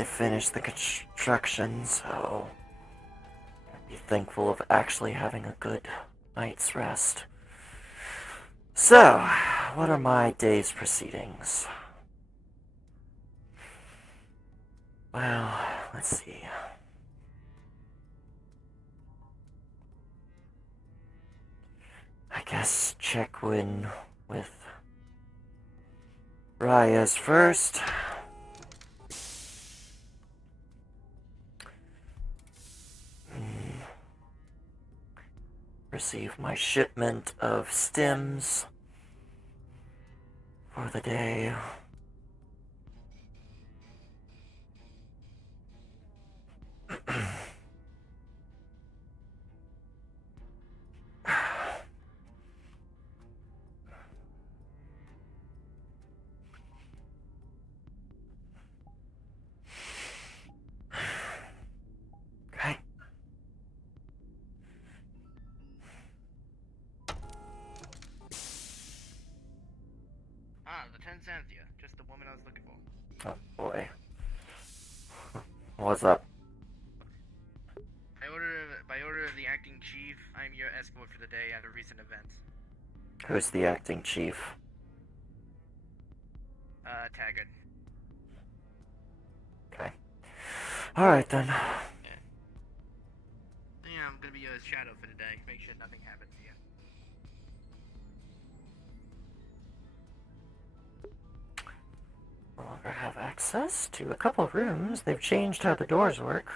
they finished the construction, so I'd be thankful of actually having a good night's rest. So, what are my day's proceedings? Well, let's see. I guess check in with Raya's first. Receive my shipment of stims for the day. Okay. Ah, Lieutenant Xanthia, just the woman I was looking for. Oh boy. What's up? By order of the acting chief, I'm your escort for the day at a recent event. Who's the acting chief? Taggart. Okay. Alright then. Yeah, I'm gonna be your shadow for the day. Make sure nothing happens to you. No longer have access to a couple of rooms. They've changed how the doors work.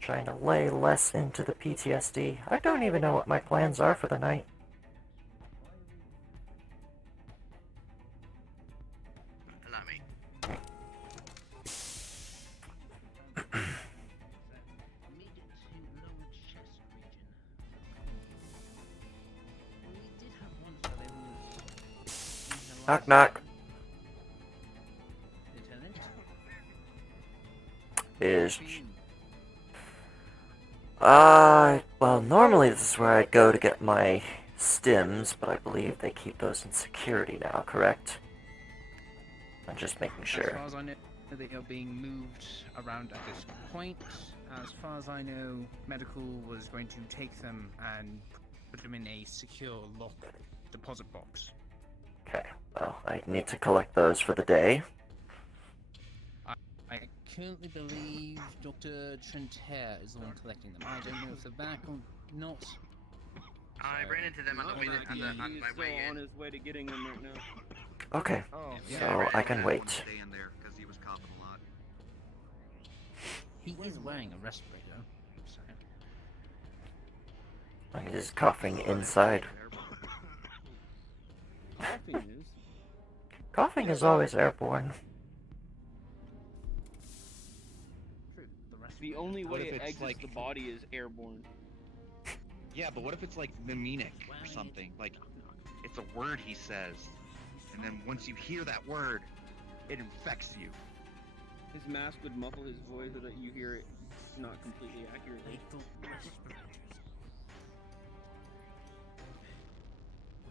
Trying to lay less into the PTSD. I don't even know what my plans are for the night. Allow me. Knock knock. Is well, normally this is where I'd go to get my stims, but I believe they keep those in security now, correct? I'm just making sure. As far as I know, they are being moved around at this point. As far as I know, medical was going to take them and put them in a secure lock deposit box. Okay, well, I need to collect those for the day. I currently believe Dr. Trentaire is the one collecting them. I don't know if they're back or not. I ran into them on the way on my way in. On his way to getting them right now. Okay, Oh, so I can wait. He is wearing a respirator, so... I'm just coughing inside. Coughing is. Coughing is always airborne. The only way it it's exits like- the body is airborne. Yeah, but what if it's like mnemonic or something? Like, it's a word he says, and then once you hear that word, it infects you. His mask would muffle his voice so that you hear it not completely accurately.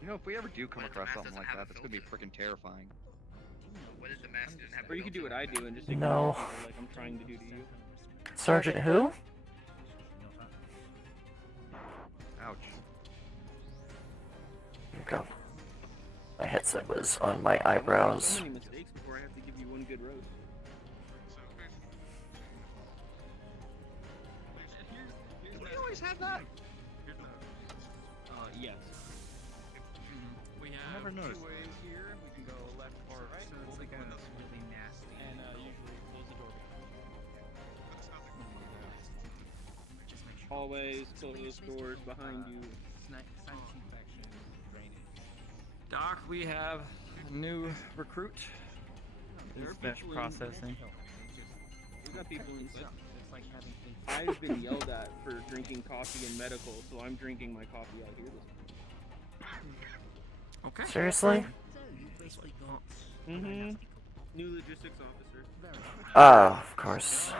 You know, if we ever do come What if the across mask something doesn't like have that, a that's gonna be filter? freaking terrifying. What if the mask didn't have Or you could do what I do and just No. ignore people like I'm trying to do to you. Sergeant who? Ouch. Here we go. My headset was on my eyebrows. So many mistakes before I have to give you one good roast. Do we always have that? Yes. We I have never noticed. two ways here. We can go left or right. So it's We'll the go one left. that's really nasty. And usually close the door behind you. Just make sure. Hallways, close those doors behind you. Sanitary infection, drainage. Doc, we have a new recruit. There are It's batch people in- processing. We've got people in sick. It's like having a... I've been yelled at for drinking coffee in medical, so I'm drinking my coffee out here this Okay. Seriously? Mm-hmm. New logistics officer. Oh, of course.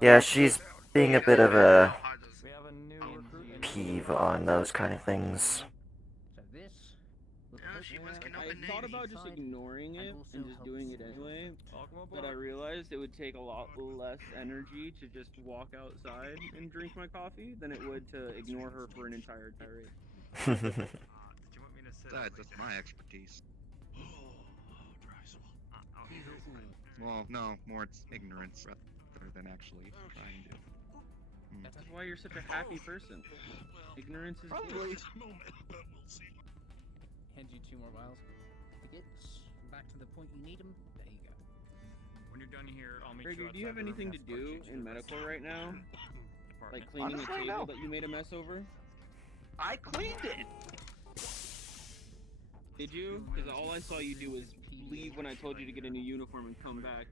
Yeah, she's being a bit of a We have a new recruit. peeve on those kind of things. So this. will Yeah, put she you was out gonna I open thought Navy. about just ignoring it and just doing it anyway, but I realized it would take a lot less energy to just walk outside and drink my coffee than it would to ignore her for an entire tirade. Did you want me to sit? Besides, that's my expertise. Oh, Well, no, more it's ignorance rather than actually trying to. That's why you're such a happy person. Ignorance is Probably. Hand you 2 more vials. Tickets back to the point you need them. There you go. When you're done here, I'll meet Gregor, you do you have outside the anything to room. do in medical right now? Like Department. cleaning a Honestly, table no. that you made a mess over? I cleaned it. Did you? Because all I saw you do was leave when I told you to get a new uniform and come back.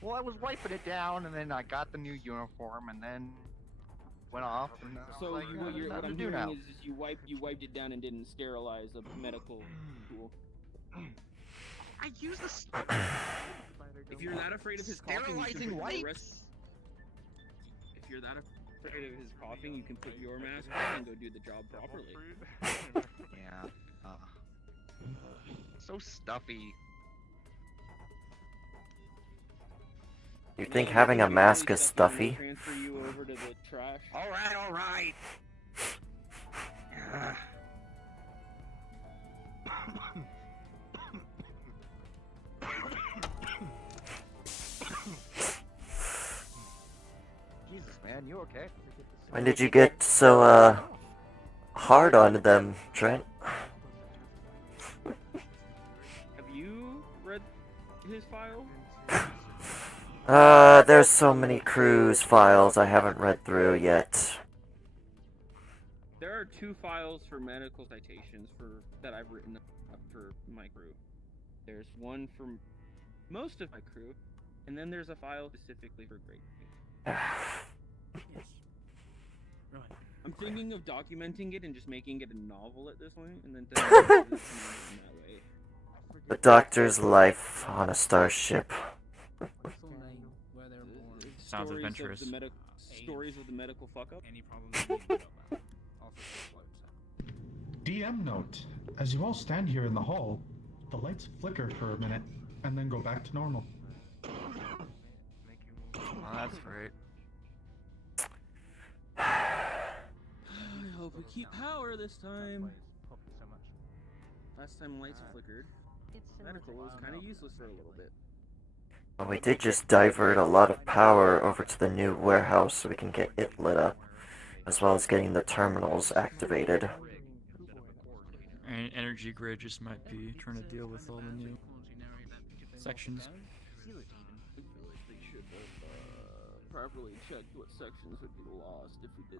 Well, I was wiping it down, and then I got the new uniform, and then went off. And So like, what I'm hearing is you wiped it down and didn't sterilize a medical tool. I use this. If you're that afraid of his coughing, you can Sterilizing put your wipes. If you're that afraid of his coughing, you can put your mask on and go do the job properly. Yeah. So stuffy. You think having a mask is stuffy? Transfer you over to the trash. All right. Jesus, man, you okay? When did you get so, hard on them, Trent? Have you read his file? There's so many cruise files I haven't read through yet. There are 2 files for medical citations that I've written up for my crew. There's one for most of my crew, and then there's a file specifically for Great. Yes. Right. I'm thinking of documenting it and just making it a novel at this point, and then telling it in that way. The Doctor's life on a starship. Full name, where they're born. Sounds Stories adventurous. Of the stories of the medical fuck up. Any problems you need to know about. Also floats. DM note: as you all stand here in the hall, the lights flicker for a minute and then go back to normal. Oh, that's great. I hope we keep power this time. Last time lights flickered, medical was kind of useless for a little bit. Well, we did just divert a lot of power over to the new warehouse so we can get it lit up, as well as getting the terminals activated. And energy grid just might be trying to deal with all the new sections. I feel like they should have properly checked what sections would be lost if we did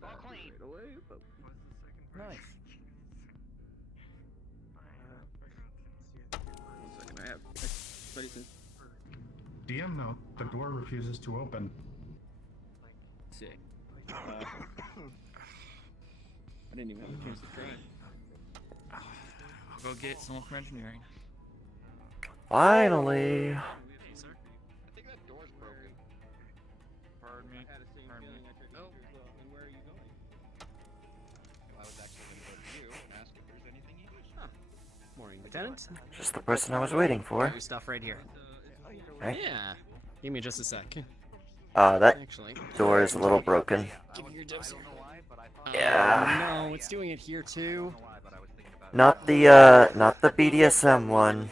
that right away. But Nice. 1 second, I have medicine. DM note: the door refuses to open. Sick. I didn't even have a chance to try. I'll go get someone from engineering. Finally! I think that door's broken. Pardon me. I had the same feeling. I checked as well. And where are you going? I was actually going to go to you and ask if there's anything you need. Morning, Lieutenant. Just the person I was waiting for. Your stuff right here. Okay. Yeah. Give me just a sec. That Actually, door is a little broken. give me your dose. Yeah. No, it's doing it here too. Not the BDSM one.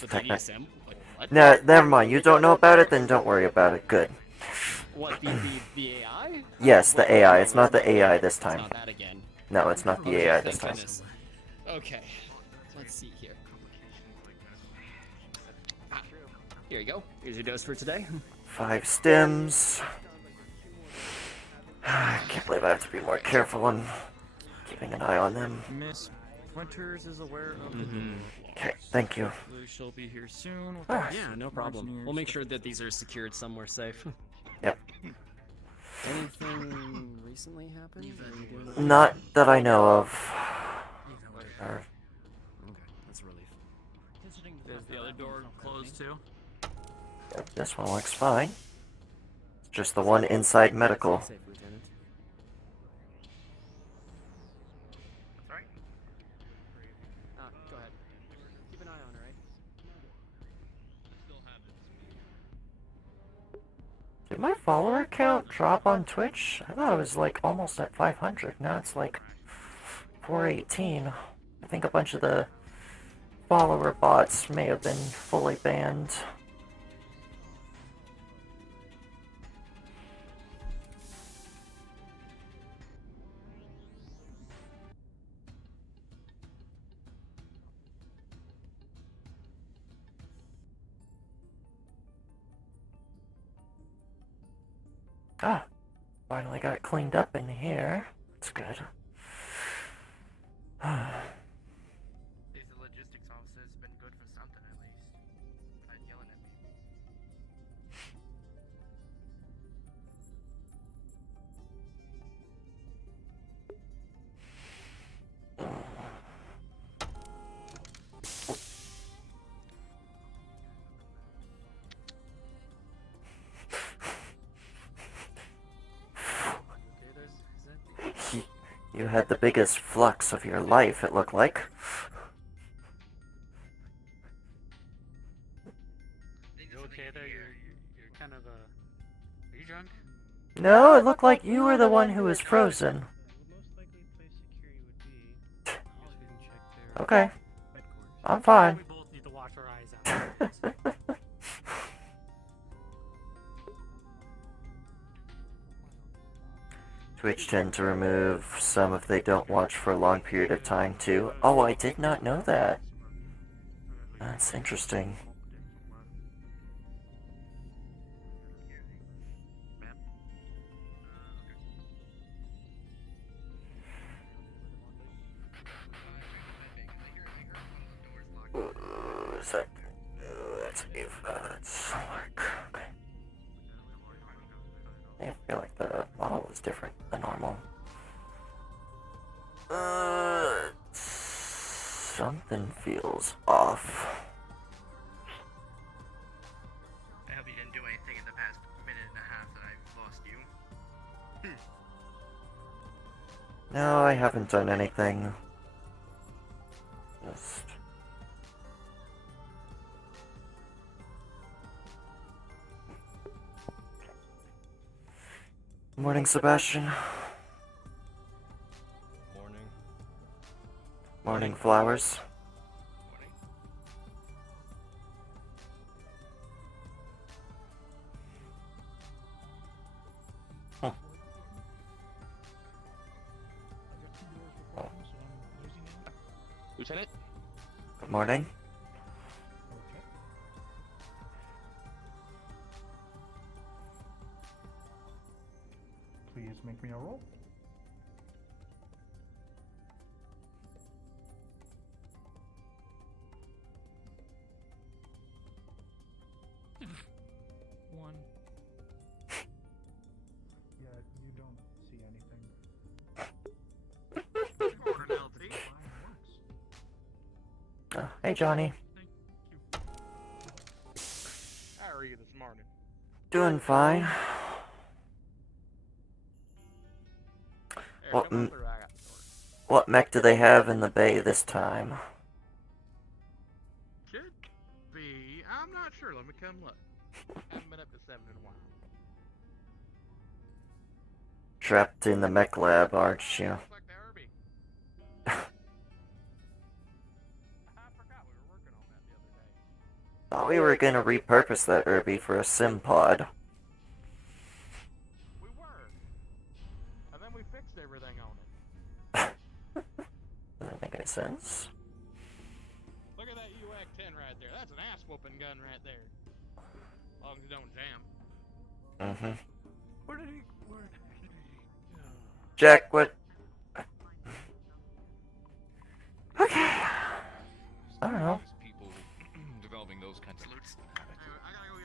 The Techni- BDSM? Like what? No, never mind. You don't know about it, then don't worry about it. Good. What, the AI? Yes, the AI. It's not the AI this It's time. not that again. No, it's not the AI this Thank time. goodness. Okay, let's see here. Ah, here you go. Here's your dose for today. 5 stims. I can't believe I have to be more careful on keeping an eye on them. Miss Winters is aware of the Mhm. Okay, thank you. She'll be here soon. With Ah. us Yeah, no problem. engineers. We'll make sure that these are secured somewhere safe. Yep. Anything recently happened? Are you doing okay? Not that I know of. Or- Okay, that's a relief. Is the other door closed too? This one works fine. Just the one inside medical. Safe, Lieutenant. That's right. Go ahead. Keep an eye on her, right? Did my follower count drop on Twitch? I thought it was like almost at 500. Now it's like 418. I think a bunch of the follower bots may have been fully banned. Ah, finally got cleaned up in here. That's good. These logistics officers have been good for something at least. Besides yelling at me. You had the biggest flux of your life, it looked like. You okay there? You're kind of Are you drunk? No, it looked like you were the one who was frozen. Most likely place security would be. We can check their Okay, headquarters. I'm fine. We both need to watch our eyes out. Twitch tend to remove some if they don't watch for a long period of time too. Oh, I did not know that. That's interesting. Is that? That's that's work. Okay. I feel like the model is different than normal. Something feels off. I hope you didn't do anything in the past minute and a half that I've lost you. No, I haven't done anything. Just... Morning, Sebastian. Morning. Morning, Flowers. Huh. Lieutenant? Good morning. Please make me a roll. One. Yeah, you don't see anything. Oh, hey, Johnny. How are you this morning? Doing fine. Here, What come on through, I got the door. What mech do they have in the bay this time? Should be. I'm not sure. Let me come look. Haven't been up to 7 in a while. Trapped in the mech lab, aren't you? Looks like the RB. I forgot we were working on that the other day. Thought we were gonna repurpose that Irby for a sim pod. We were. And then we fixed everything on it. Doesn't make any sense. Look at that UX-10 right there. That's an ass-whooping gun right there. As long as it don't jam. Mm-hmm. Where did he go? Jack, what? Okay. I don't know. People developing those kinds of habits.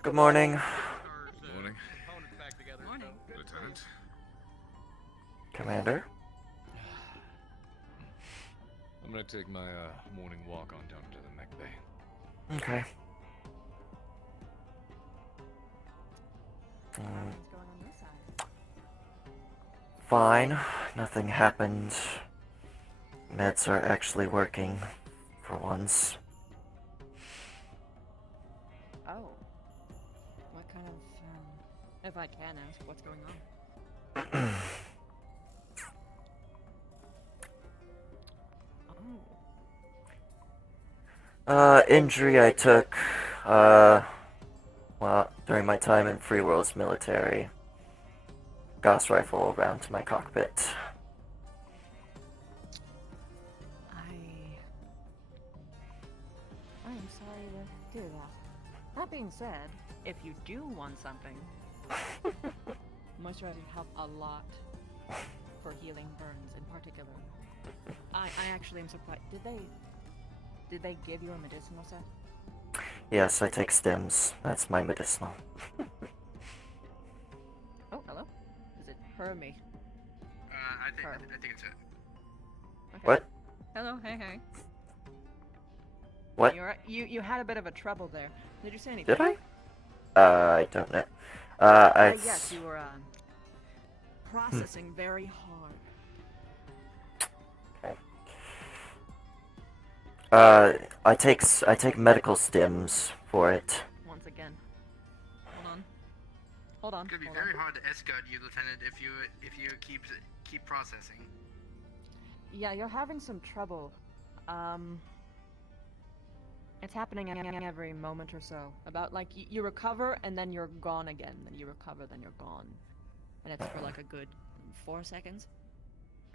Good morning. Good morning. Morning. Lieutenant. Commander. I'm gonna take my morning walk on down to the mech bay. Okay. fine. Nothing happened. Meds are actually working for once. Oh. What kind of, if I can ask, what's going on? Injury I took, well, during my time in Free World's military. Gauss rifle around to my cockpit. I am sorry to hear that. That being said, if you do want something, moisturizer would help a lot for healing burns in particular. I actually am surprised. Did they give you a medicinal set? Yes, I take stems. That's my medicinal. Oh, hello? Is it her or me? I think it's it. Okay. What? Hello, hey. What? You had a bit of a trouble there. Did you say anything? Did I? I don't know. Yes, you were processing very hard. I take medical stems for it. Once again. Hold on. It's gonna be very hard to escort you, Lieutenant, if you keep processing. Yeah, you're having some trouble. It's happening every moment or so. About like you recover and then you're gone again. Then you recover, then you're gone. And it's for like a good 4 seconds.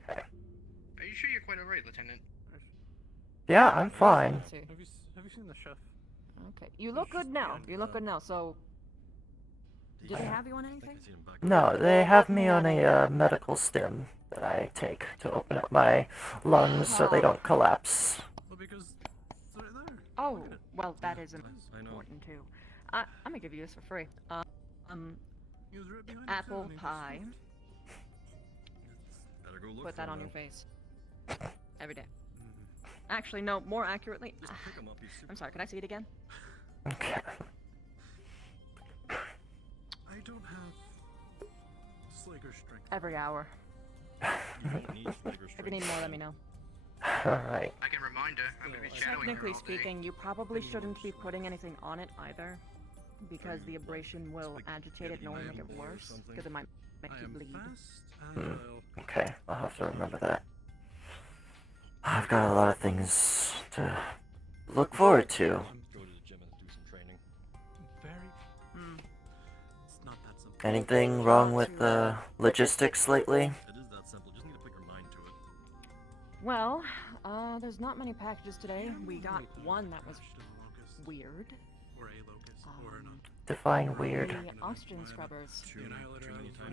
Okay. Are you sure you're quite alright, Lieutenant? Yeah, I'm fine. Let's see. Have you seen the chef? Okay. You look good now. You look good now. So do they have you on anything? No, they have me on a medical stem that I take to open up my lungs so they don't collapse. Well, because it's right there. Oh, well, that is important too. I'm gonna give you this for free. He was right behind Apple you, pie. Better go look Put for that on him, your though. face. Every day. Actually, no, more accurately. Just pick him up, he's super I'm sorry, can I see it again? Okay. I don't have Slager's strength. Every hour. You don't need Slager's If you need more, let me know. Alright. I can remind her. I'm gonna be shadowing her Technically all day. speaking, you probably shouldn't be putting anything on it either, because the abrasion will agitate it and only make it worse, because it might make you bleed. Okay, I'll have to remember that. I've got a lot of things to look forward to. Go to the gym and do some training. It's not that simple. Anything wrong with the logistics lately? It is that simple. Just need to put your mind to it. Well, there's not many packages today. We got one that was weird. Or a locust, or an Define weird. The oxygen scrubbers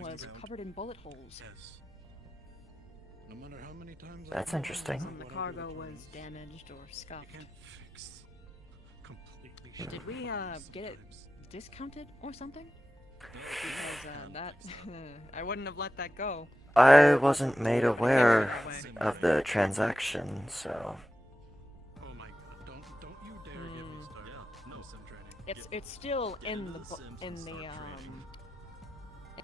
was covered in bullet holes. Yes. No matter how many times That's interesting. And the cargo was damaged or scuffed. you can't fix completely. Did we get it discounted or something? Because that I wouldn't have let that go. I wasn't made aware of the transaction, so... Oh my god! Don't you dare get me started. Yeah, no. Sim training. It's still Get in into the the Sims in and the start trading.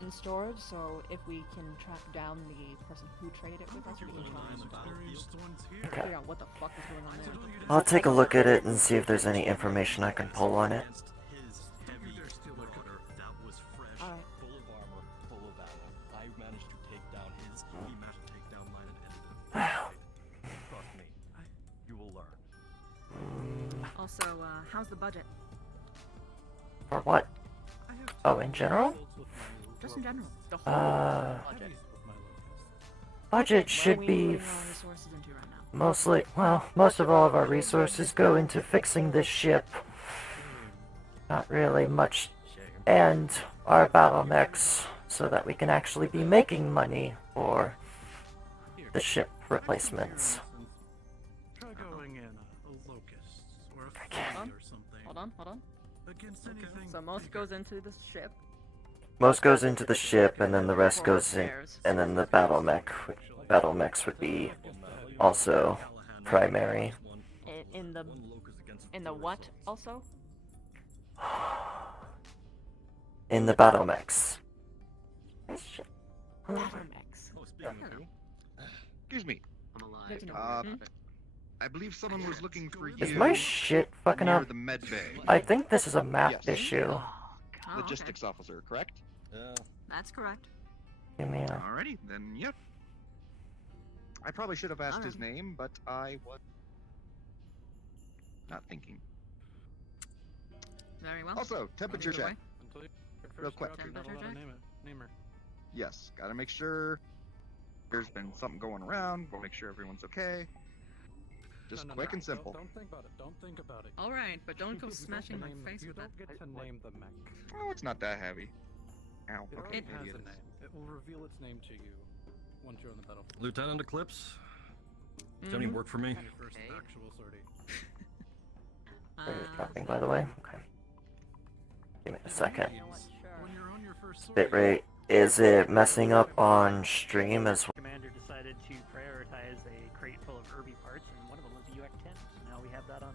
in storage. So if we can track down the person who traded it with us, we can try and Experienced ones here. Okay. figure out what the fuck is going on there. I'll take a look at it and see if there's any information I can pull on it. Against his heavy marauder that was fresh, Alright. full of armor, full of battle. I managed to take down his. He managed to take down mine and ended it. Trust me, you will learn. Also, how's the budget? For what? Oh, in general? Just in general, the whole budget. Budget What are should we be putting our resources into right now? mostly, well, most of all of our resources go into fixing this ship. Not really much. And our battle mechs, so that we can actually be making money for the ship replacements. Try going in a locust or a can't. fleet or something. Hold on. Against anything. So most goes into the ship. Most goes into the ship, and then the rest goes in, and then the battle mechs would be also primary. In the what also? In the battle mechs. Ladder mechs. Speaking of who, Excuse me. I'm alive. Good to know. Don't worry Uh, about it. I believe someone was looking for you. Is my shit fucking near up? the med bay. I think this is a map Yes. issue. Oh, okay. Logistics officer, correct? That's correct. Give me a... Alrighty, then yep. I probably should have asked his name, but I was not thinking. Very well. Also, temperature Either way. check. Until you Real quick. you're not allowed to name it. Name her. Yes, gotta make sure there's been something going around. We'll make sure everyone's okay. Just No, quick and simple. Don't think about it. Don't think about it. All right, but don't go You smashing my name- face You with that. don't get to name the mech. Oh, it's not that heavy. Ow. It Okay, already has maybe a it is. name. It will reveal its name to you once you're on the battlefield. Lieutenant Eclipse, do you have any work for me? Your first actual sortie. Are you dropping, by the way? Okay. Give me a second. When you're on your first sortie. Bitrate, is it messing up on stream as well? Commander decided to prioritize a crate full of Irby parts, and one of them was a UX-10. So now we have that on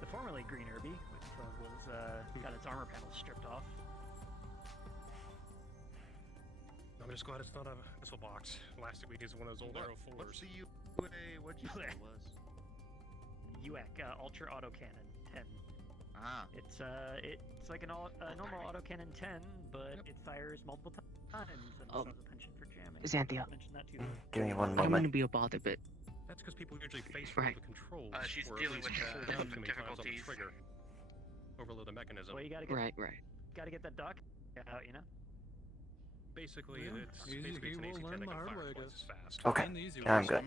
the formerly green Irby, which got its armor panels stripped off. I'm just glad it's not a missile box. Last week is one of those old Arrow 4s. What's the UA? What'd you say it was? UX, Ultra Autocannon 10. Ah. It's like a normal autocannon 10, but it fires multiple times and also has a penchant for jamming. Xanthia. Mention that too. Give me one I'm gonna moment. be a bother bit. That's because people usually face Right. the controls. She's or at dealing least with, pull down too many times on the difficulties. trigger. Overload the mechanism. Well, you gotta get Right. that dock out, you know. Basically, Yeah, it's easy- basically he it's an will AC-10 learn that the can hard fire way, I twice guess. as fast. Okay, And the easy yeah, I'm way. good.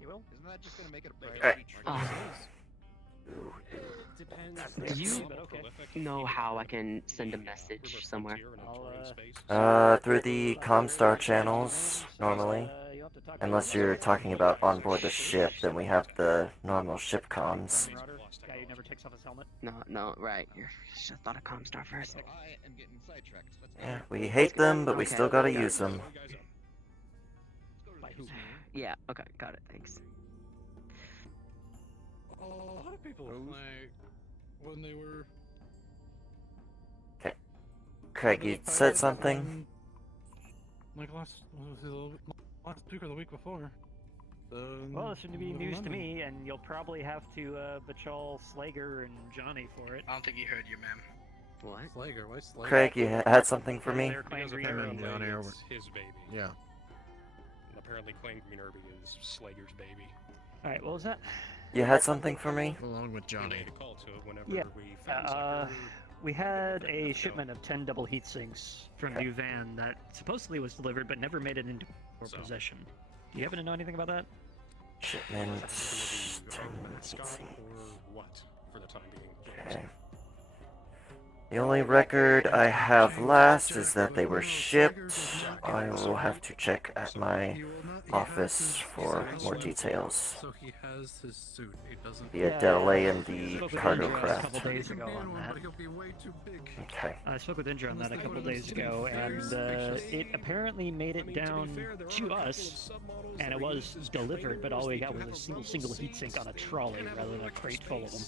You will. Isn't that just gonna make it a Alright. Do you But okay. know how I can send a message somewhere? Through the Comstar channels, normally. You'll have to talk Unless you're talking about on board the ship, then we have the normal ship comms. Marauder, guy who never takes off his helmet. No, right. I thought of Comstar first. I am getting sidetracked. Let's Yeah, we hate them, but we Okay. still gotta use them. By who? Yeah, okay, got it, thanks. A lot of people, like, when they were... Craig, you said something? Like last week or the week before. Well, this shouldn't be news to me, and you'll probably have to bachal Slager and Johnny for it. I don't think you heard you, ma'am. What? Slager, why Slager? Craig, you had something for me? They're claimed Because green apparently Irby. it's his baby. Yeah. And apparently claimed Green Irby is Slager's baby. Alright, what was that? You had something for me? Along with We Johnny. made a call to it whenever Yeah, we found Sucker. we had a shipment of 10 double heat sinks from a new van that supposedly was delivered but never made it into our possession. Do you happen to know anything about that? Shipment. Scott or what for the time being. Okay. The only record I have last is that they were shipped. I will have to check at my office for more details. So he has his suit. He doesn't. The delay in the Spoke with cargo Indra a craft. couple days ago on that. But he'll be way too big. Okay. I spoke with Indra on that a couple days ago, and it apparently made it down to us, and it was delivered, but all we got was a single heatsink on a trolley rather than a crate full of them.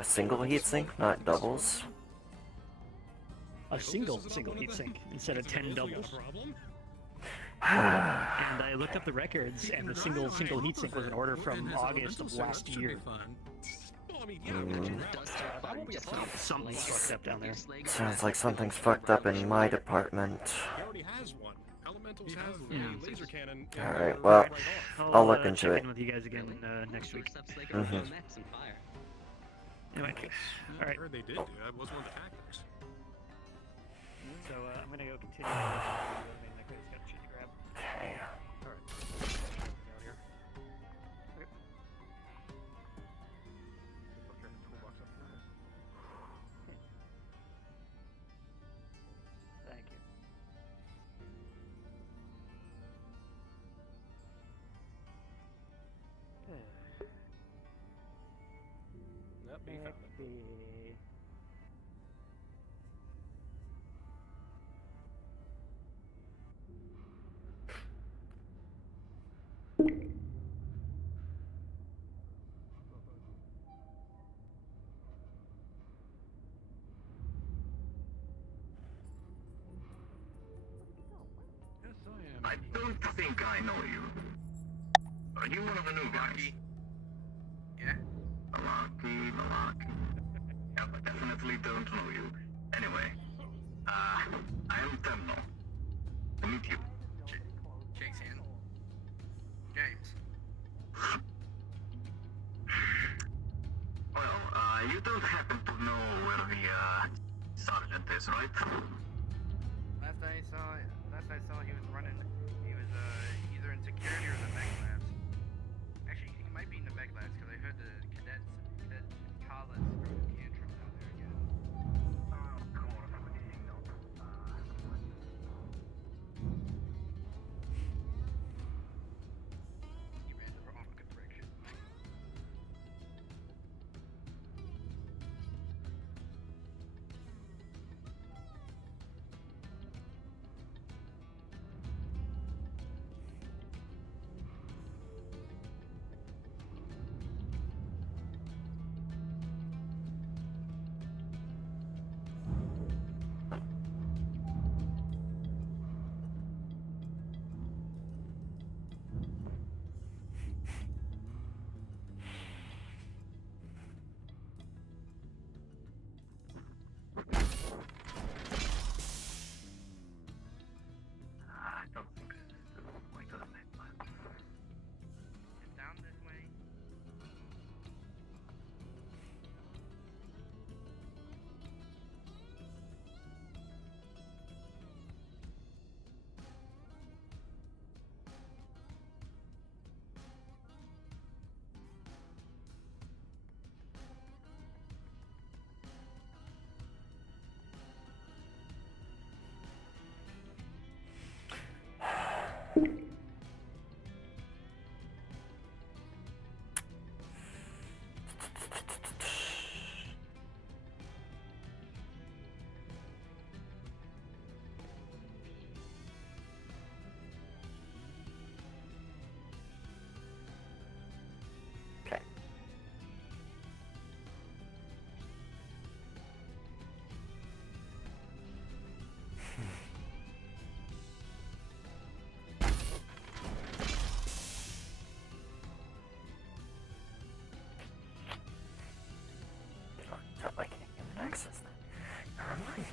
A single heatsink, not doubles? A single heatsink instead of 10 doubles. And I looked up the records, and the single heatsink was an order from August of last year. Something's fucked up down there. Sounds like something's fucked up in my department. He already has one. Elementals have a laser cannon. Alright, well, I'll look into check it. in with you guys again next week. Mhm. Anyway, I alright. heard they did. I was one of the hackers. So I'm gonna go continue. My crate's got shit to grab. Okay. Alright. Down here. Okay. Put your toolbox up there. Thank you. Yep, he found it. think I know you. Are you one of the new guys? Yeah? Malaki. Yep, I definitely don't know you. Anyway, I am Temno. To meet you. Jason. James. Well, you don't happen to know where the, sergeant is, right? Last I saw he was running. He was either in security or the mech labs. Actually, he might be in the mech labs because I heard the cadet Kala throwing a tantrum down there again. He ran the wrong direction. I don't think this is the way to the mech lab. It's down this way. Okay. Not like I can access that. Never mind.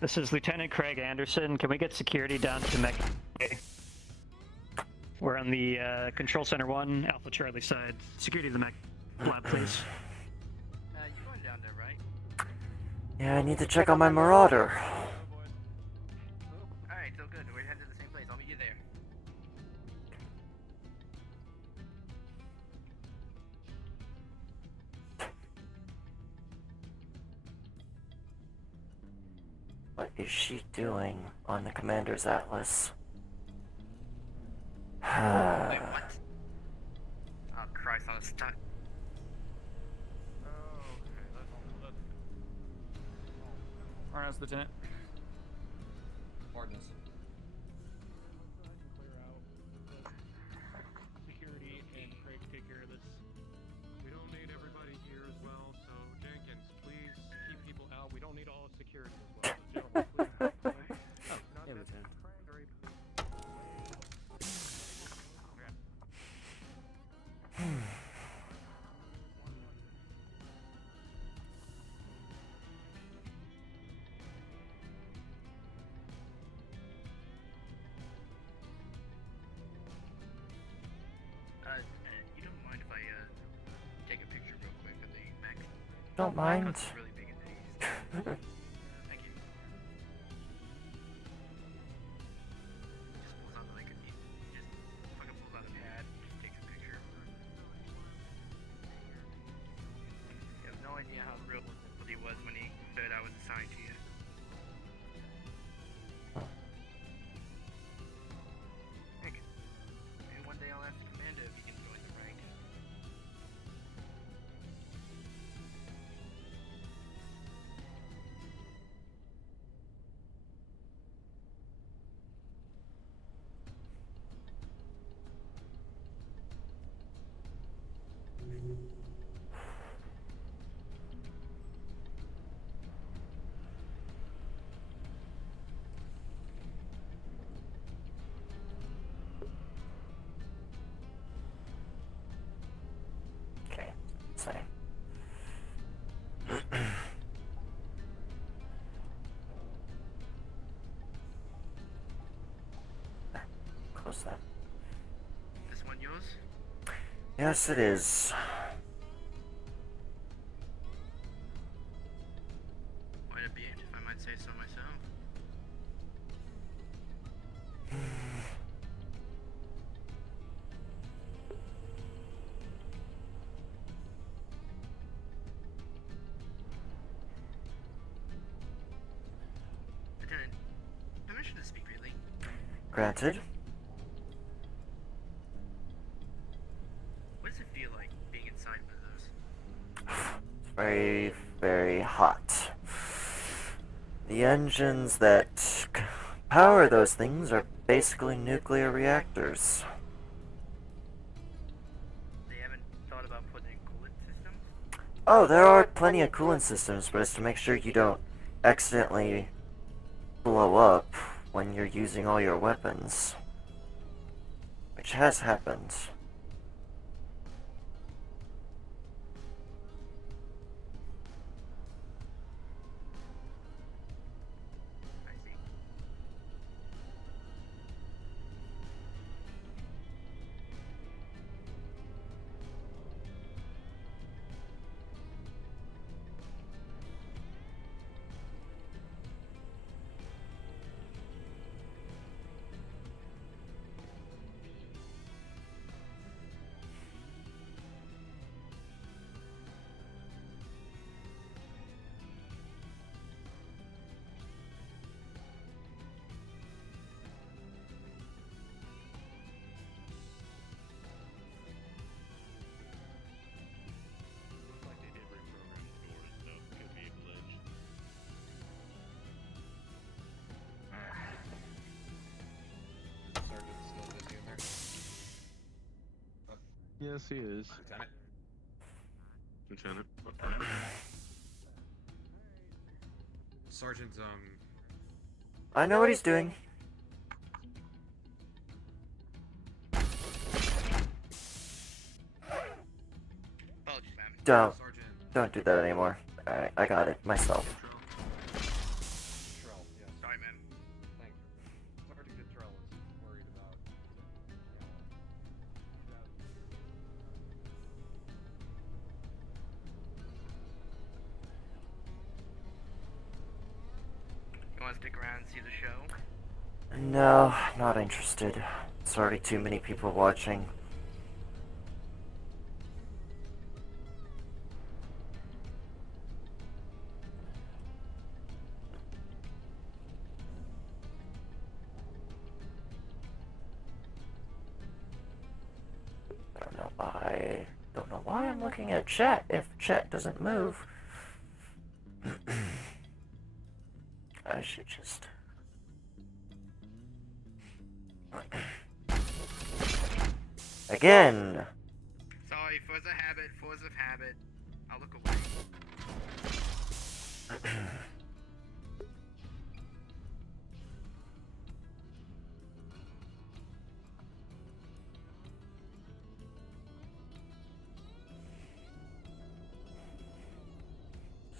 This is Lieutenant Craig Anderson. Can we get security down to Mech? We're on the Control Center 1, Alpha Charlie side. Security to the Mech lab, please. You're going down there, right? Yeah, I need to check on my Marauder. Alright, so good. We're headed to the same place. I'll meet you there. What is she doing on the Commander's Atlas? Wait, what? Oh, Christ, I was stuck. Arnas, Lieutenant. Pardon us. Security and Craig take care of this. We don't need everybody here as well, so Jenkins, please keep people out. We don't need all of security as well. So, gentlemen, please. Yeah, Lieutenant. You don't mind if I take a picture real quick of the mech? Don't mind. It's really big and tasty. Thank you. Just pulls out like just fucking pulls out a pad, just takes a picture. was when he heard I was assigned to you. Heck, maybe one day I'll ask the commander if he can join the rank. Okay, same. Close that. This one yours? Yes, it is. Quite a bit, if I might say so myself. Lieutenant, permission to speak freely. Granted. What does it feel like being inside one of those? It's very, very hot. The engines that power those things are basically nuclear reactors. They haven't thought about putting in coolant systems? Oh, there are plenty of coolant systems, but it's to make sure you don't accidentally blow up when you're using all your weapons. Which has happened. I see. Looks like they did reprogram the doors, so it could be a glitch. Sergeant's still busy in there. Yes, he is. Lieutenant. Lieutenant. Sergeant, I know what he's doing. Apologies, ma'am. Don't do that anymore. Alright, I got it myself. Trell, yes. Sorry, ma'am. Thank you. Sergeant Trell is worried about. You want to stick around and see the show? No, not interested. It's already too many people watching. Don't know why I'm looking at chat if chat doesn't move. I should just... Again! Sorry, force of habit, force of habit. I'll look away.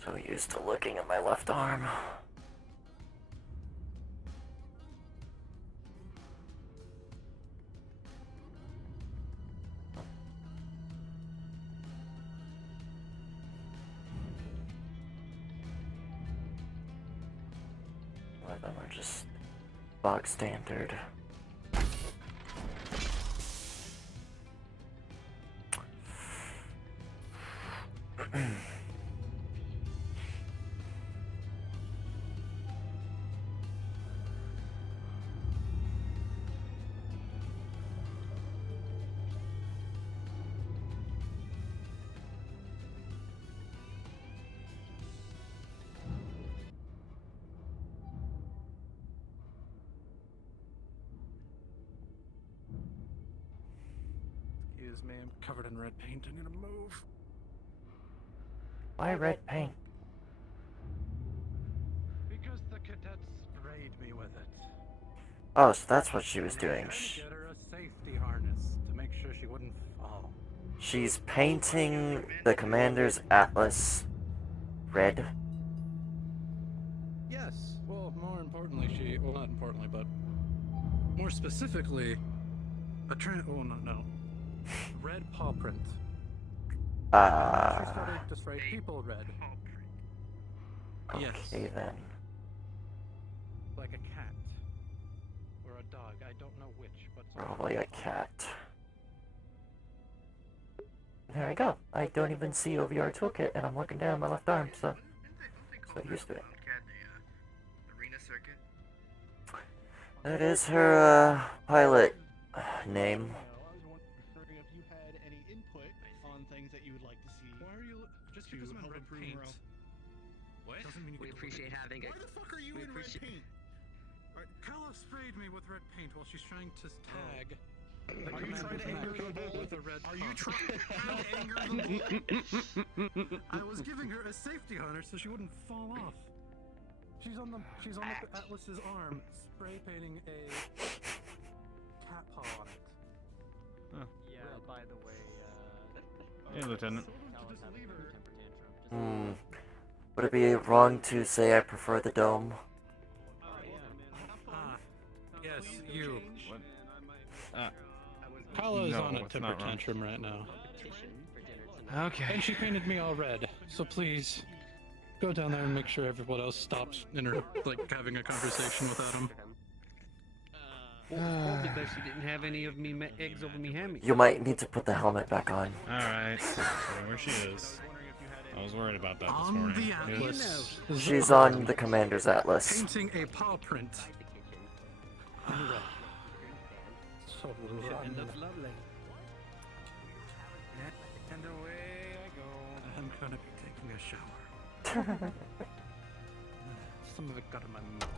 So used to looking at my left arm. One of them are just bog standard. Excuse me, I'm covered in red paint. I need to move. Why red paint? Because the cadets sprayed me with it. Oh, so that's what she was And doing. I was trying to get her a safety harness to make sure she wouldn't fall. She's painting the commander's atlas red. Yes. Well, more importantly, well, not importantly, but more specifically, oh, no. Red paw print. She started to spray people red. Yes. Okay then. Like a cat. Or a dog. I don't know which, but Probably a cat. There we go. I don't even see OVR toolkit, and I'm looking down at my left arm, so used to it. Arena circuit. That is her pilot name. I was wondering if you had any input on things that you would like to see. Why are you just because I'm in red paint? What? Doesn't mean you We get to appreciate look at having it. it. Why the fuck are you in red paint? Kala sprayed me with red paint while she's trying to tag. Are you trying to anger the bull? With a red Are you puck. trying to anger the bull? I was giving her a safety harness so she wouldn't fall off. She's on the Atlas's arm, spray painting a cat paw on it. Yeah, by the way, Hey, Lieutenant. Cal's having a temper tantrum. Would it be wrong to say I prefer the dome? Yes, you. What? Kala's No, on a it's temper not wrong. tantrum right now. Okay. And she painted me all red, so please go down there and make sure everyone else stops having a conversation without him. Well, because she didn't have any of me eggs over me hammy. You might need to put the helmet back on. Alright. Where she is. I was worried about that this On morning. the Atlas. She's on the commander's atlas. Painting a paw print. On red. So And looks lovely. And away I go. I'm gonna be taking a shower. Some of it got in my mouth.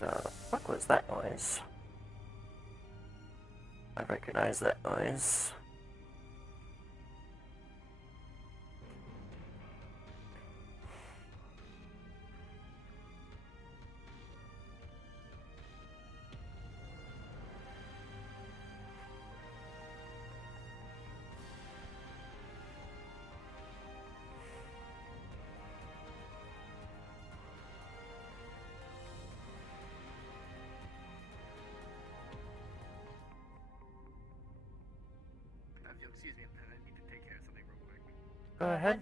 The fuck was that noise? I recognize that noise. Excuse me, I need to take care of something real quick. Go ahead.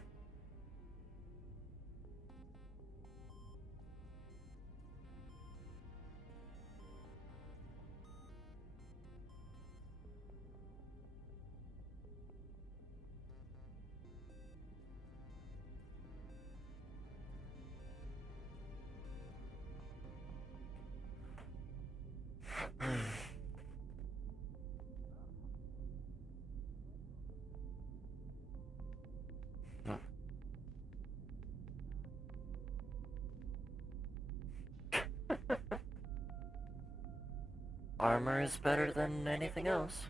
Armor is better than anything else.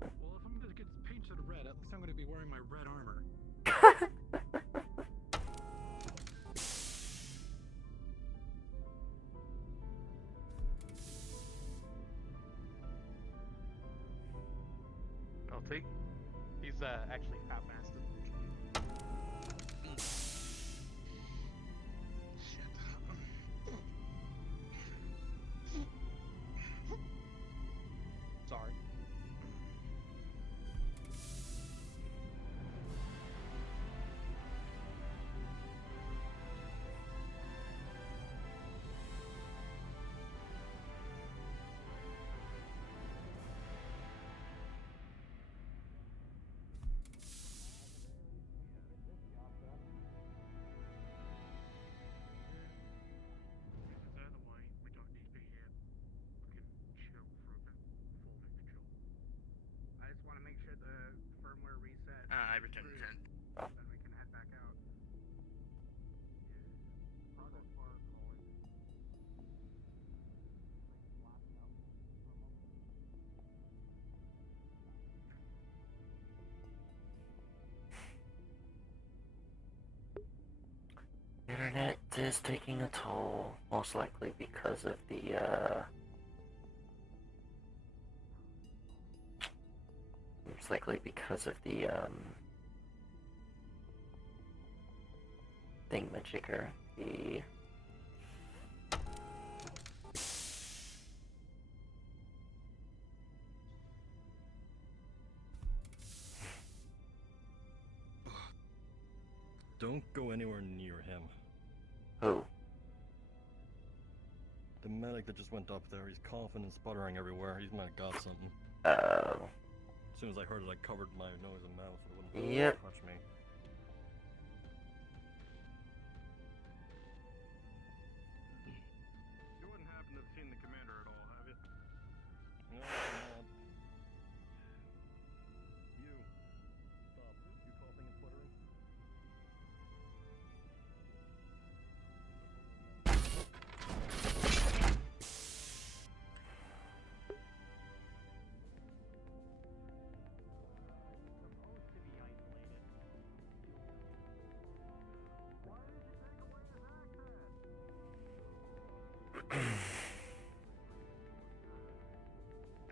Well, if I'm gonna get painted red, at least I'm gonna be wearing my red armor. LT? He's actually outmasted. Sorry. I just want to make sure the firmware reset. I returned to 10. Then we can head back out. is taking a toll, most likely because of the, most likely because of the, thingamajigger, the... Don't go anywhere near him. Who? The medic that just went up there, he's coughing and sputtering everywhere. He's might have got something. Oh. As soon as I heard it, I covered my nose and mouth so it wouldn't Yep. touch me. You wouldn't happen to have seen the commander at all, have you? No, I'm not. You. Stop. You coughing and sputtering?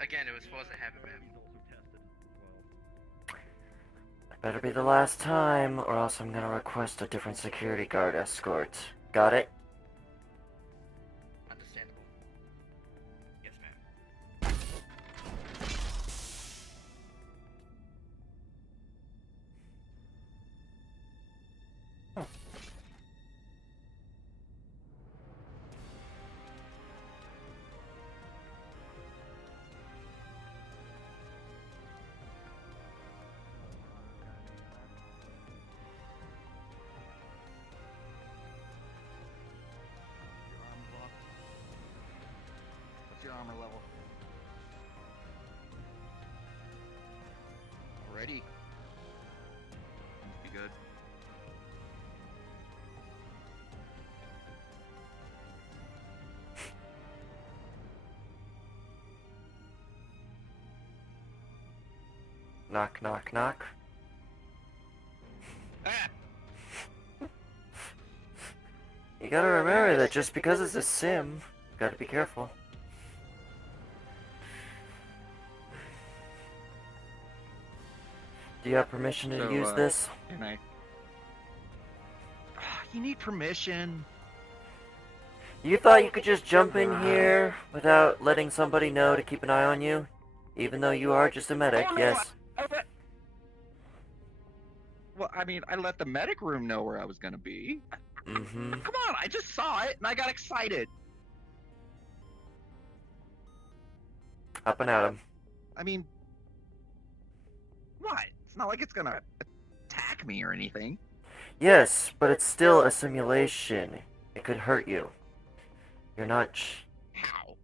Again, it was supposed to happen, man. Better be the last time, or else I'm gonna request a different security guard escort. Got it? Understandable. Yes, ma'am. What's your armor level? Already. Must be good. Knock, knock, knock. You gotta remember that just because it's a sim, you gotta be careful. Do you have permission to use this? Can I? You need permission. You thought you could just jump in here without letting somebody know to keep an eye on you? Even though you are just a medic, Oh, no, yes. Well, I mean, I let the medic room know where I was gonna be. Mm-hmm. Come on, I just saw it and I got excited. Up and at him. I mean, what? It's not like it's gonna attack me or anything. Yes, but it's still a simulation. It could hurt you. You're not... How?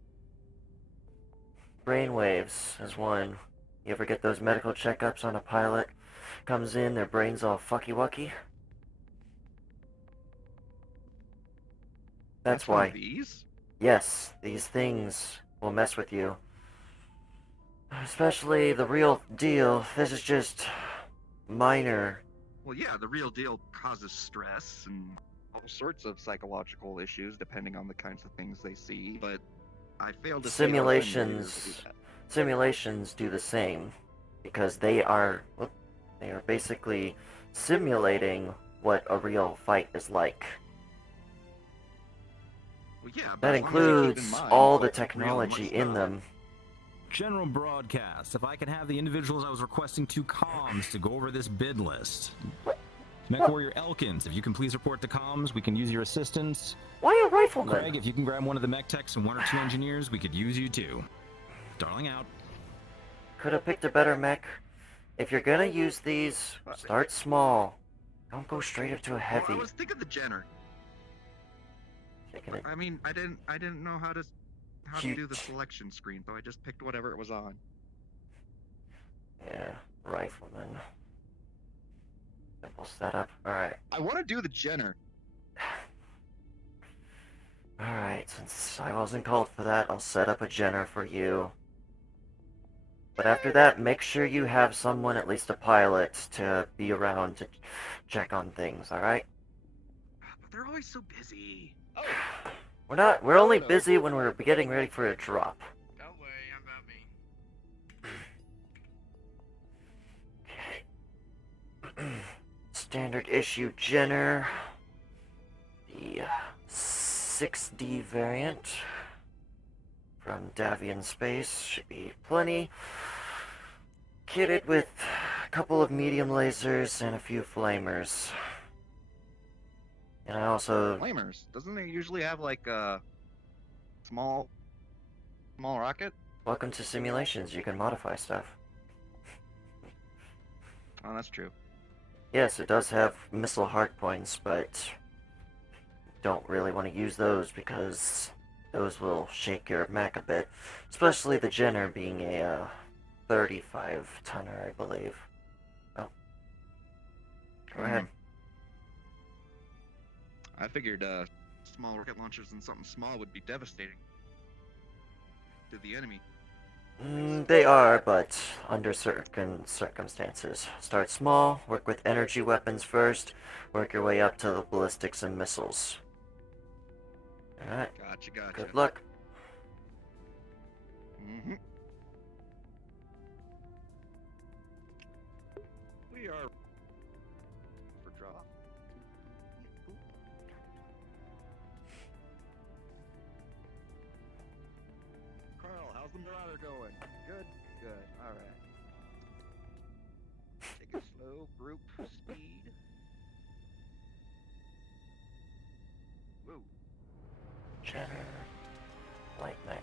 Brainwaves is one. You ever get those medical checkups on a pilot? Comes in, their brain's all fucky-wucky? That's one why. of these? Yes, these things will mess with you. Especially the real deal. This is just minor. Well, yeah, the real deal causes stress and all sorts of psychological issues depending on the kinds of things they see, but I failed to see how simulators do that. Simulations do the same because they are basically simulating what a real fight is like. Well, yeah, but That as long as you keep in includes mind all the what's real and technology what's in not. them. General broadcast. If I could have the individuals I was requesting to comms to go over this bid list. Mech Warrior Elkins, if you can please report to comms, we can use your assistance. Why a rifleman? Craig, if you can grab one of the mech techs and 1 or 2 engineers, we could use you too. Darling out. Could have picked a better mech. If you're gonna use these, start small. Don't go straight up to a heavy. Well, I was thinking the Jenner. Taking it. I mean, I didn't know how to do the selection screen, so I just picked whatever it was on. Yeah, rifleman. Simple setup. Alright. I want to do the Jenner. Alright, since I wasn't called for that, I'll set up a Jenner for you. But after that, make sure you have someone, at least a pilot, to be around to check on things, alright? But they're always so busy. Oh, We're only busy when we're getting ready for a drop. Don't worry, I'm about me. Standard issue Jenner. The 6D variant from Davian Space should be plenty. Kitted with a couple of medium lasers and a few flamers. And I also... Flamers? Doesn't it usually have like a small rocket? Welcome to simulations, you can modify stuff. Oh, that's true. Yes, it does have missile hardpoints, but don't really want to use those because those will shake your mech a bit. Especially the Jenner being a 35-tonner, I believe. Oh. Go ahead. I figured small rocket launchers and something small would be devastating to the enemy. They are, but under certain circumstances. Start small, work with energy weapons first, work your way up to the ballistics and missiles. Alright. Gotcha. Good luck. Mm-hmm. We are for drop. Carl, how's the Marauder going? Good. All right. Take it slow, group speed. Whoa. Jenner. Light mech.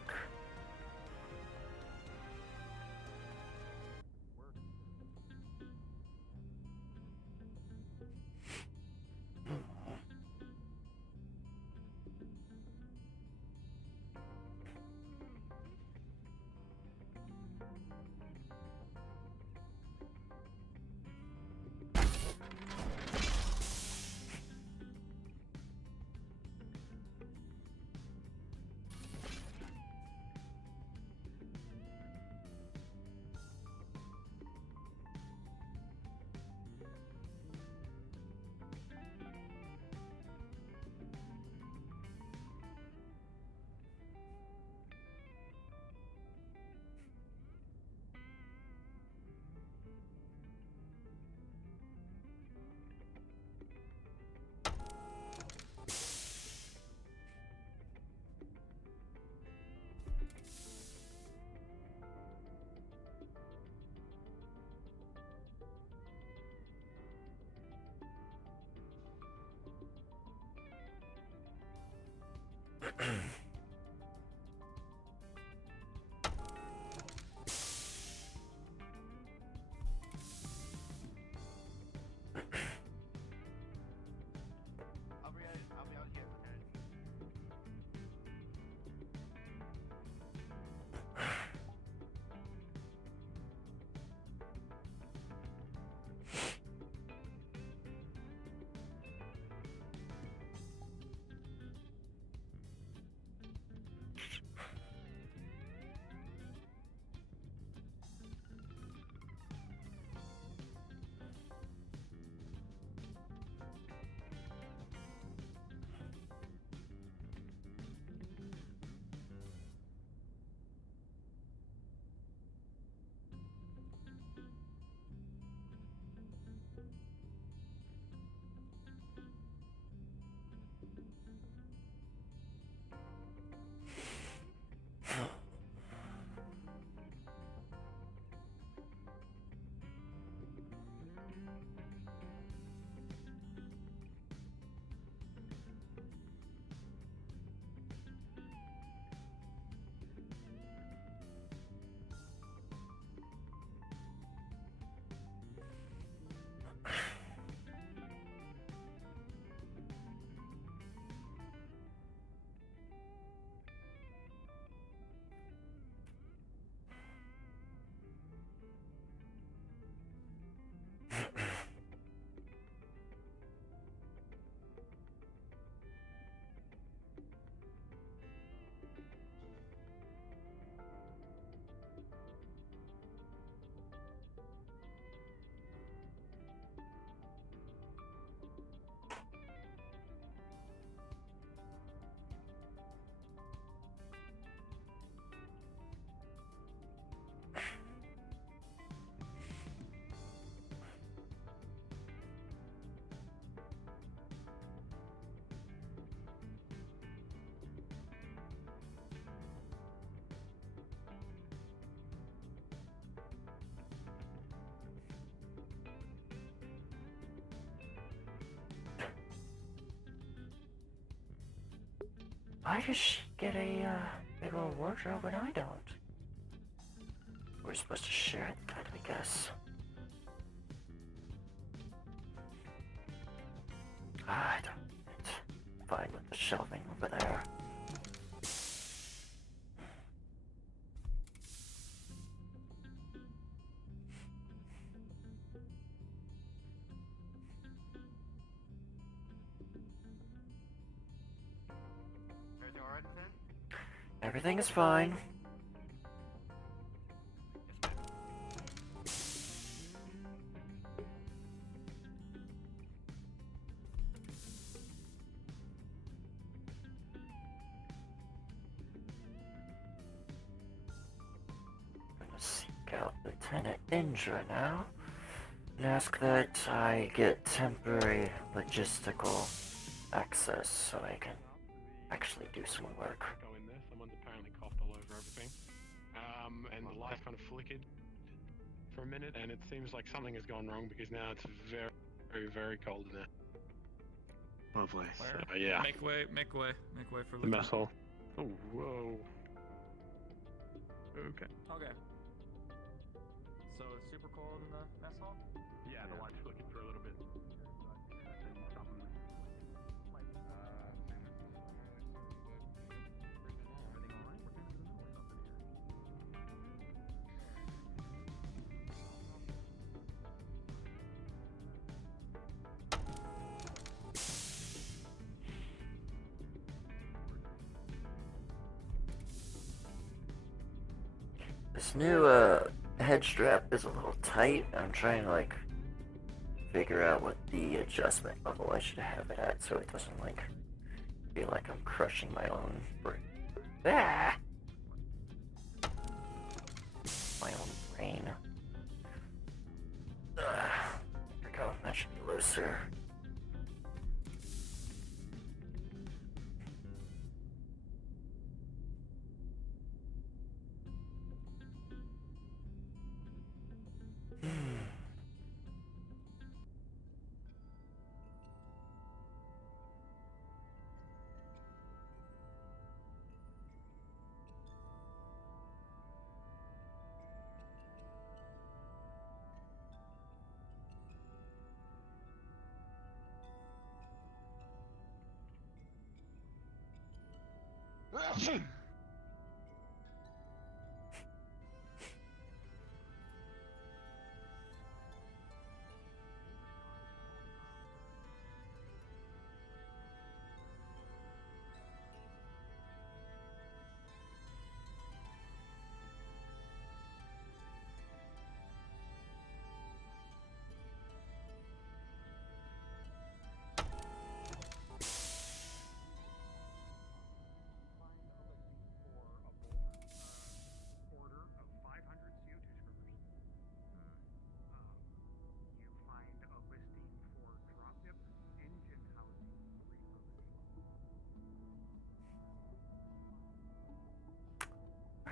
Why does she get a big old wardrobe and I don't? We're supposed to share it, I guess. I don't. Fine with the shelving over there. Everything alright, Finn? Everything is fine. I'm gonna seek out Lieutenant Indra now and ask that I get temporary logistical access so I can actually do some work. Go in there. Someone's apparently coughed all over everything. And the light kind of flickered for a minute, and it seems like something has gone wrong because now it's very, very, very cold in there. Lovely. Where? So, yeah. Make way for The mess hall. Oh, whoa. Okay. Okay. So it's super cold in the mess hall? Yeah, the light flickered for a little bit. This new head strap is a little tight. I'm trying to like figure out what the adjustment level I should have it at so it doesn't like feel like I'm crushing my own brain. Ah! My own brain. There we go. That should be looser.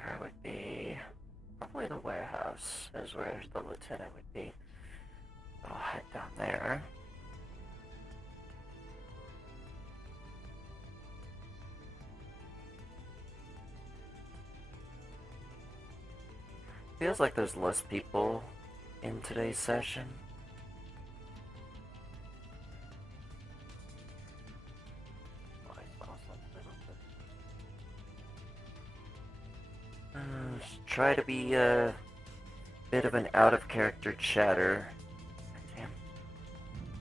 Where would be probably the warehouse is where the lieutenant would be. I'll head down there. Feels like there's less people in today's session. Try to be a bit of an out-of-character chatter. Damn.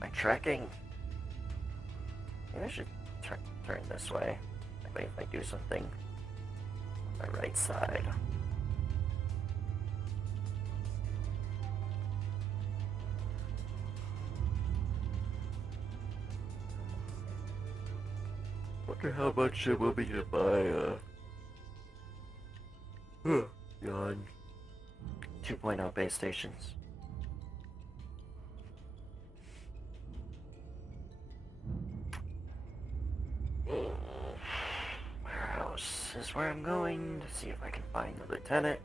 My tracking. Maybe I should turn this way. That way if I do something on my right side. Wonder how much it will be to buy, yawn. 2.0 base stations. Warehouse is where I'm going to see if I can find the lieutenant.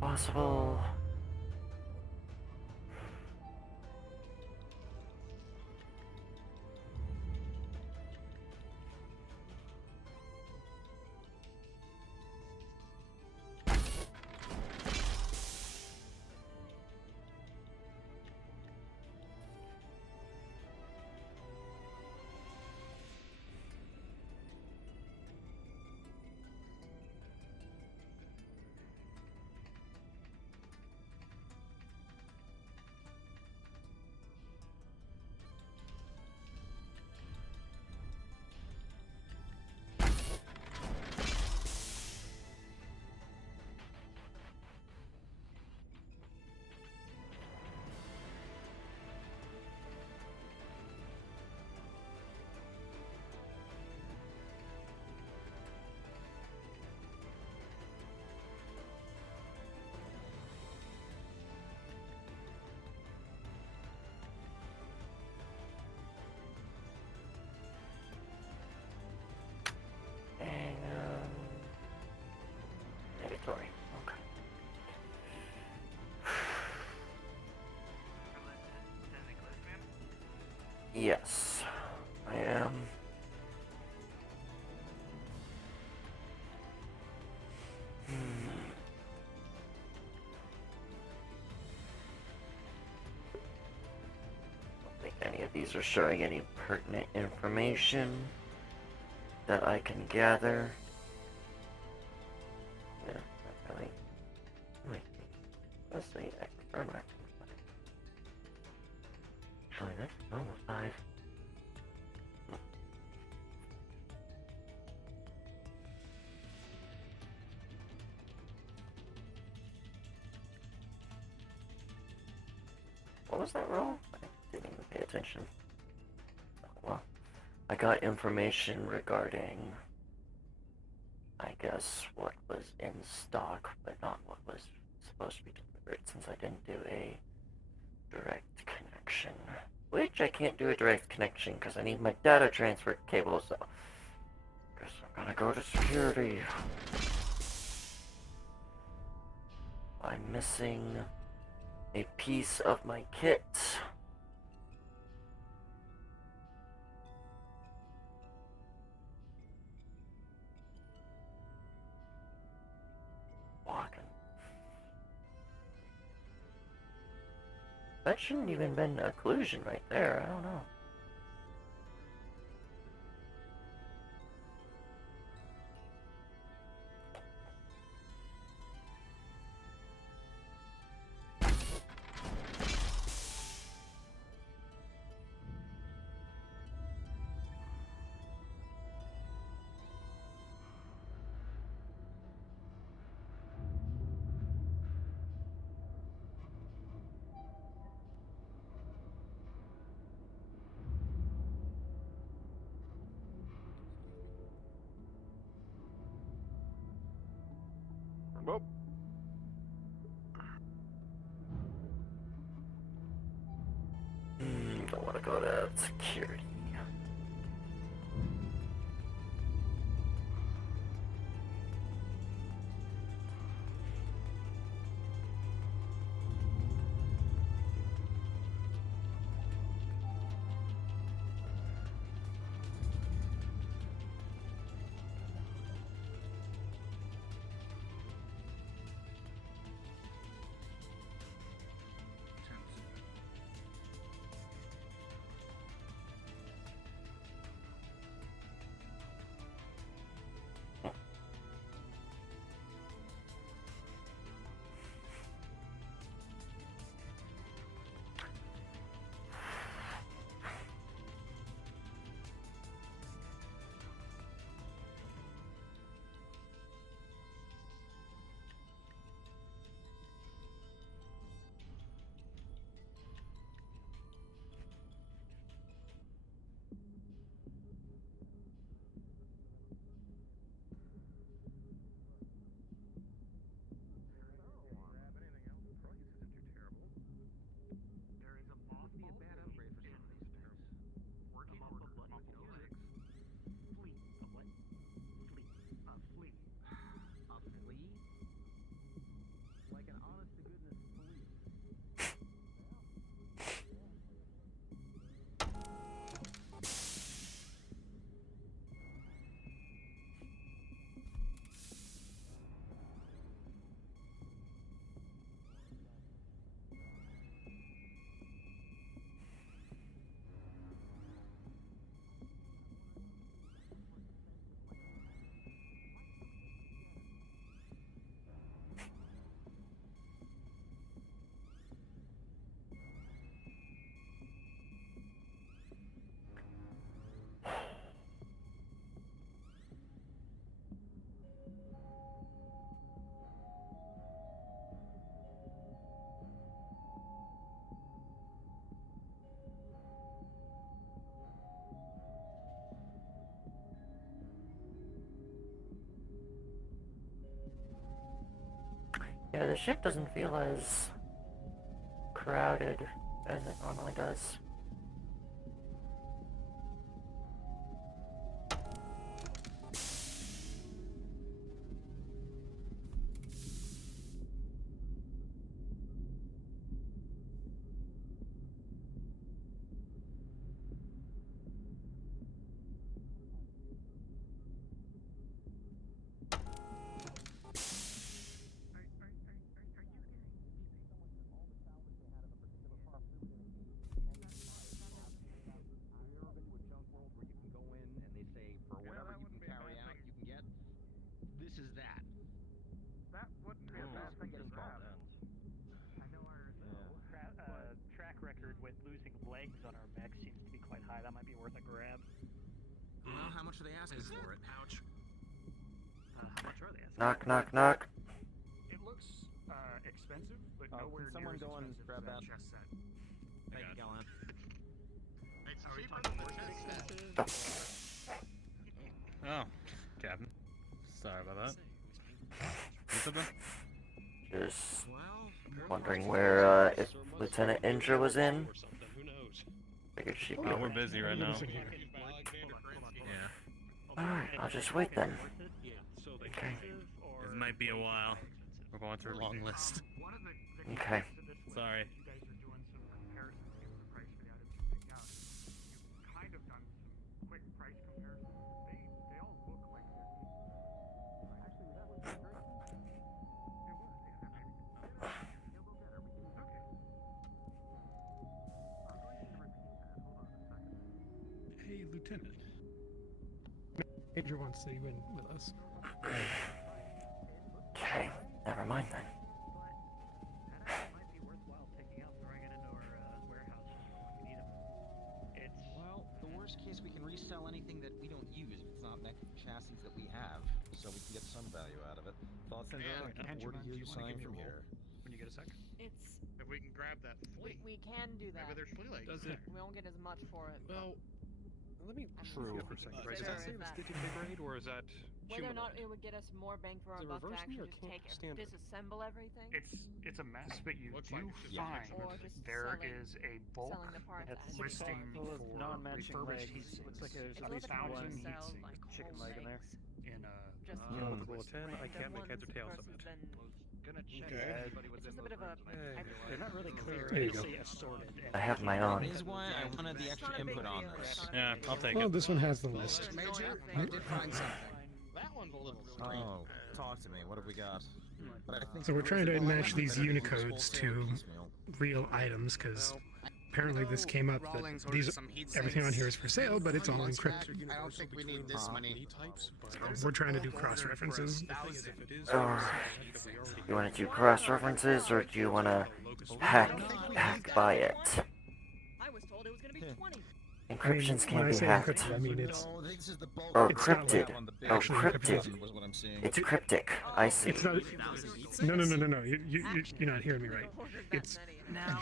Possible. Yes, I am. Don't think any of these are showing any pertinent information that I can gather. Yeah, not really. Wait, let's see. Experiment. Actually, that's normal size. What was that roll? I didn't even pay attention. Well, I got information regarding, I guess, what was in stock, but not what was supposed to be delivered, since I didn't do a direct connection. Which I can't do a direct connection because I need my data transfer cable, so guess I'm gonna go to security. I'm missing a piece of my kit. Walking. That shouldn't even been occlusion right there. I don't know. Whoop. Don't want to go to security. Yeah, the ship doesn't feel as crowded as it normally does. legs on our mech seems to be quite high. That might be worth a grab. Well, how much are they asking for it? Ouch. How much are they asking? Knock, knock, knock. It looks expensive, but Can nowhere someone near as go and expensive grab as that? chess set. Thank you, Gallan. Are we talking more expensive? Oh, Captain. Sorry about that. You said that? Just wondering where, if Lieutenant Indra was in. Figured she'd be. Oh, we're busy right now. Yeah. Alright, I'll just wait then. Okay. It might be a while. We're going through a long list. Okay. Sorry. You guys are doing some comparisons to the price for the items you pick out. You've kind of done some quick price comparisons. They all look like they're decent. Actually, that was very cheap. It was, yeah. Okay. I'm going to repeat that. Hold on a second. Hey, Lieutenant. Major wants to see you in with us. Okay, never mind then. Well, the worst case, we can resell anything that we don't use if it's not mech chassis that we have, so we can get some value out of it. Thoughts and Yeah, where do you sign from here? When you get a sec. It's. If we can grab that flea. We can do that. Maybe there's flea legs. Does it? We won't get as much for it. Well, let me True. for a second. Does that save as DTK grade, or is that whether or not it would get us more bang for our Is it buck to reversing actually or just can't take stand it? disassemble everything? It's a mess, but you Looks do like it's just find Or just there selling- is a bulk selling the parts as listing full of for non-matching refurbished legs. heat Looks like sinks. there's at least one sell, like, chicken whole leg in there. legs. In Just with a rule of 10, I can't make heads or tails of it. Gonna check Okay. everybody It's within just a bit of a. They're not really clear. There you They go. say assorted. and I have my everything. own. That is why I wanted the extra input on this. Yeah, I'll take Well, it. this one has the list. Major, I did find something. That one's a little strange. Oh, talk to me. What have we got? But I think So we're trying to match these better to Unicodes wholesale to piecemeal. real items, because apparently this came up that these everything on here is for sale, but it's all encrypted. I don't think we need this many. We're trying to do cross references. You want to do cross references, or do you want to hack by it? I was told it was gonna be 20. Encryptions when can I be say hacked. encrypted, I mean it's No, this is the bulk Oh, of it. It's not cryptid. like On the big Oh, actually cryptid. encrypted. was what I'm seeing. It's cryptic. I see. It's not. No. You're not hearing me right. It's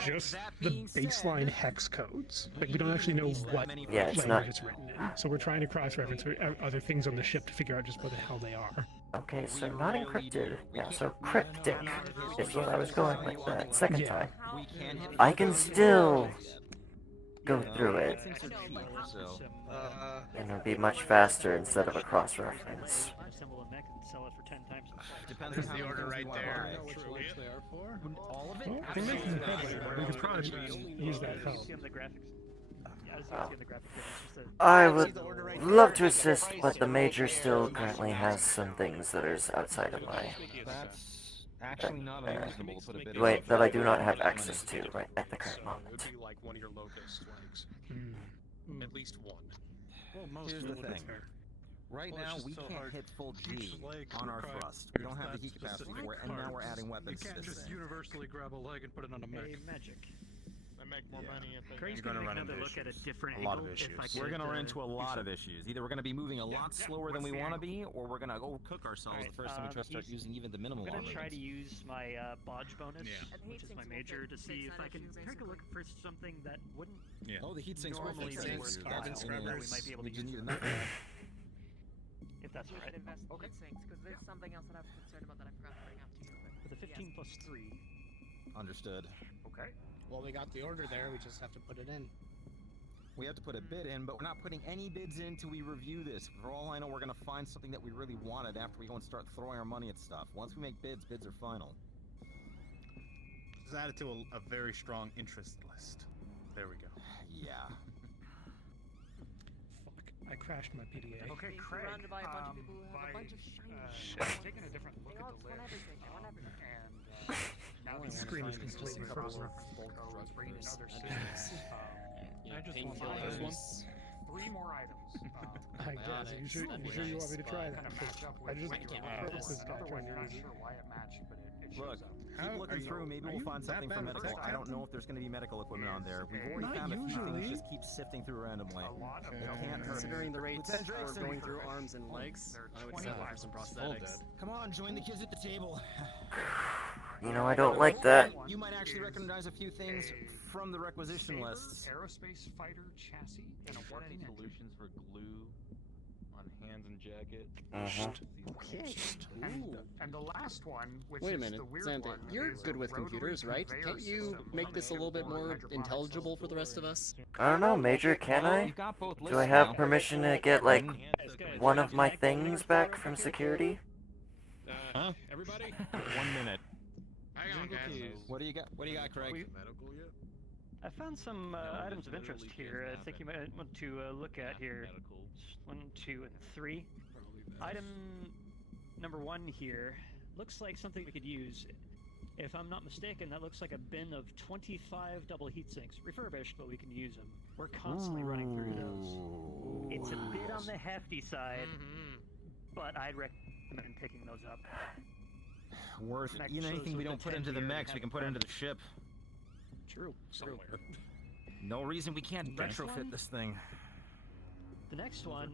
just the baseline hex codes. Like we don't actually know what Yeah, it's language not. it's written in. So we're trying to cross-reference other things on the ship to figure out just what the hell they are. Okay, so not encrypted. Yeah, so cryptic is what I was going with that second Yeah. time. We can hit I can still go through it, Things are cheap, so and it'll be much faster instead of a cross reference. Assemble a mech and sell it for 10 times. depends on how many things we want to buy. All of it? Well, we're making headway. We could probably use that help. See on the graphics. Yeah, I just don't see on the graphics. It's just a. I would love to assist, but the Major still currently has some things that are outside of my... That's actually not unreasonable to put a bid in. Wait, that I do not have access to right at the current It moment. would be like one of your locust legs. At least one. Here's the thing. Right now, we can't hit full G on our thrust. We don't have the heat capacity for it, and now we're adding weapons You to can't this just thing. universally grab a leg and put it on a mech. Hey, magic. They make more money if they Craig's You're gonna gonna make run another into look at a issues. different A lot of angle. issues. If I We're could, gonna run into a lot of issues. Either we're gonna be moving a lot slower than we want to be, or we're gonna go cook ourselves Alright, the first time we try to start using even the minimal I'm gonna try armaments. to use my bodge bonus, Yeah. which is my major, to see if I can take a look for something that wouldn't Yeah. Oh, the heat sinks will normally fix be it. worth That's that we only- might be able we to just use need for enough. that. If that's We alright. should invest in sinks, because there's something else that I was concerned about that I forgot to bring up to you. For the 15 plus 3. Understood. Okay. Well, we got the order there. We just have to put it in. We have to put a bid in, but we're not putting any bids in till we review this. For all I know, we're gonna find something that we really wanted after we go and start throwing our money at stuff. Once we make bids, bids are final. Just add it to a very strong interest list. There we go. Yeah. Fuck. I crashed my PDA. Okay, Being Craig. surrounded by a bunch of people who have a bunch of shiny Taking a different look They at all the just want list. everything. They want everything. And now The that screen we're is completely full of cross-reference bulk rate in other cities, I just want five- those. 3 more items. I guess. You sure you want me to try that? Kind of match up I with just what your purpose this guy otherwise trying you're not to use sure why it matched, but it it shows Look, up. keep looking through. Maybe we'll find something for medical. I don't know if there's going to be medical equipment on there. We've already found a few things. Just keep sifting through randomly. It can't hurt. Considering the rates Lieutenant we're Drakeson. going through arms and legs, I would settle for some prosthetics. Come on, join the kids at the table. You know, I don't like that. You might actually recognize a few things from the requisition lists. Aerospace fighter chassis and a working solutions for glue on hands and jacket. Okay. And the last one, which Wait a is minute, the weird Xanthia, one, you're is good a with rotary computers, right? conveyor Can't you system make this a little bit more intelligible for the rest of us? I don't know, Major, can I? You've got both Do lists I have now. permission to get, like, one of my things back from security? Huh? Everybody? 1 minute. Hang on, guys. What do you got? What do you got, Craig? Medical yet? I found some items of interest here. I think you might want to look at here. 1, 2, and 3. Item number 1 here looks like something we could use. If I'm not mistaken, that looks like a bin of 25 double heat sinks, refurbished, but we can use them. We're constantly running through those. It's a bit on the hefty side, but I'd recommend picking those up. Worth it. Mech You know, shows anything we with don't the put 10 into the here, we mechs, we have can put into the ship. True. Somewhere. No reason we can't Next one? retrofit this thing. The next one,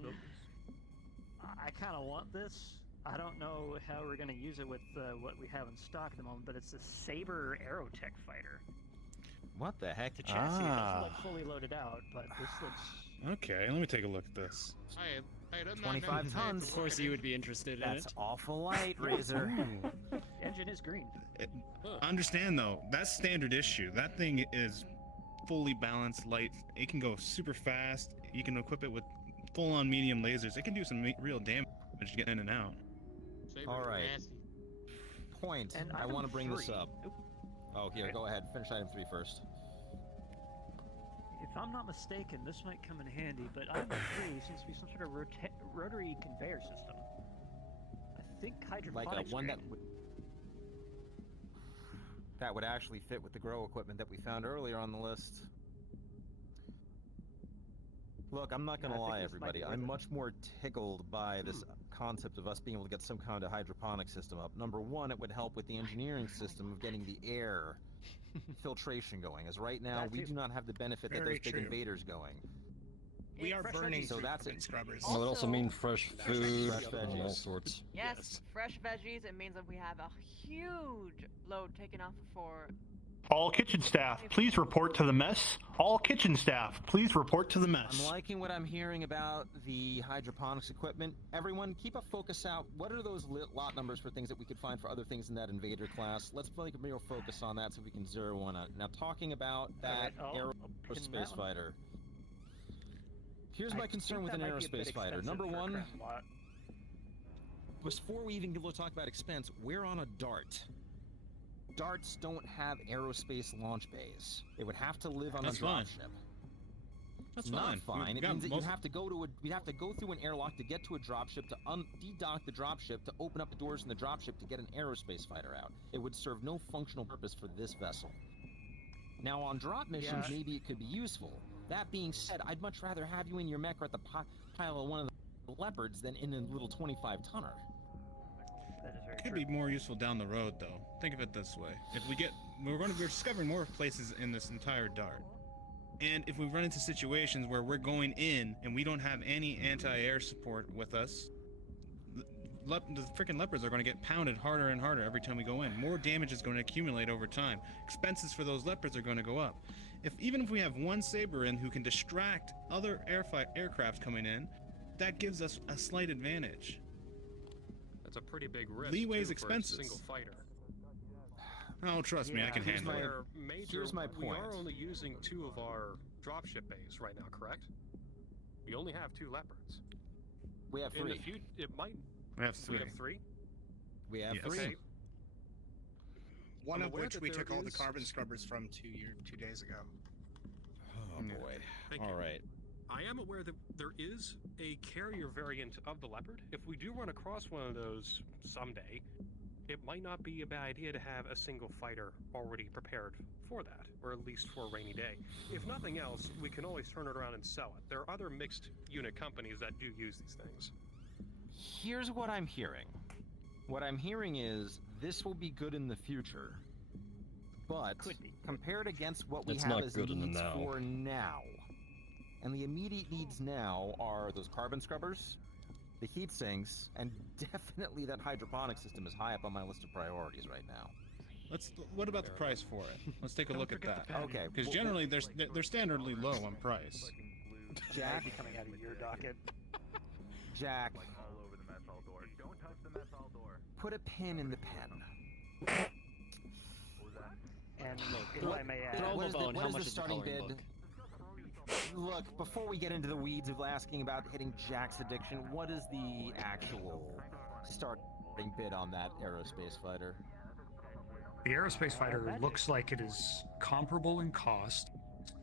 I kind of want this. I don't know how we're going to use it with what we have in stock at the moment, but it's a Saber Aerotech fighter. What the heck? The chassis doesn't look fully loaded out, but this looks... Okay, let me take a look at this. 25 tons. Of course you would be interested in it. That's awful light, Razor. Engine is green. Understand though, that's standard issue. That thing is fully balanced light. It can go super fast. You can equip it with full-on medium lasers. It can do some real damage getting in and out. All right. Point. And I want to bring this 3. up. Oh, here, go ahead. Finish item 3 first. If I'm not mistaken, this might come in handy, but item 3 seems to be some sort of rotary conveyor system. I think Like hydroponics. one that would actually fit with the grow equipment that we found earlier on the list. Look, I'm not gonna lie, everybody. I'm much more tickled by this concept of us being able to get some kind of hydroponic system up. Number one, it would help with the engineering system of getting the air filtration going, as right now we do not have the benefit that those big invaders going. We are burning so that's it. scrubbers. That would also mean fresh food Fresh and all veggies. sorts. Yes, fresh veggies. It means that we have a huge load taken off for. All kitchen staff, please report to the mess. All kitchen staff, please report to the mess. I'm liking what I'm hearing about the hydroponics equipment. Everyone, keep a focus out. What are those lot numbers for things that we could find for other things in that invader class? Let's make a real focus on that so we can zero one out. Now, talking about that aerospace fighter. Here's my concern with an aerospace fighter. Number one, before we even go talk about expense, we're on a DART. Darts don't have aerospace launch bays. They would have to live on a dropship. That's not fine. It means that you have to go to we'd have to go through an airlock to get to a dropship, to de-dock the dropship, to open up the doors in the dropship to get an aerospace fighter out. It would serve no functional purpose for this vessel. Now, on drop missions, maybe it could be useful. That being said, I'd much rather have you in your mech or at the pile of one of the leopards than in a little 25-tonner. Could be more useful down the road, though. Think of it this way: we're discovering more places in this entire DART, and if we run into situations where we're going in and we don't have any anti-air support with us, the freaking leopards are going to get pounded harder and harder every time we go in. More damage is going to accumulate over time. Expenses for those leopards are going to go up. Even if we have one Saber in who can distract other aircraft coming in, that gives us a slight advantage. That's a pretty big risk. Leeway's too, expenses. For a single fighter. Oh, trust me, I can handle it. Here's my point. We are only using 2 of our dropship bays right now, correct? We only have 2 leopards. We have 3. It might. We have 3. We have 3. We have 3. Okay. One of which we took all the carbon scrubbers from 2 days ago. Oh boy. All right. I am aware that there is a carrier variant of the Leopard. If we do run across one of those someday, it might not be a bad idea to have a single fighter already prepared for that, or at least for a rainy day. If nothing else, we can always turn it around and sell it. There are other mixed unit companies that do use these things. Here's what I'm hearing. What I'm hearing is this will be good in the future. But compared against what we It's have not as good in the needs now. for now, and the immediate needs now are those carbon scrubbers, the heat sinks, and definitely that hydroponic system is high up on my list of priorities right now. What about the price for it? Let's take a look at that. Okay. Because generally they're standardly low on price. Jack, coming out of your docket. Jack, put a pin in the pen. And look, if I may add, What is the starting bid? Look, before we get into the weeds of asking about hitting Jack's addiction, what is the actual starting bid on that aerospace fighter? The aerospace fighter looks like it is comparable in cost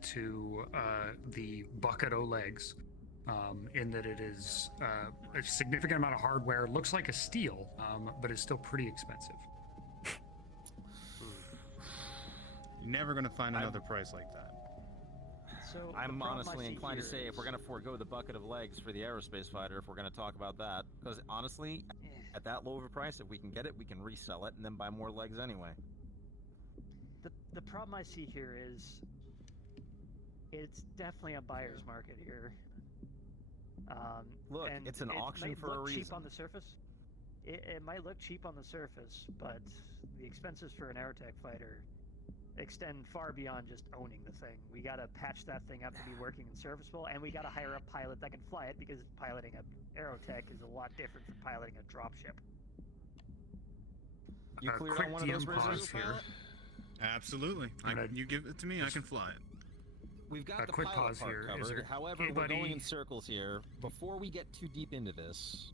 to the Bucket O legs, in that it is a significant amount of hardware. Looks like a steel, but it's still pretty expensive. You're never going to find another price like that. So I'm honestly inclined to say if we're going to forego the bucket of legs for the aerospace fighter, if we're going to talk about that, because honestly, at that low of a price, if we can get it, we can resell it and then buy more legs anyway. The problem I see here is it's definitely a buyer's market here. Look, and it's an auction might for a look reason. cheap on the surface. It might look cheap on the surface, but the expenses for an Aerotech fighter extend far beyond just owning the thing. We gotta patch that thing up to be working and serviceable, and we gotta hire a pilot that can fly it, because piloting a Aerotech is a lot different from piloting a dropship. You cleared quick on one of those DM pause bridges? here. Absolutely. You give it to me, I can fly it. We've got the quick pilot pause part here. Is covered. there However, we're anybody- going in circles here. Before we get too deep into this,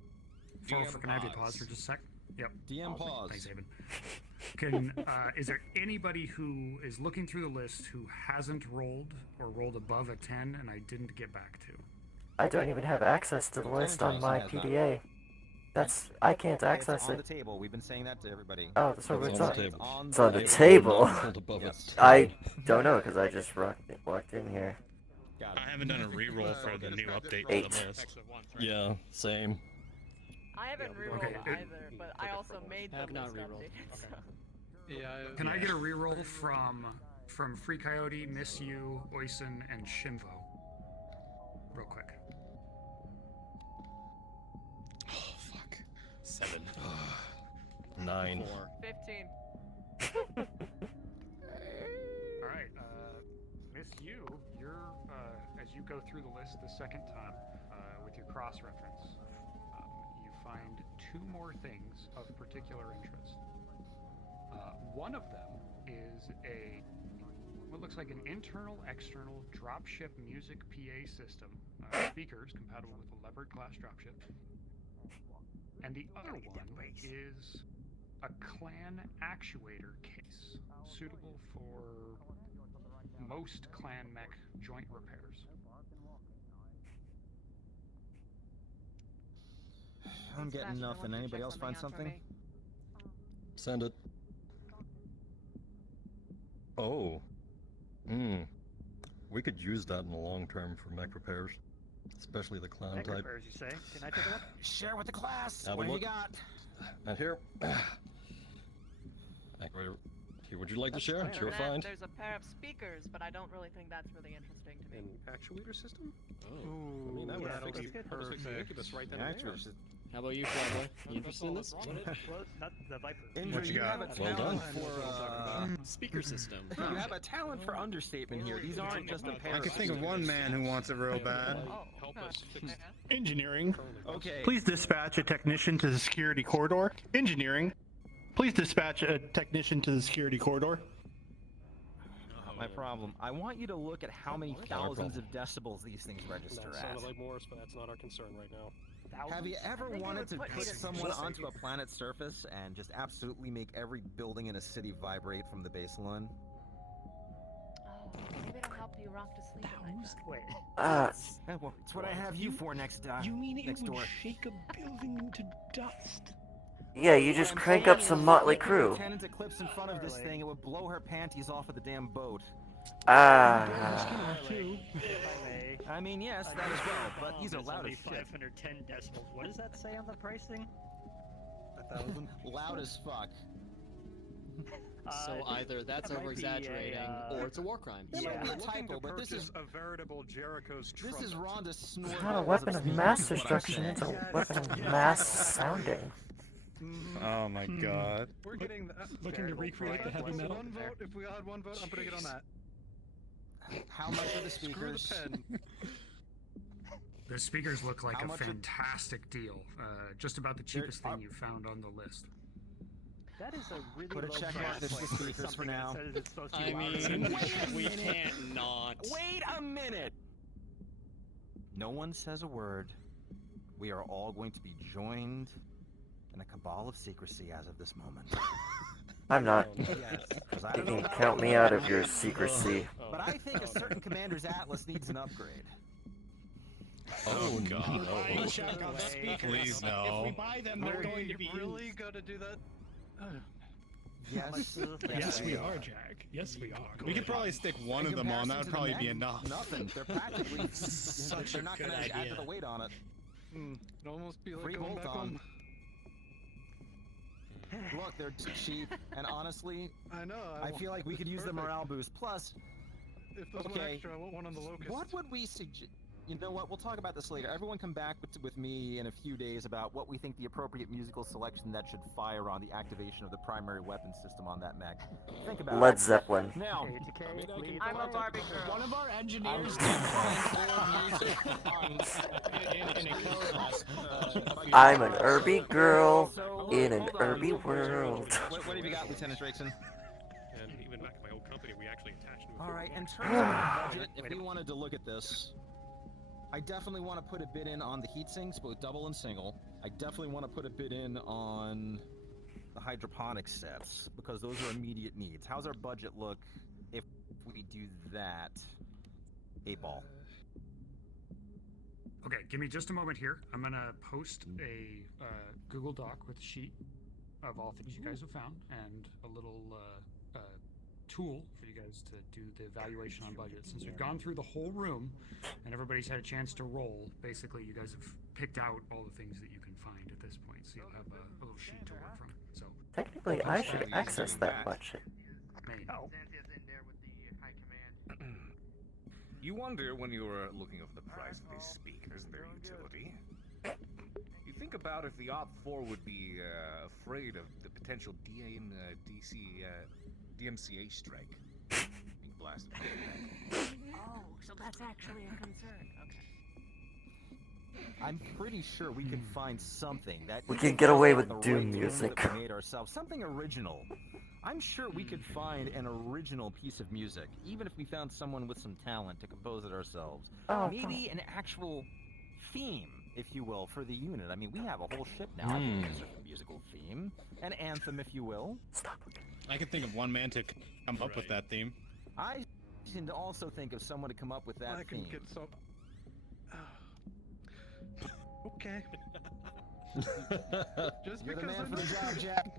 Can I have you pause for just a sec? Yep. DM pause. Thanks, Aben. Can is there anybody who is looking through the list who hasn't rolled or rolled above a 10 and I didn't get back to? I don't even have access to the list on my PDA. I can't access it's on it. the table. We've been saying that to everybody. Oh, that's what It's it's on on. the It's table. on the table. Yes. I don't know because I just walked in here. I haven't done a reroll for the new update to 8. the list. Yeah, same. I haven't rerolled Okay, either, but I also made the have not list rerolled. updated. So. Can I get a reroll from Free Coyote, Miss You, Oisin, and Shinvo? Real quick. Oh, fuck. 7. 9. 15. All right, Miss You, you're as you go through the list the second time with your cross-reference, you find 2 more things of particular interest. One of them is what looks like an internal-external dropship music PA system, speakers compatible with a leopard class dropship, and the other one is a clan actuator case suitable for most clan mech joint repairs. I'm getting nothing. Anybody else find something? Send it. Oh. We could use that in the long term for mech repairs. Especially the clown Mech type. repairs, you say? Can I take a look? Share with the class. Have a What do you look. got? And here. Would you like to share? It's your That- find. There's a pair of speakers, but I don't really think that's really interesting to me. An actuator system? Oh. I mean, that would Yeah, fix that's the fix the incubus right then Yeah, and actually, there. How about you, Flyboy? You interested in this? Well, not the Viper. Indra, you have a Well talent done. for Speaker system. you have a talent for understatement here. These aren't just a pair I of can think of one man who wants it real bad. Help us fix Engineering. Okay. Please dispatch a technician to the security corridor. Engineering. Please dispatch a technician to the security corridor. My problem. I want you to look at how many thousands of decibels these things register That at. sounded like Morse, but that's not our concern right now. Have you ever I think it wanted would to put me put to someone sleep. onto a planet's surface and just absolutely make every building in a city vibrate from the baseline? Oh, maybe it'll help you rock to sleep at night. Wait. That's what I have you for next You mean next it would door. shake a building to dust? Yeah, you just crank up some motley crew. Lieutenant Eclipse in front of this thing, it would blow her panties off of the damn boat. I mean, yes, that as well, but these are loud as shit. 510 decibels. What does that say on the pricing? 1,000. Loud as fuck. So either that's that might be over-exaggerating, or it's a war crime. That might be a Looking typo, to but this is purchase a veritable Jericho's this is trumpet. Rhonda's snort. It's not a weapon of mass destruction, it's a weapon of mass sounding. Oh my god. We're getting Looking to recreate the heavy metal. One vote. If we all had one vote, I'm putting it on that. How much are the Screw the speakers? pen. The speakers look like How a much are- fantastic deal. Just about the cheapest thing you found on the list. That is a really Put a low check price mark next to point the for speakers for something now. that says it's supposed to I be louder mean, than we can't not. Wait a minute! No one says a word. We are all going to be joined in a cabal of secrecy as of this moment. I'm not. Yes, 'cause I You don't know can about count me you, out of your secrecy. But I think a certain commander's atlas needs an upgrade. Oh god. Check on the speakers. Please no. If we buy them, they're going to be really used. gonna do that? Yes. Yes, we are, Jack. Yes, we are. We could probably stick one In of them on. comparison That would to the probably be men, enough. Nothing. They're practically. Such they're a not good going to add to idea. the weight on it. It'd almost be like Free going back bolt-on. home. Look, they're cheap, and honestly, I know. I feel like we could use the morale boost. Plus, If there's one okay, extra, I want one on the locust. what would we suggest? You know what? We'll talk about this later. Everyone come back with me in a few days about what we think the appropriate musical selection that should fire on the activation of the primary weapon system on that mech. Think about Led it. Zeppelin. Now, I'm a Barbie girl. One of our engineers did find old music in a code class. I'm an Irby girl in an Irby world. what have you got, Lieutenant Drakeson? And even back at my old company, we actually attached to a All right, in full terms of budget, if we wanted to look at this, I definitely want to put a bid in on the heat sinks, both double and single. I definitely want to put a bid in on the hydroponic sets, because those are immediate needs. How's our budget look if we do that? 8-ball. Okay, give me just a moment here. I'm gonna post a Google Doc with a sheet of all things you guys have found and a little tool for you guys to do the evaluation on budget. Since we've gone through the whole room and everybody's had a chance to roll, basically you guys have picked out all the things that you can find at this point. So you'll have a little sheet to work from. So Technically, I should access that budget. Oh. Xanthia's in there with the high command. You wonder when you were looking over the price of these speakers and their utility. You think about if the Op4 would be afraid of the potential DMCA strike. Being blasted. Oh, so that's actually a concern. Okay. I'm pretty sure we can find something that We can get away with the right Doom tune music. that we made ourselves, something original. I'm sure we could find an original piece of music, even if we found someone with some talent to compose it ourselves. Oh, Maybe an actual theme, if you will, for the unit. I mean, we have a whole ship now. I think there's a musical theme, an anthem, if you will. I can think of one man to come up with that theme. I can also think of someone to come up with that I can theme. get so. Okay. Just You're the because man I'm for the not- job, Jack.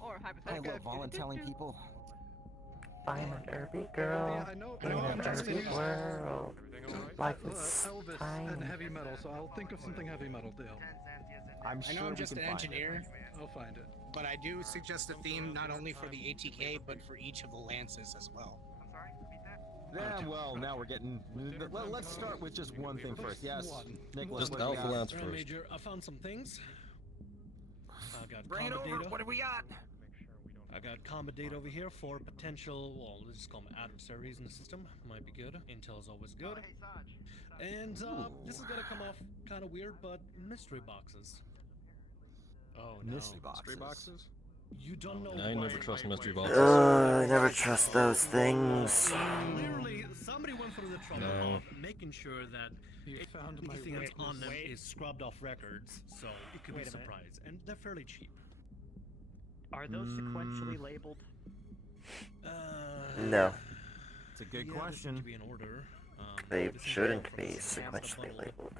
Or I hypothetically. love volunteering people. I'm an Irby girl in an Irby world. Life is Elvis tiny. and heavy metal, so I'll think of something heavy metal deal. I'm I know sure I'm we just can an find it. engineer, I'll find it. but I do suggest a theme not only for the ATK, but for each of the lances as well. I'm sorry, repeat that. Yeah, well, now we're getting. Let's start with just one thing first. Yes, Nicholas. Just what do you Alpha got? Lance first. Major, I found some things. I got Bring it combat over. data. What do we got? I got combat data over here for potential, well, let's just call them adversaries in the system. Might be good. Intel's always good. Hey, Saj. And this is gonna come off kind of weird, but mystery boxes. Oh no. Mystery boxes. You don't know. I never trust mystery boxes. I never trust those things. Literally, somebody went through the trouble No. of making sure that found my anything that's on them wait. is scrubbed off records, so it could be a Wait a minute. surprise, and they're fairly cheap. Are those sequentially labeled? No. It's a good Yeah, question. This should be in order. They this is shouldn't from be the sequentially labeled.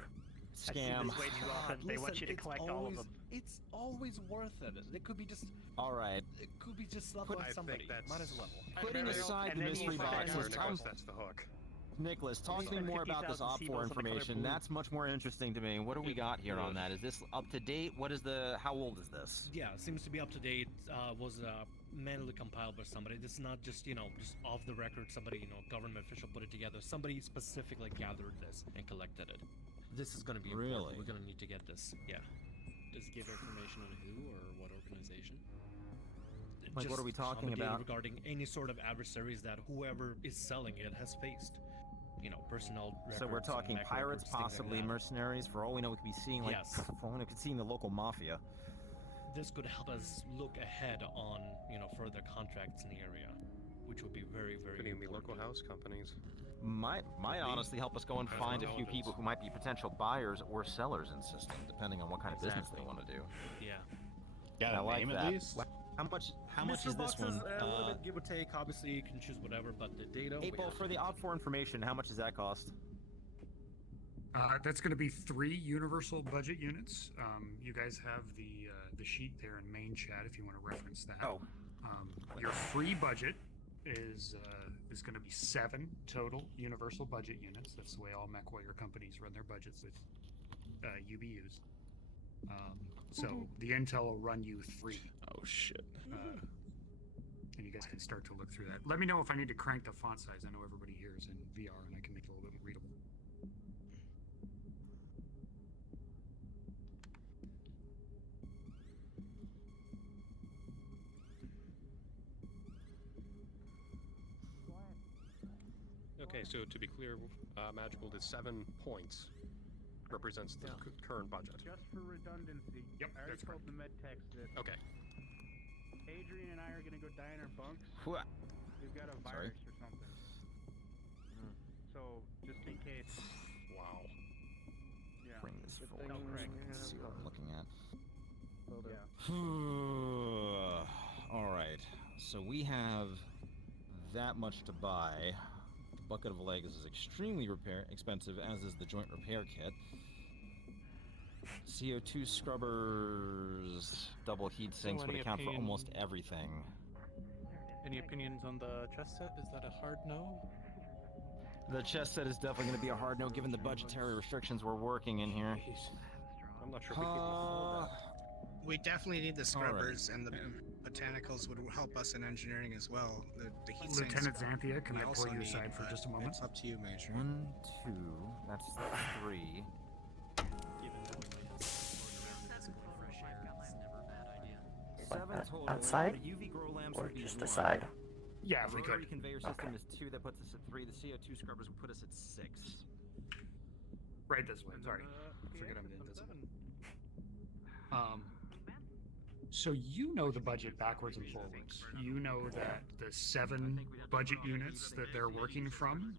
Scam. Way too often. They want you to it's collect all of them. It's always worth it. It could be just. All right. It could be just left I with think somebody. that's- Might as well. Putting aside and the then you mystery find- boxes, That's the hook. Nicholas, talk to me Spent more about this 50,000 Op 4 seagulls on the color information. blue. That's much more interesting to me. What do we got here on that? Is this up to date? What is the? How old is this? Yeah, seems to be up to date. Was manually compiled by somebody. This is not just just off the record. Somebody government official put it together. Somebody specifically gathered this and collected it. This is going to be important. Really? We're going to need to get this. Yeah. Does it give information on who or what organization? Like, what are we talking some data about? regarding any sort of adversaries that whoever is selling it has faced. Personnel records. So we're talking and MAC pirates, records, things like possibly that. mercenaries. For all we know, we could be seeing like, Yes. for all we know, we could be seeing the local mafia. This could help us look ahead on further contracts in the area, which would be very, very. Could even be important. local house companies. Might honestly help us go and find a few people who might be potential buyers or sellers in system, depending on what kind of business they want to do. Yeah. Yeah, I like name that. at least? How much Mystery is this boxes, one? a little bit give or take. Obviously, you can choose whatever, but the data. April, for the Op 4 information, how much does that cost? That's going to be 3 universal budget units. You guys have the sheet there in main chat if you want to reference that. Oh. Your free budget is going to be 7 total universal budget units. That's the way all MechWarrior companies run their budgets with UBUs. So the intel will run you 3. Oh shit. And you guys can start to look through that. Let me know if I need to crank the font size. I know everybody here is in VR and I can make it a little bit more readable. Okay, so to be clear, Magical did 7 points. Represents the current budget. Just for redundancy, Yep, I already that's told the med techs that Okay. Adrian and I are gonna go die in our bunks. What? We've got a Sorry? virus or something. So just in case. Wow. Yeah. Bring this Good forward. thing Craig. Let's see what I'm looking at. Yeah. All right. So we have that much to buy. The bucket of legs is extremely expensive, as is the joint repair kit. CO2 scrubbers, double heat sinks would any account for opinion- almost everything. Any opinions on the chess set? Is that a hard no? The chest set is definitely going to be a hard no given the budgetary restrictions we're working in here. I'm not sure if we can afford that. We definitely need the All scrubbers, and the botanicals would help us in engineering as well. The heat Lieutenant sinks Xanthia, can we I also pull you need, aside for but just a moment? It's up to you, Major. 1, 2, that's 3. Like 7 total. outside? The UV grow lamps Or would be just 1. aside? Yeah, if The we rotary could. conveyor system Okay. is 2, that puts us at 3. The CO2 scrubbers would put us at 6. Right this way. Sorry. Forget I'm invisible. So you know the budget backwards and forwards. You know that the 7 budget units that they're working from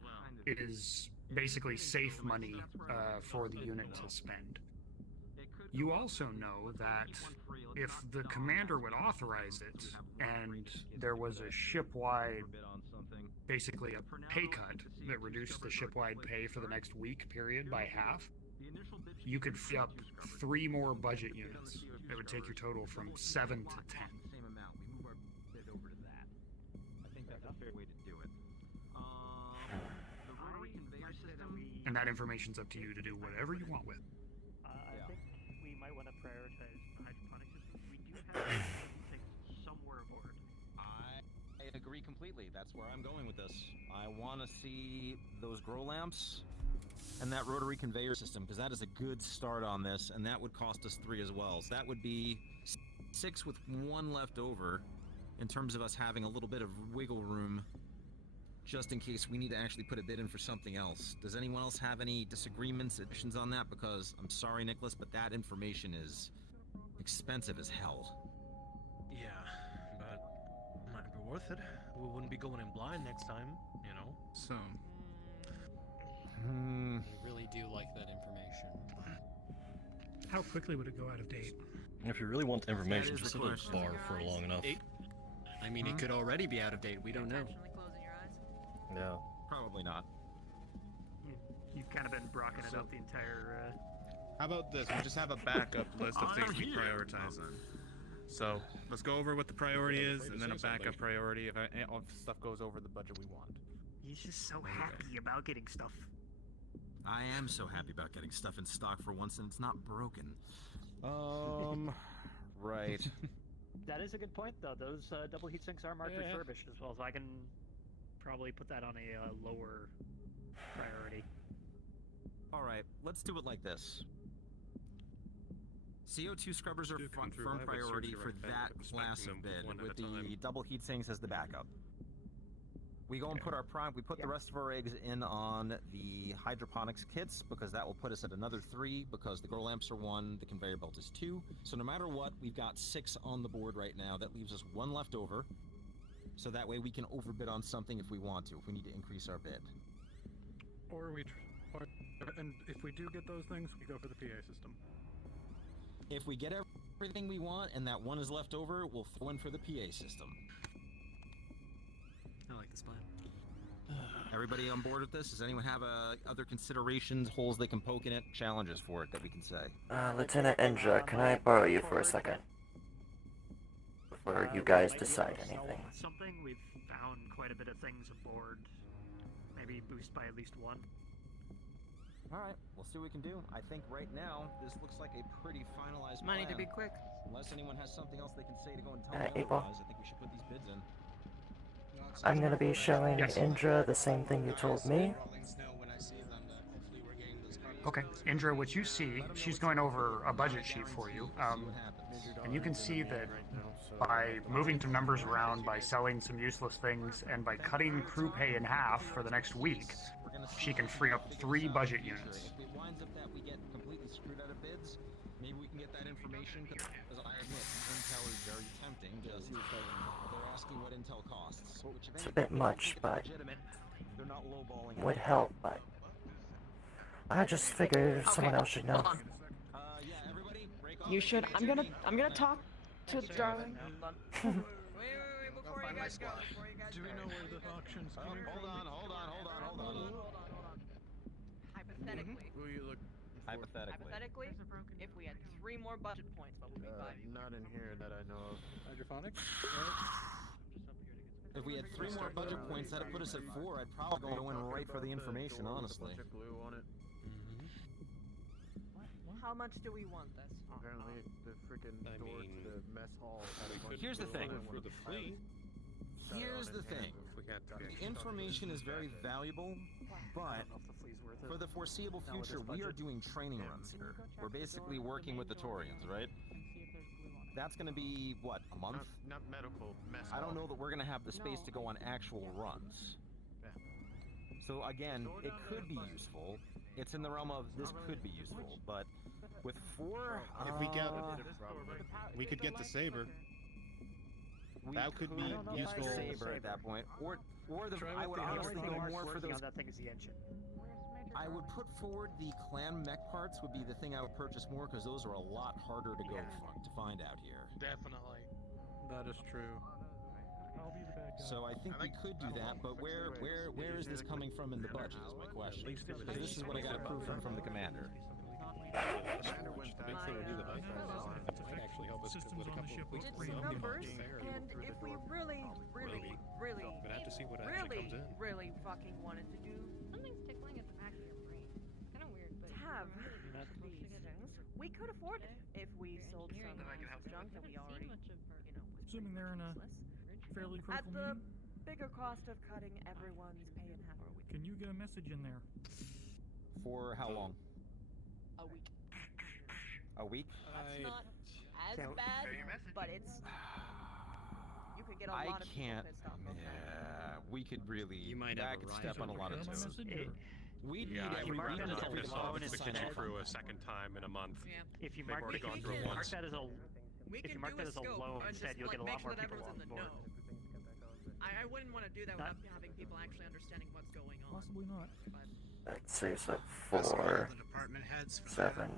is basically safe money for the unit to spend. You also know that if the commander would authorize it and there was a ship-wide, basically a pay cut that reduced the ship-wide pay for the next week period by half, you could free up 3 more budget units. It would take your total from 7 to 10. Same amount. We move our bid over to that. I think that's a fair way to do it. The rotary conveyor system. And that information's up to you to do whatever you want with. I think we might want to prioritize the hydroponic systems. We do have things somewhere aboard. I agree completely. That's where I'm going with this. I want to see those grow lamps and that rotary conveyor system, because that is a good start on this, and that would cost us 3 as well. So that would be 6 with 1 left over in terms of us having a little bit of wiggle room just in case we need to actually put a bid in for something else. Does anyone else have any disagreements, additions on that? Because I'm sorry, Nicholas, but that information is expensive as hell. Yeah, but might be worth it. We wouldn't be going in blind next time, So, We really do like that information. How quickly would it go out of date? If you really want the information, is just the sit at the question. bar for long enough. I mean, it could already be out of date. We don't know. Yeah. Probably not. You've kind of been brocking it up the entire. how about this? We just have a backup list of things we prioritize on. So, let's go over what the priority is, and then a backup priority if stuff goes over the budget we want. He's just so happy about getting stuff. I am so happy about getting stuff in stock for once and it's not broken. Right. That is a good point, though. Those double heat sinks are marked refurbished as well, so I can probably put that on a lower priority. Alright, let's do it like this. CO2 scrubbers are firm priority for that class of bid, with the double heat sinks as the backup. We go and put the rest of our eggs in on the hydroponics kits, because that will put us at another 3, because the grow lamps are 1, the conveyor belt is 2. So no matter what, we've got 6 on the board right now. That leaves us 1 left over. So that way we can overbid on something if we want to, if we need to increase our bid. And if we do get those things, we go for the PA system. If we get everything we want and that 1 is left over, we'll throw in for the PA system. I like this plan. Everybody on board with this? Does anyone have other considerations, holes they can poke in it, challenges for it that we can say? Lieutenant Indra, can I borrow you for a second? Before you guys decide anything. Something we've found quite a bit of things aboard. Maybe boost by at least 1. Alright, we'll see what we can do. I think right now, this looks like a pretty finalized Might plan. need to be quick. Unless anyone has something else they can say to go and tell me April. otherwise, I think we should put these bids in. I'm gonna be showing Indra the same thing you told me. Okay, Indra, what you see, she's going over a budget sheet for you, and you can see that by moving some numbers around, by selling some useless things, and by cutting crew pay in half for the next week, she can free up 3 budget units. If it winds up that we get completely screwed out of bids, maybe we can get that information, because I admit, Intel is very tempting, because they're asking what Intel costs. Which It's a bit much, but they're not lowballing would help, but I just figured someone else should know. You should. I'm gonna talk to darling. Wait, before you guys go. Do we know where the auction's coming from? Hold on. Hypothetically. Who you look Hypothetically, if we had 3 more budget points, what would we buy? Not in here that I know of. Hydroponics? If we had 3 more budget points, that'd put us at 4. I'd probably go in right for the information, honestly. Glue on it. How much do we want this? Apparently, the freaking door to the mess hall. Here's the thing. For the fleet. Here's the thing. The information is very valuable, but for the foreseeable future, we are doing training runs here. We're basically working with the Taurians, right? That's going to be, what, a month? Not medical mess. I don't know that we're going to have the space to go on actual runs. So again, it could be useful. It's in the realm of this could be useful, but with 4, If we get, we could get the saber. That could be useful. Saber at that point, or the. I would honestly go more for those. That thing is the engine. I would put forward the clan mech parts would be the thing I would purchase more, because those are a lot harder to go to find out here. Definitely. That is true. So I think we could do that, but where is this coming from in the budget is my question. Because this is what I got approved from the commander. Commander went back to review the budget. Actually help us with a couple of weeks. It's numbers, and if we really fucking wanted to do Something's tickling at the back of your brain. Kind of weird, but have these things, we could afford it if we sold some junk that we already, Assuming they're in a fairly critical at the meeting. bigger cost of cutting everyone's pay in half. Can you get a message in there? For how long? A week. A week? That's not as bad, but it's. You could get a lot of people pissed off. Yeah, we could really. You might that have could a step on a lot of toes. We need I would to not talk piss off about the kitchen crew a second time in a month. If you They've mark already gone through it once. that as a We if you can mark do that a as a scope low and instead, just, you'll get a make lot sure more that people everyone's on in the board. know. I wouldn't want to do that without having people actually understanding what's going on. Possibly not. That saves up 4, 7,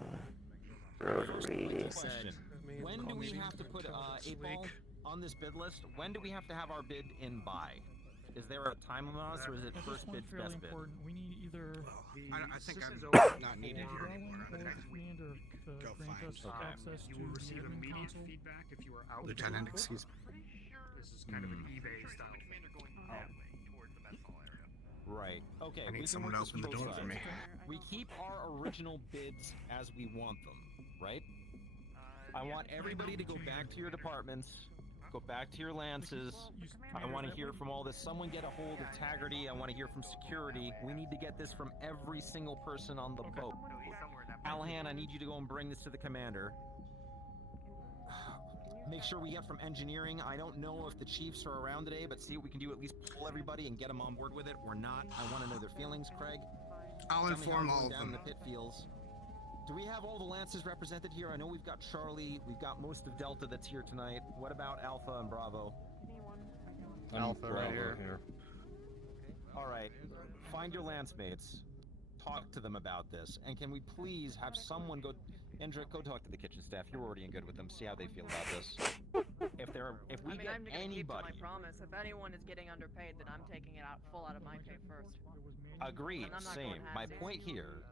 rotary. Question. When do we have to put 8-ball on this bid list? When do we have to have our bid in by? Is there a time on us, or is it At first this point, bid, fairly best bid? important. We need either I think I'm not needed here anymore. or the commander to grant us access You to will the receive admin immediate console. feedback if you are out. Lieutenant, excuse me. This is kind of an eBay style. Okay, I need we can someone work to this open the both door for sides. me. We keep our original bids as we want them, right? I want everybody to go back to your departments, go back to your lances. I want to hear from all this. Someone get a hold of Taggarty. I want to hear from security. We need to get this from every single person on the boat. Callahan, I need you to go and bring this to the commander. Make sure we get from engineering. I don't know if the chiefs are around today, but see what we can do. At least pull everybody and get them on board with it, or not. I want to know their feelings, Craig. I'll Tell me how inform it's all going of down in them. the pit feels. Do we have all the lances represented here? I know we've got Charlie, we've got most of Delta that's here tonight. What about Alpha and Bravo? Alpha right here. All right, find your lance mates, talk to them about this, and can we please have someone go... Endrick, go talk to the kitchen staff. You're already in good with them. See how they feel about this. If we I mean, get I'm gonna keep to my anybody... promise. If anyone is getting underpaid, then I'm taking it out full out of my pay first. Agreed, And I'm not same. going My halvesies. point here...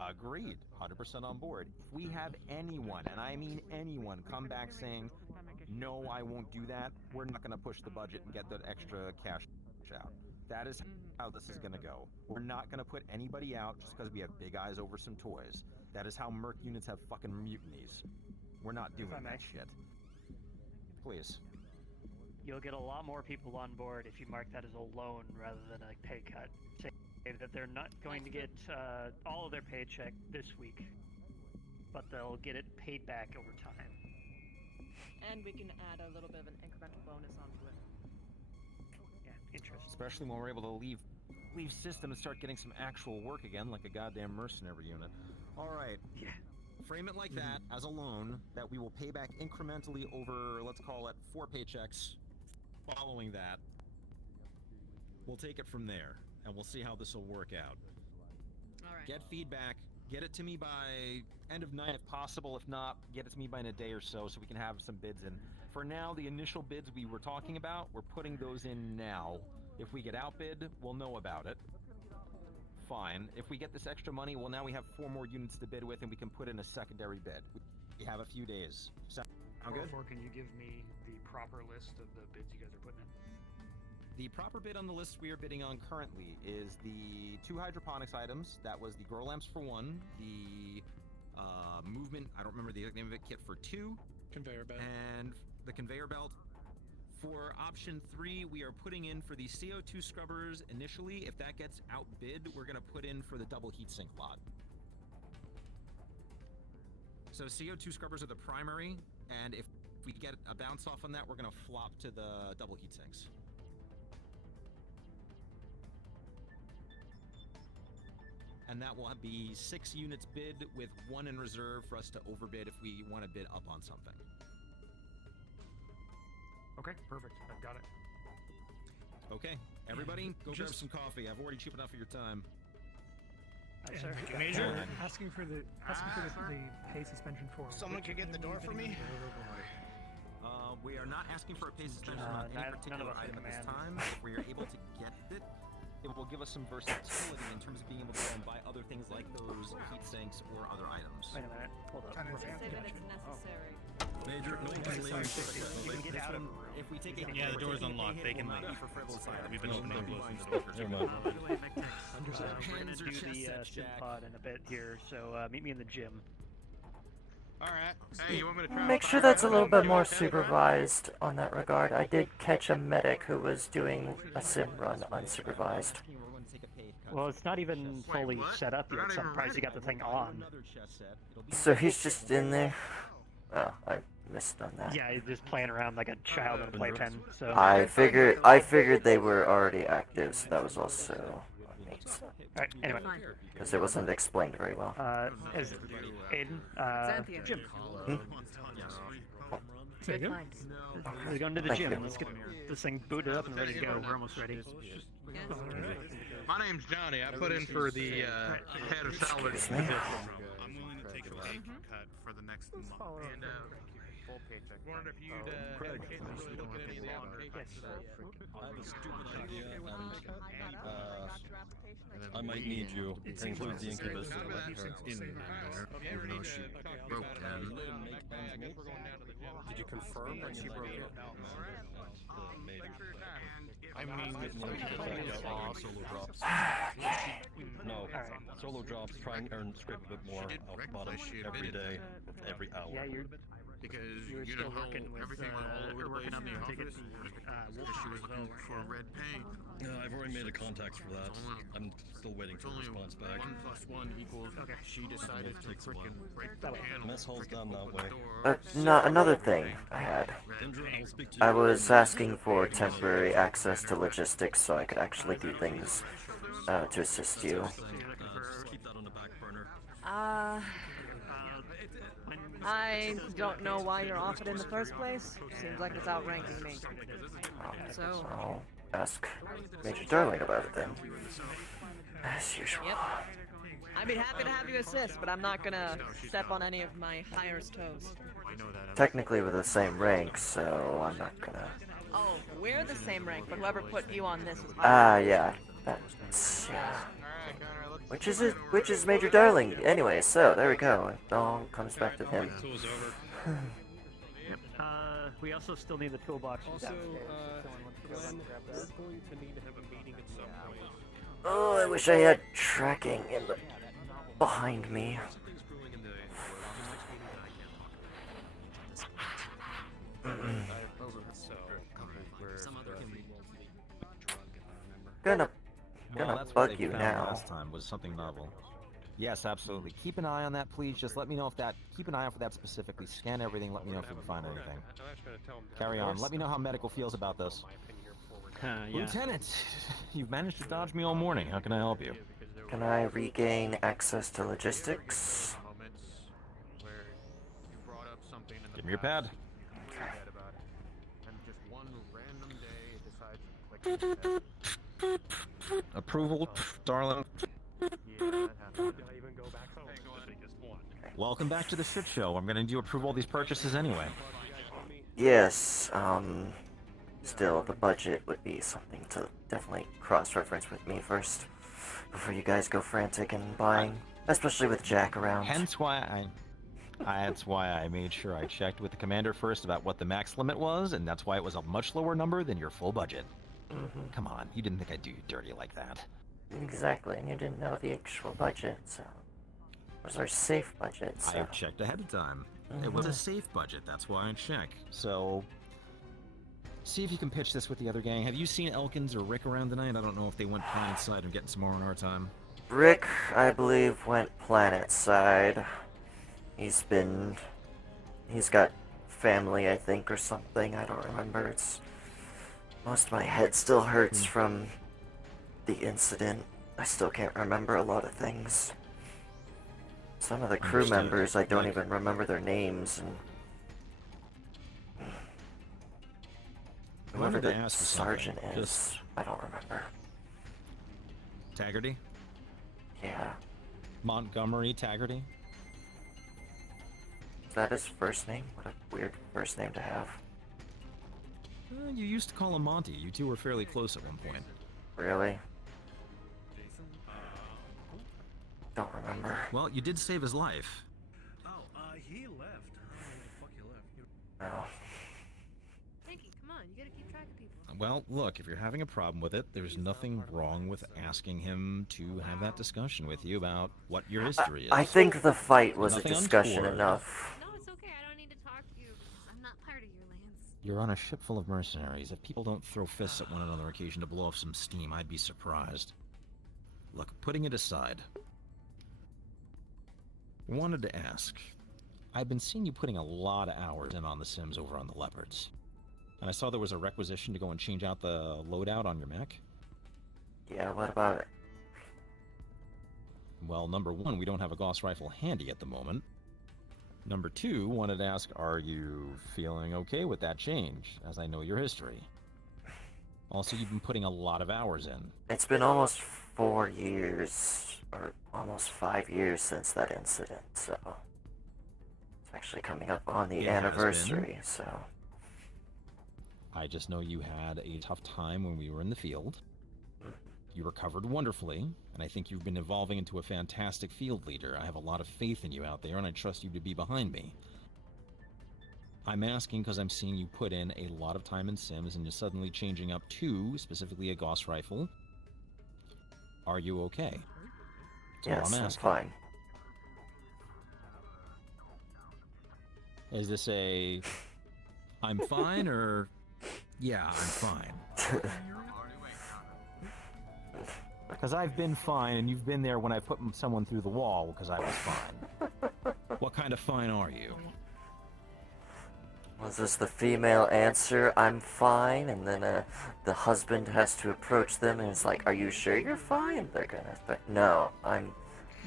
Agreed, 100% on board. If we have anyone, and I mean anyone, come back saying, no, I won't do that, we're not going to push the budget and get that extra cash out. That is how this is going to go. We're not going to put anybody out just because we have big eyes over some toys. That is how merc units have fucking mutinies. We're not doing that shit. Please. You'll get a lot more people on board if you mark that as a loan rather than a pay cut. Say that they're not going to get all of their paycheck this week, but they'll get it paid back over time. And we can add a little bit of an incremental bonus onto it. Yeah, interesting. Especially when we're able to leave system and start getting some actual work again, like a goddamn mercenary unit. All right. Yeah. Frame it like that, as a loan, that we will pay back incrementally over, let's call it, 4 paychecks. Following that, we'll take it from there, and we'll see how this will work out. All right. Get feedback, get it to me by end of night if possible. If not, get it to me by in a day or so we can have some bids in. For now, the initial bids we were talking about, we're putting those in now. If we get outbid, we'll know about it. Fine. If we get this extra money, well, now we have 4 more units to bid with, and we can put in a secondary bid. We have a few days. Sound good? Or can you give me the proper list of the bids you guys are putting in? The proper bid on the list we are bidding on currently is the 2 hydroponics items. That was the grow lamps for 1, the movement, I don't remember the exact name of it, kit for 2. Conveyor belt. And the conveyor belt. For option 3, we are putting in for the CO2 scrubbers initially. If that gets outbid, we're going to put in for the double heatsink lot. So CO2 scrubbers are the primary, and if we get a bounce off on that, we're going to flop to the double heatsinks. And that will be 6 units bid with 1 in reserve for us to overbid if we want to bid up on something. Okay, perfect. I've got it. Okay, everybody, go grab some coffee. I've already chewed enough of your time. Sir. Major, asking for the pay suspension for. Someone could get the door for me? We are not asking for a pay suspension on any particular item at this time. If we are able to get it, it will give us some versatility in terms of being able to go and buy other things like those heat sinks or other items. Wait a minute. Hold up. They say that it's necessary. Major, no one's leaving. If we take a Yeah, the door's unlocked. They can leave. We've been opening and closing the doors. Never mind. We're gonna do the sim pod in a bit here, so meet me in the gym. Alright. Hey, you want me to try? Make sure that's a little bit more supervised on that regard. I did catch a medic who was doing a sim run unsupervised. Well, it's not even fully set up yet, so I'm surprised you got the thing on. So he's just in there? Oh, I missed on that. Yeah, he's just playing around like a child in a playpen, so... I figured they were already active, so that was also on me. Alright, anyway. Because it wasn't explained very well. Is Aiden? Xanthia. Jim. Say again? We're going to the gym. Let's get this thing booted up and ready to go. We're almost ready. My name's Johnny. I put in for the head of salary position. I'm willing to take a pay cut for the next month. And wondered if you'd had a chance to really look at any of the applications. I have a stupid idea, and I might need you. It includes the incubus. In there, even though she broke down. Did you confirm when she broke it? Thanks for your time. I mean, with no solo drops. Solo jobs, try and earn, scrape a bit more out the bottom every day, every hour. Yeah, you're Because you were you still know how working with everything went all over the working place on in the to get office. the wolf She was as well, looking right? for red paint. I've already made a contact for that. I'm still waiting for a response back. 1 + 1 equals. Okay. She decided to Takes a while. freaking break That the way. panel. Mess hall's down that way. Another thing I had. Indra, I'll speak to I you. was asking for temporary access to logistics so I could actually do things to assist you. Just keep that on the back burner. I don't know why you're off it in the first place. Seems like it's outranking me. So. I'll ask Major Darling about it then. As usual. Yep. I'd be happy to have you assist, but I'm not gonna step on any of my hire's toes. Technically we're the same rank, so I'm not gonna... Oh, we're the same rank, but whoever put you on this is yeah. That's... yeah. Which is Major Darling anyway, so there we go. It all comes back to him. We also still need the toolbox. Also, Glenn, we're going to need to have a meeting at some point. Oh, I wish I had tracking in the... behind me. Gonna that's what bug they you found now. last time was something novel. Yes, absolutely. Keep an eye on that, please. Just let me know if that. Keep an eye out for that specifically. Scan everything. Let me know if you can find anything. Carry on. Let me know how medical feels about this. Yeah. Lieutenant, you've managed to dodge me all morning. How can I help you? Can I regain access to logistics? Give me your pad. Approval, darling. Welcome back to the shit show. I'm gonna need you to approve all these purchases anyway. Yes, still, the budget would be something to definitely cross-reference with me first, before you guys go frantic and buying, especially with Jack around. Hence why that's why I made sure I checked with the commander first about what the max limit was, and that's why it was a much lower number than your full budget. Come on, you didn't think I'd do you dirty like that. Exactly, and you didn't know the actual budget, so... it was our safe budget, so... I checked ahead of time. It was a safe budget, that's why I check. So, see if you can pitch this with the other gang. Have you seen Elkins or Rick around tonight? I don't know if they went planet side and getting some more on our time. Rick, I believe, went planet side. He's got family, I think, or something. I don't remember. Most of my head still hurts from the incident. I still can't remember a lot of things. Some of the crew members, I don't even remember their names, and... whoever the sergeant is, I don't remember. Taggarty? Yeah. Montgomery Taggarty? Is that his first name? What a weird first name to have. You used to call him Monty. You two were fairly close at one point. Really? Don't remember. Well, you did save his life. Oh, he left. I don't know where the fuck he left. No. Frankie, come on, you gotta keep track of people. Well, look, if you're having a problem with it, there's nothing wrong with asking him to have that discussion with you about what your history is. I think the fight was Nothing a discussion untoward. enough. No, it's okay. I don't need to talk to you. I'm not part of your lands. You're on a ship full of mercenaries. If people don't throw fists at one another on occasion to blow off some steam, I'd be surprised. Look, putting it aside, wanted to ask. I've been seeing you putting a lot of hours in on the Sims over on the Leopards. And I saw there was a requisition to go and change out the loadout on your mech. Yeah, what about it? Well, number one, we don't have a Gauss rifle handy at the moment. Number two, wanted to ask, are you feeling okay with that change, as I know your history? Also, you've been putting a lot of hours in. It's been almost 4 years, or almost 5 years since that incident, so... it's actually coming up on the anniversary, so... I just know you had a tough time when we were in the field. You recovered wonderfully, and I think you've been evolving into a fantastic field leader. I have a lot of faith in you out there, and I trust you to be behind me. I'm asking because I'm seeing you put in a lot of time in Sims, and you're suddenly changing up to, specifically a Gauss rifle. Are you okay? That's all Yes, I'm I'm asking. fine. Is this a I'm fine or yeah, I'm fine? Because I've been fine, and you've been there when I put someone through the wall because I was fine. What kind of fine are you? Was this the female answer, I'm fine, and then the husband has to approach them and it's like, are you sure you're fine? They're gonna think, no,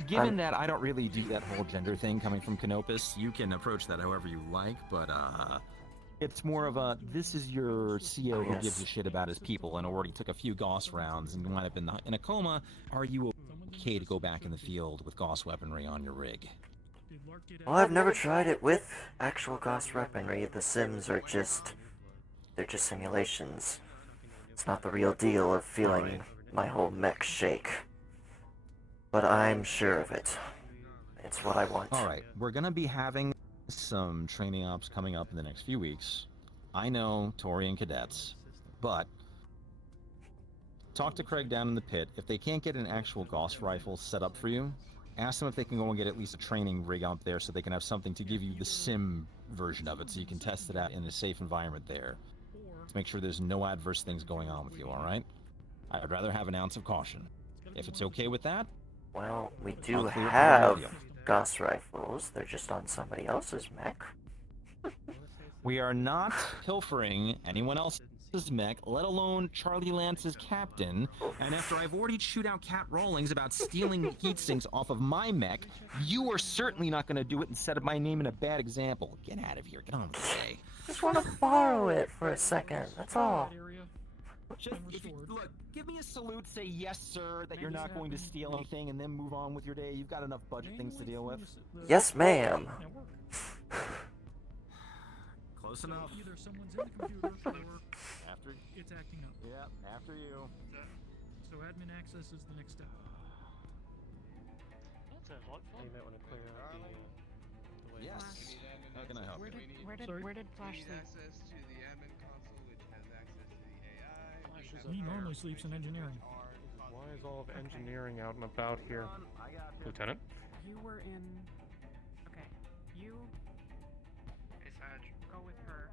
Given that I don't really do that whole gender thing coming from Canopus, you can approach that however you like, but it's more of a, this is your CO who gives a shit about his people and already took a few Gauss rounds and wound up in a coma. Are you okay to go back in the field with Gauss weaponry on your rig? Well, I've never tried it with actual Gauss weaponry. The Sims are they're just simulations. It's not the real deal of feeling my whole mech shake. But I'm sure of it. It's what I want. Alright, we're gonna be having some training ops coming up in the next few weeks. I know Torian cadets, but talk to Craig down in the pit. If they can't get an actual Gauss rifle set up for you, ask them if they can go and get at least a training rig out there so they can have something to give you the sim version of it so you can test it out in a safe environment there. Let's make sure there's no adverse things going on with you, alright? I'd rather have an ounce of caution. If it's okay with that, well, we I'll do clear it for the have podium. Gauss rifles. They're just on somebody else's mech. We are not pilfering anyone else's mech, let alone Charlie Lance's captain. And after I've already chewed out Cat Rawlings about stealing heat sinks off of my mech, you are certainly not going to do it and set my name in a bad example. Get out of here. Get on with the day. Just want to borrow it for a second. That's all. Just, look, give me a salute, say yes, sir, that you're not going to steal anything, and then move on with your day. You've got enough budget things to deal with. Yes, ma'am. Close enough. Either someone's in the computer or After it's acting up. Yep, after you. So admin access is the next step. That sounds like fun. You might want to clear out the way. Yes. How can I help you? Where did Flash sleep? access to the admin console, which has access to the AI. He normally sleeps in engineering. Why is all of engineering out and about here? Lieutenant? You were in. Okay. You Hey, Saj. go with her.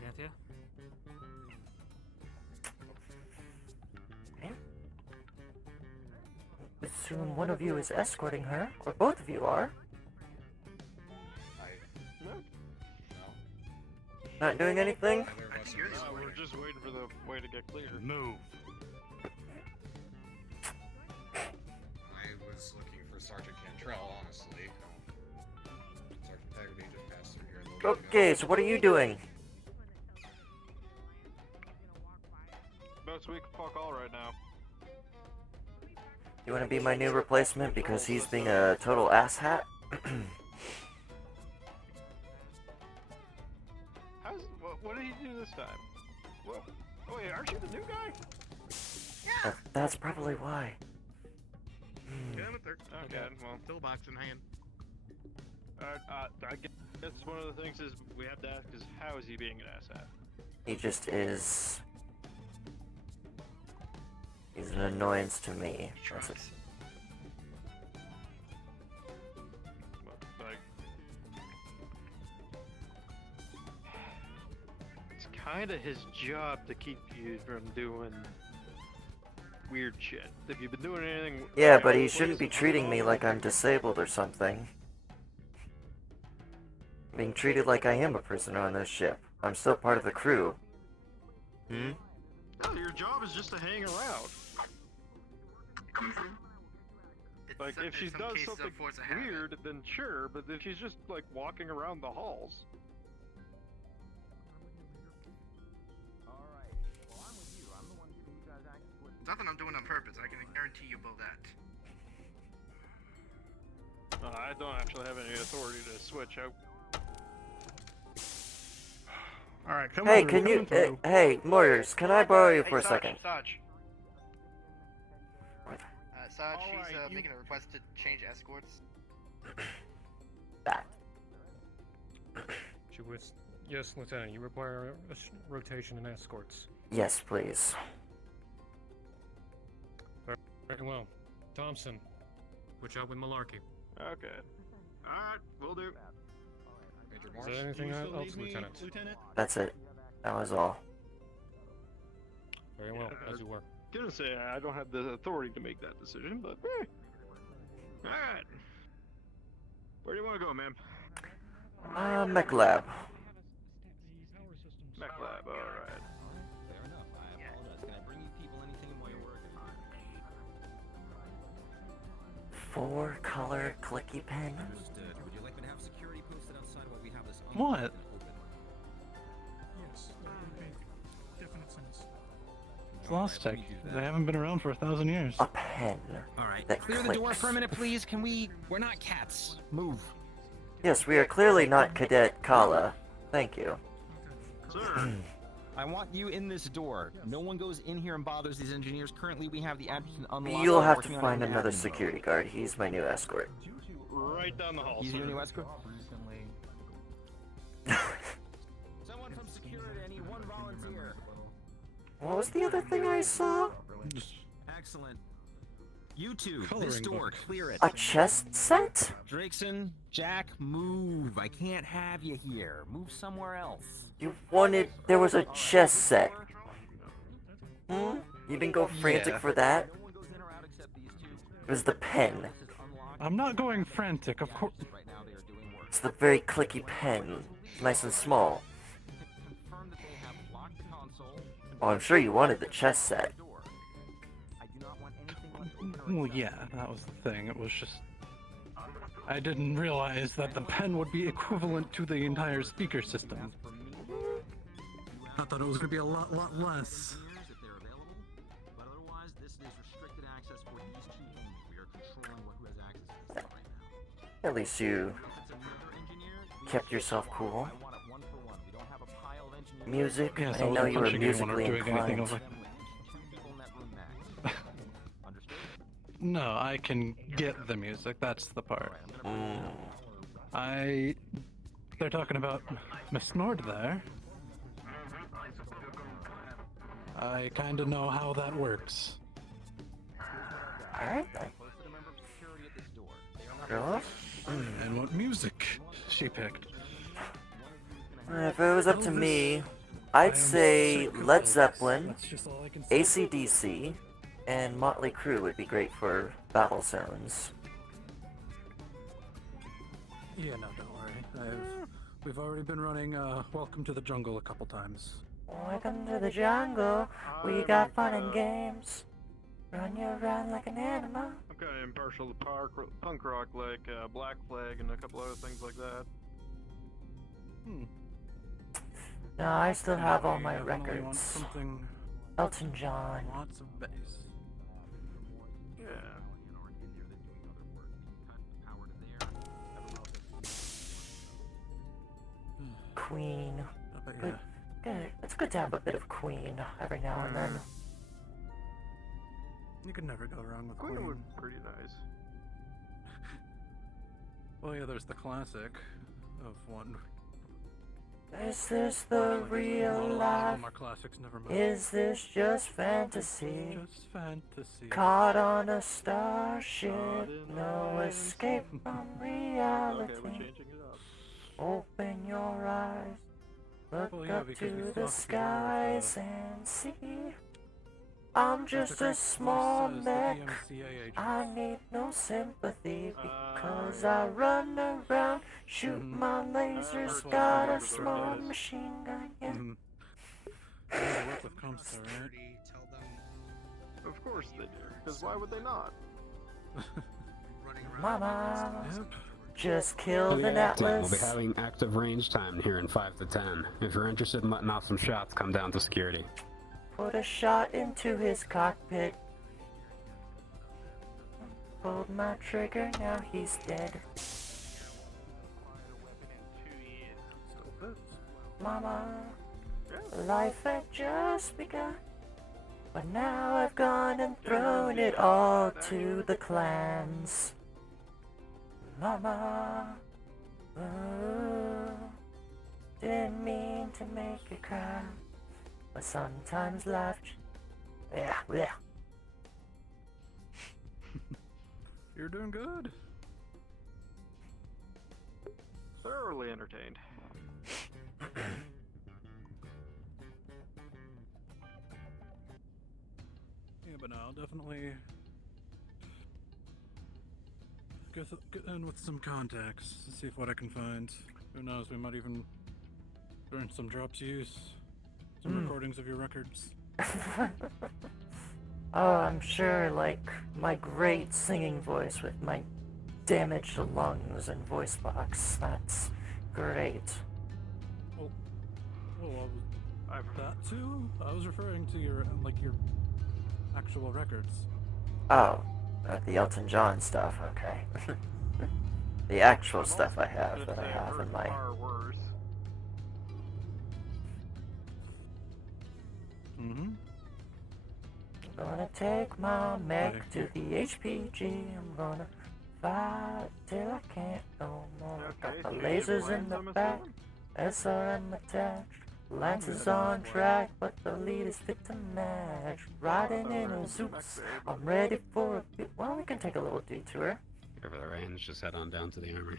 Xanthia? Assume one of you is escorting her, or both of you are. Not doing anything? We're just waiting for the way to get clear. Move. I was looking for Sergeant Cantrell, honestly. Sergeant Haggerty just passed through here a little bit ago. Okay, so what are you doing? Best we can fuck all right now. You want to be my new replacement because he's being a total asshat? What did he do this time? What? Oh wait, aren't you the new guy? That's probably why. Yeah, I'm a third. Okay, well, Toolbox in hand. I guess one of the things is we have to ask is how is he being an asshat? He just is. He's an annoyance to me. That's it. Like, it's kind of his job to keep you from doing weird shit. If you've been doing anything, Yeah, but he shouldn't be treating me like I'm disabled or something. Being treated like I am a prisoner on this ship. I'm still part of the crew. Hmm? No, your job is just to hang around. Like, if she does something weird, then sure, but if she's just, like, walking around the halls. Alright, well, I'm with you. I'm the one giving you guys access to it. Nothing I'm doing on purpose. I can guarantee you about that. I don't actually have any authority to switch out. All right, come Hey, on. can you? Hey, Moyers, can I borrow you for a second? Sarge. Sarge, she's making a request to change escorts. That. She was. Yes, Lieutenant. You require a rotation in escorts. Yes, please. Very well. Thompson, watch out with Malarkey. Okay. Alright, will do. Is there anything else, Lieutenant? That's it. That was all. Very well, as you were. Gonna say I don't have the authority to make that decision, but alright. Where do you want to go, ma'am? Mech lab. Mech lab, alright. Fair enough. I apologize. Can I bring you people anything while you're working? 4-color clicky pen. Understood. Would you like me to have security posted outside while we have this What? open? Yes, that would make definite sense. Plastic. They haven't been around for 1,000 years. A pen. All right. That Clear the door clicks. for a minute, please. Can we? We're not cats. Move. Yes, we are clearly not Cadet Kala. Thank you. Sir. I want you in this door. No one goes in here and bothers these engineers. Currently, we have the adjutant unlocked. You'll have to working on find it in another admin security guard. He's my new escort. Right down the hall. mode. He's sir. your new escort. Someone from security. I need one volunteer. What was the other thing I saw? Excellent. You two, Coloring this door, book. clear it. A chest set? Drakeson, Jack, move. I can't have you here. Move somewhere else. You wanted... There was a chest set. Hmm? You didn't go frantic Yeah. for that? No one goes in or out except these two. It was the pen. This is unlocked. I'm not going frantic, of course. Right now they are doing work. It's the very clicky pen. Nice and small. Confirm that they have locked the console. Oh, I'm sure you wanted the chest set. I do not want anything left open or Well, yeah, that was the thing. It was just... I didn't realize that the pen would be equivalent to the entire speaker system. I thought it was going to be a lot less. if they're available, but otherwise this is restricted access for these two only. We are controlling who has access to this right now. At least you kept yourself cool. I want it one for one. We don't have a pile of engineers. Music, Yes, I I know wasn't you were punching anyone or musically doing anything. I was inclined. like, Two people in that room max. Understood? no, I can get the music. That's the part. They're talking about Miss Nord there. I kind of know how that works. Alright then. Girl? And what music she picked. If it was up to me, I'd say Led Zeppelin, That's just all I can say. AC/DC, and Motley Crue would be great for battle zones. Yeah, no, don't worry. We've already been running Welcome to the Jungle a couple times. Welcome to the jungle, we got fun and games. Run you around like an animal. I'm kind of impartial to punk rock like Black Flag and a couple other things like that. No, I still have all my Definitely want records. something Elton John. lots of bass. Yeah. Queen. But Good. yeah, Good. It's good to have a bit of Queen every now and then. you can never go wrong with Queen Queen. would be pretty nice. Well, yeah, there's the classic of one. Is this the real A lot of life? them are classics, never mind. Is this just fantasy? Just fantasy. Caught on a starship, no escape from reality. Okay, we're changing it up. Open your eyes, look Well, yeah, up because we to still the have to deal with, skies and see. I'm just the a small says the mech. DMCA agent. I need no sympathy because I run around, shoot my lasers, got a small machine gun. Yeah. They work with Comstar, right? Tell them Of course they do, because why would they not? running around. Mama, Yep. just killed an We'll be atlas. having active range time here in 5 to 10. If you're interested in letting off some shots, come down to security. Put a shot into his cockpit. Pulled my trigger, now he's dead. Mama, Life had just begun. But now I've gone and thrown it all to the clans. Mama, oh, didn't mean to make you cry, but sometimes life. Yeah. You're doing good. Thoroughly entertained. Yeah, but no, I'll definitely get in with some contacts to see what I can find. Who knows, we might even burn some drops use, some recordings of your records. Oh, I'm sure, like, my great singing voice with my damaged lungs and voice box. That's great. Well, that too? I was referring to your actual records. Oh, the Elton John stuff, okay. The actual stuff I have in my... I'm gonna take my mech to the HPG. I'm gonna fight till I can't no more. Got the lasers in the back, SRM attached. Lances on track, but the lead is fit to match. Riding in a Zeus, I'm ready for a bit. Well, we can take a little detour. Over the range, just head on down to the armory.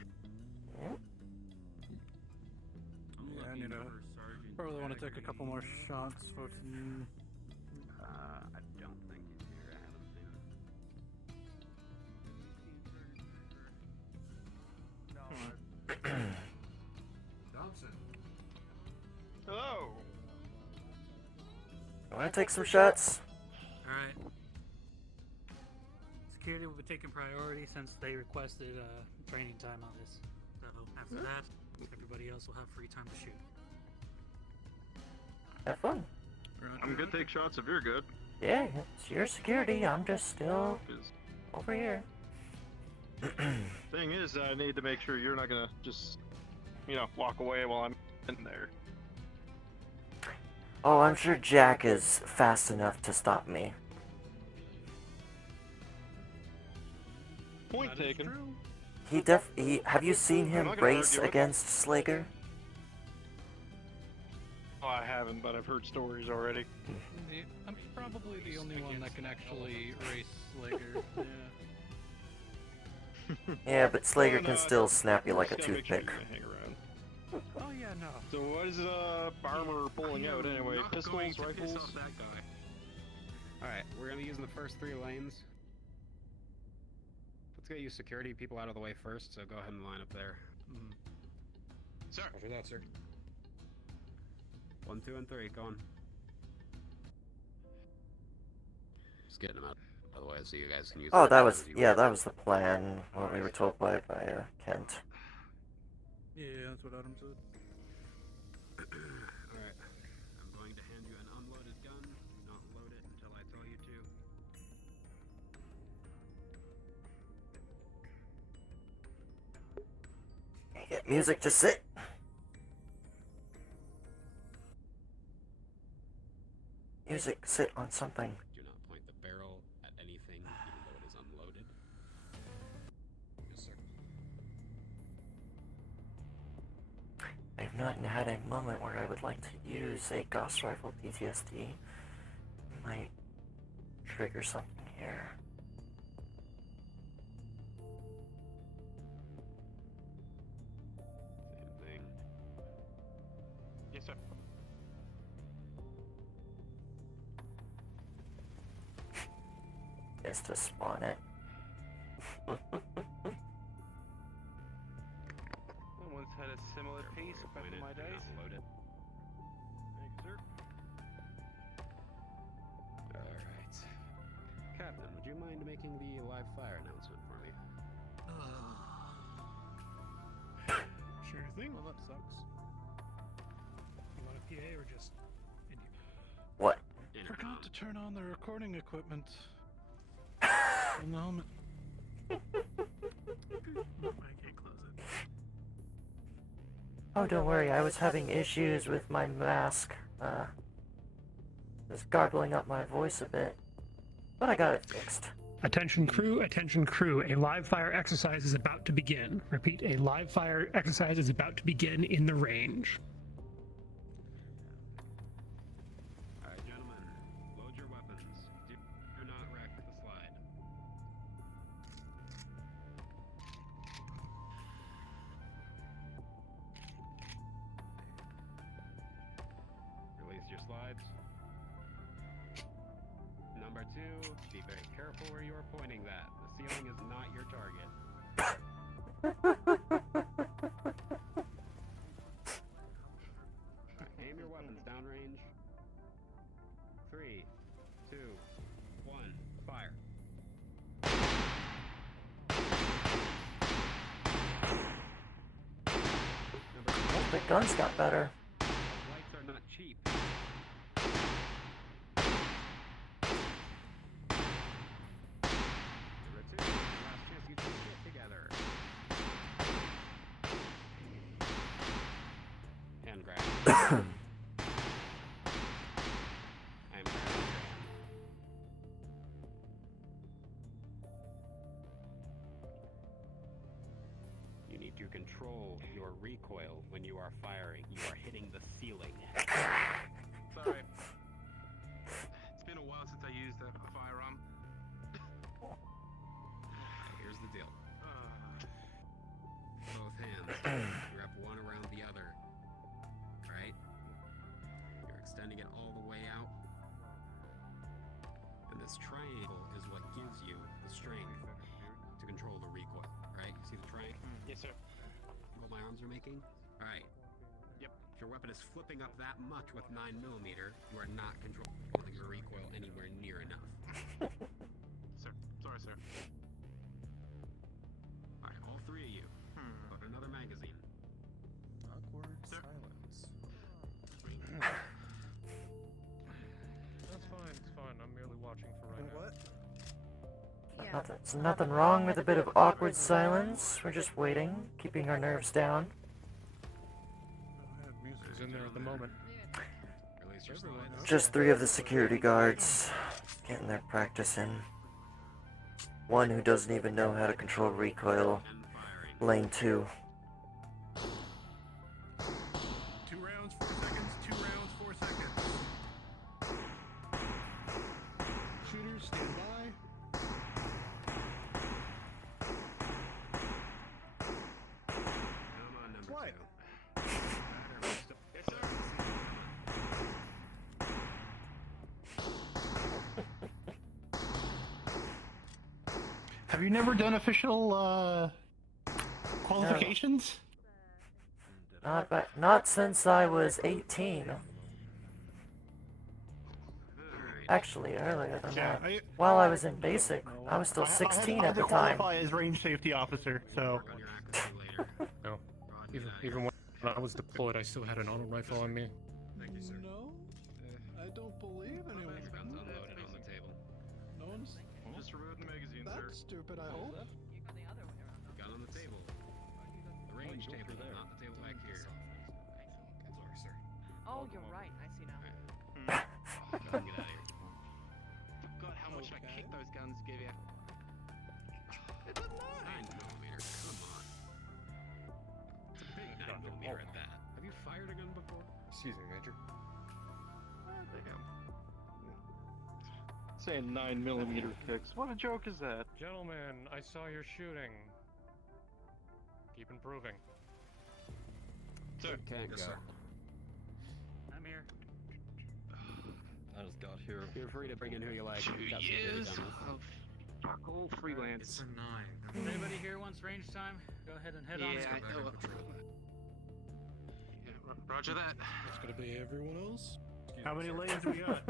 Yeah, I need to probably want to take a couple more shots for I don't think he's here. I haven't seen him. Johnson. Hello. Wanna take some shots? Alright. Security will be taking priority since they requested training time on this. So after that, everybody else will have free time to shoot. Have fun. I'm good to take shots if you're good. Yeah, it's your security. I'm just still over here. Thing is, I need to make sure you're not gonna just, walk away while I'm in there. Oh, I'm sure Jack is fast enough to stop me. Point taken. Have you seen him race against Slager? Oh, I haven't, but I've heard stories already. I'm probably the only one that can actually race Slager. Yeah. Yeah, but Slager can still snap you like a toothpick. Oh yeah, no. So what is Armor pulling out anyway? Pistols, rifles? Alright, we're gonna be using the first 3 lanes. Let's get you security people out of the way first, so go ahead and line up there. Sir. Roger that, sir. 1, 2, and 3, go on. Just getting them out of the way so you guys can use. Oh, that was the plan. What we were told by Kent. Yeah, that's what Adam said. Alright. I'm going to hand you an unloaded gun. Do not load it until I tell you to. Get music to sit. Music, sit on something. Do not point the barrel at anything, even though it is unloaded. Yes, sir. I've not had a moment where I would like to use a Gauss Rifle PTSD. Might trigger something here. Same thing. Yes, sir. Is to spawn it. Once had a similar pace back in my days. Load it. Thank you, sir. Alright. Captain, would you mind making the live fire announcement for me? Sure thing. Well, that sucks. You want a PA or just in you? What? Forgot to turn on the recording equipment. In the helmet. Oh, don't worry. I was having issues with my mask. Just gargling up my voice a bit. But I got it fixed. Attention crew, a live fire exercise is about to begin. Repeat, a live fire exercise is about to begin in the range. Alright, gentlemen, load your weapons. Do not wreck the slide. Release your slides. Number 2, be very careful where you are pointing that. The ceiling is not your target. Aim your weapons downrange. 3, 2, 1, fire. Oh, the guns got better. Lights are not cheap. Number 2, last chance you can get together. Hand grab. I am grabbing your hand. You need to control your recoil when you are firing. You are hitting the ceiling. Sorry. It's been a while since I used a firearm. Here's the deal. Both hands. Wrap one around the other. Right? You're extending it all the way out. And this triangle is what gives you the strength to control the recoil. Right? You see the triangle? Yes, sir. What my arms are making? Alright. Yep. If your weapon is flipping up that much with 9mm, you are not controlling your recoil anywhere near enough. Sir. Sorry, sir. Alright, all 3 of you. Load another magazine. Awkward silence. That's fine, it's fine. I'm merely watching for right now. Yeah. There's nothing wrong with a bit of awkward silence. We're just waiting, keeping our nerves down. Music's in there at the moment. Release your slides. Just 3 of the security guards getting their practice in. One who doesn't even know how to control recoil. Lane 2. 2 rounds, 4 seconds. 2 rounds, 4 seconds. Shooters, stand by. Come on, number 2. Yes, sir. Have you never done official qualifications? Not since I was 18. Actually, earlier than that. While I was in basic, I was still 16 at the time. I qualify as range safety officer, so. No. Even when I was deployed, I still had an auto rifle on me. Thank you, sir. No, I don't believe anyone. Guns unloaded on the table. No one's. Just removed the magazine, sir. That's stupid, I hope. Gun on the table. The range table, not the table back here. Sorry, sir. Oh, you're right. I see now. Go ahead and get out of here. God, how much I kicked those guns give you. It's a 9mm, come on. It's a big 9mm at that. Have you fired a gun before? Excuse me, Major. Saying 9mm kicks. What a joke is that? Gentlemen, I saw your shooting. Keep improving. Sir. Can't Yes, go. sir. I'm here. I just got here. Feel free to bring in who you like. 2 We've got some years really done this. of fuck all freelance. It's a 9. If anybody here wants range time, go ahead and head on. Yeah, I know. Roger that. It's gonna be everyone else. How many lanes we got?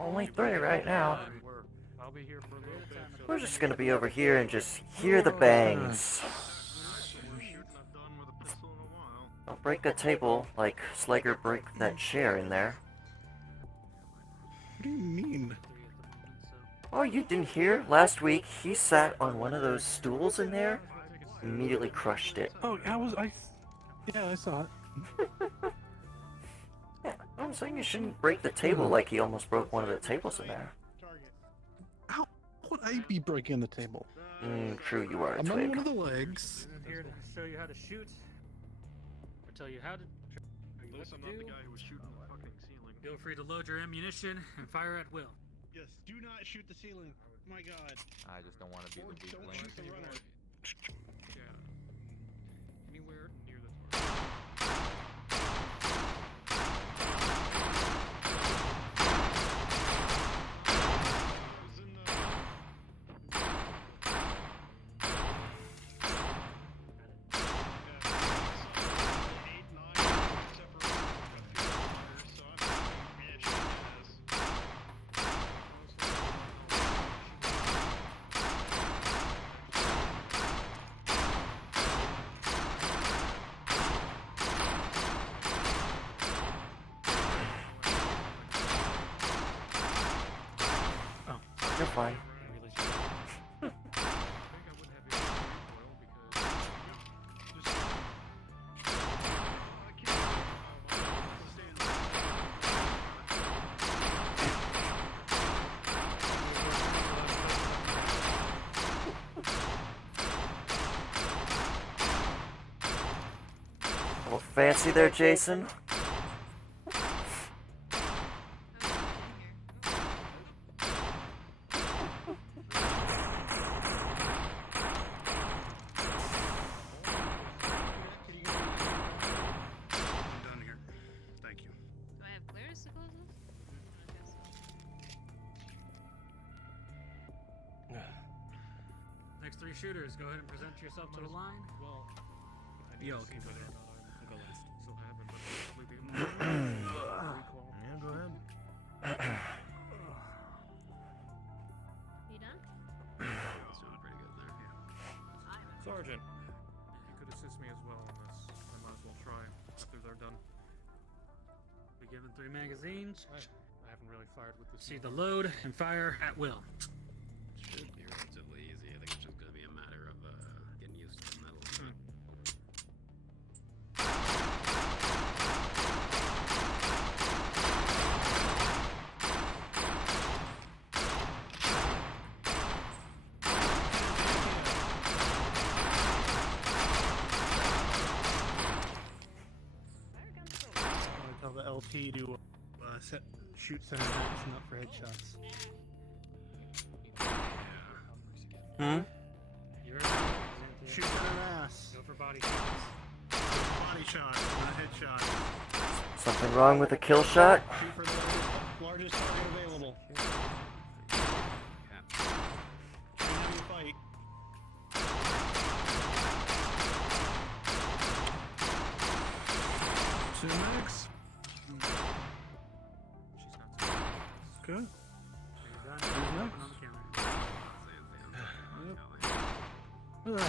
Only 3 right now. I'll be here for a little bit. So We're just gonna be over here and just hear the bangs. I'll break the table like Slager broke that chair in there. What do you mean? Oh, you didn't hear? Last week, he sat on one of those stools in there, immediately crushed it. Oh, yeah, I saw it. Yeah, I'm saying you shouldn't break the table like he almost broke one of the tables in there. How would I be breaking the table? True, you are a I'm on twig. one of the legs. I'm here to show you how to shoot, or tell you how to. Unless I'm not the guy who was shooting the fucking ceiling. Feel free to load your ammunition and fire at will. Yes, do not shoot the ceiling. My God. I just don't want to be the weak Don't link. shoot the runner. Yeah. Anywhere near the target. You're fine. A little fancy there, Jason. Next three shooters, go ahead and present yourself to the line. Well, Yeah, okay, go ahead. I'll go last. Still haven't, but probably be Yeah, go ahead. You done? That's doing pretty good there. Sergeant, you could assist me as well on this. I might as well try after they're done. Be given 3 magazines. I haven't really fired with this. See the load and fire at will. Should be relatively easy. I think it's just gonna be a matter of getting used to the metal. I tell the LT to shoot center mass, not for headshots. Hmm? You heard me? Shoot center mass. Go for body shots. Body shot, not headshot. Something wrong with the kill shot? Shoot for the largest target available. Turn down your fight. Two mags. Good. Who's next? Yep.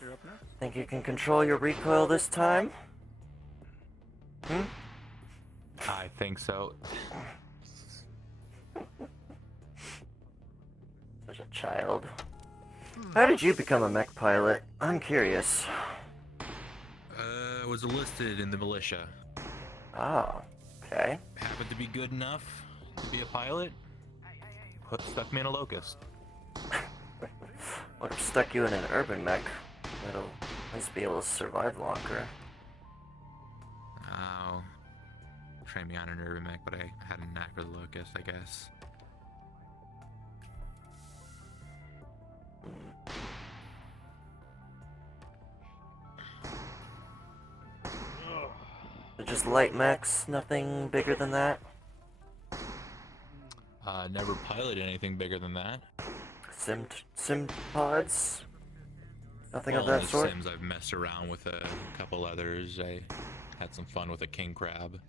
You're up next. Think you can control your recoil this time? Hmm? I think so. As a child. How did you become a mech pilot? I'm curious. I was enlisted in the militia. Oh, okay. Happened to be good enough to be a pilot. Stuck me in a locust. Would have stuck you in an urban mech. That'll at least be able to survive longer. Oh. Trained me on an urban mech, but I had a knack for the locust, I guess. They're just light mechs, nothing bigger than that. Never piloted anything bigger than that. Sim pods? Nothing Well, of that in the sort? Sims, I've messed around with a couple others. I had some fun with a king crab.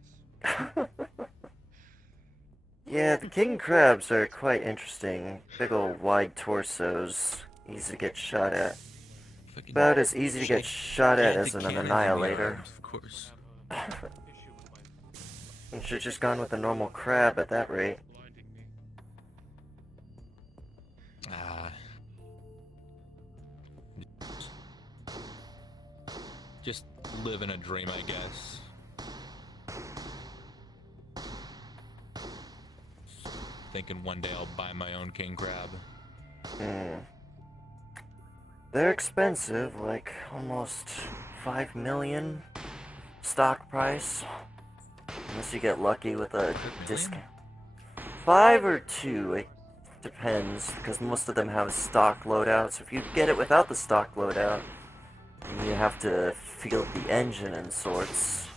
Yeah, the king crabs are quite interesting. Big old wide torsos, easy to get shot at. About as easy to get shot at as an annihilator. Of course. You should've just gone with a normal crab at that rate. Just living a dream, I guess. Thinking one day I'll buy my own king crab. They're expensive, like almost 5 million stock price. Unless you get lucky with a discount. 5 or 2, it depends, because most of them have stock loadouts. If you get it without the stock loadout, you have to field the engine and sorts.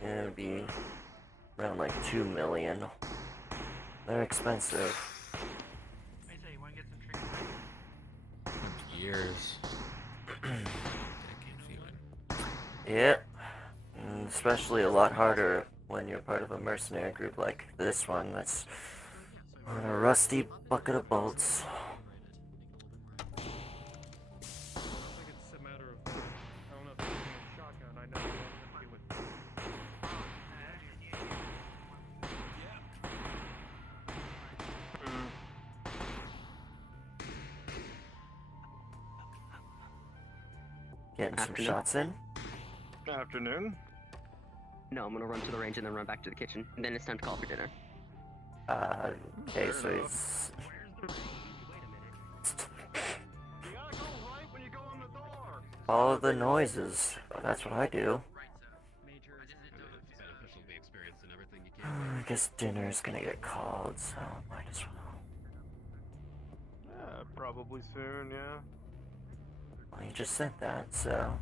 It would be around like 2 million. They're expensive. Years. Yep. And especially a lot harder when you're part of a mercenary group like this one that's on a rusty bucket of bolts. Getting some shots in. Afternoon. No, I'm gonna run to the range and then run back to the kitchen. And then it's time to call for dinner. Okay, so he's... Follow the noises. That's what I do. I guess dinner's gonna get called, so might as well. Probably soon, yeah. Well, you just said that, so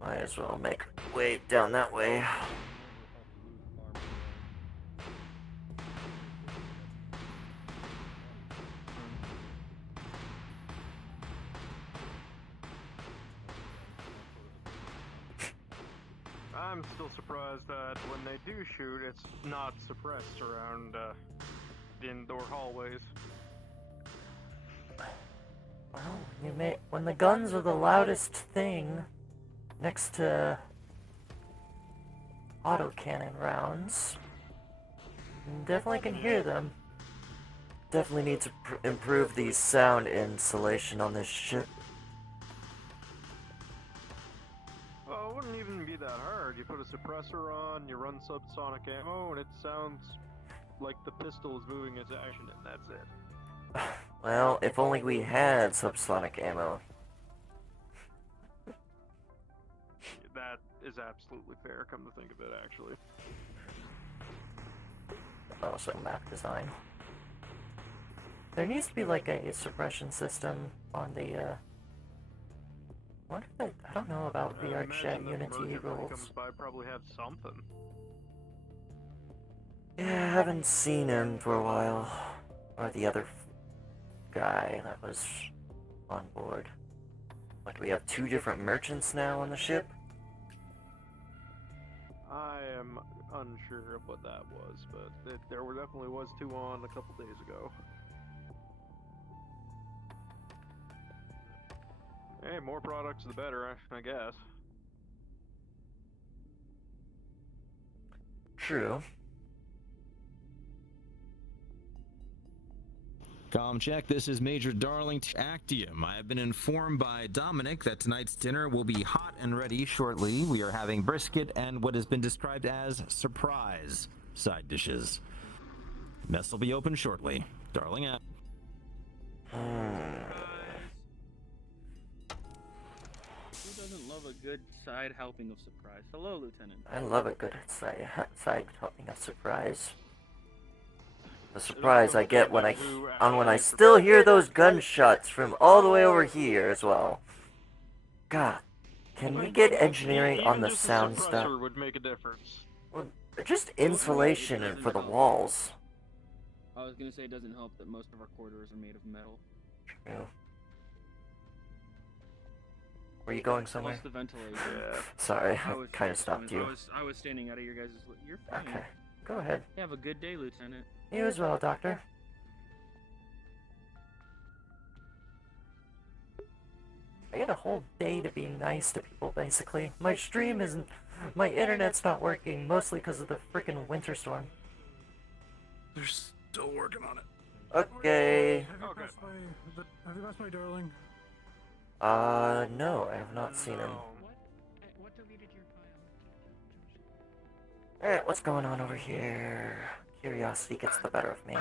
might as well make way down that way. I'm still surprised that when they do shoot, it's not suppressed around the indoor hallways. Well, when the guns are the loudest thing next to autocannon rounds, you definitely can hear them. Definitely need to improve the sound insulation on this ship. Well, it wouldn't even be that hard. You put a suppressor on, you run subsonic ammo, and it sounds like the pistol is moving its action, and that's it. Well, if only we had subsonic ammo. That is absolutely fair, come to think of it, actually. Also, map design. There needs to be like a suppression system on the, what if they, I don't know about VR chat Unity rules. Comes by, probably have something. Yeah, I haven't seen him for a while. Or the other guy that was on board. Like, we have 2 different merchants now on the ship? I am unsure of what that was, but there definitely was 2 on a couple days ago. Hey, more products the better, I guess. True. Comm check, this is Major Darlington Actium. I have been informed by Dominic that tonight's dinner will be hot and ready shortly. We are having brisket and what has been described as surprise side dishes. Mess will be open shortly. Darling out. Who doesn't love a good side helping of surprise? Hello, Lieutenant. I love a good side helping of surprise. The surprise I get when I still hear those gunshots from all the way over here as well. God, can we get engineering on the sound stuff? Would make a difference. Well, just insulation and for the walls. I was gonna say it doesn't help that most of our corridors are made of metal. True. Were you going somewhere? Plus the ventilation. Yeah. Sorry, I kind of stopped you. I was standing out of your guys'. You're fine. Okay, go ahead. Have a good day, Lieutenant. You as well, Doctor. I get a whole day to be nice to people, basically. My stream isn't... My internet's not working, mostly because of the freaking winter storm. They're still working on it. Okay. Have you passed my darling? No, I have not seen him. Alright, what's going on over here? Curiosity gets the better of me.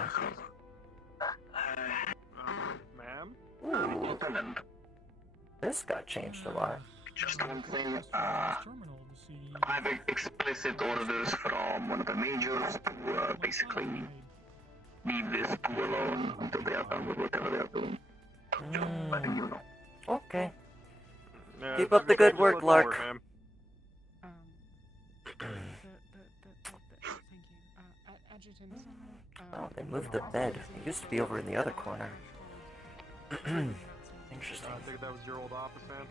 Ma'am? Ooh. This got changed a lot. Just one thing, I've explicit orders from one of the majors to basically leave this pool alone until they are done with whatever they are doing. Just letting you know. Okay. Yeah, Keep up the good work, Lark. Thank you. Adjutant. Oh, they moved the bed. It used to be over in the other corner. Interesting. I think that was your old office, man.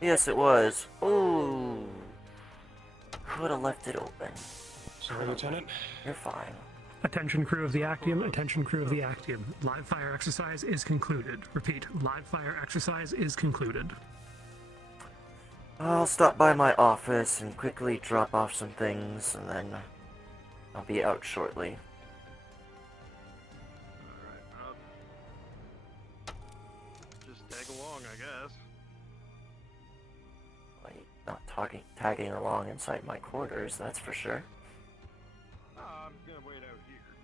Yes, it was. Ooh. Could have left it open. Sorry, Lieutenant. You're fine. Attention crew of the Actium, attention crew of the Actium. Live fire exercise is concluded. Repeat, live fire exercise is concluded. I'll stop by my office and quickly drop off some things, and then I'll be out shortly. Just tag along, I guess. Like, not tagging along inside my quarters, that's for sure. I'm gonna wait out here.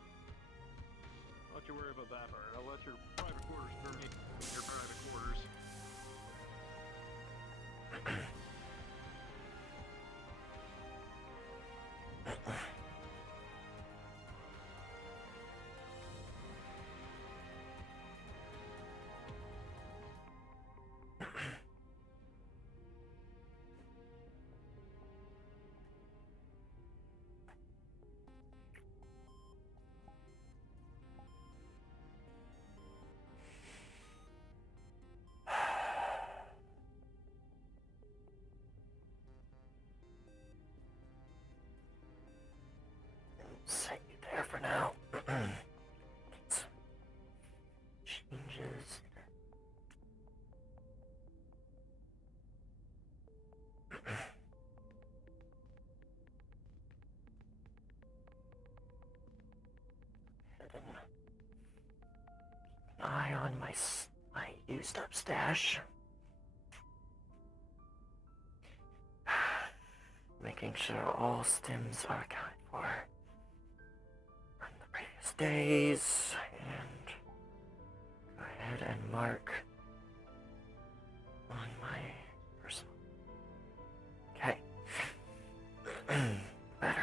Don't you worry about that part. I'll let your private quarters turn into your private quarters. Set you there for now. Changes. An eye on my used up stash. Making sure all stims are accounted for from the previous days, and go ahead and mark on my personal. Okay. Better.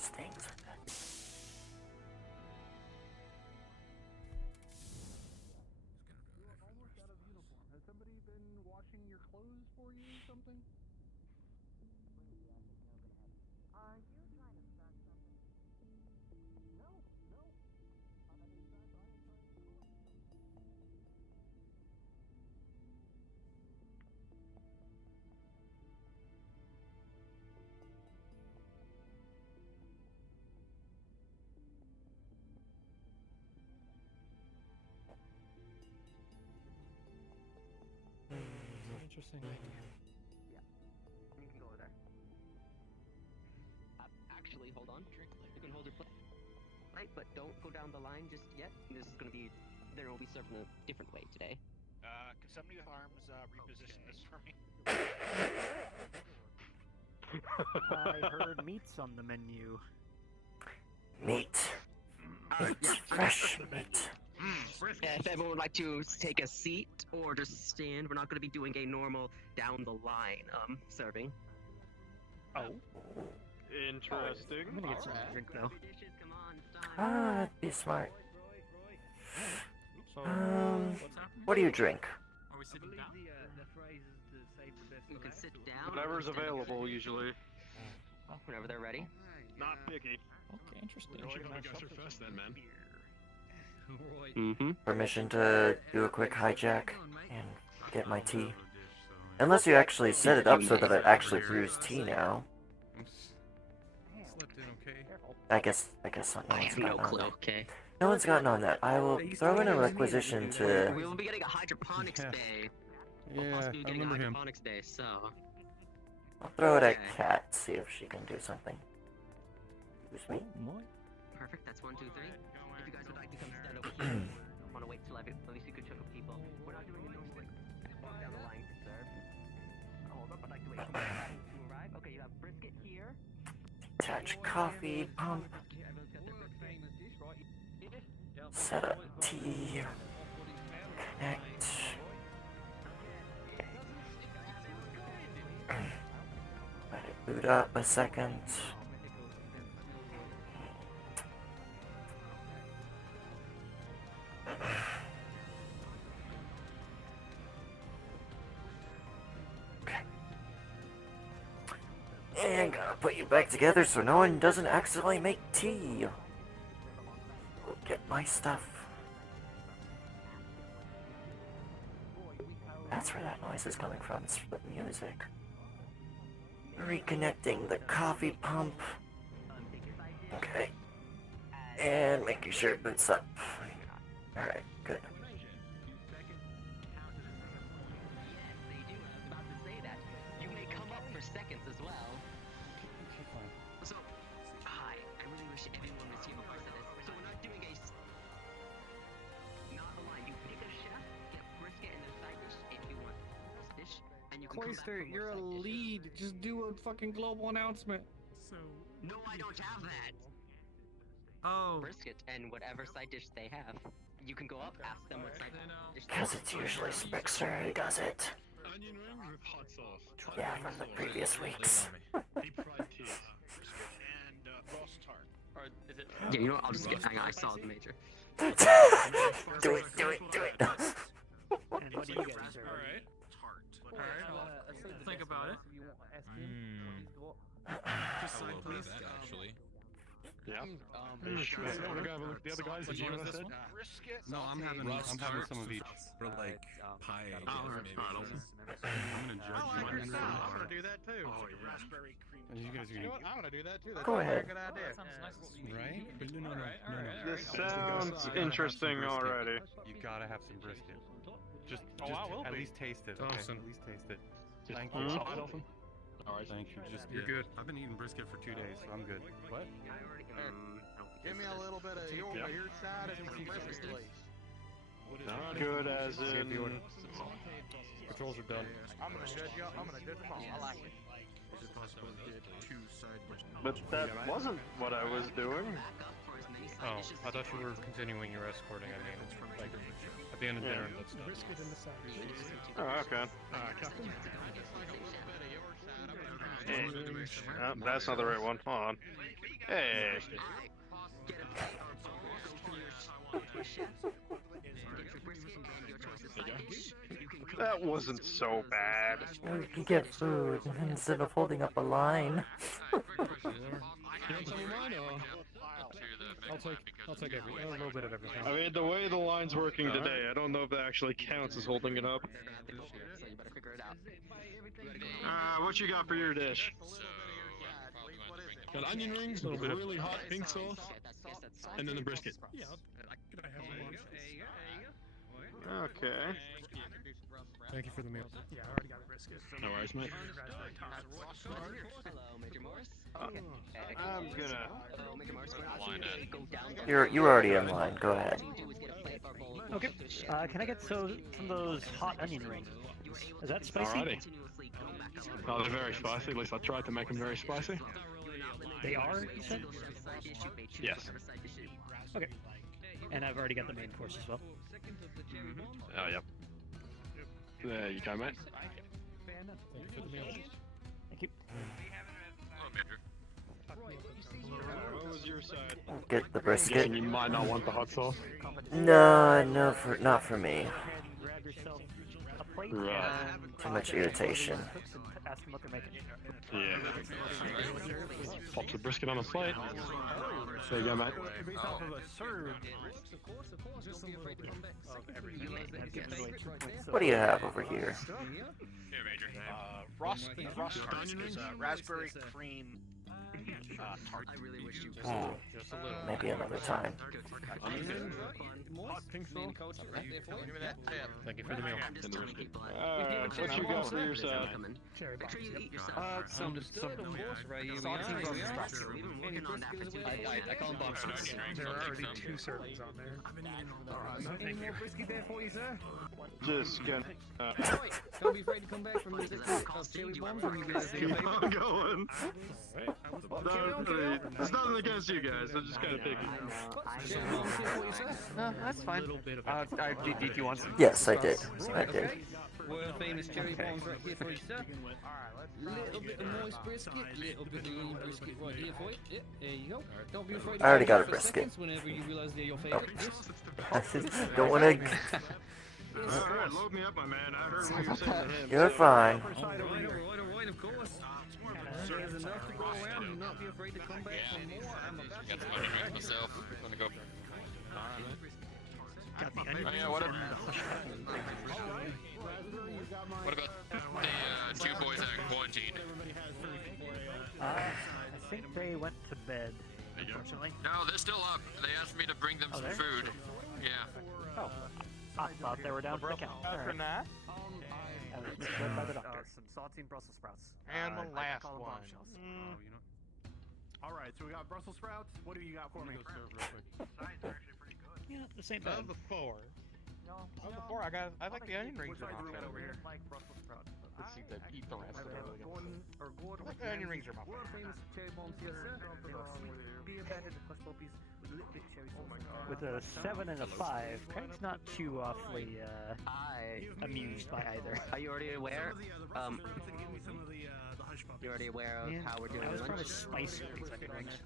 Stings with it. Almost out of uniform. Has somebody been washing your clothes for you or something? Are you trying to start something? No. In fact, I am trying to cause Interesting idea. Yeah. You can go over there. Actually, hold on. You can hold your plate. Right, but don't go down the line just yet. This is gonna be. They're gonna be served in a different way today. Can somebody with arms reposition this for me? I heard meats on the menu. Meat. Fresh meat. Yeah, if everyone would like to take a seat or just stand, we're not going to be doing a normal down the line serving. Oh. Interesting. I'm gonna get some drink though. That'd be smart. What do you drink? Are we sitting down? The phrase is to save the best. You can sit down. Whatever's available, usually. Whenever they're ready. Not picky. Okay, interesting. You should probably go through first then, man. Permission to do a quick hijack and get my tea. Unless you actually set it up so that it actually brews tea now. Slipped in, okay? I guess no I one's have no gotten on clue, that. okay? No one's gotten on that. I will throw in a requisition to. We will be getting a hydroponics bay. We'll Yeah, possibly be I getting a remember him. hydroponics bay, so. I'll throw it at Okay. Cat, see if she can do something. Excuse me. Perfect, that's 1, 2, 3. If you guys would like to come stand over here, I want to wait till at least a good chunk of people. We're not doing a no slick walk down the line to serve. Hold up, I'd like to wait for my party to arrive. Okay, you have brisket here. Attach coffee pump. Everyone's got their brisket in this dish, right? Set up tea. Connect. Let it boot up a second. And gotta put you back together so no one doesn't accidentally make tea. Get my stuff. That's where that noise is coming from. It's the music. Reconnecting the coffee pump. Okay. And making sure it boots up. Alright, good. You may come up for seconds as well. So, hi. I really wish everyone was here before I said this. So we're not doing a... Not a line. You pick a chef, get brisket and their side dish if you want this dish, and you can come back Cloister, for more you're a side dishes. lead. Just do a fucking global announcement. So... No, I don't have that. Oh. Brisket and whatever side dish they have. You can go up, ask them what side dish they Because have. it's usually Sprixer who does it. Onion rings with hot sauce. Yeah, from the previous weeks. Deep fried cheese. And roast tart. Or is it? Yeah, you know what? I'll just get... Hang on, I saw the major. Do it, do it, do it. And what do you guys serve? Alright. Alright, think about it. Just sign, please. That, actually. Yeah. Sure. You want to go have a look at the other guys? Did you hear what I said? No, I'm having some of each. For like pie. I guess, maybe. I'm gonna judge you. I'm gonna do that too. Oh, raspberry cream. You guys are You know what? I'm gonna do that too. That's Go a ahead. very good idea. right? But no. This sounds interesting already. You gotta have some brisket. Just I will at be. least taste it. Okay? Awesome. At least taste it. Just Thank on you. top of it. Alright, thank you. You're good. I've been eating brisket for 2 days, so I'm good. What? Give me a little bit of your side and some brisket, please. Good as in... Patrols are done. I'm gonna judge you. I'm gonna judge them all. I like it. Is it possible to get 2 side dishes? But that wasn't what I was doing. Oh, I thought you were continuing your escorting. I mean, like, at the end of dinner, let's do Oh, okay. That's not the right one. Hold on. Hey. That wasn't so bad. You can get food instead of holding up a line. I'll take a little bit of everything. I mean, the way the line's working today, I don't know if that actually counts as holding it up. What you got for your dish? Got onion rings, a little bit of really hot pink sauce, and then the brisket. Yeah. Could I have one? Okay. Thank you for the meal. Yeah, I already got a brisket. No worries, mate. Hello, Major Morris. I'm gonna... Hello, Major Morris. We're not going to go down there. You're already in line. Go ahead. Okay. Can I get some of those hot onion rings? Is that spicy? Alrighty. Oh, they're very spicy. At least I tried to make them very spicy. They are, you said? Yes. Okay. And I've already got the main course as well. Oh, yep. There you go, mate. Thank you for the meal. Thank you. What was your side? Get the brisket. You might not want the hot sauce. No, not for me. Grab yourself a plate. Right. Too much irritation. Ask them what they're making. Yeah. Pop the brisket on a plate. There you go, mate. Based off of a surge. Just a little bit of everything. That gives away 2 points. What do you have over here? Raspberry cream I really wish you Just a little. Maybe another time. Hot pink sauce. Thank you for the meal. What you got for your side? Cherry Make sure you eat your Some right here. I call them boxers. There are already 2 servings on there. Any more brisket there for you, sir? Just gonna. Don't be afraid to come back from the chili bombs when you guys Keep on going. It's nothing against you guys. I'm just kind of picking. No, that's fine. Did you want some? Yes, I did. I did. World famous cherry bombs right here for you, sir. Little bit of moist brisket, little bit of lean brisket right here for you. Yeah, there you go. Don't be afraid to I already got a for brisket. seconds whenever you realize they're your favorite. Don't want to. Alright, load me up, my man. I heard what you were saying to him. You're fine. Right, of course. There's enough to go around and not be afraid to come back for more. I'm about Got some onion rings myself. I'm gonna go. Oh yeah, what about the 2 boys out in quarantine? I think they went to bed, unfortunately. No, they're still up. They asked me to bring them some food. Yeah. Oh, I thought they were down for the count. After that, I was misled by the doctor. some saltine Brussels sprouts. And the last call them one. bombshells. Alright, so we got Brussels sprouts. What do you got for me? Yeah, the same Of thing. the 4. Of the 4, I like the onion rings. Which one over here? Like Brussels sprouts. Let's see, eat the rest of it. Good I like the onion rings are my World favorite. famous cherry bombs here, sir. Beer battered with hush puppies with a little bit cherry sauce. With a 7 and a 5, Craig's not too awfully amused by either. Are you already aware? You're already aware of how we're doing I was lunch? trying to spice these onion rings.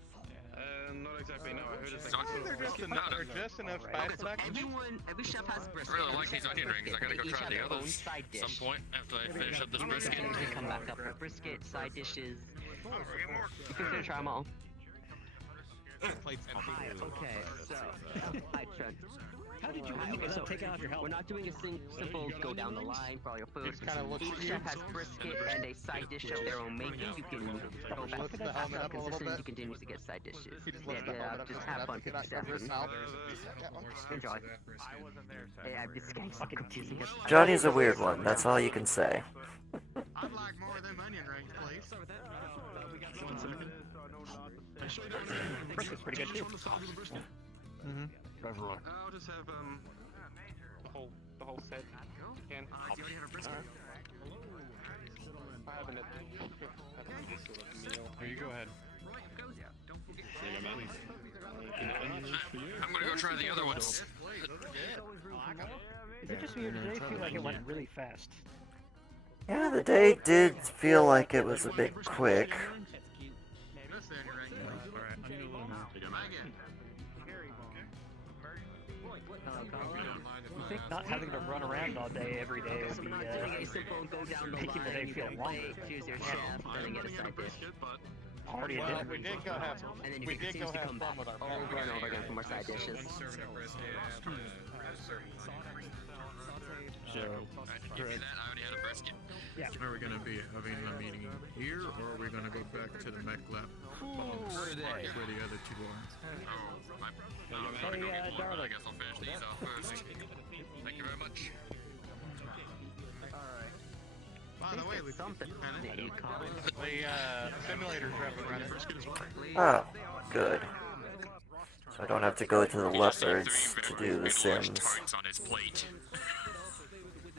Not exactly. No, I heard it's So I think they're just enough spice Okay, so package. every chef has I brisket. really like these onion rings. I gotta go They each try have the their own others side at some dish. point after I finish up this brisket. We come back up for brisket, side dishes. You can try them all. Okay, so hi Trent. How did you take out your help? We're not doing a simple go down the line for all your food. Each chef has brisket and a side dish of their own making. You can go back to the after I'm consistent. You continue to get side dishes. Just have fun. 50 seconds. Enjoy. I wasn't there, so. Hey, I'm just getting fucking dizzy. Johnny's a weird one. That's all you can say. I'd like more of them onion rings, please. Brisket's pretty good too. I'll just have The whole set. Can. Do you already have a brisket? I haven't had this sort of meal. Here, you go ahead. I'm gonna go try the other ones. Is it just me or did they feel like it went really fast? Yeah, the day did feel like it was a bit quick. That's the onion ring. Alright, I need a little more. Megan. You think not having to run around all day every day would be Doing a simple go down the making the line. day You feel can longer? plate, choose your chef, and then get a side dish. Already Well, did. we did go have And then you we can did go continue to have come fun back with our over and over again for more side dishes. Give me that. I already had a brisket. Yeah. Where are we gonna be? Having a meeting here, or are we gonna go back to the mech lab? Where the other 2 are? I'm gonna go get one, but I guess I'll finish these off first. Thank you very much. By the way, Lieutenant, the simulator's up and running. Oh, good. So I don't have to go to the leopards to do the Sims. Tarts on his plate.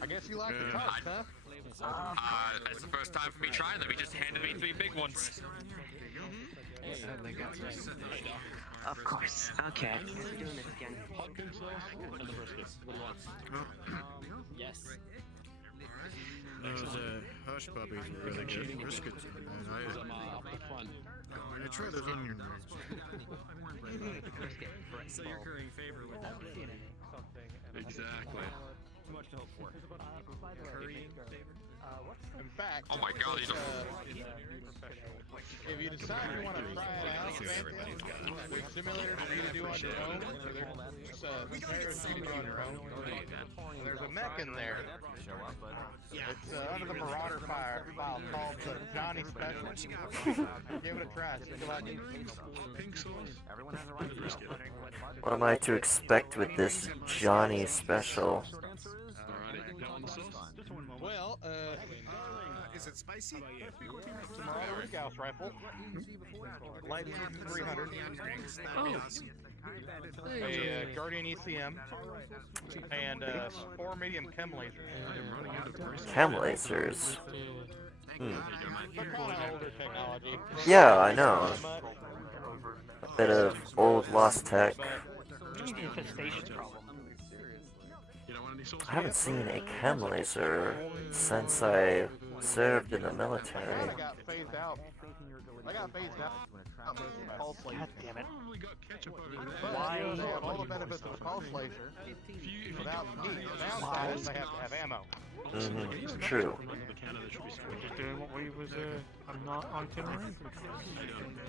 I guess you like the tarts, huh? It's the first time for me trying them. He just handed me 3 big ones. Of course. Okay. We're doing this again. And the brisket. What do you want? Yes. Those hush puppies were really good. Briskets are good. I tried those onion rings. So your current favorite with Exactly. Too much to hope for. Curry. In fact, Oh my God, he's a. if you decide you want to try it out, Xanthia, there's simulators for you to do on your own. There's scenarios for you to do on your own. And there's a mech in there. It's under the Marauder file called the Johnny Special. Give it a try. See if you like it. Pink sauce. What am I to expect with this Johnny special? Well, is it spicy? it's a Marauder Gauss rifle. Light 300. Oh. A Guardian ECM. And 4 medium chem lasers. Chem lasers? They're kind of older technology. Yeah, I know. A bit of old lost tech. I haven't seen a chem laser since I served in the military. They got phased out. God damn it. Why? All the benefits of a pulse laser without heat. The downside is they have to have ammo. Mm-hmm. True. We're just doing what we was not itinerary.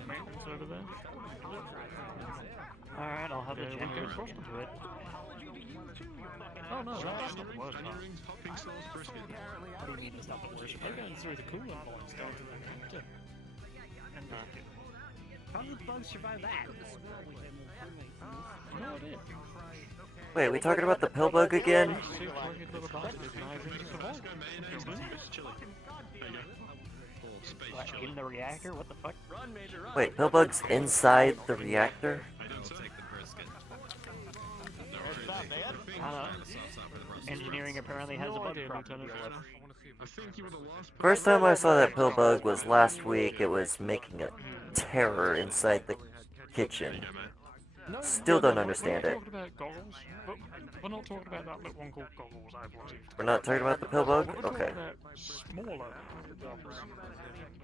Maintenance over there. Alright, I'll have the Yeah, Jenkins we're do it. Oh no, that's not the worst part. What do you mean it's not the worst They're part? going through the coolant points, don't they? And How did the bugs survive that? no, it is. Wait, we talking about the pill bug again? Two crooked little bastards managing to survive. What, in the reactor? What the fuck? Wait, pill bug's inside the reactor? Engineering apparently has a bug problem. First time I saw that pill bug was last week. It was making a terror inside the kitchen. Still don't understand it. We're talking about goggles, but we're not talking about that little one called goggles, I believe. We're not talking about the pill bug? We're talking Okay. about smaller goggles.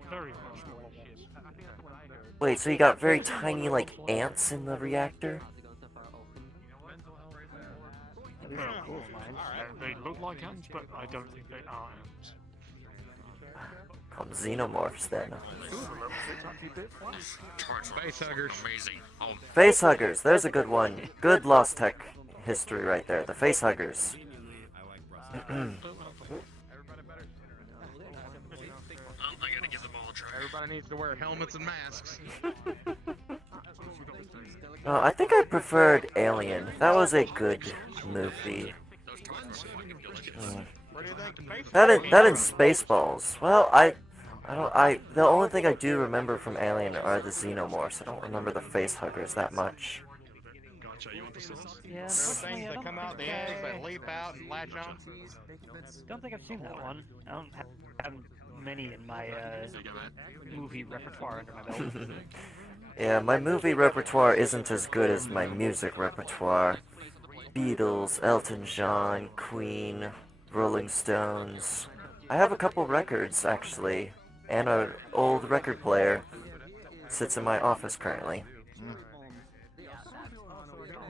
Very much smaller ones. Wait, so you got very tiny, like, ants in the reactor? They look like ants, but I don't think they are ants. Called xenomorphs, then. Facehuggers. Amazing. Oh. Facehuggers, there's a good one. Good lost tech history right there. The facehuggers. I gotta give them all a try. Everybody needs to wear helmets and masks. I think I preferred Alien. That was a good movie. That and Spaceballs. Well, the only thing I do remember from Alien are the xenomorphs. I don't remember the facehuggers that much. Yeah, Things that come out the eggs that leap out and latch on. Don't think I've seen that one. I don't have many in my movie repertoire under my belt. Yeah, my movie repertoire isn't as good as my music repertoire. Beatles, Elton John, Queen, Rolling Stones. I have a couple records, actually, and an old record player. Sits in my office currently.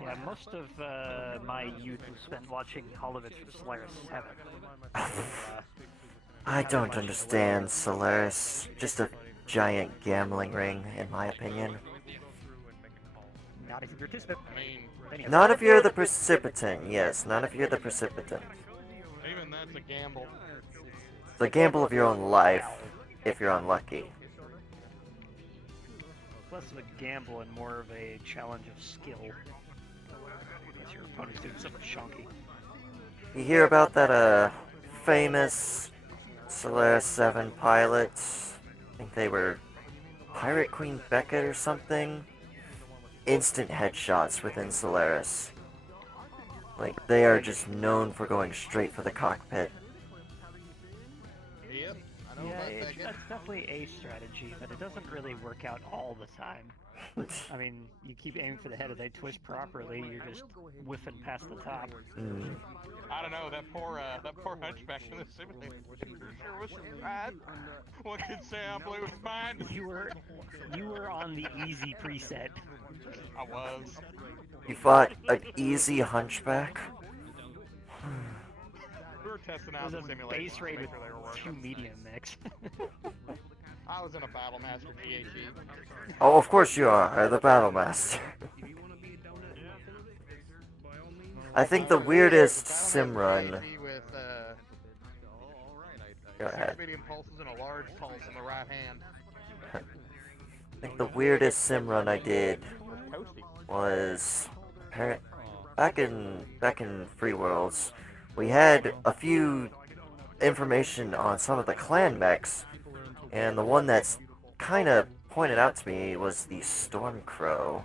Yeah, most of my youth was spent watching Holovitz for Solaris 7. I don't understand Solaris. Just a giant gambling ring, in my opinion. Not if you participate. Not if you're the precipitant, yes, not if you're the precipitant. Even that's a gamble. It's a gamble of your own life, if you're unlucky. Less of a gamble and more of a challenge of skill. Because your opponent's doing something chunky. You hear about that, famous Solaris 7 pilots? I think they were Pirate Queen Beckett or something? Instant headshots within Solaris. Like, they are just known for going straight for the cockpit. Yep, I know Yeah, about Beckett. that's definitely a strategy, but it doesn't really work out all the time. I mean, you keep aiming for the head, if they twist properly, you're just whiffing past the top. I don't know, that poor hunchback in the simulator sure was bad. What could say I blew his mind? You were on the easy preset. I was. You fought an easy hunchback? We were testing It out was the a simulation base to raid make with sure they were 2 working. medium mix. I was in a Battle Master GHE. Oh, of course you are, the Battle Master. I think the weirdest sim run. With, Go ahead. 6 medium pulses and a large pulse in the right hand. I think the weirdest sim run I did was back in Free Worlds. We had a few information on some of the clan mechs, and the one that's kind of pointed out to me was the Stormcrow.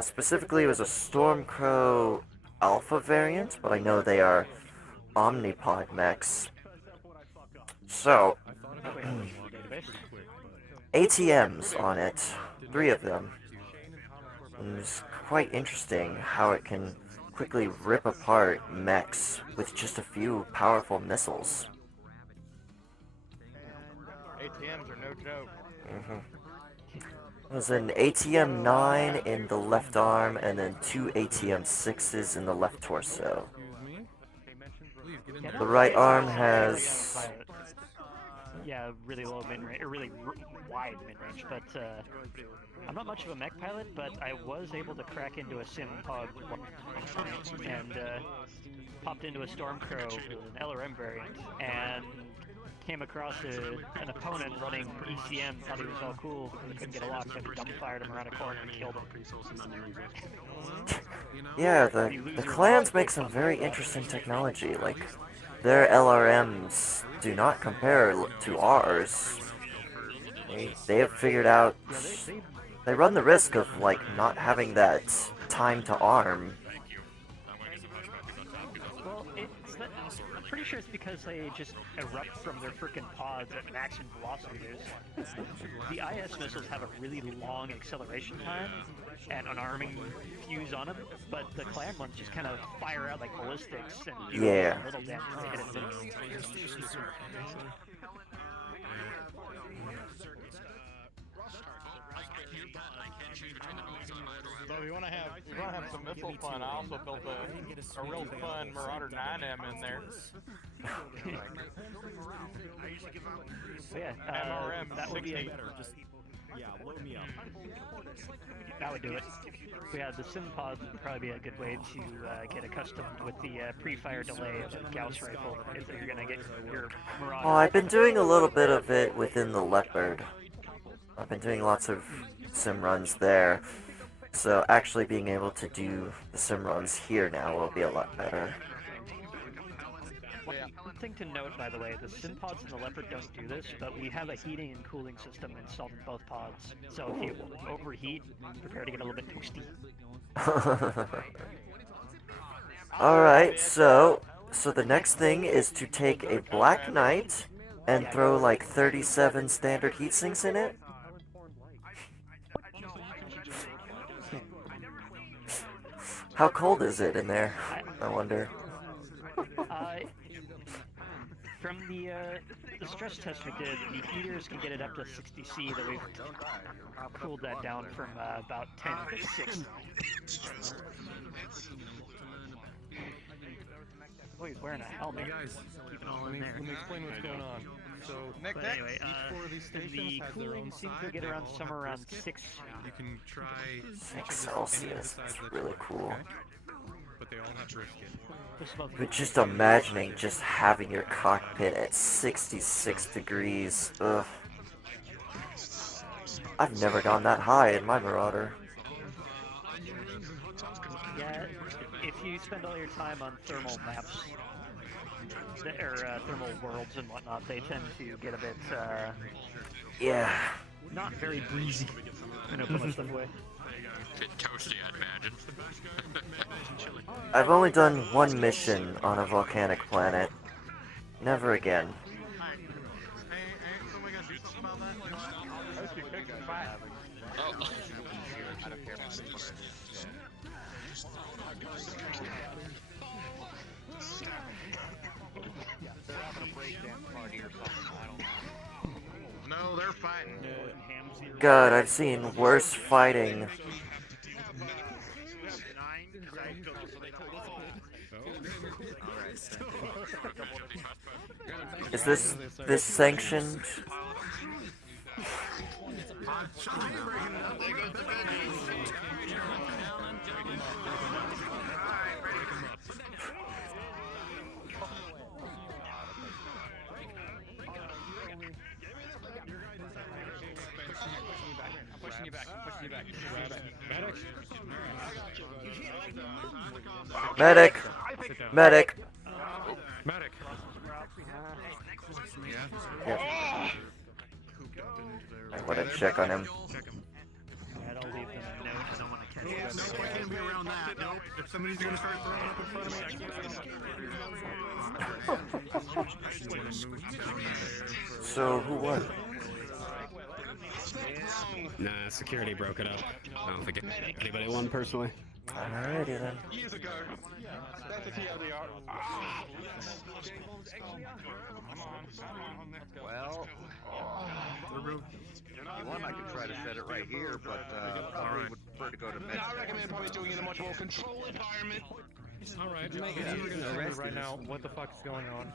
Specifically, it was a Stormcrow Alpha variant, but I know they are Omnipod mechs. So, ATMs on it, 3 of them. And it's quite interesting how it can quickly rip apart mechs with just a few powerful missiles. ATMs are no joke. It was an ATM 9 in the left arm, and then 2 ATM 6s in the left torso. The right arm has... Yeah, really low mid range, or really wide mid range. But I'm not much of a mech pilot, but I was able to crack into a sim pod and popped into a Stormcrow with an LRM variant, and came across an opponent running ECM, thought he was all cool, because he couldn't get a lock, so I dump fired him around a corner and killed him. Yeah, the clans make some very interesting technology, like, their LRMs do not compare to ours. They have figured out, they run the risk of, like, not having that time to arm. Well, I'm pretty sure it's because they just erupt from their frickin' pods at maximum velocity. The IS missiles have a really long acceleration time and an arming fuse on them, but the clan ones just kind of fire out like ballistics and do Yeah. little damage to hit it. So if you want to have some missile fun, I also built a real fun Marauder 9M in there. Yeah, MRM that would be 60. Yeah, load me up. That would do it. Yeah, the sim pod would probably be a good way to get accustomed with the pre-fire delay of a Gauss rifle if you're gonna get your Marauder. Well, I've been doing a little bit of it within the Leopard. I've been doing lots of sim runs there. So actually being able to do the sim runs here now will be a lot better. One thing to note, by the way, the sim pods in the Leopard don't do this, but we have a heating and cooling system installed in both pods. So if you overheat, prepare to get a little bit toasty. Alright, so the next thing is to take a Black Knight and throw like 37 standard heatsinks in it. How cold is it in there? I wonder. From the stress test we did, the heaters can get it up to 60°C, that we've cooled that down from about 10 to 6. Oh, he's wearing a helmet. Hey guys, Keep it all in there. let me explain what's going on. So, But anyway, each 4 of these stations the has their cooling own seems side. to get They around all somewhere have around brisket. 6. You can try any of Celsius, the that's sides really that you cool. want, okay? But they all have brisket. But just imagining just having your cockpit at 66 degrees. Ugh. I've never gone that high in my Marauder. Yeah, if you spend all your time on thermal maps, or thermal worlds and whatnot, they tend to get a bit, yeah, not very breezy. I know, put my stuff away. Bit toasty, I'd imagine. I've only done one mission on a volcanic planet. Never again. No, they're fighting. God, I've seen worse fighting. Is this sanctioned? Pushing you back. Medic! Medic! Medic. Yeah. I want to check on him. I don't leave them a note. I don't want to catch Yeah, them. no, I can't be around that. Nope. If somebody's gonna start throwing up in front of me, I can't. So, who won? Nah, security broke it up. I don't think anybody won personally. Alrighty then. Years ago. That's a TLDR. Well, one I could try to set it right here, but probably would prefer to go to med. I recommend probably doing it in a much more controlled environment. Alright, if you're gonna arrest right now, what the fuck is going on?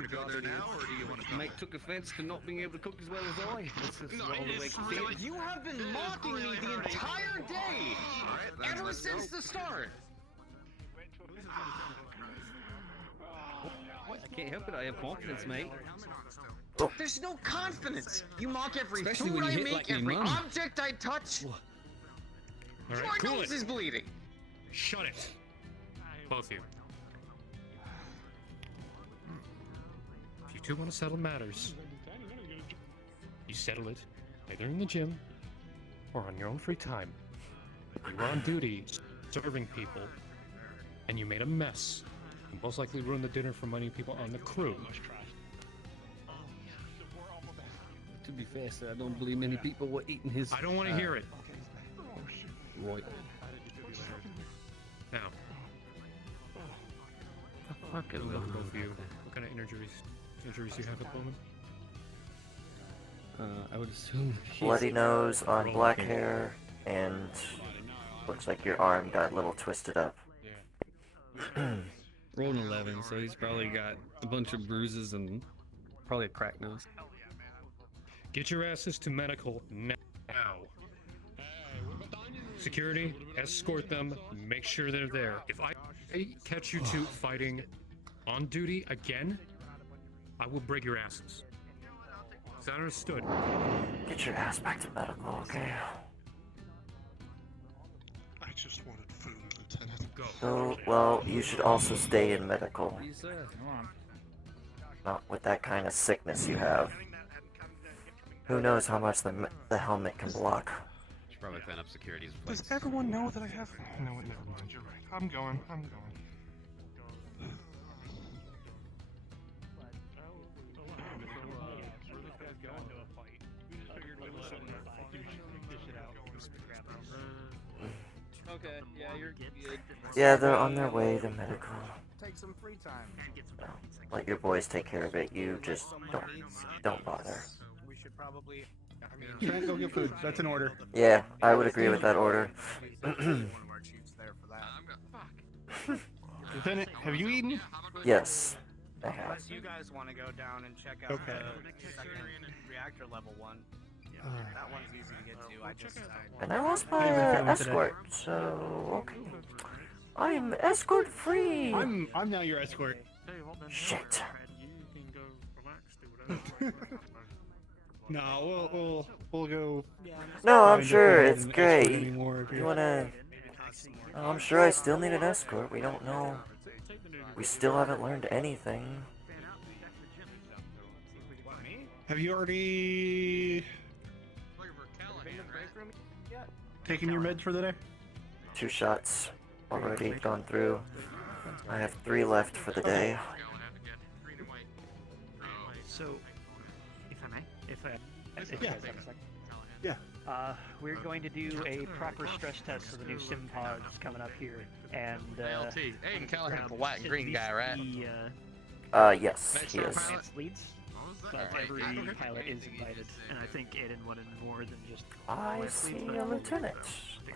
To go there now, or do you want to? Mike took offense to not being able to cook as well as I. This is all the way to You have been mocking me the entire day! Ever since the start! I can't help it, I have confidence, mate. There's no confidence! You mock every Especially food when you I hit make, like my every mum. object I touch! Alright, My cool nose it. is bleeding! Shut it. Both of you. If you two want to settle matters, you settle it either in the gym or on your own free time. You were on duty serving people, and you made a mess. You most likely ruined the dinner for many people on the crew. To be fair, sir, I don't believe many people were eating his... I don't want to hear it. Right. Now, Fuck it, both of you. What kind of injuries you have at the moment? I would assume... Bloody nose on black hair, and looks like your arm got a little twisted up. Rolling 11, so he's probably got a bunch of bruises and probably a cracked nose. Get your asses to medical now. Security, escort them, make sure they're there. If I catch you two fighting on duty again, I will break your asses. Is that understood? Get your ass back to medical, okay? I just wanted food, Lieutenant. Go. So, well, you should also stay in medical. Yes, sir. Come on. Not with that kind of sickness you have. Who knows how much the helmet can block. Should probably clean up security's Does place. everyone know that I have... No, never mind, you're right. I'm going. Okay, yeah, you're good. Yeah, they're on their way to medical. Take some free time. Let your boys take care of it. You just don't bother. We should probably... Trent, go get food. That's an order. Yeah, I would agree with that order. Lieutenant, have you eaten? Yes, I have. Unless you guys want to go down and check out Okay. the second reactor level one. That one's easy to get to. I just... And I lost my How you been feeling today? escort, so okay. I am escort free. I'm now your escort. Shit. No, we'll go. No, I'm find sure a it's escort great. anymore if You wanna? Oh, I'm sure I still need an escort. We don't know. We still haven't learned anything. Have you already taken your meds for the day? 2 shots already gone through. I have 3 left for the day. So, if I may, if you Yeah. guys have a second. Yeah. We're going to do a proper stress test for the new sim pods coming up here, and ALT. Aiden Callahan's the white and green guy, right? Yes, he is. Advanced leads, but every pilot is invited, and I think Aiden wanted more than just. I see a lieutenant.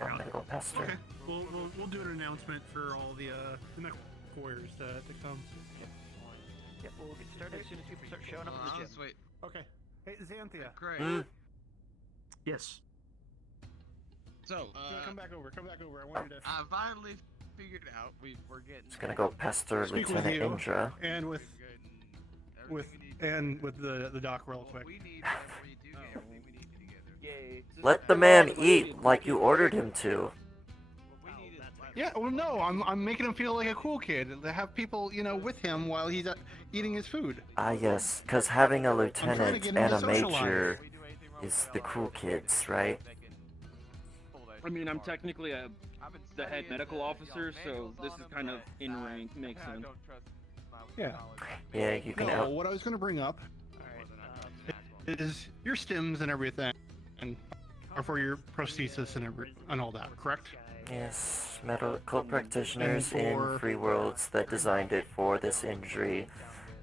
A medical pester. Okay, we'll do an announcement for all the warriors to come. Yep, we'll get started as soon as people start showing up in the gym. Wait. Okay. Hey, Xanthia. Great. Yes. So, come back over. Come back over. I want you to. I finally figured it out. We're getting. Just gonna go pester Speak Lieutenant with you Indra. and with the doc real quick. Let the man eat like you ordered him to. Yeah, well, no, I'm making him feel like a cool kid. To have people, with him while he's eating his food. Ah, yes, because having a lieutenant get him and to a socialize. major is the cool kids, right? I mean, I'm technically the head medical officer, so this is kind of in rank. Makes sense. Yeah. Yeah, you can. No, what I was going to bring up is your stims and everything, and are for your prosthesis and all that, correct? Yes, medical practitioners And for- in free worlds that designed it for this injury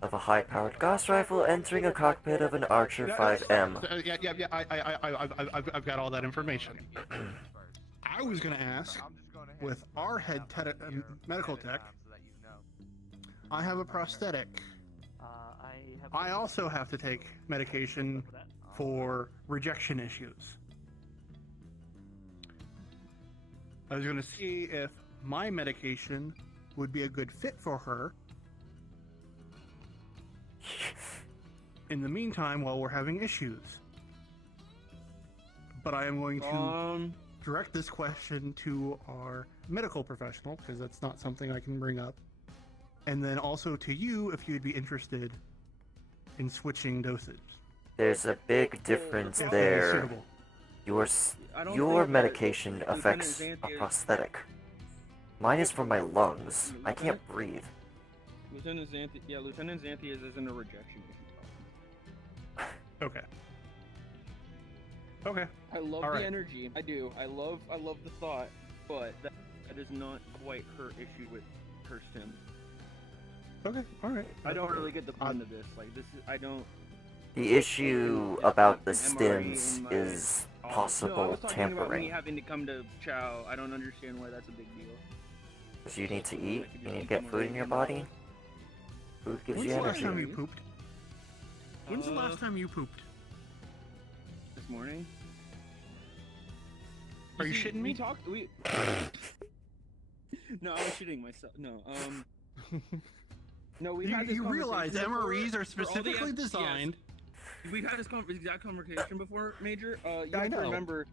of a high-powered Gauss rifle entering a cockpit of an Archer 5M. Yeah. I've got all that information. I was going to ask, with our head medical tech, I have a prosthetic. I also have to take medication for rejection issues. I was going to see if my medication would be a good fit for her. In the meantime, while we're having issues. But I am going to direct this question to our medical professional, because that's not something I can bring up. And then also to you, if you'd be interested in switching dosage. There's a big difference If there. suitable. Your medication affects a prosthetic. Mine is for my lungs. I can't breathe. Lieutenant Xanthia isn't a rejection issue. Okay. Okay. I love All the right. energy. I do. I love the thought, but that is not quite her issue with her stim. Okay. All right. I don't really get the point of this. Like this is I don't. The issue about the MRE stims in my- is No, I possible was talking about me tampering. having to come to chow. I don't understand why that's a big deal. Because you need to eat, you need to get food in your body. Food gives When's you the last energy. time you pooped? When's the last time you pooped? This morning. Are you see, shitting me? We talked. We. No, I was shitting myself. No. No, we've had this You realize conversation MREs before are for all the specifically yes. designed. We've had this exact conversation before, Major. You I have to know. remember,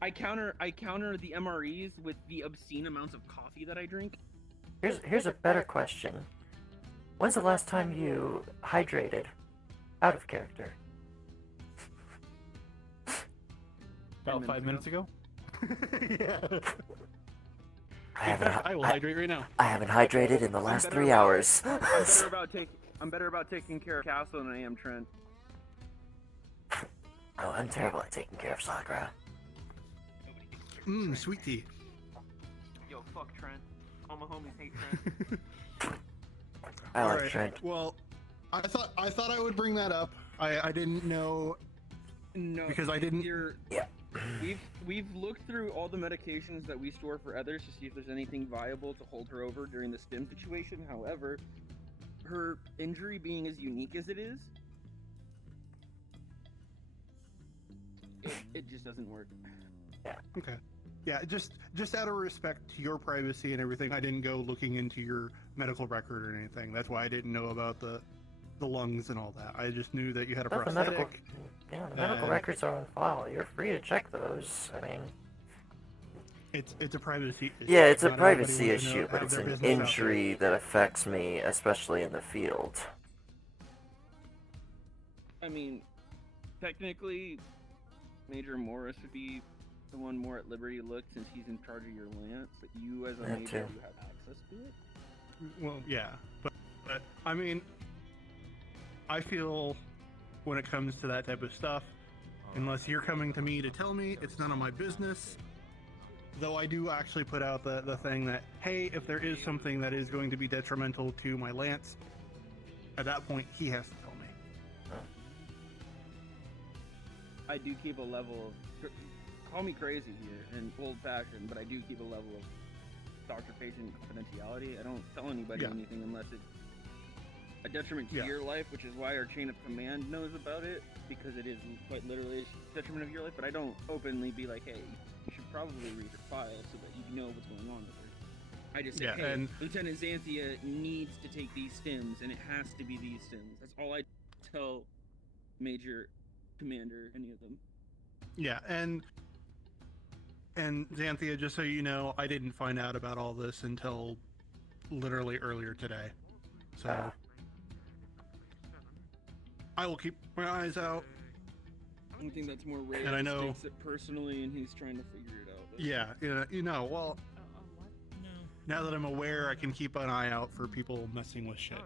I counter the MREs with the obscene amounts of coffee that I drink. Here's a better question. When's the last time you hydrated? Out of character. About 5 minutes ago. Yeah. I will hydrate right now. I haven't hydrated in the last 3 hours. I'm better about taking care of Castle than I am Trent. Oh, I'm terrible at taking care of Sakura. Sweet tea. Yo, fuck Trent. All my homies hate Trent. I like Alright, Trent. Well, I thought I would bring that up. I didn't know. No, Because I didn't. Yeah. We've looked through all the medications that we store for others to see if there's anything viable to hold her over during the stim situation. However, her injury being as unique as it is, it just doesn't work. Yeah. Okay. Yeah, just out of respect to your privacy and everything, I didn't go looking into your medical record or anything. That's why I didn't know about the lungs and all that. I just knew that you had a But the prosthetic. medical records are on file. You're free to check those. I mean, it's a privacy issue. yeah, it's a Not everybody privacy wants to issue, know- but have it's their an business out there. injury that affects me, especially in the field. I mean, technically, Major Morris would be the one more at liberty to look since he's in charge of your lance. But you, as a That major, too. you have access to it. Well, yeah, but I mean, I feel when it comes to that type of stuff, unless you're coming to me to tell me, it's none of my business. Though I do actually put out the thing that, hey, if there is something that is going to be detrimental to my lance, at that point he has to tell me. I do keep a level of, call me crazy here and old-fashioned, but I do keep a level of doctor-patient confidentiality. I don't tell anybody Yeah. anything unless it's a detriment to Yeah. your life, which is why our chain of command knows about it, because it is quite literally a detriment of your life. But I don't openly be like, hey, you should probably read her file so that you know what's going on with her. I just say, Yeah, hey, and- Lieutenant Xanthia needs to take these stims, and it has to be these stims. That's all I tell Major, Commander, any of them. Yeah, and Xanthia, just so you know, I didn't find out about all this until literally earlier today. So I will keep my eyes out. I think that's more Ray And I know- takes it personally, and he's trying to figure it out. Yeah, well, now that I'm aware, I can keep an eye out for people messing with shit.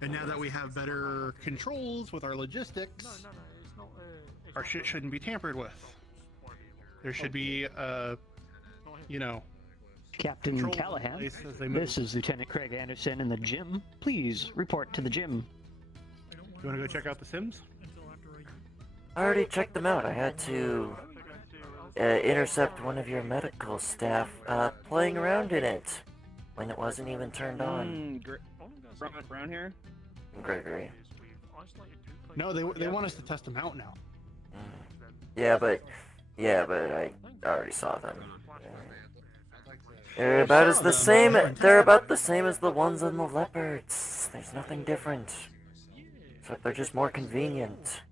And now that we have better controls with our logistics, our shit shouldn't be tampered with. There should be, Captain control Callahan, place as they move. this is Lieutenant Craig Anderson in the gym. Please report to the gym. You want to go check out the Sims? I already checked them out. I had to intercept one of your medical staff playing around in it when it wasn't even turned on. Brown hair? Gregory. No, they want us to test them out now. Yeah, but I already saw them. They're about as the same. They're about the same as the ones on the leopards. There's nothing different. Except they're just more convenient.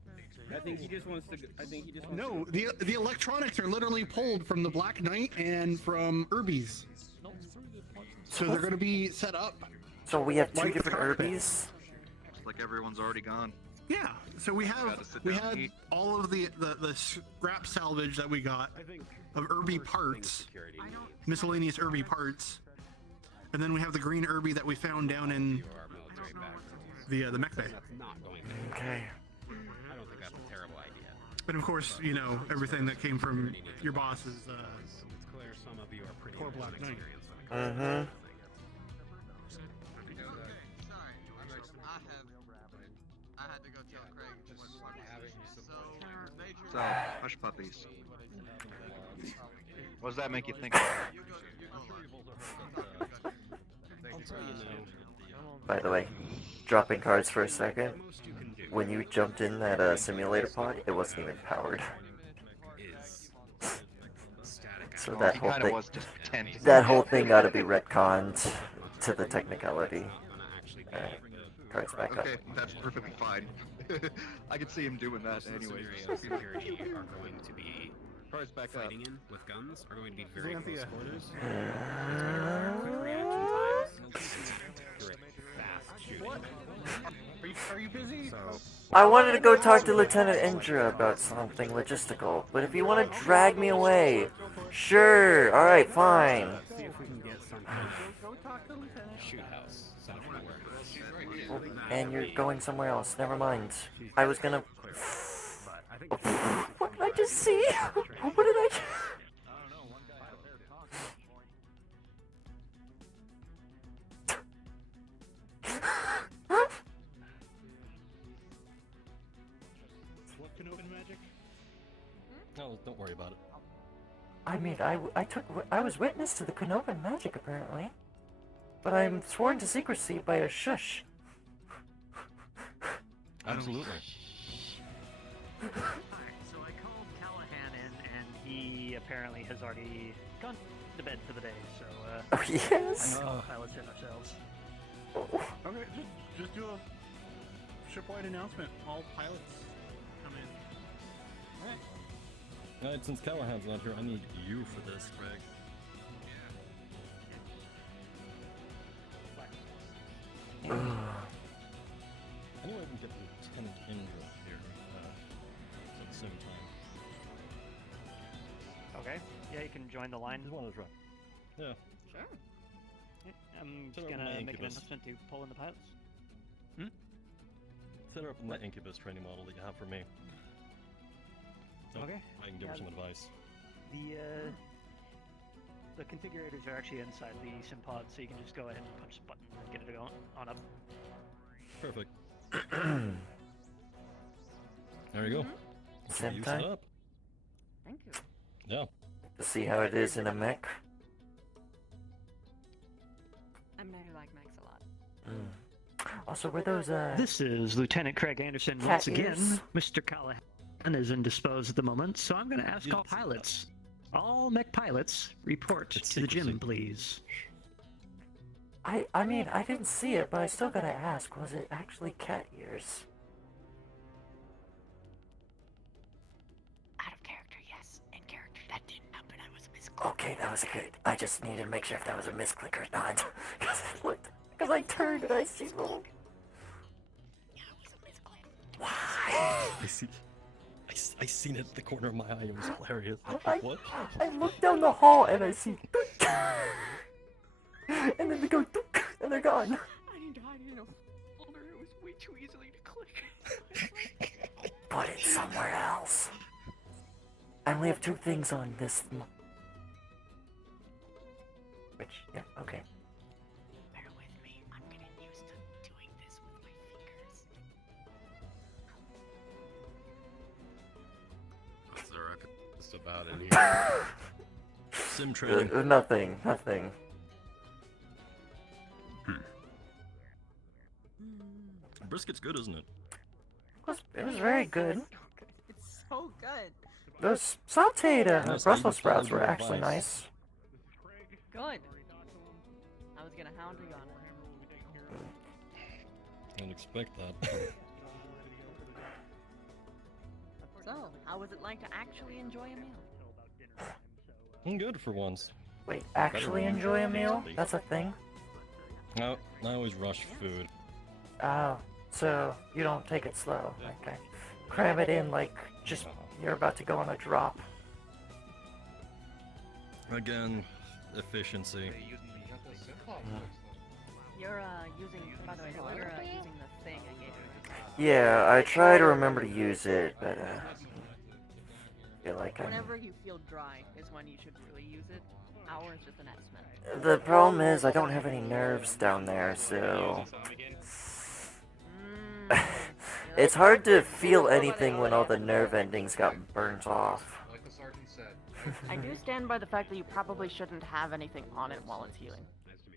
I think he just wants to. I think he just wants No, the electronics are literally pulled from the Black Knight and from Irby's. So they're going to be set up. So we have two like the different cockpit. Irbies? Looks like everyone's already gone. Yeah, so we Gotta sit had down and eat. all of the scrap salvage that we got of Irby parts, miscellaneous Irby parts, and then we have the green Irby that we found down in the mech bay. Okay. I don't think that's a terrible idea. And of course, everything that came from your boss's It's clear some of you are pretty poor Black Knight. Mm-hmm. I had to go tell Craig So, hush puppies. What does that make you think of? By the way, dropping cards for a second. When you jumped in that simulator pod, it wasn't even powered. So that He whole kinda thing, was just pretending. that whole thing got to be retconned to the technicality. Alright, cards back up. Okay, that's perfectly fine. I could see him doing that anyway. Security are going to be Cards back up. fighting in with guns, are going to be very close Xanthia. quarters. It's going to require quick reaction times, accurate, fast shooting. Are you busy? I wanted to go talk to Lieutenant Indra about something logistical, but if you want to drag me away, sure, alright, fine. See if we can get something. Shoot house. And you're going somewhere else, never mind. I was gonna... What did I just see? What did I... What can open magic? No, don't worry about it. I mean, I was witness to the Konovan magic, apparently. But I'm sworn to secrecy by a shush. Absolutely. So I called Callahan in, and he apparently has already gone to bed for the day. So Oh, yes? I'm gonna pilots in ourselves. Okay, just do a shipwide announcement. All pilots come in. Alright, since Callahan's not here, I need you for this, Craig. Anyway, we can get Lieutenant Indra here at the same time. Okay. Yeah, you can join the line. Just wanted to try. Yeah. Sure. Yeah, I'm Set just up gonna my make an incubus. announcement to pull in the pilots. Set her up in that Incubus training model that you have for me. So Okay. I can give her Yeah. some advice. The configurators are actually inside the sim pod, so you can just go ahead and punch the button and get it going on up. Perfect. There you go. That's what you set up. Thank you. Yeah. To see how it is in a mech. Also, were those, This is Lieutenant Craig Anderson cat once again. ears? Mr. Callahan is indisposed at the moment, so I'm going to ask all pilots, all mech pilots, report to the gym, please. I mean, I didn't see it, but I still gotta ask, was it actually cat ears? Out of character, yes. In character, that didn't happen. I was a misclick. Okay, that was good. I just needed to make sure if that was a misclick or not. Because I turned and I see little... I see. I seen it at the corner of my eye. It was hilarious. What? I look down the hall and I see... and then they go... and they're gone. I didn't hide in a folder. It was way too easily to click. Put it somewhere else. I only have 2 things on this... Which, yeah, okay. Bear with me. I'm getting used to doing this with my fingers. What's the ruckus about in here? Sim training. Nothing. Brisket's good, isn't it? It was very good. It's so good. Those sauteed Nice, Brussels I sprouts followed were your actually advice. nice. Good. I was gonna hound you on it. Didn't expect that. So, how was it like to actually enjoy a meal? I'm good for once. Wait, actually Better enjoy a than meal? usually. That's a thing? No, I always rush food. Oh, so you don't take it slow. Okay. Cram it in like just you're about to go on a drop. Again, efficiency. You're using, by the way, you're using the thing I gave you. Yeah, I try to remember to use it, but I feel like Whenever you feel dry is when you should really use it. Hour is just an estimate. The problem is I don't have any nerves down there, so it's hard to feel anything when all the nerve endings got burnt off. Like the sergeant said. I do stand by the fact that you probably shouldn't have anything on it while it's healing.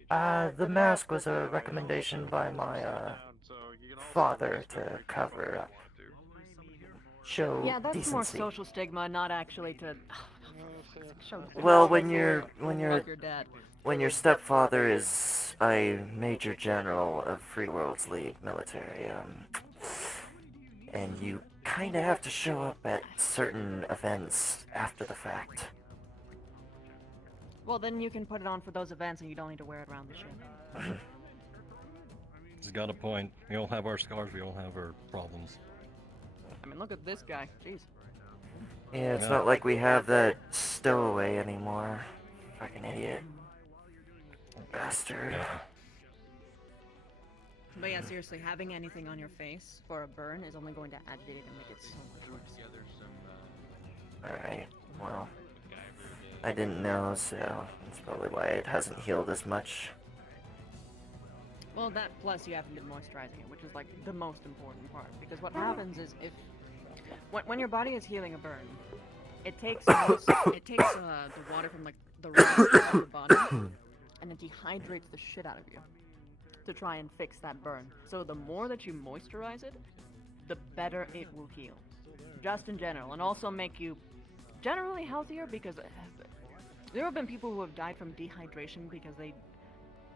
The mask was a recommendation by my father to cover up. Show Yeah, that's decency. more social stigma, not actually to show. Well, when your dad. when your stepfather is a major general of Free Worlds League military, and you kind of have to show up at certain events after the fact. Well, then you can put it on for those events, and you don't need to wear it around the ship. He's got a point. We all have our scars. We all have our problems. I mean, look at this guy. Jeez. Yeah, it's not like we have that stowaway anymore. Fucking idiot. Bastard. But yeah, seriously, having anything on your face for a burn is only going to agitate it and make it so much worse. Alright, well. I didn't know, so that's probably why it hasn't healed as much. Well, that plus you haven't been moisturizing it, which is like the most important part. Because what happens is if when your body is healing a burn, it takes the water from like the rest of your body and it dehydrates the shit out of you to try and fix that burn. So the more that you moisturize it, the better it will heal. Just in general, and also make you generally healthier because there have been people who have died from dehydration because they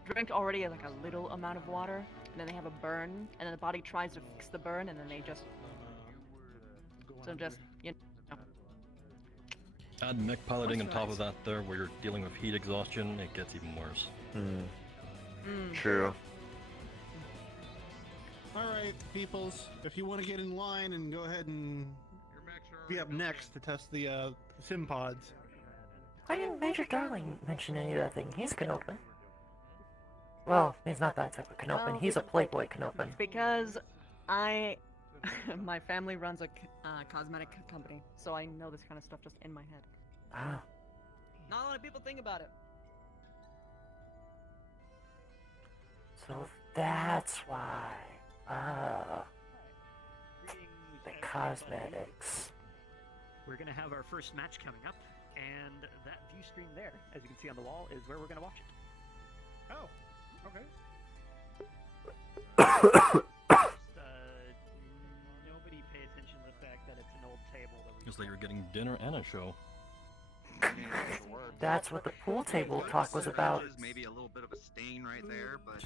drank already like a little amount of water, and then they have a burn, and then the body tries to fix the burn, and then they just... So just, you know. Add mech piloting on top of that there, where you're dealing with heat exhaustion, it gets even worse. True. Alright, peoples, if you want to get in line and go ahead and be up next to test the sim pods. Why didn't Major Darling mention any of that thing? He's Canopan. Well, he's not that type of Canopan. Well, He's a Playboy Canopan. Because my family runs a cosmetic company, so I know this kind of stuff just in my head. Ah. Not a lot of people think about it. So that's why. Ah. The cosmetics. We're going to have our first match coming up, and that view screen there, as you can see on the wall, is where we're going to watch it. Oh, okay. Nobody pay attention to the fact that it's an old table that we It's like you're getting dinner and a show. That's what the pool table talk was about. Maybe a little bit of a stain right there, but.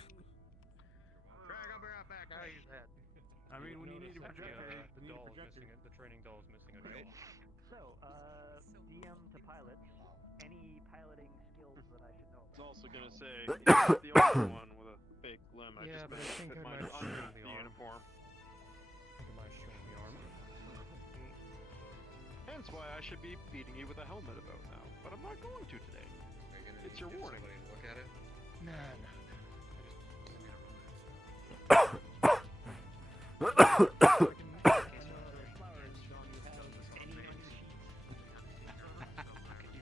I mean, when you need a projector, The doll is missing it. The training doll is missing a doll. So, DM to pilot, any piloting skills that I should know I was also gonna say, the only one with a fake limb. I Yeah, just but I think put I mine might under string the the arm. uniform. I think I might string the arm. Hence why I should be beating you with a helmet about now. But I'm not going to today. It's your warning. Look at it. Nah, nah. You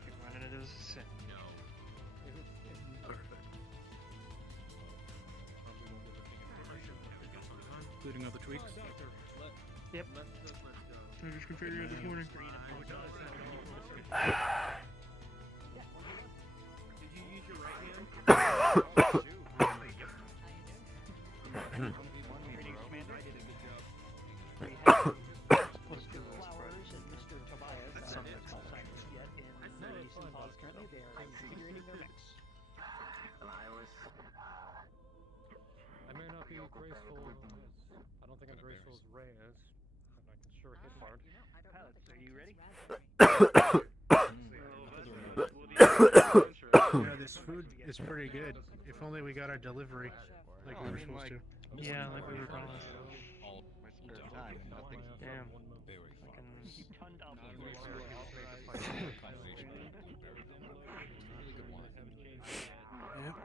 can run it as a sin. Including other tweaks. Yep. I just configured it this morning. Did you use your right hand? I may not be graceful. I don't think I'm graceful as Ray is. And I can sure hit hard. Pilots, are you ready? Yeah, this food is pretty good. If only we got our delivery like we were supposed to. Yeah, like we were promised. My spare time, nothing. Damn. Yep.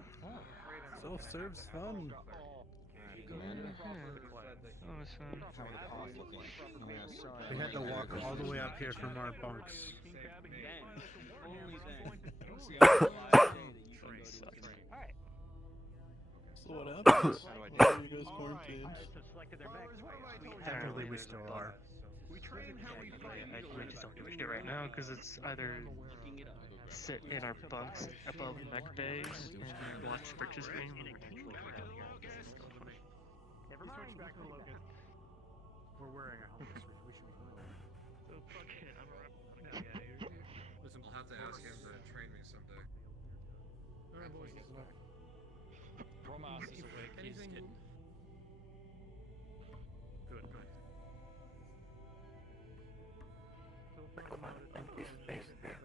Self-serve's fun. That was fun. We had to walk all the way up here from our bunks. So what happens? Why are you guys quarantined? Technically, we still are. I just don't do shit right now because it's either sit in our bunks above mech bays and watch Sprixer stream, or eventually go down here. Never mind. We're wearing a helmet. We should be So fuck it, I'm Listen, I'll have to ask him to train me someday. Alright, boys, this is enough. Romas is awake. He's hidden. Good, good. Empty space here.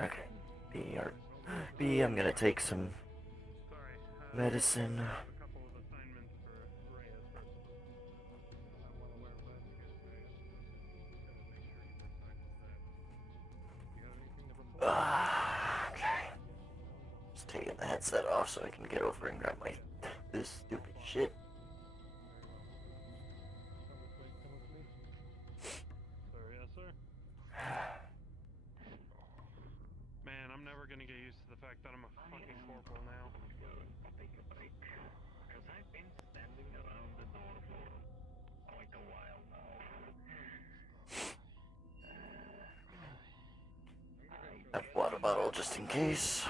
Okay. B, I'm gonna take some medicine. Okay. Just taking the headset off so I can get over and grab this stupid shit. Sorry, yes, sir. Man, I'm never gonna get used to the fact that I'm a fucking corporal now. I have a water bottle just in case.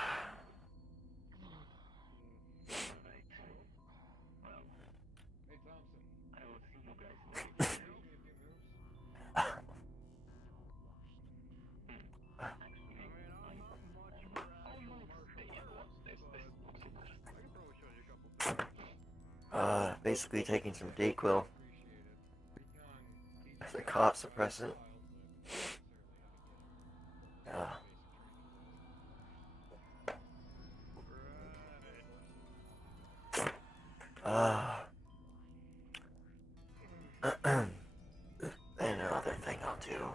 Basically taking some Dayquil as a cough suppressant. And another thing I'll do.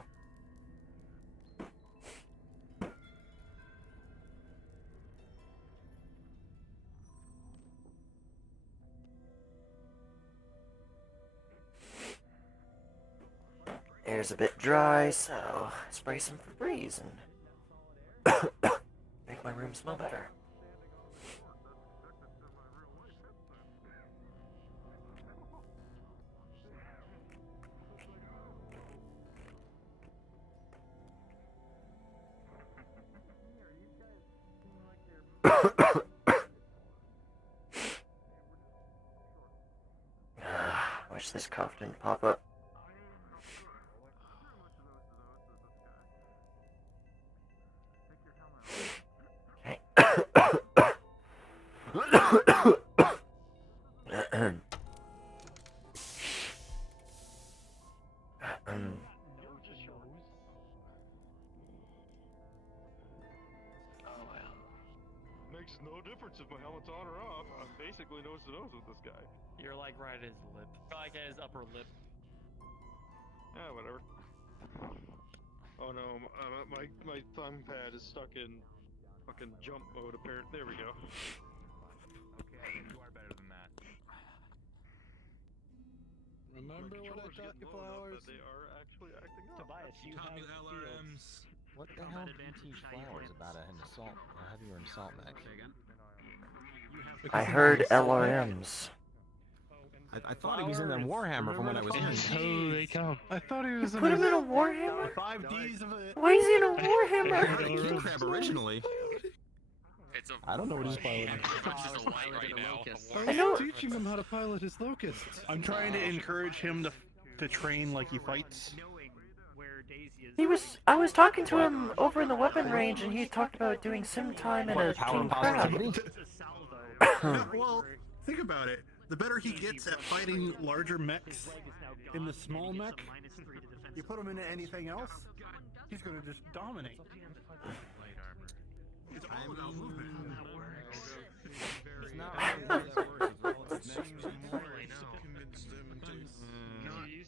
Air's a bit dry, so spray some Febreze and make my room smell better. Wish this cough didn't pop up. Okay. Makes no difference if my helmet's on or off. I'm basically nose to nose with this guy. You're like right at his lip. Like at his upper lip. Yeah, whatever. Oh no, my thumb pad is stuck in fucking jump mode apparently. There we go. Okay, you are better than that. Remember what I taught you, Flowers? They are actually acting up. Tobias, you taught me have LRMs. What the hell do you teach Flowers about a heavier assault mech? I heard LRMs. I thought he was in a Warhammer from when I was in. Oh, they come. I thought he was in Put him in a Warhammer? 5Ds of it. Why is he in a I Warhammer? heard King Crab originally. It's a I don't know what he's piloting. Everyone's just a light right now. I was teaching him how to pilot his locusts. I'm trying to encourage him to train like he fights. I was talking to him over in the weapon range, and he talked about doing sim time and a king crab. Well, think about it. The better he gets at fighting larger mechs in the small mech, you put him into anything else, he's gonna just dominate. It's all about movement. It's not really how that works. It's all about Convince them to not use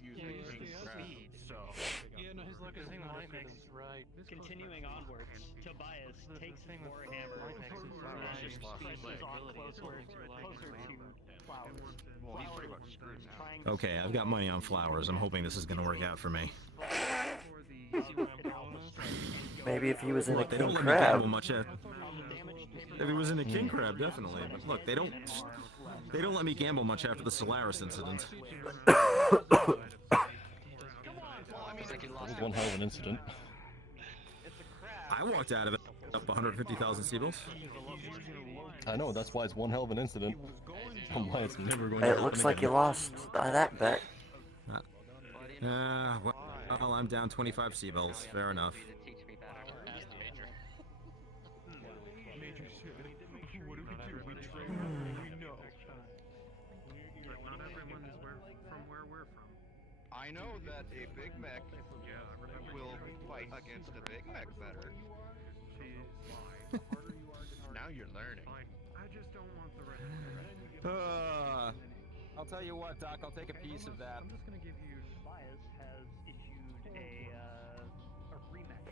speed. Yeah, no, his locust is right. Continuing onwards, Tobias takes his Warhammer and presses on closer to Flowers. Okay, I've got money on Flowers. I'm hoping this is gonna work out for me. Maybe if he was in a Look, they don't king let me gamble crab. much. If he was in a king crab, definitely. But look, they don't let me gamble much after the Solaris incident. That was one hell of an incident. I walked out of it up 150,000 Seabills. I know, that's why it's one hell of an incident. Why it's never going to It happen looks like you again. lost that bet. Well, I'm down 25 Seabills. Fair enough. I know that a Big Mech will fight against a Big Mech better. Now you're learning. I just don't want the red. I'll tell you what, Doc. I'll take a piece of that. I'm just gonna give you. Tobias has issued a rematch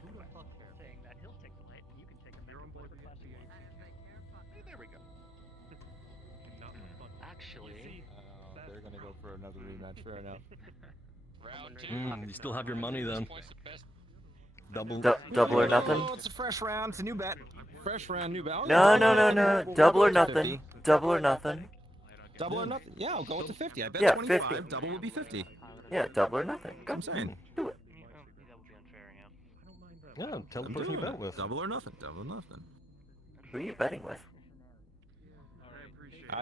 saying that he'll take the light and you can take a mech and play the classic one. There we go. Actually, They're gonna go for another rematch. Fair enough. You still have your money then. Double. Double or nothing? Oh, it's a fresh round. It's a new bet. Fresh round, new bet. No. Double or nothing. Double or nothing. Double or nothing. Yeah, I'll go with the 50. I bet Yeah, 25. 50. Double would be 50. Yeah, double or nothing. Go. I'm saying. Do it. Yeah, tell the person you bet with. Double or nothing. Double or nothing. Who are you betting with?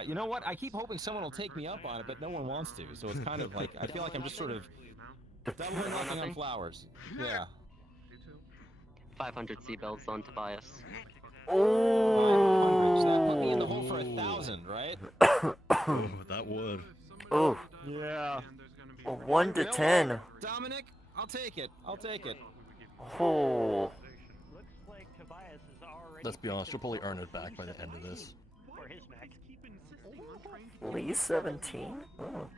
You know what? I keep hoping someone will take me up on it, but no one wants to. So it's kind of like I feel like I'm just sort of double or nothing on Flowers. Yeah. 500 seabells on Tobias. Oh. So that put me in the hole for 1,000, right? Oh, that would. Oh. Yeah. 1 to 10. Dominic, I'll take it. I'll take it. Oh. Looks like Tobias is already. Let's be honest, you'll probably earn it back by the end of this. For his mech. Lee 17? Oh.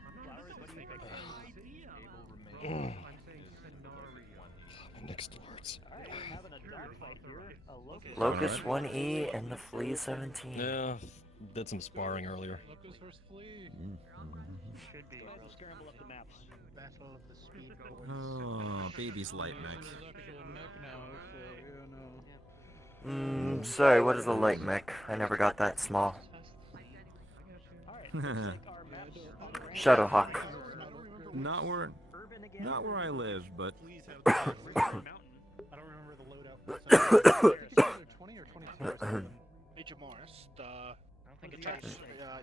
Next words. Locust 1E and the Flea 17. Yeah, did some sparring earlier. Should be. Scramble up the maps. Oh, baby's light mech. Sorry, what is a light mech? I never got that small. Shadowhawk. Not where I live, but. I don't remember the loadout. 20 or 22. Major Morris. think it That's,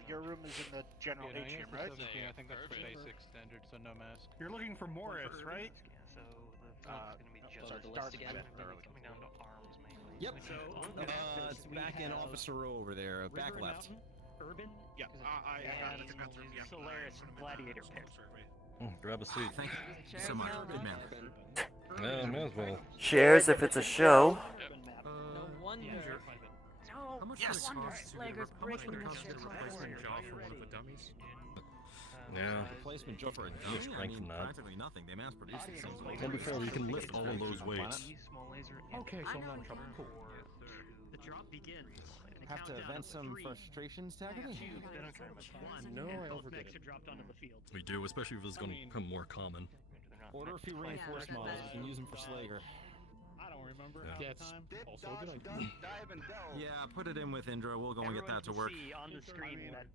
your room is in the general Yeah, no, atrium, yes, right? that's okay. I think that's the basic standard, so no mask. You're looking for Morris, right? So the focus is going to be just start the list again. coming down to arms mainly. Yep. It's back in Officer Row over there, back left. Urban. Yeah, I got the bathroom. Yeah, Solaris Gladiator pick. Grab a seat. Thank you so much. Good man. Yeah, may as well. Shares if it's a show. No wonder. No, How much yes. would it wonder cost to, Slager's how much would it breaking cost to this replacement shit. jaw for one of the dummies? Yeah. Replacement job for a You're dummy. I strength mean, from that. practically nothing. They mass produce these things. Well, before you can lift all of those weights. Okay, so I'm not in trouble. Cool. The drop begins. Have to vent some frustrations, Taggart? No, I both overdid mechs it. are dropped onto the field. We do, especially if it's going to become more common. Order a few reinforced models. We can use them for Slager. I don't remember. Yeah. Half the time. Also a good idea. Yeah, put it in with Indra. We'll go and get that to work. See on the screen that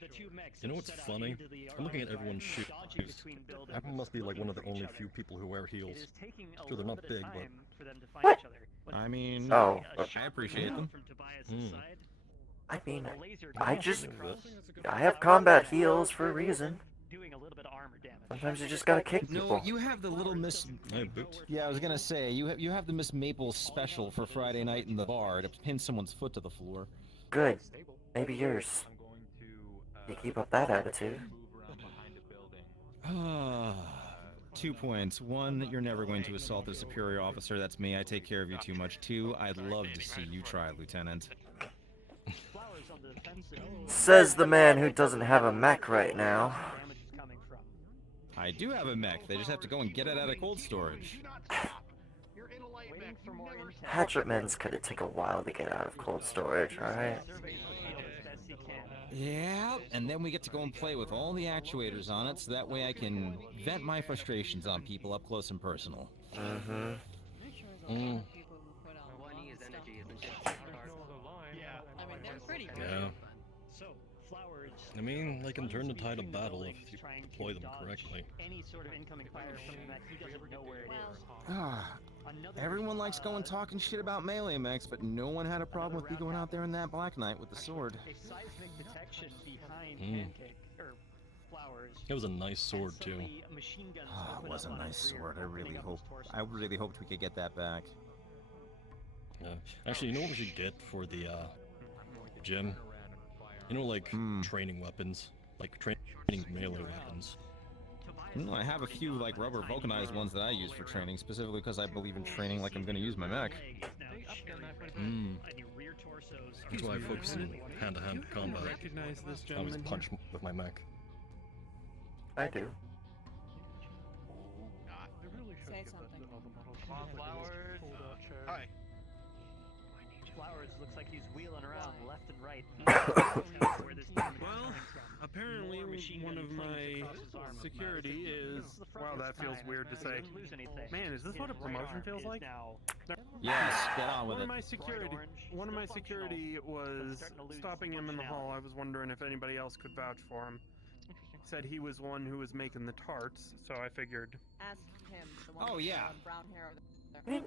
the two mechs You know what's set up funny? into the I'm looking at line everyone's fire, shoes. dodging between buildings, I must be like one of the looking only for each few other. people who wear It heels. is taking a Sure, they're little not bit of big, but time for them to find What? each other. When I mean, Oh, I appreciate them. from Tobias's side, I mean, a laser I goes just, across. I have combat heals for a reason. Doing a little bit of armor damage. Sometimes you just gotta kick No, people. you have the little Miss. Yeah, I was gonna say you have the Miss Maple special for Friday night in the bar to pin someone's foot to the floor. Good. Maybe yours. You keep up that attitude. 2 points. One, you're never going to assault a superior officer. That's me. I take care of you too much. Two, I'd love to see you try, Lieutenant. Flowers on the defensive. Says the man who doesn't have a mech right now. Damage is coming from. I do have a mech. They just have to go and get it out of cold storage. Waiting for more intel. Hatchetmans could take a while to get out of cold storage, right? Surveys the field as best he can. Yeah, and then we get to go and play with all the actuators on it, so that way I can vent my frustrations on people up close and personal. Mm-hmm. People who put out One long is stuff. energy, isn't it? Yeah. I mean, they're pretty good. Yeah. So, Flowers. I mean, they can turn the tide of battle if you trying to deploy them dodge correctly. Any sort of incoming fire from that he doesn't know where it is. Ah, everyone likes going talking shit about melee mechs, but no one had a problem with me going out there in that Black Knight with the sword. A seismic detection behind Mm. Pancake or Flowers. It was a nice sword too. Suddenly, machine guns Ah, open it was up a on nice his rear, sword. opening up his torso. I really hoped we could get that back. Yeah. Actually, you know what we should get for the gym? You know, like training weapons, like training melee weapons. I have a few like rubber vulcanized ones that I use for training, specifically because I believe in training like I'm going to use my mech. That's why I focus on hand-to-hand combat. Recognize this I always gentleman punch with my mech. I do. Say something. Flowers. Hi. Flowers looks like he's wheeling around left and right. Well, apparently one of my security is. Wow, that feels weird to say. Man, is this what a promotion feels like? Yes, get on with One it. of my security was stopping him in the hall. I was wondering if anybody else could vouch for him. Said he was one who was making the tarts, so I figured. Ask him. The one Oh, with yeah. brown hair over there.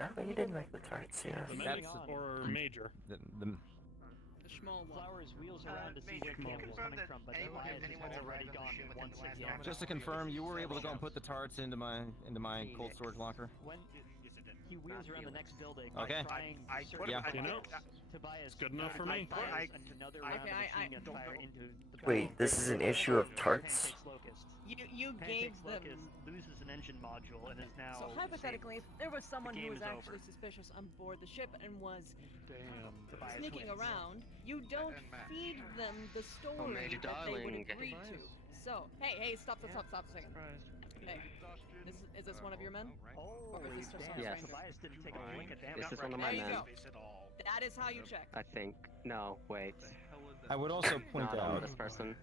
No, but you didn't make the tarts, yeah. That's or major. The The small one. Flowers wheels around to see where Cam is coming from, but Tobias has already gone once again. Just to confirm, you were able to go and put the tarts into my cold storage locker. When he wheels around the next building, Okay. trying I to put Yeah. You know, Tobias good enough for me. fires another round of machine gun fire into the Wait, barrel. this is an issue of tarts? Pancake's Locust. You gave Pancake's them. Locust loses an engine module and is now. So hypothetically, if there was someone who game was is actually over. suspicious on board the ship and was Tobias sneaking wins. around, you don't feed them the story Major that they would Darling. agree to. So, hey, stop a second. Hey, is this one of your men? Oh, Or is this just Yes. Tobias didn't take a blink of damage. This is one of my There you men. go. That is how you check. I think. No, wait. I would also point Not on out. this person.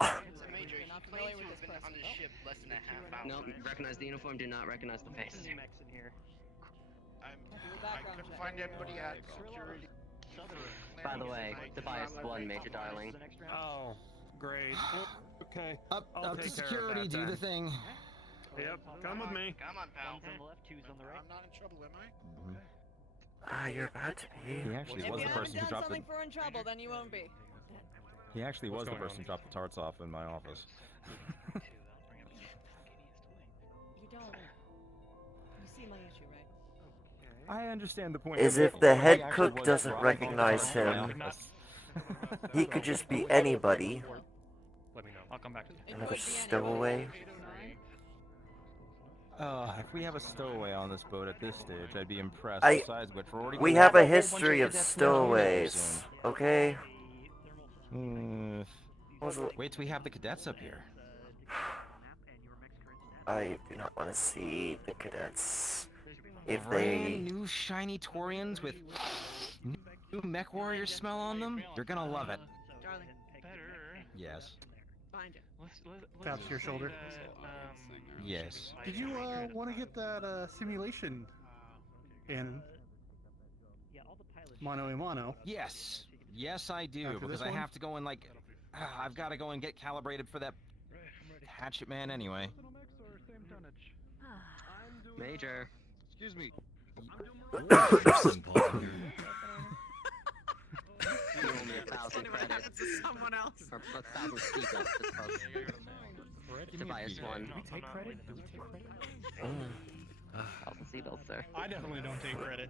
It's a major. You're He not claims familiar to with have this been on the person. ship less than a half hour. No, recognize the uniform, do not recognize the face. Mechs in here. I background couldn't check. find anybody at security. By the way, Tobias won, Major Darling. Oh, great. Okay. Up I'll to take care of security, that do the then. thing. Yep, come with me. Come on, pal. One's on the left, two's on the right. I'm not in trouble, am I? You're about to be. He actually If was you the haven't person who done dropped the. something for in trouble, then you won't be. He actually was the going person who dropped the tarts off in my office. You don't. You see my issue, right? I understand the point. Is of it. if the He head actually cook was doesn't dropping off the recognize tarts in my him, office. he could just be anybody. Let me know. I'll come back to you. Another stowaway. If we have a stowaway on this boat at this stage, I'd be impressed. I- Besides which, we're already We gonna have a whole bunch history of cadets moving in here stowaways, okay? soon. Wait till we have the cadets up here. I do not want to see the cadets. If Brand they... new shiny Torians with new mech warrior smell on them, you're gonna love it. Darling, Yes. find it. Taps your shoulder. Yes. Did you want to get that simulation in mano a mano? Yes. Yes, I do, After because this I one? have to go and I've got to go and get calibrated for that hatchet man anyway. Major. Excuse me. Only 1,000 credits. Someone else. Or 1,000 speakers, I suppose. Tobias one. Do we take credit? Do we take credit? 1,000 seatbelts, sir. I definitely don't take credit.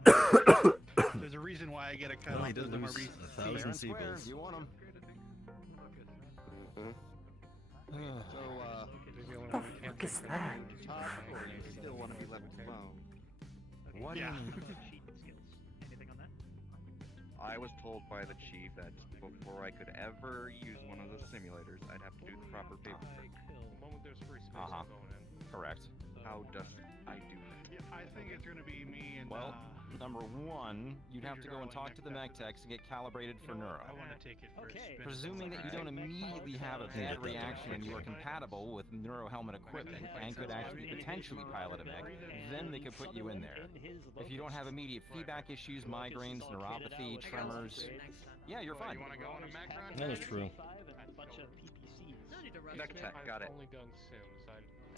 There's a reason why I get a cut Well, off he did those lose MRBs. 1,000 seatbelts. You want them? So, What the fuck is that? or you still want to be left alone? What do you mean? I was told by the chief that before I could ever use one of the simulators, I'd have to do the proper paperwork. Uh-huh. Correct. How does I do that? I think it's gonna be me and. Well, number one, you'd have to go and talk to the mech techs and get calibrated for neuro. I want to take it first. Okay. Presuming that you don't immediately have a bad reaction and you are compatible with neuro helmet equipment and could actually potentially pilot a mech, then they could put you in there. If you don't have immediate feedback issues, migraines, neuropathy, tremors, yeah, you're fine. You want to go on a mech run? That is true. Mech tech, got it.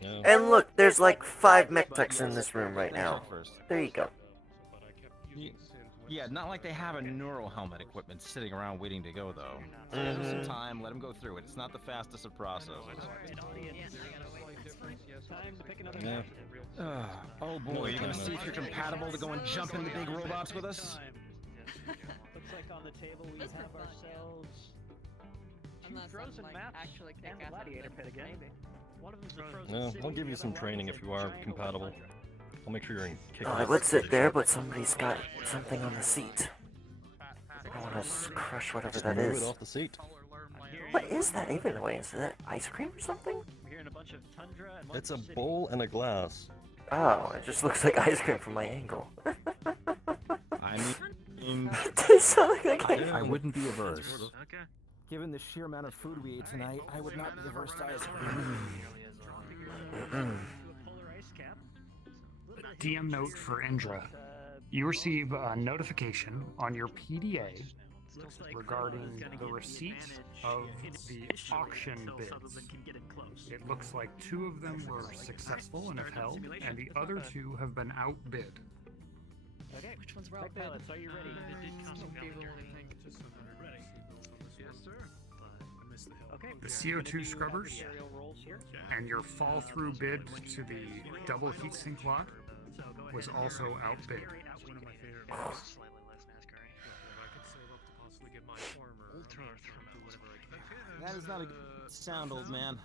Yeah. And look, there's like 5 mech techs in this room right now. There you go. Yeah, not like they have a neural helmet equipment sitting around waiting to go, though. So give them some time, let them go through it. It's not the fastest of processes. Yeah. Oh boy, you're gonna see if you're compatible to go and jump into big robots with us? Looks like on the table we have ourselves Unless frozen I'm, maps actually kick and the ass at gladiator them, pit again. maybe. One of them's the frozen Yeah, city, I'll give you the some other training one if is you a are giant compatible. tundra. I'll make sure you're in kick I would sit there, but somebody's got something on the seat. I want to crush whatever Just that move is. it off the seat. What is that even? Wait, is that ice cream or something? I'm hearing a bunch of tundra and It's a city. bowl and a glass. Oh, it just looks like ice cream from my angle. I mean, It sounds like I wouldn't be averse. Okay. Given the sheer amount of food we ate tonight, I would not be averse to ice cream. DM note for Indra. You receive a notification on your PDA regarding the receipt of the auction bids. It looks like 2 of them were successful and have held, and the other 2 have been outbid. Okay. Which ones were Tech outbid? pilots, are you ready? Yes, sir. Okay. The CO2 scrubbers Aerial rolls here. and your fall-through bid to the double heatsink lock So go ahead was and also outbid. One of my favorite parts. Slightly less NASCAR. If I could save up to possibly get my armor, ultra do whatever I can. That is not a good sound, old man.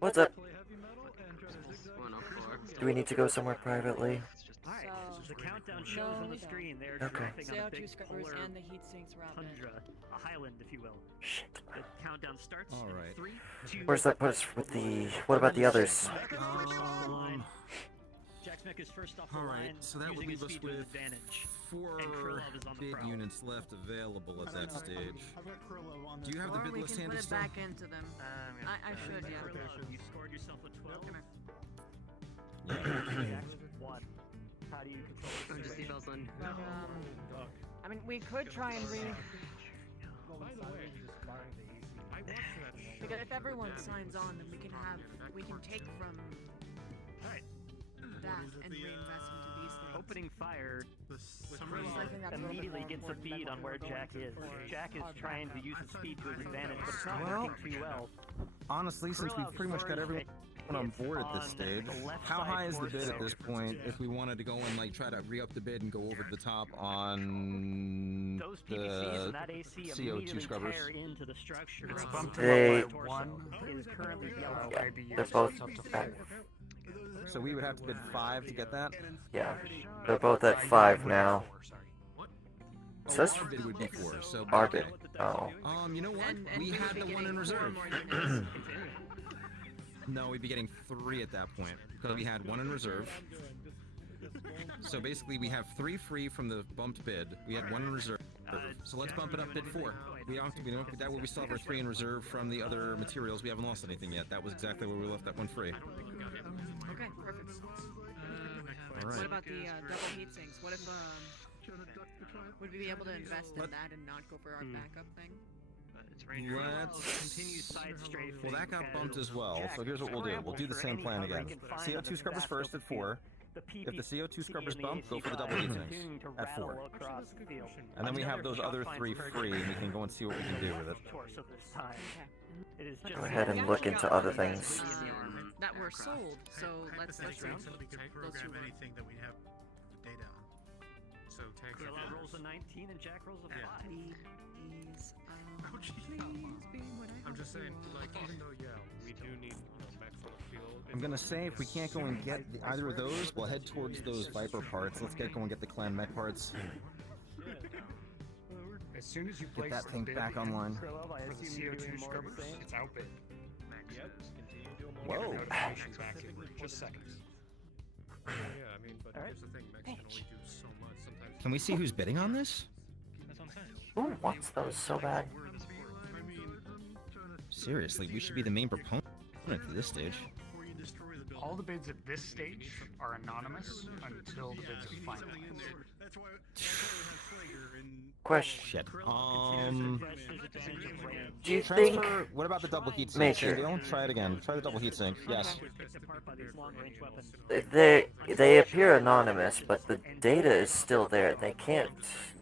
What's up? 104. Do we need to go somewhere privately? Alright, So, the countdown shows no, on the we don't. screen there, Okay. dropping on a CO2 big scrubbers polar and the heat sinks were outbid. tundra, a highland, if you will. Shit. The countdown starts. All in right. 3, 2, Where's that post with the... What about the others? Jack Smith is first off the All line, right, so that would using leave his us speed to his with advantage. 4 And Krillov is on the bid prowl. units left available at that stage. I've got Krillov on Do you have the Or bid we list can handy put it still? back into them. I should, yeah. Krillov, you scored yourself a 12. Yeah. Reaction 1. How do you control I'm the just situation? seatbelts on. But, I mean, we could try and By the way, I watched that show. because if everyone signs on, then we can take from Alright. that and reinvest into these things. opening fire Thinking that's a little bit immediately more gets a important than bead what on where we're going Jack to is. for Jack is hard trying to back. use his speed to his advantage, but it's not Well, working too well. Honestly, since we've pretty much got everyone on board at this stage, how high is the bid at this point if we wanted to go and like try to re-up the bid and go over the top on Those PVCs the and that AC CO2 immediately scrubbers? tear into the structure. It's bumped They- up by 1. It is currently yellow. Yeah, Maybe they're it's both up to at, 4. So we would have to bid 5 to get that? yeah, they're both at 5 now. It Oh, says our bid would be 4, so... our bid. Oh. You know what? We had the one in reserve. No, we'd be getting 3 at that point, because we had 1 in reserve. So basically we have 3 free from the bumped bid, we had 1 in reserve. So let's bump it up bid 4. We don't that way we still have our 3 in reserve from the other materials, we haven't lost anything yet. That was exactly where we left that one free. Okay, perfect. Alright. What about the double heat sinks? What if would we be able to invest in that and not go for our backup thing? Well, that got bumped as well, so here's what we'll do. We'll do the same plan again. CO2 scrubbers first at 4. If the CO2 scrubbers bump, go for the double heat sinks at 4. And then we have those other 3 free, and we can go and see what we can do with it. Go ahead and look into other things. That were sold, so let's Somebody see. could program anything that we have data on. So tanks are Gorilla rolls a 19 and Jack rolls a 5. Please, Oh, jeez. I'm just saying, like, even though, yeah, we do need mech for the field. I'm gonna say if we can't go and get either of those, we'll head towards those Viper parts. Let's go and get the clan mech parts. As soon as you Get place that the thing bid back online. for the CO2 scrubbers, it's out bid. Whoa. Notifications back in just seconds. Yeah, I mean, but here's the thing, mechs can only do so much. Sometimes Can we see who's bidding on this? That's what I'm saying. Who wants those so bad? Seriously, we should be the main proponent at this stage. All the bids at this stage are anonymous until the bids are finalized. Question. Shit. Do you Transfer, think... what about the double heat sink? Major. Don't try it again. Try the double heat sink. Yes. They appear anonymous, but the data is still there. They can't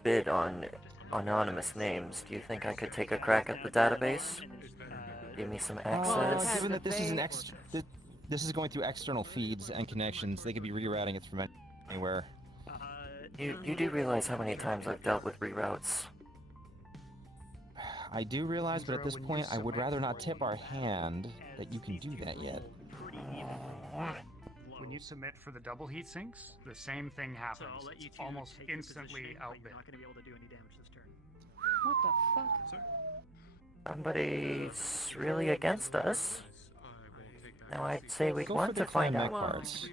bid on anonymous names. Do you think I could take a crack at the database? Give me some access? Given that this is this is going through external feeds and connections, they could be rerouting it from anywhere. You do realize how many times I've dealt with reroutes? I do realize, but at this point, I would rather not tip our hand that you can do that yet. When you submit for the double heat sinks, the same thing happens. It's almost instantly outbid. You're not going to be able to do any damage this turn. What the fuck? Somebody's really against us. Now I'd say we want to find out. Parts.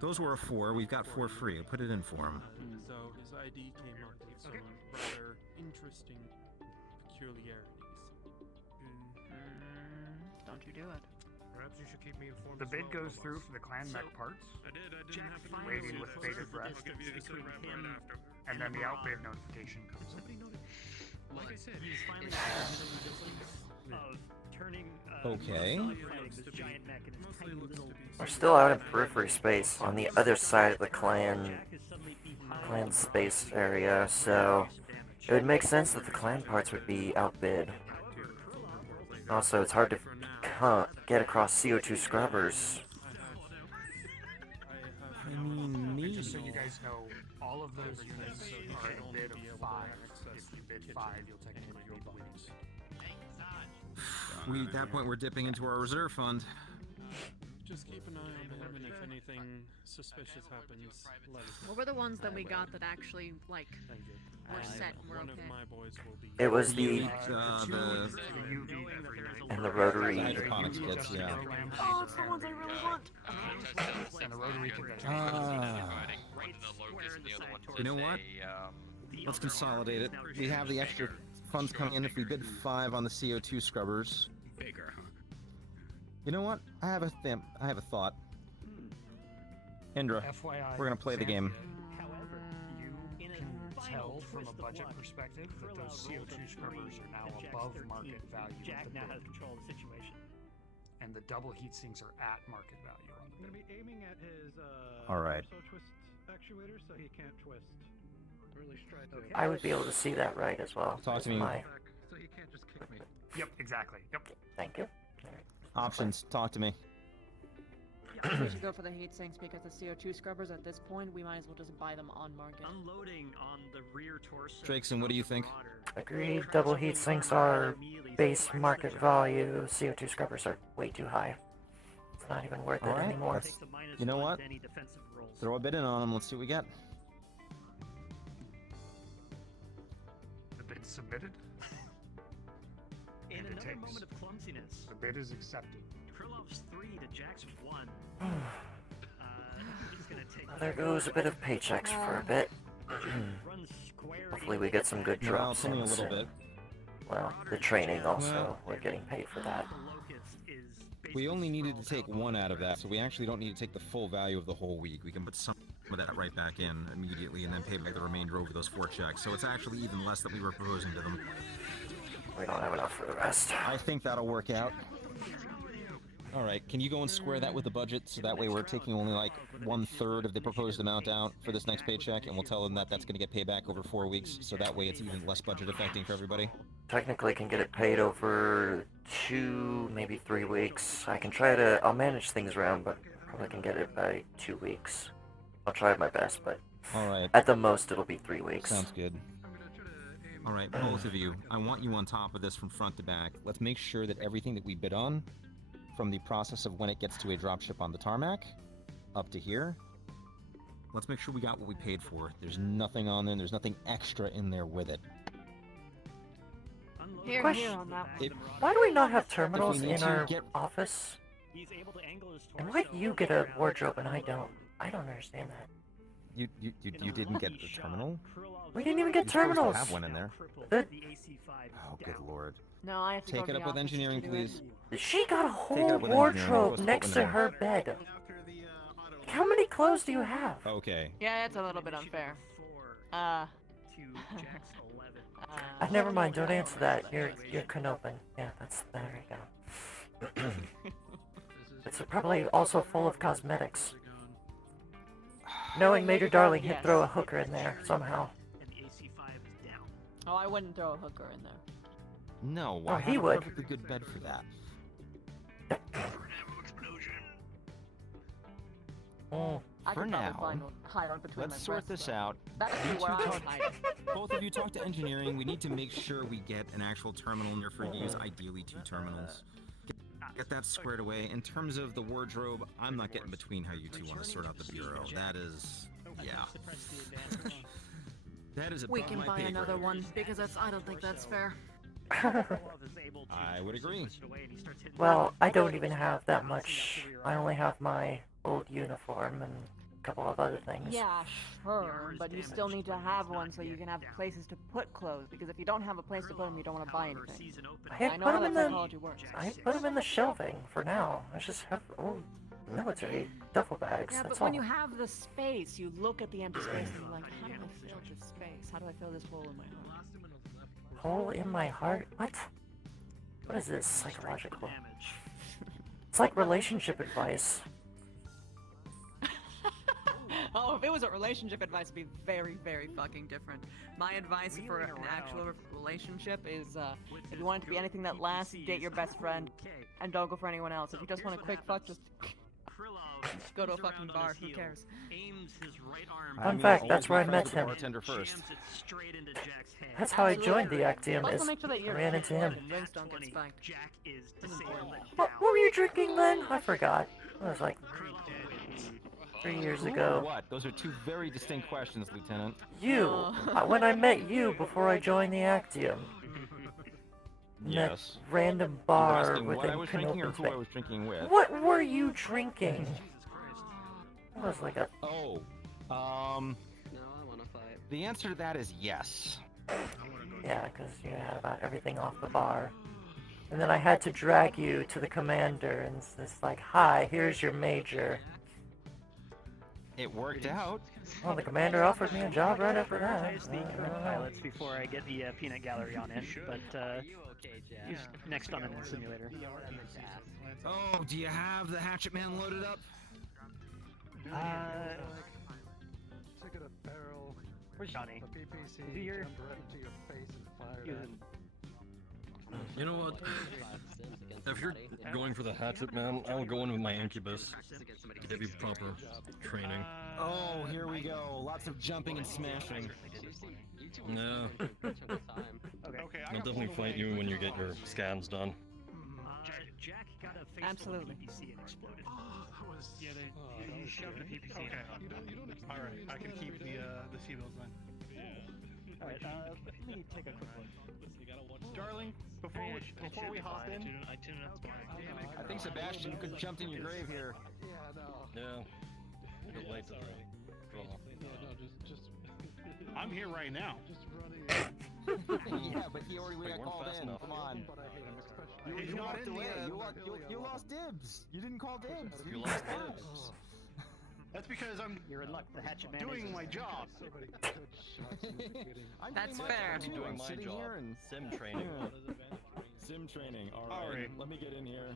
Those were a 4. We've got 4 free. Put it in for him. So his ID came up with some rather interesting peculiarities. Don't you do it. Perhaps you should keep me informed. The bid goes through for the clan mech parts. I didn't have to Waiting with bated breath. I'll give you the sit rep right after. And then the outbid notification comes in. Like I said, He's finally of turning Okay. this giant mech in his tiny little... We're still out in periphery space on the other side of the clan space area, so it would make sense that the clan parts would be outbid. Also, it's hard to get across CO2 scrubbers. I mean, Just so you guys know, all of those units are a bid of 5. If you bid 5, you'll technically be the winnings. At that point, we're dipping into our reserve fund. Just keep an eye on him, and if anything suspicious happens, let us know. What were the ones that we got that actually, like, were set and were One okay? of my boys will be. It was the UV and the rotary. The hydroponics kits, yeah. Oh, it's the ones I really want! And the rotary conveyor. You know what? Let's consolidate it. We have the extra funds coming in if we bid 5 on the CO2 scrubbers. Bigger, huh? You know what? I have a thought. Indra, FYI, we're gonna play the game. However, you can tell from a budget perspective that those CO2 scrubbers are now above market value. Jack now has control of the situation. and the double heat sinks are at market value on I'm them. gonna be aiming at his Alright. torso twist actuator so he can't twist. Really straight I would be able to see that right as well. Talk to me. So he can't just kick me. Yep, exactly. Yep. Thank you. Options. Talk to me. We should go for the heat sinks because the CO2 scrubbers at this point, we might as well just buy them on market. Unloading on the rear torso. Drakeson, what do you think? Agreed. Double heat sinks are base market value. CO2 scrubbers are way too high. It's not even worth it Alright, anymore. let's- you know what? Throw a bid in on them. Let's see what we get. The bid submitted. In And it another takes. moment of clumsiness, The bid is accepted. Krilov's 3 to Jack's 1. He's gonna take Well, there goes a bit of paychecks for a bit. Hopefully we get some good Well, drops it's only in a little soon. bit. Well, the training also, Well- we're getting paid for that. We only needed to take one out of that, so we actually don't need to take the full value of the whole week. We can put some of that right back in immediately and then pay back the remainder over those 4 checks. So it's actually even less than we were proposing to them. We don't have enough for the rest. I think that'll work out. Alright, can you go and square that with the budget so that way we're taking only like 1/3 of the proposed amount out for this next paycheck, and we'll tell them that that's going to get paid back over 4 weeks, so that way it's even less budget affecting for everybody? Technically can get it paid over 2, maybe 3 weeks. I can try to, I'll manage things around, but probably can get it by 2 weeks. I'll try my best, but Alright. at the most it'll be 3 weeks. Sounds good. Alright, both of you, I want you on top of this from front to back. Let's make sure that everything that we bid on, from the process of when it gets to a dropship on the tarmac, up to here, let's make sure we got what we paid for. There's nothing on there, there's nothing extra in there with it. Here Question. on that one. Why do we not have terminals need in to our get- office? He's able to angle his And why do you get a wardrobe and I don't? I don't understand that. You didn't get the terminal? We didn't even get You're supposed to terminals. have one in there. The- Oh, good lord. No, I have to Take go to it the up with office engineering, to do please. it. She got a Take it whole up with engineering. wardrobe Let's put next one to in her bed. How many clothes do you have? Okay. Yeah, it's a little bit unfair. Never mind, don't answer that. You're Canopin. Yeah, there you go. It's probably also full of cosmetics. Knowing Major Darling, he'd throw a hooker in there somehow. Oh, I wouldn't throw a hooker in there. No, Oh, I he have a would. perfectly good bed for that. I For could probably now, find one higher between let's my sort breasts, this though. out. That's You where two I talk- hide. Both of you talk to engineering. We need to make sure we get an actual terminal near for use, ideally 2 terminals. Get that squared away. In terms of the wardrobe, I'm not getting between how you two want to sort out the bureau. That is, yeah. That is We above can my buy pay another grade. one because I don't think that's fair. I would agree. Well, I don't even have that much. I only have my old uniform and a couple of other things. Yeah, sure, but you still need to have one so you can have places to put clothes, because if you don't have a place to put them, you don't want to buy anything. I know put how them in that the psychology works. I put them in the shelving for now. I just have old military duffel bags. Yeah, That's but when all. you have the space, you look at the empty space and you're like, how do I fill this space? How do I fill this hole in my heart? Hole in my heart? What? What is this psychological? It's like relationship advice. Oh, if it was a relationship advice, it'd be very, very fucking different. My advice for an actual relationship is, if you want it to be anything that lasts, date your best friend, and don't go for anyone else. If you just want a quick fuck, just go to a fucking bar. Who cares? Fun fact, that's where I met him. Bartender first. That's how I joined the Actium, Also is make sure that I your ran into him. drinks don't get spiked. What were you drinking then? I forgot. It was like 3 years Who or ago. what? Those are 2 very distinct questions, Lieutenant. You, when I met you before I joined the Actium. In that Yes. random You were bar asking what I within was drinking or Canopin's who I Bay. was drinking with? What were you drinking? It was like a... Oh, No, I wanna fight. the answer to that is yes. Yeah, because you had about everything off the bar. And then I had to drag you to the commander and it's like, hi, here's your major. It worked out. Well, the commander offered me a job right after that. Prioritize the crew pilots before I get the peanut gallery on in, but he's next on in the simulator. Oh, do you have the hatchet man loaded up? Take it a barrel. Where's Johnny? The PPC Is he here? jump right into your face and fire He's it. in- You know what? If you're going for the hatchet, man, I'll go in with my incubus. Give you proper training. Oh, here we go. Lots of jumping and smashing. Yeah. Okay, I'll definitely fight you when you get your scans done. Jack got a face Absolutely. PPC and exploded. Yeah, you shoved the PPC in. All right, I can keep the C-bills then. Alright, let me take a quick look. Darling, before we hop in, I think Sebastian could have jumped in your grave here. Yeah. A bit late to draw. I'm here right now. Yeah, but he already got weren't called fast in. enough. Come on. He's You not walked in away. the, You lost dibs. You didn't call dibs. You lost dibs. That's because I'm You're in luck. The hatchet man doing is my job. I'm That's doing my fair. job, too. Doing I'm my sitting job. here and Sim training. sim training. All All right. right. Let me get in here.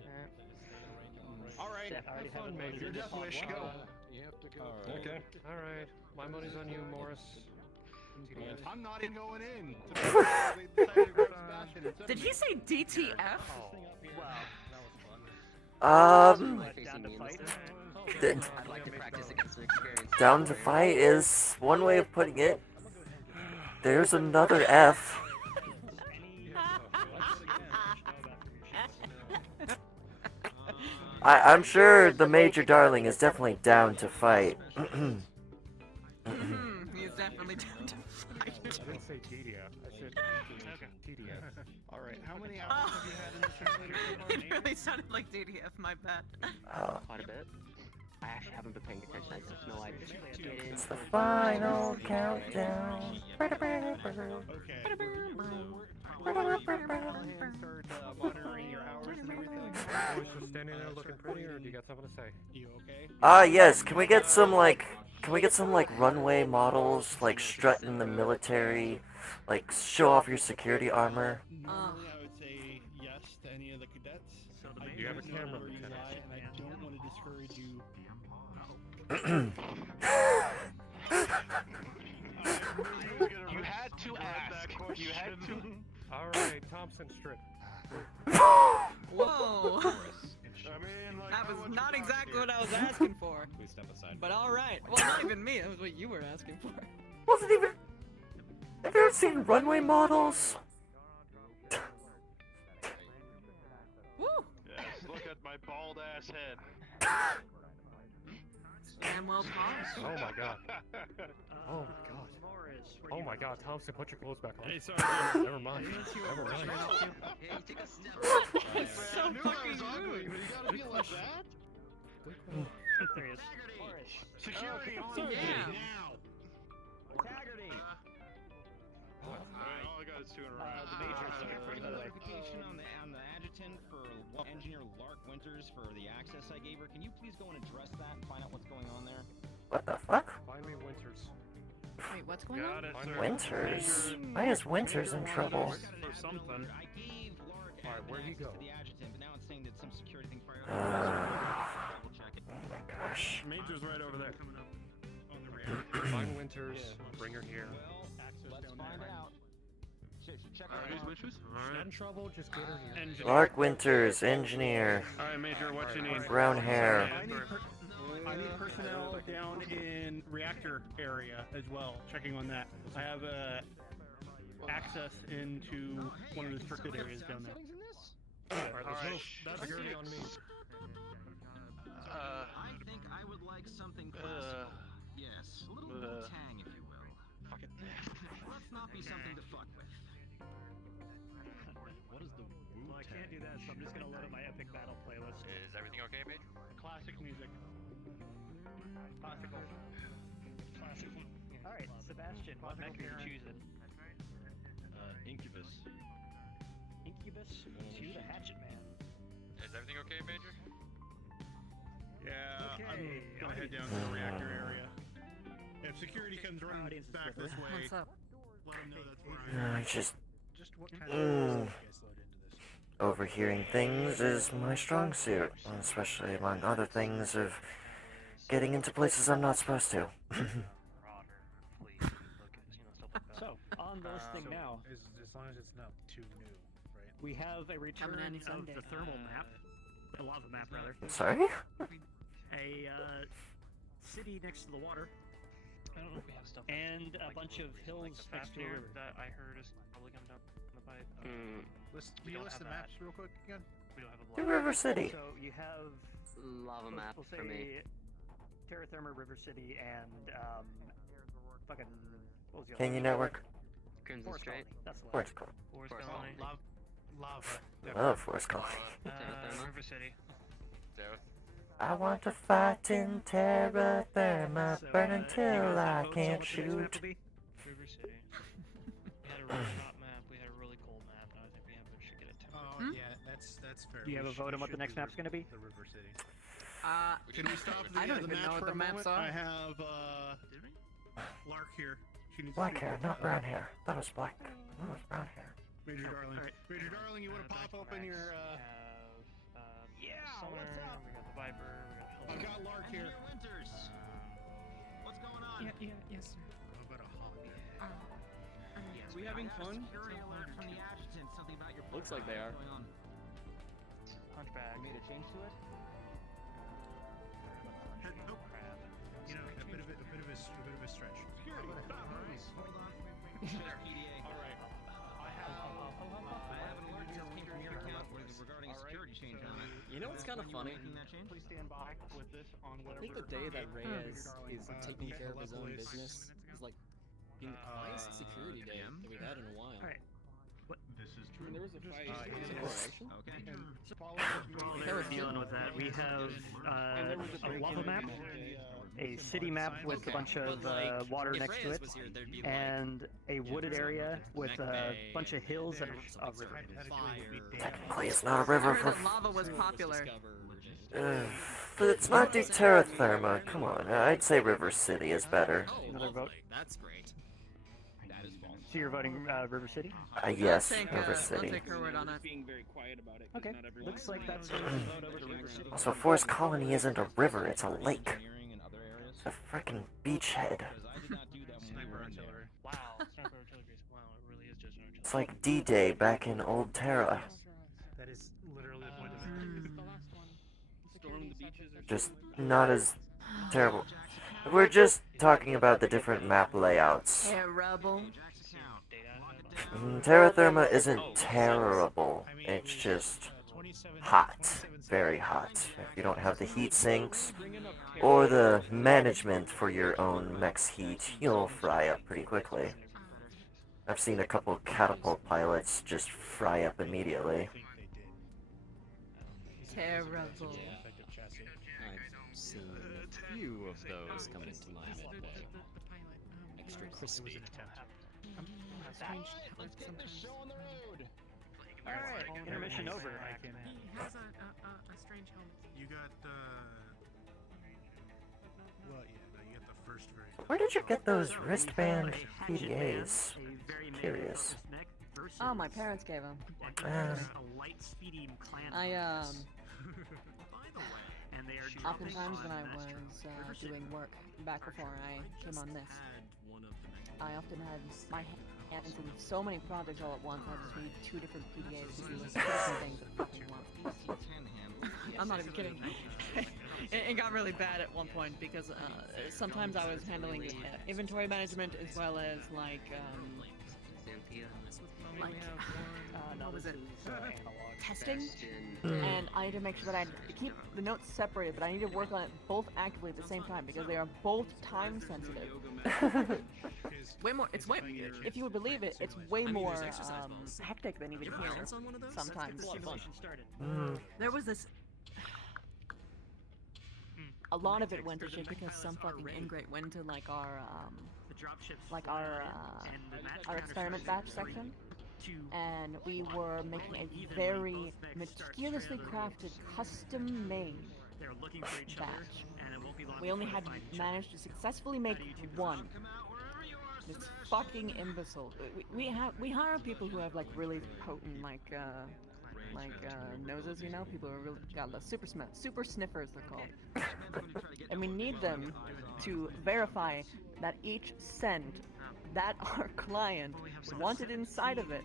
All right, already have fun, Major. your death wish, go. You have to go. All right. Okay. Alright, my money's on you, Morris. I'm not even going in. Did he say DTF? down to fight. I'd like to practice against an experienced Down to fight is one way of putting it. There's another F. I'm sure the Major Darling is definitely down to fight. He's definitely down to fight. I didn't say TDF. I said TDF. All right, how many hours have you had in the simulator so far? It really sounded like DTF, my bad. quite a bit. I actually haven't been paying attention. I just know I get in. It's the final countdown. Monitoring your hours and everything. Was just standing there looking pretty, or do you got something to say? You okay? Yes, can we get some like runway models like strutting the military, like show off your security armor? Normally I would say yes to any of the cadets. You have a don't know camera, where you Lieutenant. lie, and I don't want to discourage you. You had to ask. You had to. Alright, Thompson strip. Whoa. I mean, like, That how was much not you exactly what I was asking for. Please step aside. But alright. Well, not even me. That was what you were asking for. Wasn't even. Have you ever seen runway models? Woo. Yes, look at my bald ass head. Damn well paused. Oh my god. Oh my god. Oh my god, Thompson, put your clothes back on. Hey, sorry. Never mind. Never mind. Hey, take a step. So I knew that was ugly, but you gotta be like that? There he is. Security on Yeah. me now! Taggarty! Alright, all I got is 2 in a row. The Major is looking for you, by the way. Notification on the adjutant for engineer Lark Winters for the access I gave her. Can you please go and address that and find out what's going on there? What the fuck? Find me Winters. Wait, what's going on? Got it, Find sir. me Winters? Why is Winters in trouble? For something. I gave Lark Alright, where'd he access go? to the adjutant, but now it's saying that some security thing fired Oh Double check it. my gosh. Major's right over there. Find Winters, bring her here. Well, let's find out. Check Alright, out. who's who's? She's in trouble, just get her here. Engineer. Lark Winters, engineer, Alright, Major, what you need? brown hair. I need personnel down in reactor area as well, checking on that. I have access into one of the restricted areas down there. Alright, let's go. Security on me. I think I would like something classical. Yes, a little Wu-Tang, if you will. Fuck it. Let's not be something to fuck with. What is the Wu-Tang? Well, I can't do that, so I'm just gonna load up my epic battle playlist. Is everything okay, Major? Classic music. Classical. Classical. Alright, Sebastian, what mech are you choosing? Incubus. Incubus to the Hatchet Man. Is everything okay, Major? Yeah, I'm gonna head down to the reactor area. If security comes running back this way, What's up? let them know that's where I am. Just what kind of stuff you guys load into this? overhearing things is my strong suit, especially among other things of getting into places I'm not supposed to. So, on the listing now, As long as it's not too new, right? we have a return Coming any of Sunday. the thermal map, the lava map rather. Sorry? A city next to the water. I don't know if we have stuff. And a like, bunch of hills like the next to a Fafnir river. that I heard is probably coming down the pipe. Can you list the maps real quick again? We don't have a To lot. River City. So you have Lava map we'll for me. say Terra Firma, River City, and fucking what was the other Canyon one? Network. Crimson Forest Strait. Colony, that's the one. Forest Colony. Forest Forest Colony. Lava. Love Forest Colony. River City. I want to fight in Terra Firma, So, burn you until guys I have votes on can't what the next map shoot. will be? River City. We had a really hot map. We had a really cold map, and I think we should get it. Oh yeah, that's fair. Do you have a vote on what the next map's gonna be? The River City. Can we stop the, I don't the even map know what for the a maps moment? are. I have Lark here. She needs Black to hair, not brown hair. That was black. That was brown hair. Major Darling. Major Darling, you want to pop open your Yeah, what's up? We got the Viper. We got I've got Lark here. Winters. What's going on? Yes, sir. What about a hawk? Are we having fun? Security alert from the adjutant. Something about your Looks like they are. What's going on? Hunchback. You made a change to it? You know, a bit of a stretch. Security, stop. PDA. All right. I have an alert just came from your account regarding a security change on it. You know what's kind of funny? Making that change? Please stand by with this on I whatever. think the day that Reyes is taking yeah, care of his own level is- business is like being the highest security day that we've had in a while. Alright. This is I mean, there was a fight. Is it correlation? Okay. While they were dealing with that, we have a lava map, a city map with a bunch of water if next to Reyes it, was here, there'd be and a wooded area with a bunch of hills and a river. Technically, it's not a I river heard for. that lava was popular. But it's not the Terra Firma. Come on, I'd say River City is better. Another vote. That's great. So you're voting River City? Yes, I'll take, River I'll City. take her word on it. Being very quiet about it. Okay, looks like that's a vote over to River City. Also, Forest Colony isn't a river, it's a lake. Engineering and other areas. It's a freaking beachhead. Because I did not do that when we Sniper were in artillery. there. Wow. Sniper artillery. Wow, it really is just an artillery. It's like D-Day back in Old Terra. That is literally the point of it. Storm the beaches or Just not as terrible. We're just talking about the different map layouts. Terrible. Terra Firma isn't terrible. It's just hot. Very hot. If you don't have the heat sinks or the management for your own mech's heat, you'll fry up pretty quickly. I've seen a couple catapult pilots just fry up immediately. Terrible. I've seen a few of those come into my midday. Extra crispy. Let's get this show on the road. Alright, intermission over. He has a strange helmet. You got well, yeah, no, you got the first version. Where did you get those wristband PDAs? Curious. Oh, my parents gave them. Oftentimes when I was doing work back before I came on this, I often had my hands in so many projects all at once. I just need 2 different PDAs to do 2 different things at fucking once. I'm not even kidding. It got really bad at one point because sometimes I was handling inventory management as well as like what was it? Testing, and I need to make sure that I keep the notes separated, but I need to work on it both actively at the same time because they are both time sensitive. Way more. It's way. If you would believe it, it's way more hectic than even here. Sometimes. There was this. A lot of it went to shit because some fucking ingrate went to like our experiment batch section. And we were making a very meticulously crafted, custom-made They're looking for each other, batch. and it won't be long We only before had they find each managed to successfully make one. This fucking imbecile. We hire people who have like really potent noses, you know, people who are really got the super sniffers they're called, and we need them to verify that each scent that our client wanted inside of it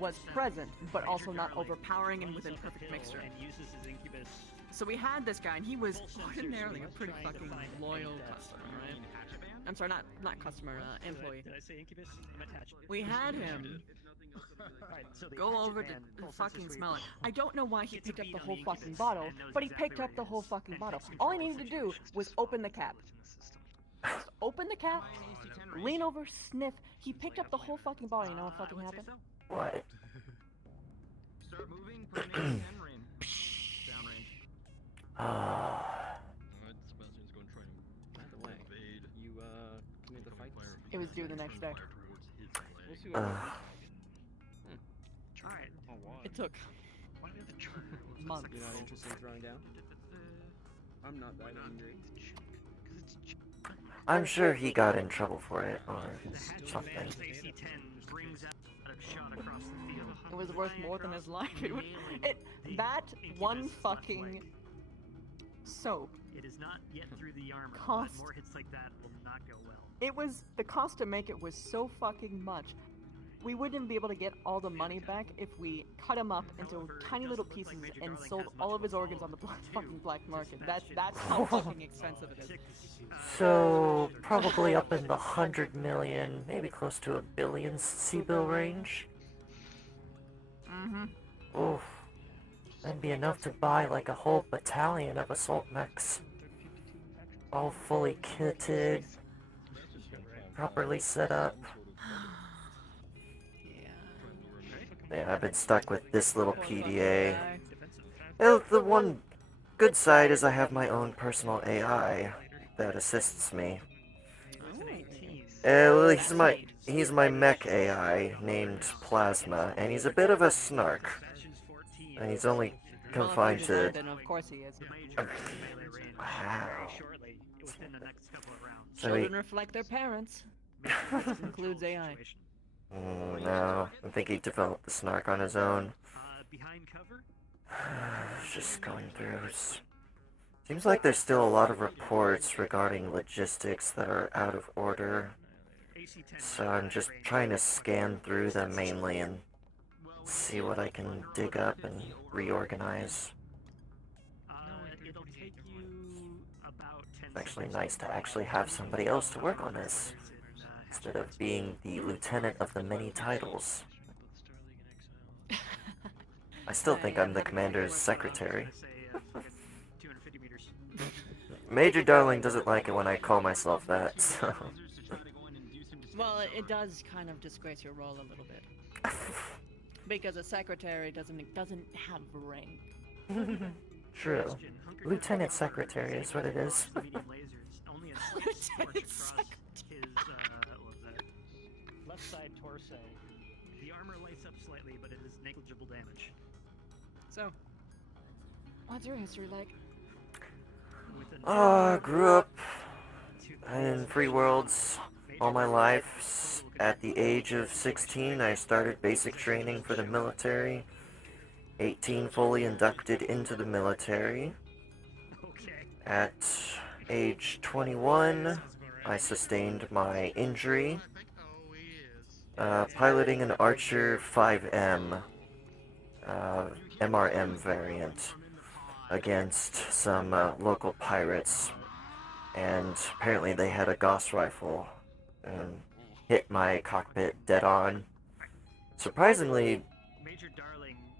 was present, but also not overpowering and within perfect mixture. and uses his incubus. So we had this guy, and he was ordinarily a pretty fucking loyal customer, right? I'm sorry, not customer, employee. Did I say incubus? I'm attached. We had him go over to fucking smell it. I don't know why he picked up the whole fucking bottle, but he picked up the whole fucking bottle. All he needed to do was open the cap. Just open the cap, lean over, sniff. He picked up the whole fucking bottle. You know what fucking happened? What? Start moving, put an 10 range. Downrange. Alright, Sebastian's going to try and By the way, you committed the fight. It was due the next day. We'll see what happens. Alright. It took months. You're not interested in throwing down? I'm not that angry. I'm sure he got in trouble for it or something. It was worth more than his life. That one fucking soap. It is not yet through the armor, Cost. but more hits like that will not go well. The cost to make it was so fucking much. We wouldn't be able to get all the money back if we cut him up into tiny little pieces and sold all of his organs on the fucking black market. That's how fucking expensive it is. So, probably up in the 100 million, maybe close to a billion C-bill range. Mm-hmm. Oof. That'd be enough to buy like a whole battalion of assault mechs. All fully kitted, properly set up. Yeah, I've been stuck with this little PDA. Well, the one good side is I have my own personal AI that assists me. Well, he's my mech AI named Plasma, and he's a bit of a snark. And he's only confined to... Then of course he is. Wow. So Children reflect their parents. This includes AI. No, I think he developed the snark on his own. Just going through. Seems like there's still a lot of reports regarding logistics that are out of order. So I'm just trying to scan through them mainly and see what I can dig up and reorganize. It's actually nice to actually have somebody else to work on this, instead of being the lieutenant of the many titles. I still think I'm the commander's secretary. Major Darling doesn't like it when I call myself that, so... Well, it does kind of disgrace your role a little bit. Because a secretary doesn't have rank. True. Lieutenant Secretary is what it is. Lieutenant Secretary. Left side torso. The armor lights up slightly, but it is negligible damage. So, what's your history like? Grew up in free worlds all my life. At the age of 16, I started basic training for the military. 18, fully inducted into the military. At age 21, I sustained my injury, piloting an Archer 5M, MRM variant, against some local pirates, and apparently they had a Gauss rifle, and hit my cockpit dead on. Surprisingly,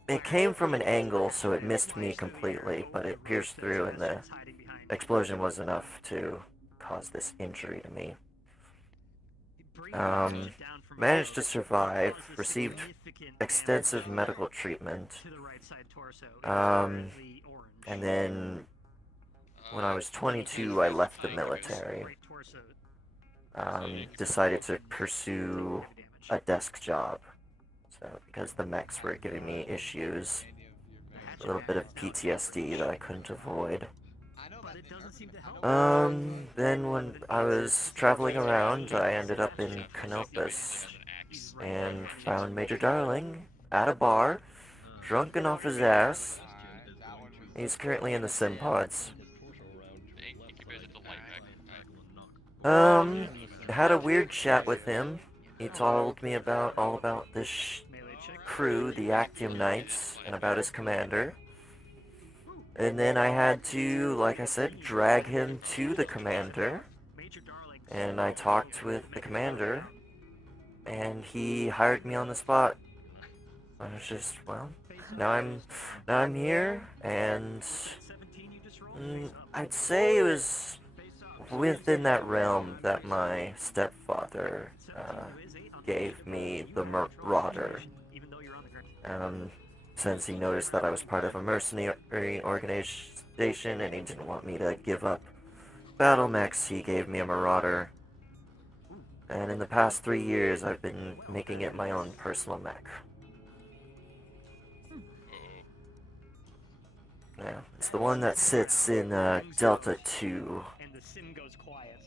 it came from an angle, so it missed me completely, but it pierced through, and the explosion was enough to cause this injury to me. Managed to survive, received extensive medical treatment, and then when I was 22, I left the military. Decided to pursue a desk job. So, because the mechs were giving me issues, a little bit of PTSD that I couldn't avoid. Then when I was traveling around, I ended up in Canopus and found Major Darling at a bar, drunken off his ass. He's currently in the sim pods. Had a weird chat with him. He told me about all about this crew, the Actium Knights, and about his commander. And then I had to, like I said, drag him to the commander. And I talked with the commander, and he hired me on the spot. I was just, well, now I'm here, and I'd say it was within that realm that my stepfather gave me the Marauder. Since he noticed that I was part of a mercenary organization and he didn't want me to give up battle mechs, he gave me a Marauder. And in the past 3 years, I've been making it my own personal mech. Yeah, it's the one that sits in Delta 2. And the sim goes quiet.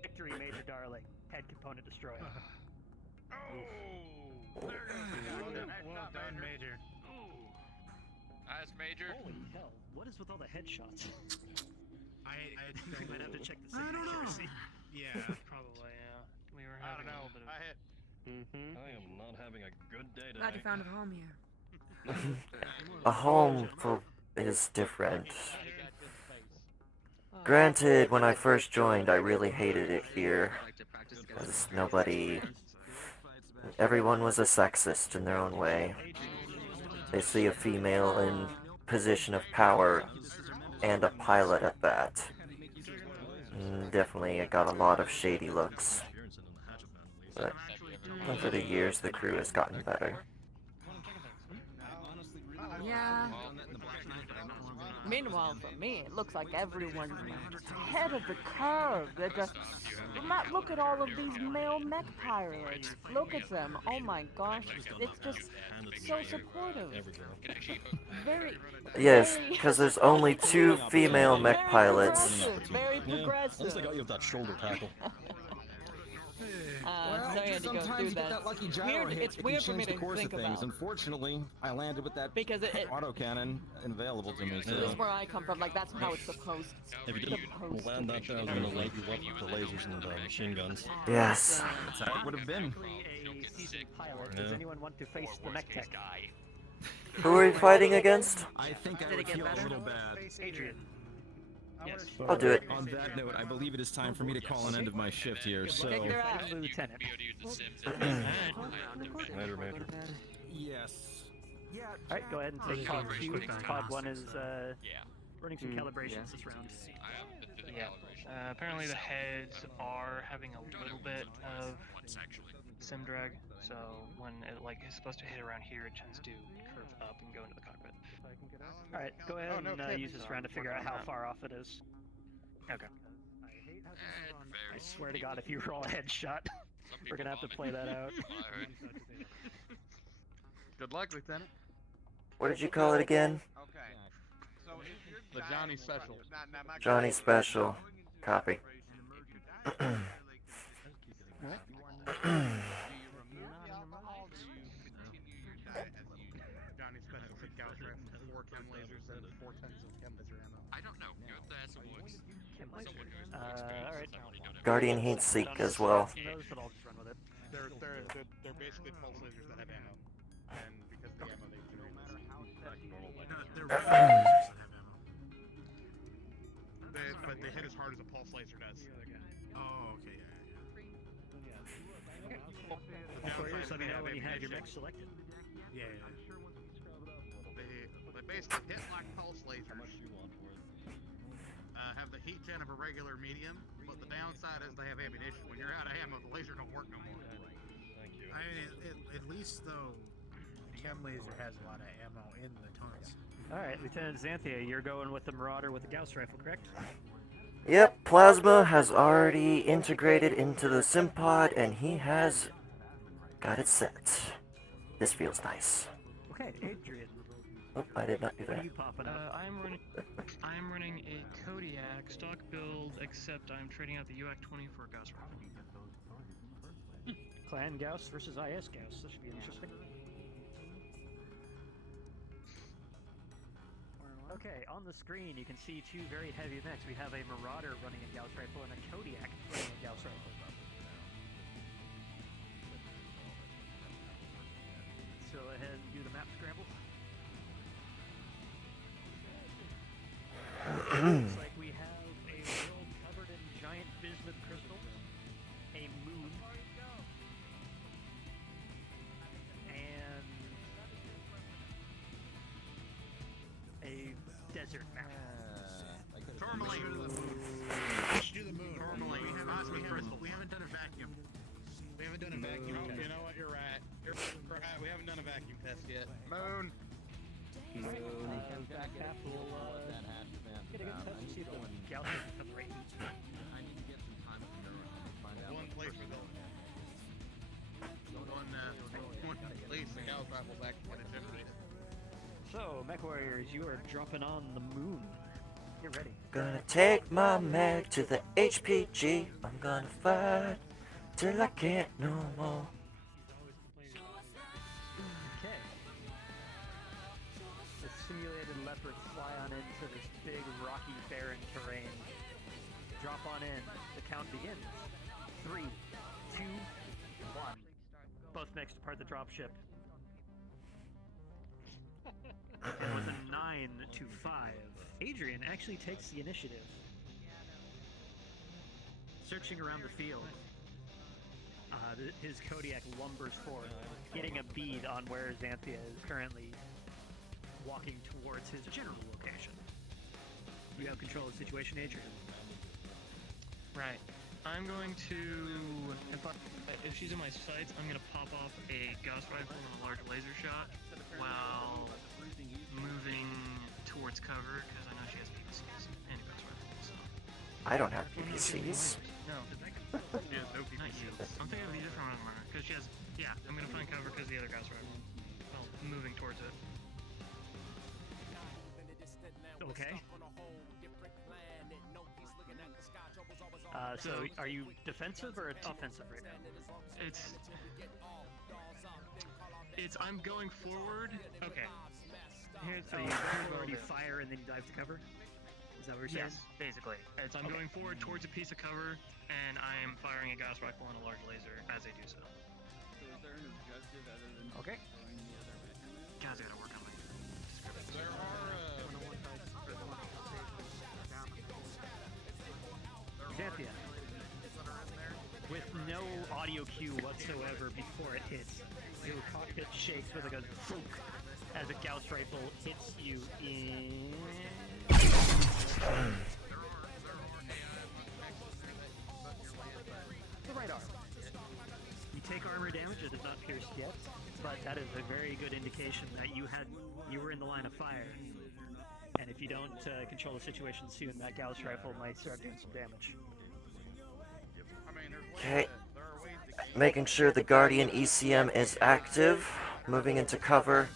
Victory, Major Darling. Head component destroyed. Well done, Major. Nice, Major. Holy hell! What is with all the headshots? I might have to check the I don't know. accuracy. Yeah, Probably, yeah. We were I having don't a know. little bit of... I hit. I am not having a good day today. Glad you found a home here. A home is different. Granted, when I first joined, I really hated it here. Because everyone was a sexist in their own way. They see a female in position of power, and a pilot at that. Definitely, it got a lot of shady looks. But over the years, the crew has gotten better. Yeah. Meanwhile, for me, it looks like everyone's ahead of the curve. They're just... Look at all of these male mech pilots. Look at them. Oh my gosh. It's just so supportive. Very... Yes, because there's only 2 female mech pilots. Very progressive. At least I got you with that shoulder tackle. Well, sorry I had to go sometimes through you get that lucky gyro hit, It's it weird can for me change the to course think of things. about. Unfortunately, I landed with that Because autocannon available to me. So This is where I come from. Like, that's how it's supposed If you didn't land that there, I was going to light you up with the lasers and the machine guns. Yes. That would have been. Pilot. Does anyone want to face the mech tech? Who are you fighting against? I think I would feel a little bad. Adrian. Yes. I'll do it. On that note, I believe it is time for me to call an end of my shift here. So. Lieutenant. Major, Major. Yes. All right, go ahead and take pod 2. Pod 1 is running some calibrations this round. Yeah. Apparently the heads are having a little bit of sim drag, so when it is supposed to hit around here, it tends to curve up and go into the cockpit. All right, go ahead and use this round to figure out how far off it is. Okay. I swear to God, if you roll a headshot, we're gonna have to play that out. Good luck, Lieutenant. What did you call it again? Okay. So The Johnny Special. Johnny Special. Copy. Johnny Special said Gauss rifle, 4 chem lasers, and 4 tons of chem laser ammo. I don't know. You have to ask someone who's All right. Guardian Heat Seek as well. Those, but I'll just run with it. They're basically pulse lasers that have ammo, and because the ammo they generate. They're lasers that have ammo. But they hit as hard as a pulse laser does. Oh, okay, Aquarius, let me know when you have your mech selected. Yeah. They basically hit like pulse lasers. Have the heat gen of a regular medium, but the downside is they have ammunition. When you're out of ammo, the laser don't work no more. Thank you. I mean, at least though, chem laser has a lot of ammo in the tons. All right, Lieutenant Xanthia, you're going with the Marauder with the Gauss rifle, correct? Yep, Plasma has already integrated into the Simpod, and he has got it set. This feels nice. Okay, Adrian. Oh, I did not do What are that. you popping up? I'm running a Kodiak stock build, except I'm trading out the UAC 20 for a Gauss rifle. Clan Gauss versus IS Gauss. This should be interesting. Okay, on the screen you can see two very heavy mechs. We have a Marauder running a Gauss rifle and a Kodiak running a Gauss rifle. Let's go ahead and do the map scramble. Looks like we have a world covered in giant bismuth crystals, a moon, and a desert map. Tourmaline. We should do the moon. Tourmaline. We haven't done a vacuum. We haven't done a vacuum test. You know what? You're right. You're right. We haven't done a vacuum test yet. Moon. Back half will get a good test to see if the Gauss rifle becomes right. I need to get some time with the neuron to find out. One place we're going. One place the Gauss rifle's actually going to generate it. So, Mech Warriors, you are dropping on the moon. Get ready. Gonna take my mech to the HPG. I'm gonna fight till I can't no more. Okay. The simulated leopards fly on into this big, rocky, barren terrain. Drop on in. The count begins. 3, 2, 1. Both mechs depart the dropship. And with a 9 to 5, Adrian actually takes the initiative. Searching around the field, his Kodiak lumbers forward, getting a bead on where Xanthia is currently walking towards his general location. You have control of the situation, Adrian. Right. I'm going to, if she's in my sights, I'm going to pop off a Gauss rifle and a large laser shot while moving towards cover, because I know she has PPCs and a Gauss rifle, so. I don't have PPCs. No. She has no PPCs. I'm thinking of a different one, because she has, yeah, I'm going to find cover because the other Gauss rifle. Well, moving towards it. Okay. So are you defensive or offensive right now? It's I'm going forward. Okay. So you already fire and then you dive to cover? Is that what you're saying? Yes, basically. I'm going forward towards a piece of cover, and I am firing a Gauss rifle and a large laser as I do so. So is there an objective other than okay. throwing the other mechanism? Guys, I gotta work on my description. There are Xanthia, with no audio cue whatsoever before it hits, your cockpit shakes with like a thunk as a Gauss rifle hits you in the right arm. You take armor damage, it is not pierced yet, but that is a very good indication that you were in the line of fire. And if you don't control the situation soon, that Gauss rifle might start doing some damage. Okay. Making sure the Guardian ECM is active. Moving into cover.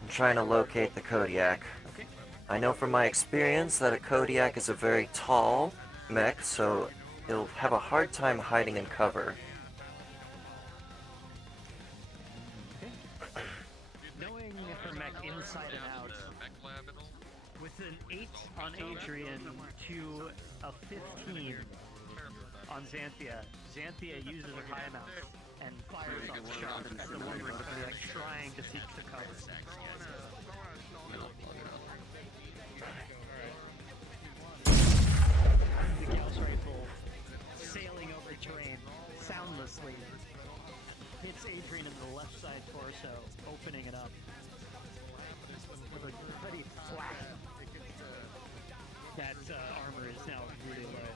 I'm trying to locate the Kodiak. Okay. I know from my experience that a Kodiak is a very tall mech, so it'll have a hard time hiding in cover. Okay. Knowing her mech inside and out, with an 8 on Adrian to a 15 on Xanthia, Xanthia uses her high mount and fires off the shot as the lumbering Kodiak trying to seek the cover. The Gauss rifle, sailing over terrain soundlessly, hits Adrian in the left side torso, opening it up with a pretty flat. That armor is now really low.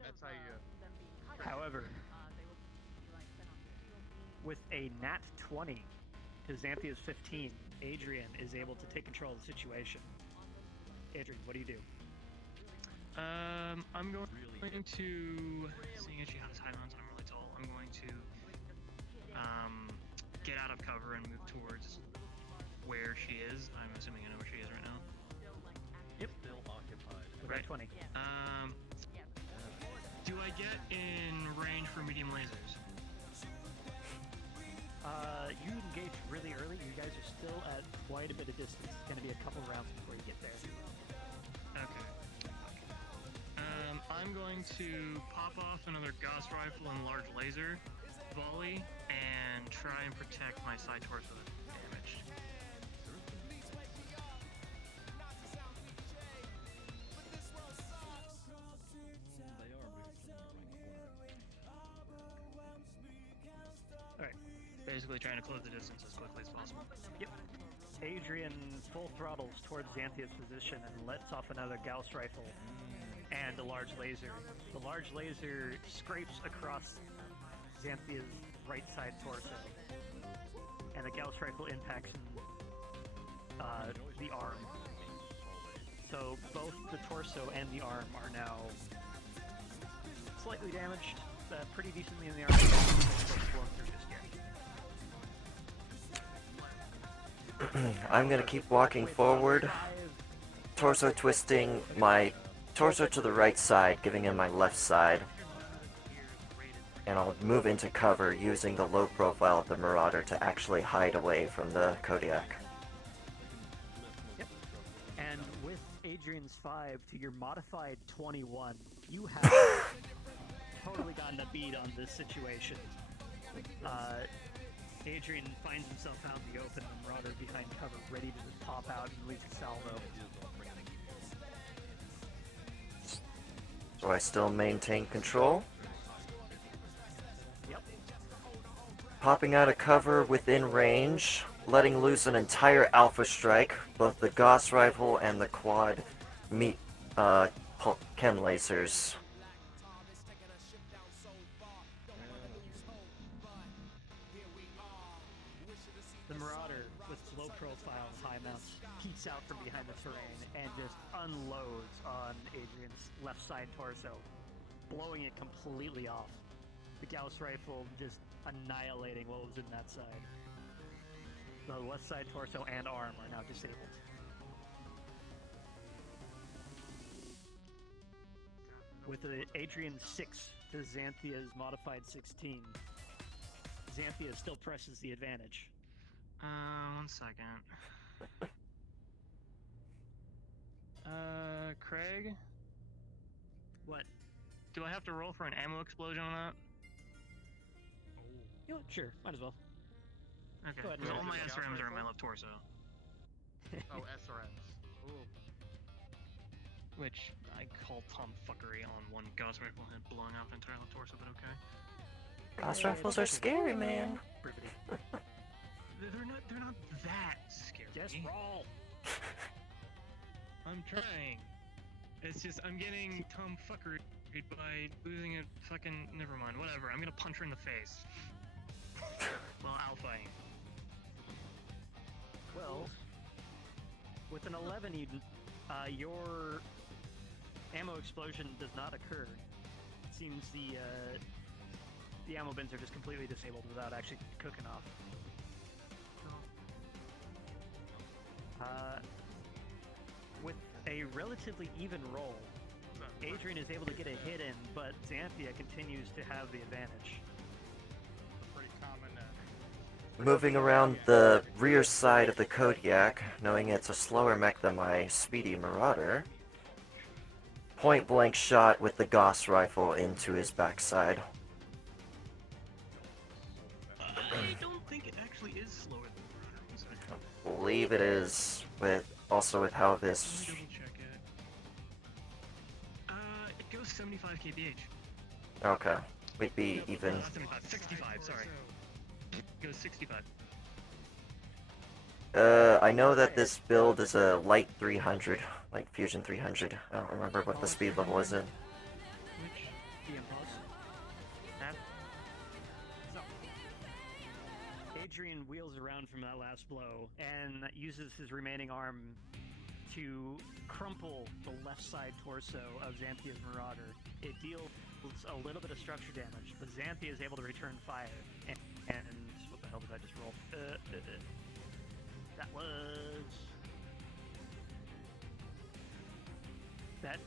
That's how you. However, with a nat 20 to Xanthia's 15, Adrian is able to take control of the situation. Adrian, what do you do? I'm going to, seeing as she has high mounts and I'm really tall, I'm going to get out of cover and move towards where she is. I'm assuming I know where she is right now. Yep. Still occupied. Right. 20. Do I get in range for medium lasers? You engage really early. You guys are still at quite a bit of distance. It's going to be a couple rounds before you get there. Okay. I'm going to pop off another Gauss rifle and large laser volley and try and protect my side torso that's damaged. Alright. Basically trying to close the distance as quickly as possible. Yep. Adrian full throttles towards Xanthia's position and lets off another Gauss rifle and a large laser. The large laser scrapes across Xanthia's right side torso, and the Gauss rifle impacts the arm. So both the torso and the arm are now slightly damaged, pretty decently in the arm. But blown through just yet. I'm gonna keep walking forward, torso twisting my torso to the right side, giving him my left side. And I'll move into cover using the low profile of the Marauder to actually hide away from the Kodiak. Yep. And with Adrian's 5 to your modified 21, you have totally gotten a beat on this situation. Adrian finds himself out in the open, the Marauder behind cover, ready to just pop out and release a salvo. Do I still maintain control? Yep. Popping out of cover within range, letting loose an entire Alpha Strike, both the Gauss rifle and the quad meat chem lasers. The Marauder, with low profile and high mounts, peeks out from behind the terrain and just unloads on Adrian's left side torso, blowing it completely off. The Gauss rifle just annihilating what was in that side. The left side torso and arm are now disabled. With the Adrian 6 to Xanthia's modified 16, Xanthia still presses the advantage. 1 second. Craig? What? Do I have to roll for an ammo explosion on that? You know what? Sure, might as well. Okay, Go ahead. because all my SRMs are in my left torso. Oh, SRMs. Ooh. Which I call tomfuckery on one Gauss rifle head blowing off entire left torso, but okay. Gauss rifles are scary, man. They're not that scary. Just roll. I'm trying. It's just I'm getting tomfuckery by losing a fucking. Never mind. Whatever. I'm gonna punch her in the face. While alphaing. Well, with an 11, your ammo explosion does not occur. It seems the ammo bins are just completely disabled without actually cooking off. With a relatively even roll, Adrian is able to get a hit in, but Xanthia continues to have the advantage. Pretty common. Moving around the rear side of the Kodiak, knowing it's a slower mech than my speedy Marauder. Point blank shot with the Gauss rifle into his backside. I don't think it actually is slower than the Marauder. I believe it is, with how this. Let me double check it. It goes 75 kph. Okay, we'd be even. 65, sorry. It goes 65. I know that this build is a light 300, like Fusion 300. I don't remember what the speed level is in. Which? The impulse? That? So, Adrian wheels around from that last blow and uses his remaining arm to crumple the left side torso of Xanthia's Marauder. It deals a little bit of structure damage, but Xanthia is able to return fire. And what the hell did I just roll? That was... That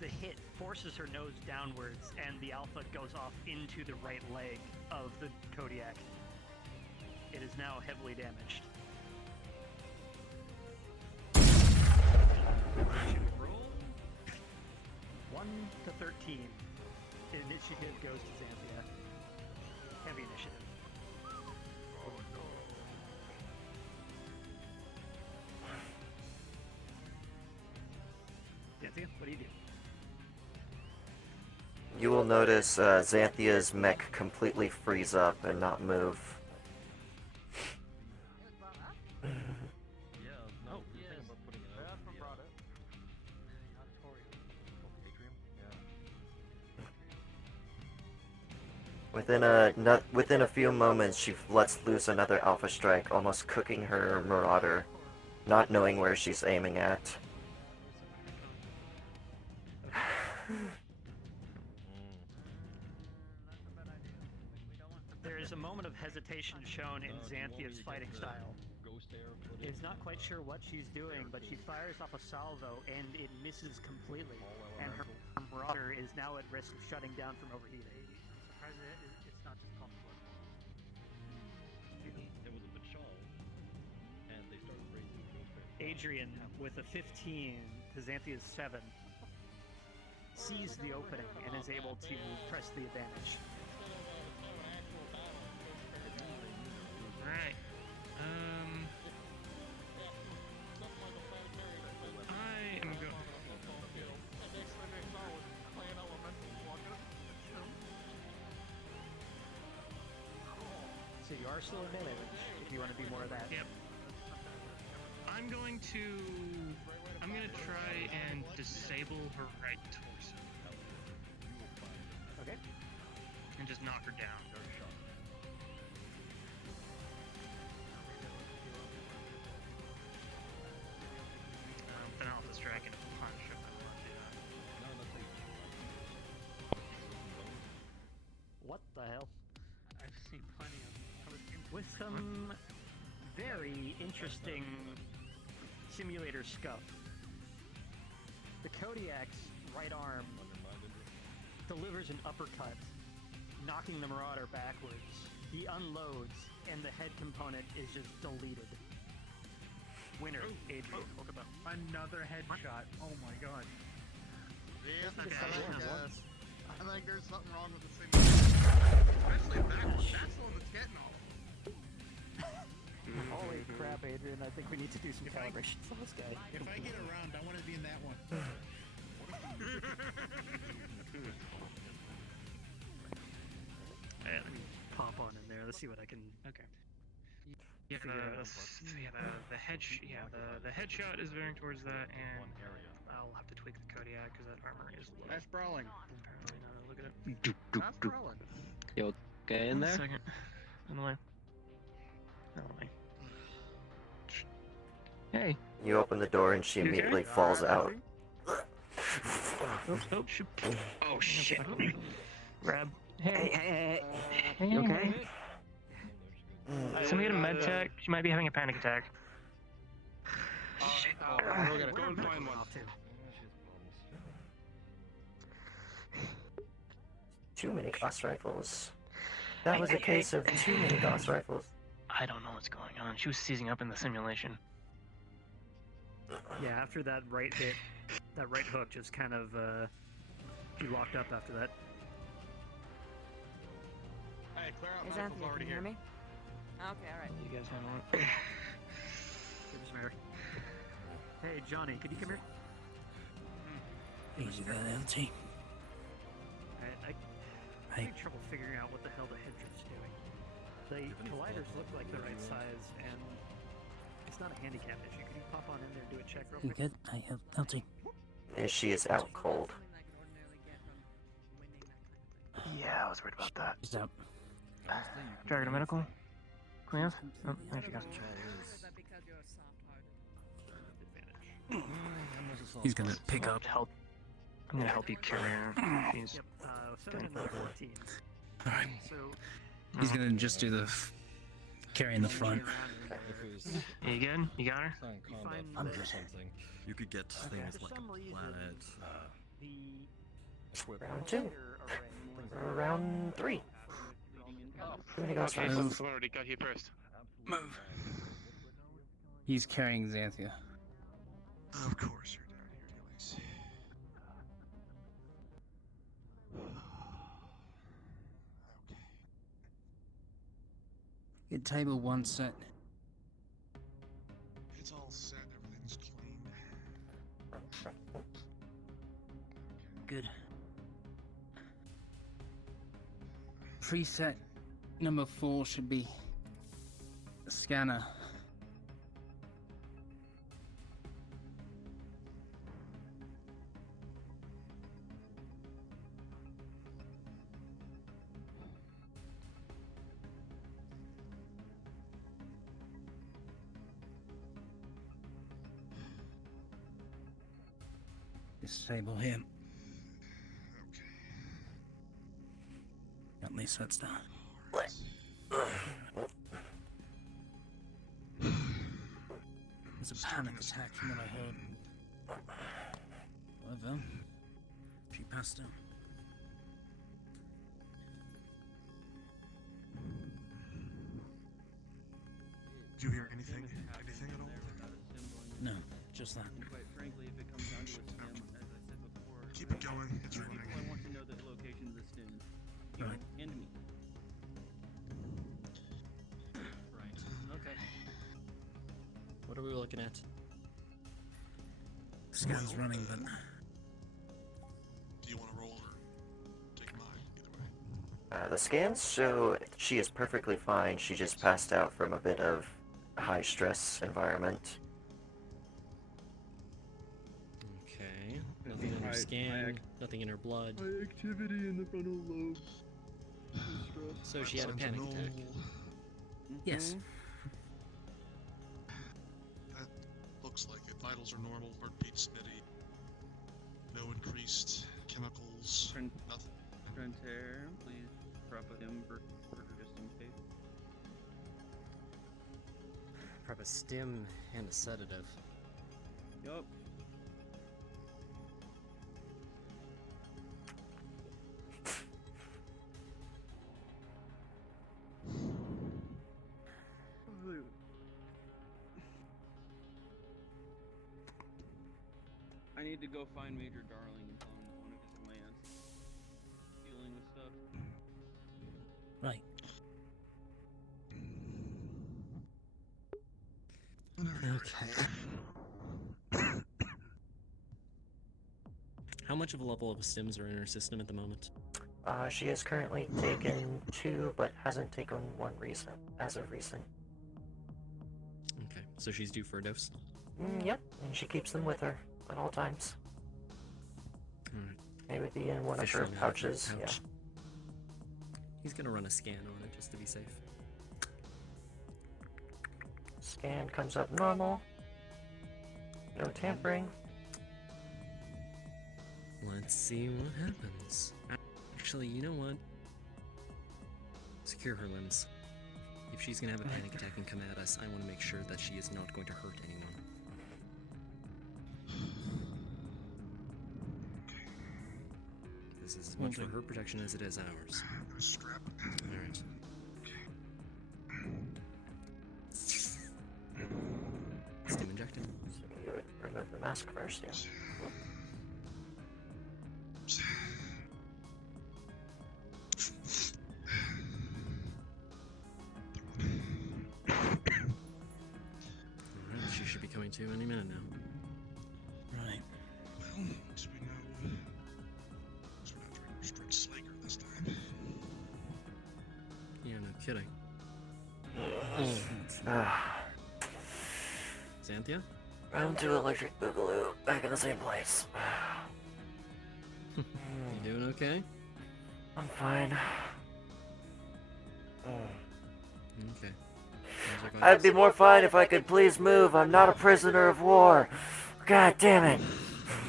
the hit forces her nose downwards, and the alpha goes off into the right leg of the Kodiak. It is now heavily damaged. Roll 1 to 13. Initiative goes to Xanthia. Heavy initiative. Oh no. Xanthia, what do you do? You will notice Xanthia's mech completely freeze up and not move. Within a few moments, she lets loose another Alpha Strike, almost cooking her Marauder, not knowing where she's aiming at. There is a moment of hesitation shown in Xanthia's fighting style. Is not quite sure what she's doing, but she fires off a salvo and it misses completely, and her Marauder is now at risk of shutting down from overheating. It's not just called It was a Pachal, and they started raising the Adrian, with a 15 to Xanthia's 7, sees the opening and is able to press the advantage. Right. I am going. So you are still advantage if you want to do more of that. Yep. I'm going to try and disable her right torso. Okay. And just knock her down. Then I'll just drag and punch if I want to do that. What the hell? I've seen plenty of With some very interesting simulator scuff. The Kodiak's right arm delivers an uppercut, knocking the Marauder backwards. He unloads, and the head component is just deleted. Winner, Adrian. Another headshot. Oh my god. Yeah, I think there's something wrong with the thing. Especially that one. That's the one that's getting all of them. Holy crap, Adrian. I think we need to do some calibrations on this guy. If I get around, I want to be in that one. Let me pop on in there. Let's see what I can. Okay. Yeah, the headshot is veering towards that, and I'll have to tweak the Kodiak because that armor is low. That's brawling. Apparently not. Look at it. That's brawling. You okay in there? 1 second. On the way. On the way. Hey. You open the door and she You okay? immediately falls out. Oh shit. Oh shit. Grab. Hey. You okay? Somebody get a med tech. She might be having a panic attack. Shit. Go and find one. Too many Gauss rifles. That was a case of too many Gauss rifles. I don't know what's going on. She was seizing up in the simulation. Yeah, after that right hit, that right hook just kind of, she locked up after that. Hey, clear out. Hey, Medical's Xanthia, already can you hear here. me? Okay, alright. You guys handle it. Give us a mirror. Hey, Johnny, could you come here? Easy there, LT. I'm having trouble figuring out what the hell the headdrift's doing. The colliders look like the right size, and it's not a handicap issue. Could you pop on in there and do a check real You quick? good? I have LT. She is out cold. Yeah, I was worried about that. She's out. Drag her to medical. Clean. Oh, there she goes. He's gonna pick up. Help. I'm gonna help you carry her. She's 14. Alright. He's gonna just do the carry in the front. You good? You got her? I'm just something. You could get things like a planet. Round 2. Or round 3. Too many ghosts. Okay, so someone already got here first. Move. He's carrying Xanthia. Of course you're down here, anyways. Get table 1 set. It's all set, everything's clean. Good. Preset number 4 should be a scanner. Disable him. At least that's done. There's a panic attack from what I heard. However, she passed out. Did you hear anything? Anything at all? No, just that. Quite frankly, if it comes down to a stem, as I said before, Keep it going. It's ringing. I want to know the location of the stem. Right. And me. Right. Okay. What are we looking at? Scan's running, but Do you want to roll or take mine? Either way. The scans show she is perfectly fine. She just passed out from a bit of high stress environment. Okay. Nothing in her scan, nothing in her blood. High activity in the frontal lobes. So she had a panic attack. yes. That looks like it. Vitals are normal, heartbeat steady. No increased chemicals. Nothing. Trentair, please prop him for just in case. Prep a stim and a sedative. Yup. I need to go find Major Darling and tell him that one of his lands dealing with stuff. Right. Okay. How much of a level of stims are in her system at the moment? She has currently taken 2, but hasn't taken 1 recent, as of recent. Okay, so she's due for a dose? Yep, and she keeps them with her at all times. Alright. They would be in one of Officially her not pouches, her yeah. pouch. He's gonna run a scan on it just to be safe. Scan comes up normal. No tampering. Let's see what happens. Actually, you know what? Secure her limbs. If she's gonna have a panic attack and come at us, I want to make sure that she is not going to hurt anyone. This is as much for her protection as it is ours. Strap. Alright. Stim injected. So you would remove the mask first, yeah. Alright, she should be coming to any minute now. Right. Well, at least we know. So we're not trying to restrict Slaker this time. Yeah, no kidding. Xanthia? Round 2 electric boogaloo, back in the same place. You doing okay? I'm fine. Okay. I'd be more fine if I could please move. I'm not a prisoner of war. God damn it!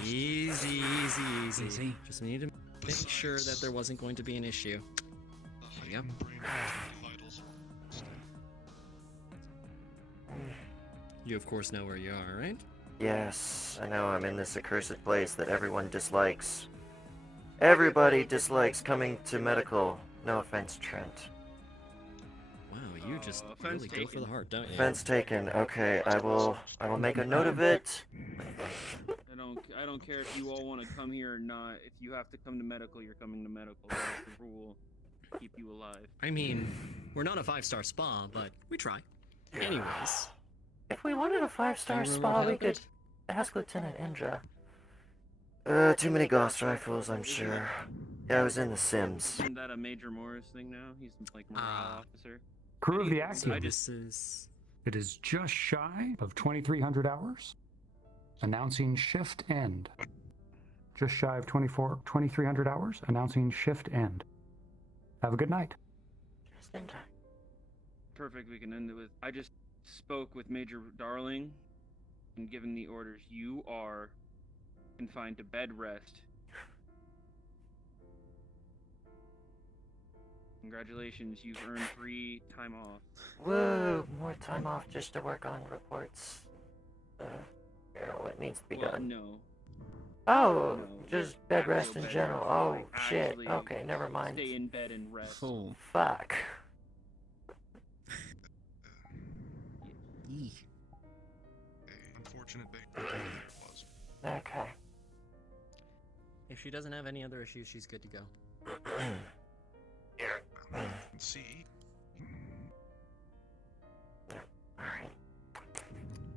Easy, easy, easy. Just need to make sure that there wasn't going to be an issue. There you go. You of course know where you are, right? Yes, I know I'm in this accursed place that everyone dislikes. Everybody dislikes coming to medical. No offense, Trent. Wow, you just really go for the heart, don't you? Offense taken. Okay, I will make a note of it. I don't care if you all want to come here or not. If you have to come to medical, you're coming to medical. That's the rule. Keep you alive. I mean, we're not a 5-star spa, but we try. Anyways. If we wanted a 5-star spa, we could ask Lieutenant Indra. Too many Gauss rifles, I'm sure. Yeah, I was in the Sims. Isn't that a Major Morris thing now? He's like morale officer. Crew of the Axiom. Is... It is just shy of 2,300 hours. Announcing shift end. Just shy of 2,300 hours. Announcing shift end. Have a good night. Perfect. We can end it with. I just spoke with Major Darling and given the orders. You are confined to bed rest. Congratulations, you've earned free time off. Woo! More time off just to work on reports. What needs to be done? No. Oh, No. just bed rest in general. Oh, shit. Actually, Okay, never mind. Stay in bed and rest. Oh. Fuck. Unfortunate day. Was. Okay. If she doesn't have any other issues, she's good to go. See. Alright.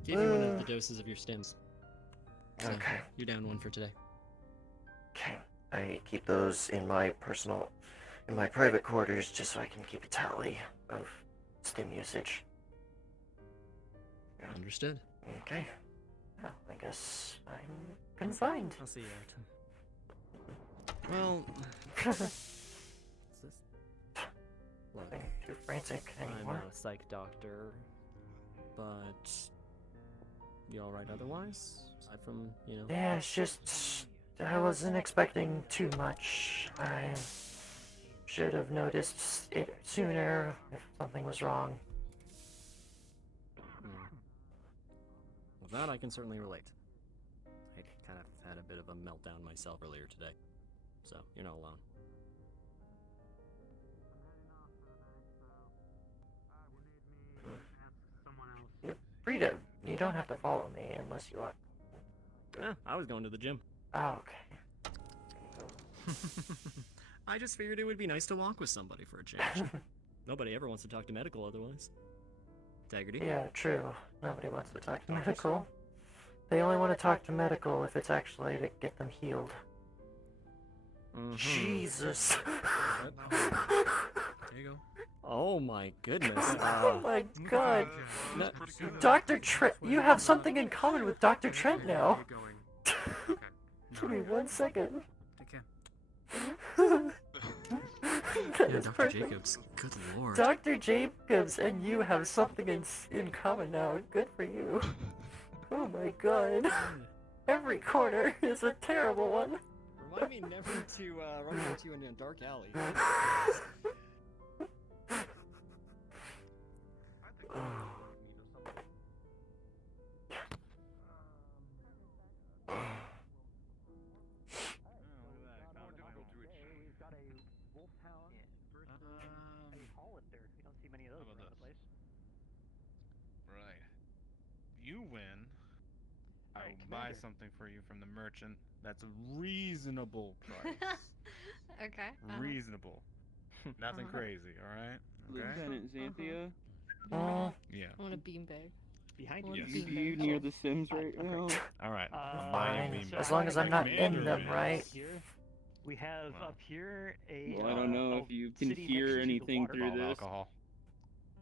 Give you one of the doses of your stims. So Okay. You're down one for today. Okay. I keep those in my private quarters just so I can keep a tally of stim usage. Understood. Okay. Well, I guess I'm confined. I'll see you out. Well, Nothing too frantic I'm anymore. not a psych doctor, but you alright otherwise? Aside from, you know... Yeah, it's just I wasn't expecting too much. I should have noticed it sooner if something was wrong. Well, that I can certainly relate. I kind of had a bit of a meltdown myself earlier today, so you're not alone. You're free to. You don't have to follow me unless you want. Yeah, I was going to the gym. Oh, okay. I just figured it would be nice to walk with somebody for a change. Nobody ever wants to talk to medical otherwise. Daggerty? Yeah, true. Nobody wants to talk to medical. They only want to talk to medical if it's actually to get them healed. Jesus. There you go. Oh my goodness. Oh my god. Dr. Trent, you have something in common with Dr. Trent now. Give me 1 second. That Yeah, is Dr. perfect. Jacobs. Good lord. Dr. Jacobs and you have something in common now. Good for you. Oh my god. Every corner is a terrible one. Remind me never to run into you in a dark alley. Right. You win. I will buy something for you from the merchant. That's a reasonable price. Okay. Reasonable. Nothing crazy, alright? Okay? Lieutenant Xanthia. Yeah. I want a beanbag. Behind you. Yes. You near the Sims right now? Alright. Fine. As long as I'm not in them, right? We have up here a. Well, I don't know if you can hear anything through this. Alcohol.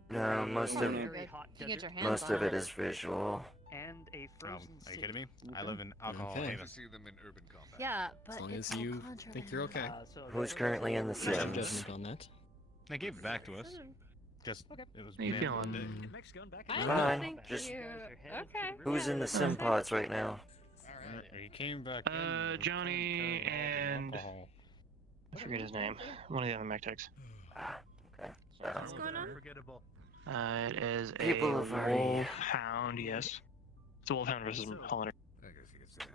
No, most of You can get your hands on it is visual. And a frozen are you kidding me? I live in alcohol haven. See them in urban combat. Yeah, but As long it's as all you think you're okay. Who's currently in the Pass your Sims? judgment on that. They gave it back to us. Just it was How you meant feeling? to- I Fine. think Just you. Okay. who's in the sim pods right now? He came back in. with Johnny and alcohol. I forget his name. One of the other mech techs. Okay. What's going on? It is People a have already- wolfhound. Yes, it's a wolfhound versus Hollander. I guess you could say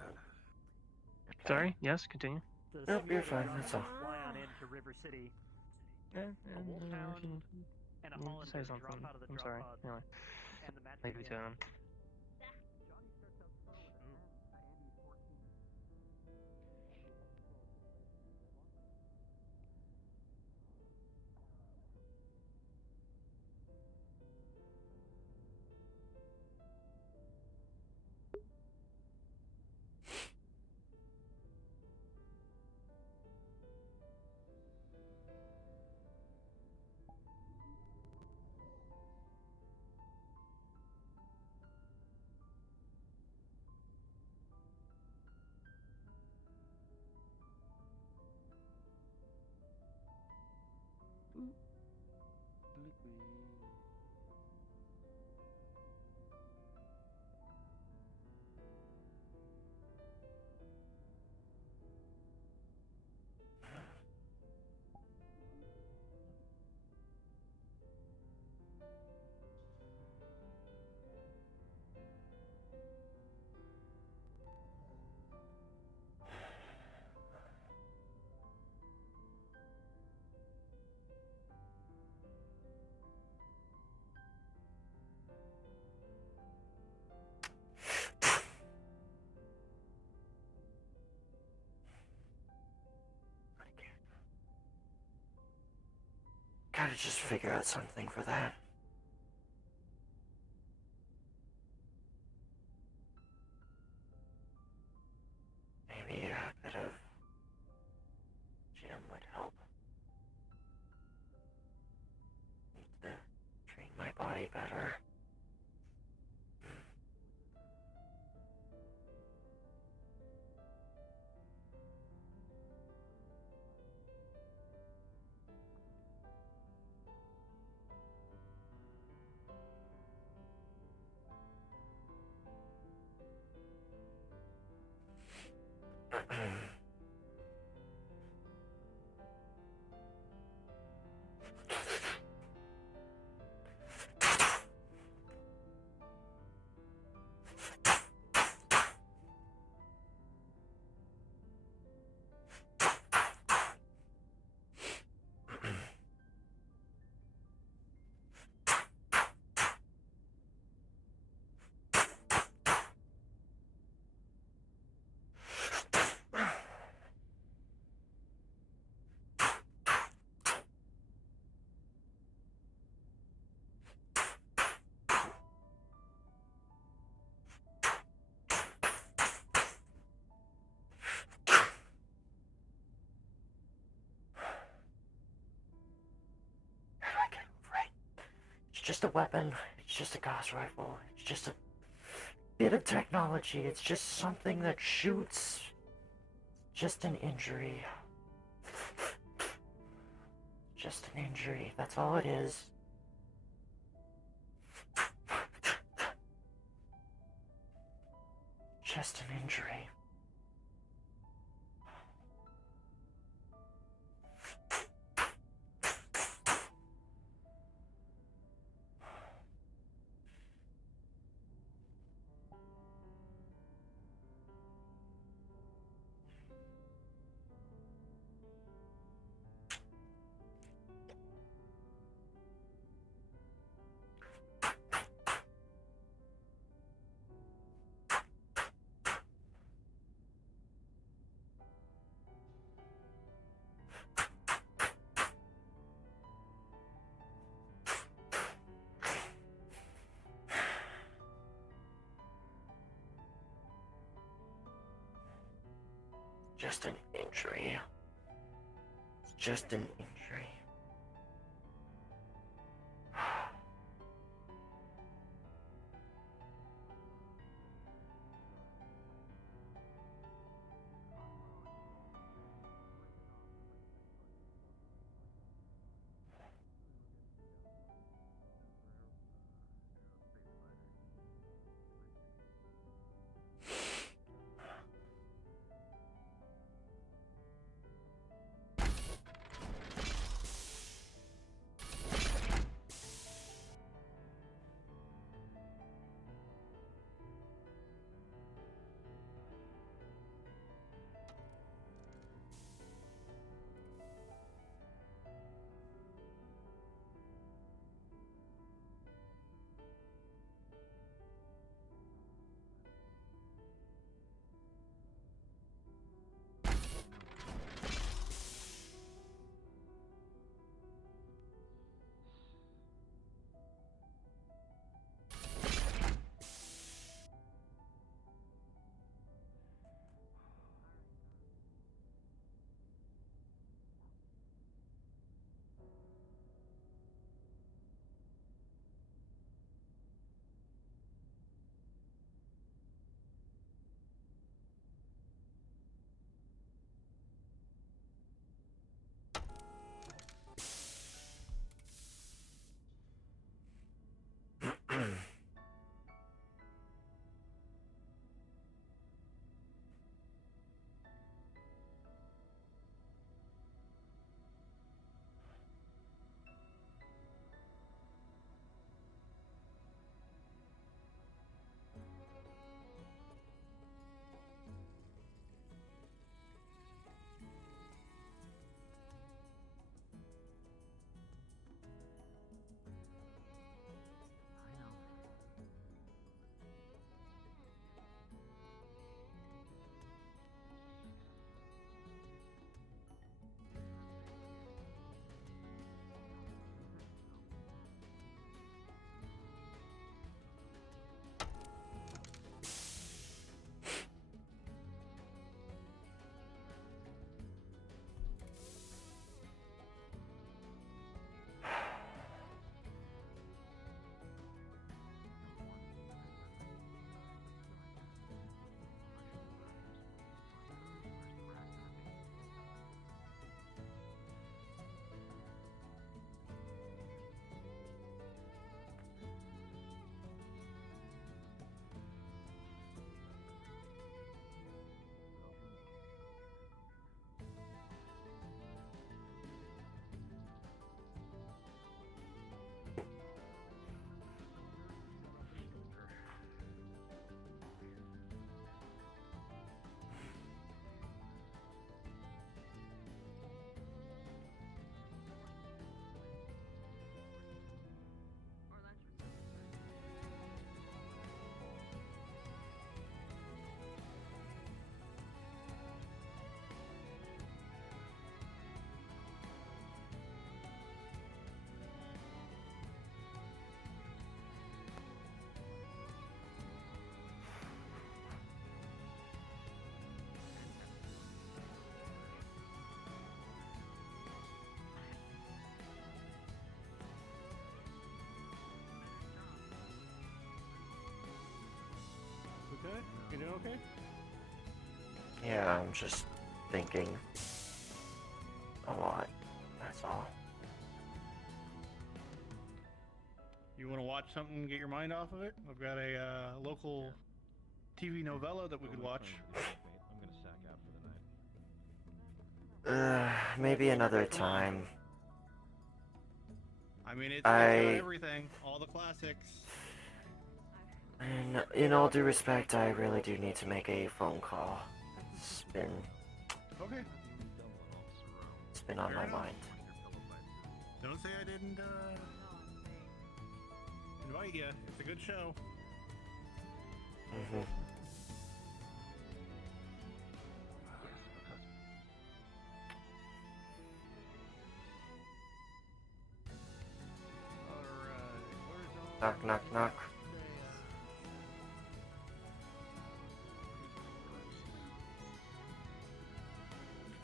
that. Sorry. Yes. Continue. Nope, you're fine. That's all. Fly on into River City. A wolfhound and a Hollander say drop something. out of the I'm drop sorry. pod, Anyway, and the match leave it to begins. him. Gotta just figure out something for that. Maybe a bit of gym would help. Need to train my body better. It's just a weapon. It's just a Gauss rifle. It's just a bit of technology. It's just something that shoots. Just an injury. Just an injury. That's all it is. Just an injury. Just an injury. It's just an injury. okay? Yeah, I'm just thinking a lot. That's all. You want to watch something, get your mind off of it? I've got a local TV novella that we could watch. Maybe another time. I mean, it's got everything, all the classics. And in all due respect, I really do need to make a phone call. It's been on my mind. Don't say I didn't invite you. It's a good show. Mm-hmm. Knock, knock, knock.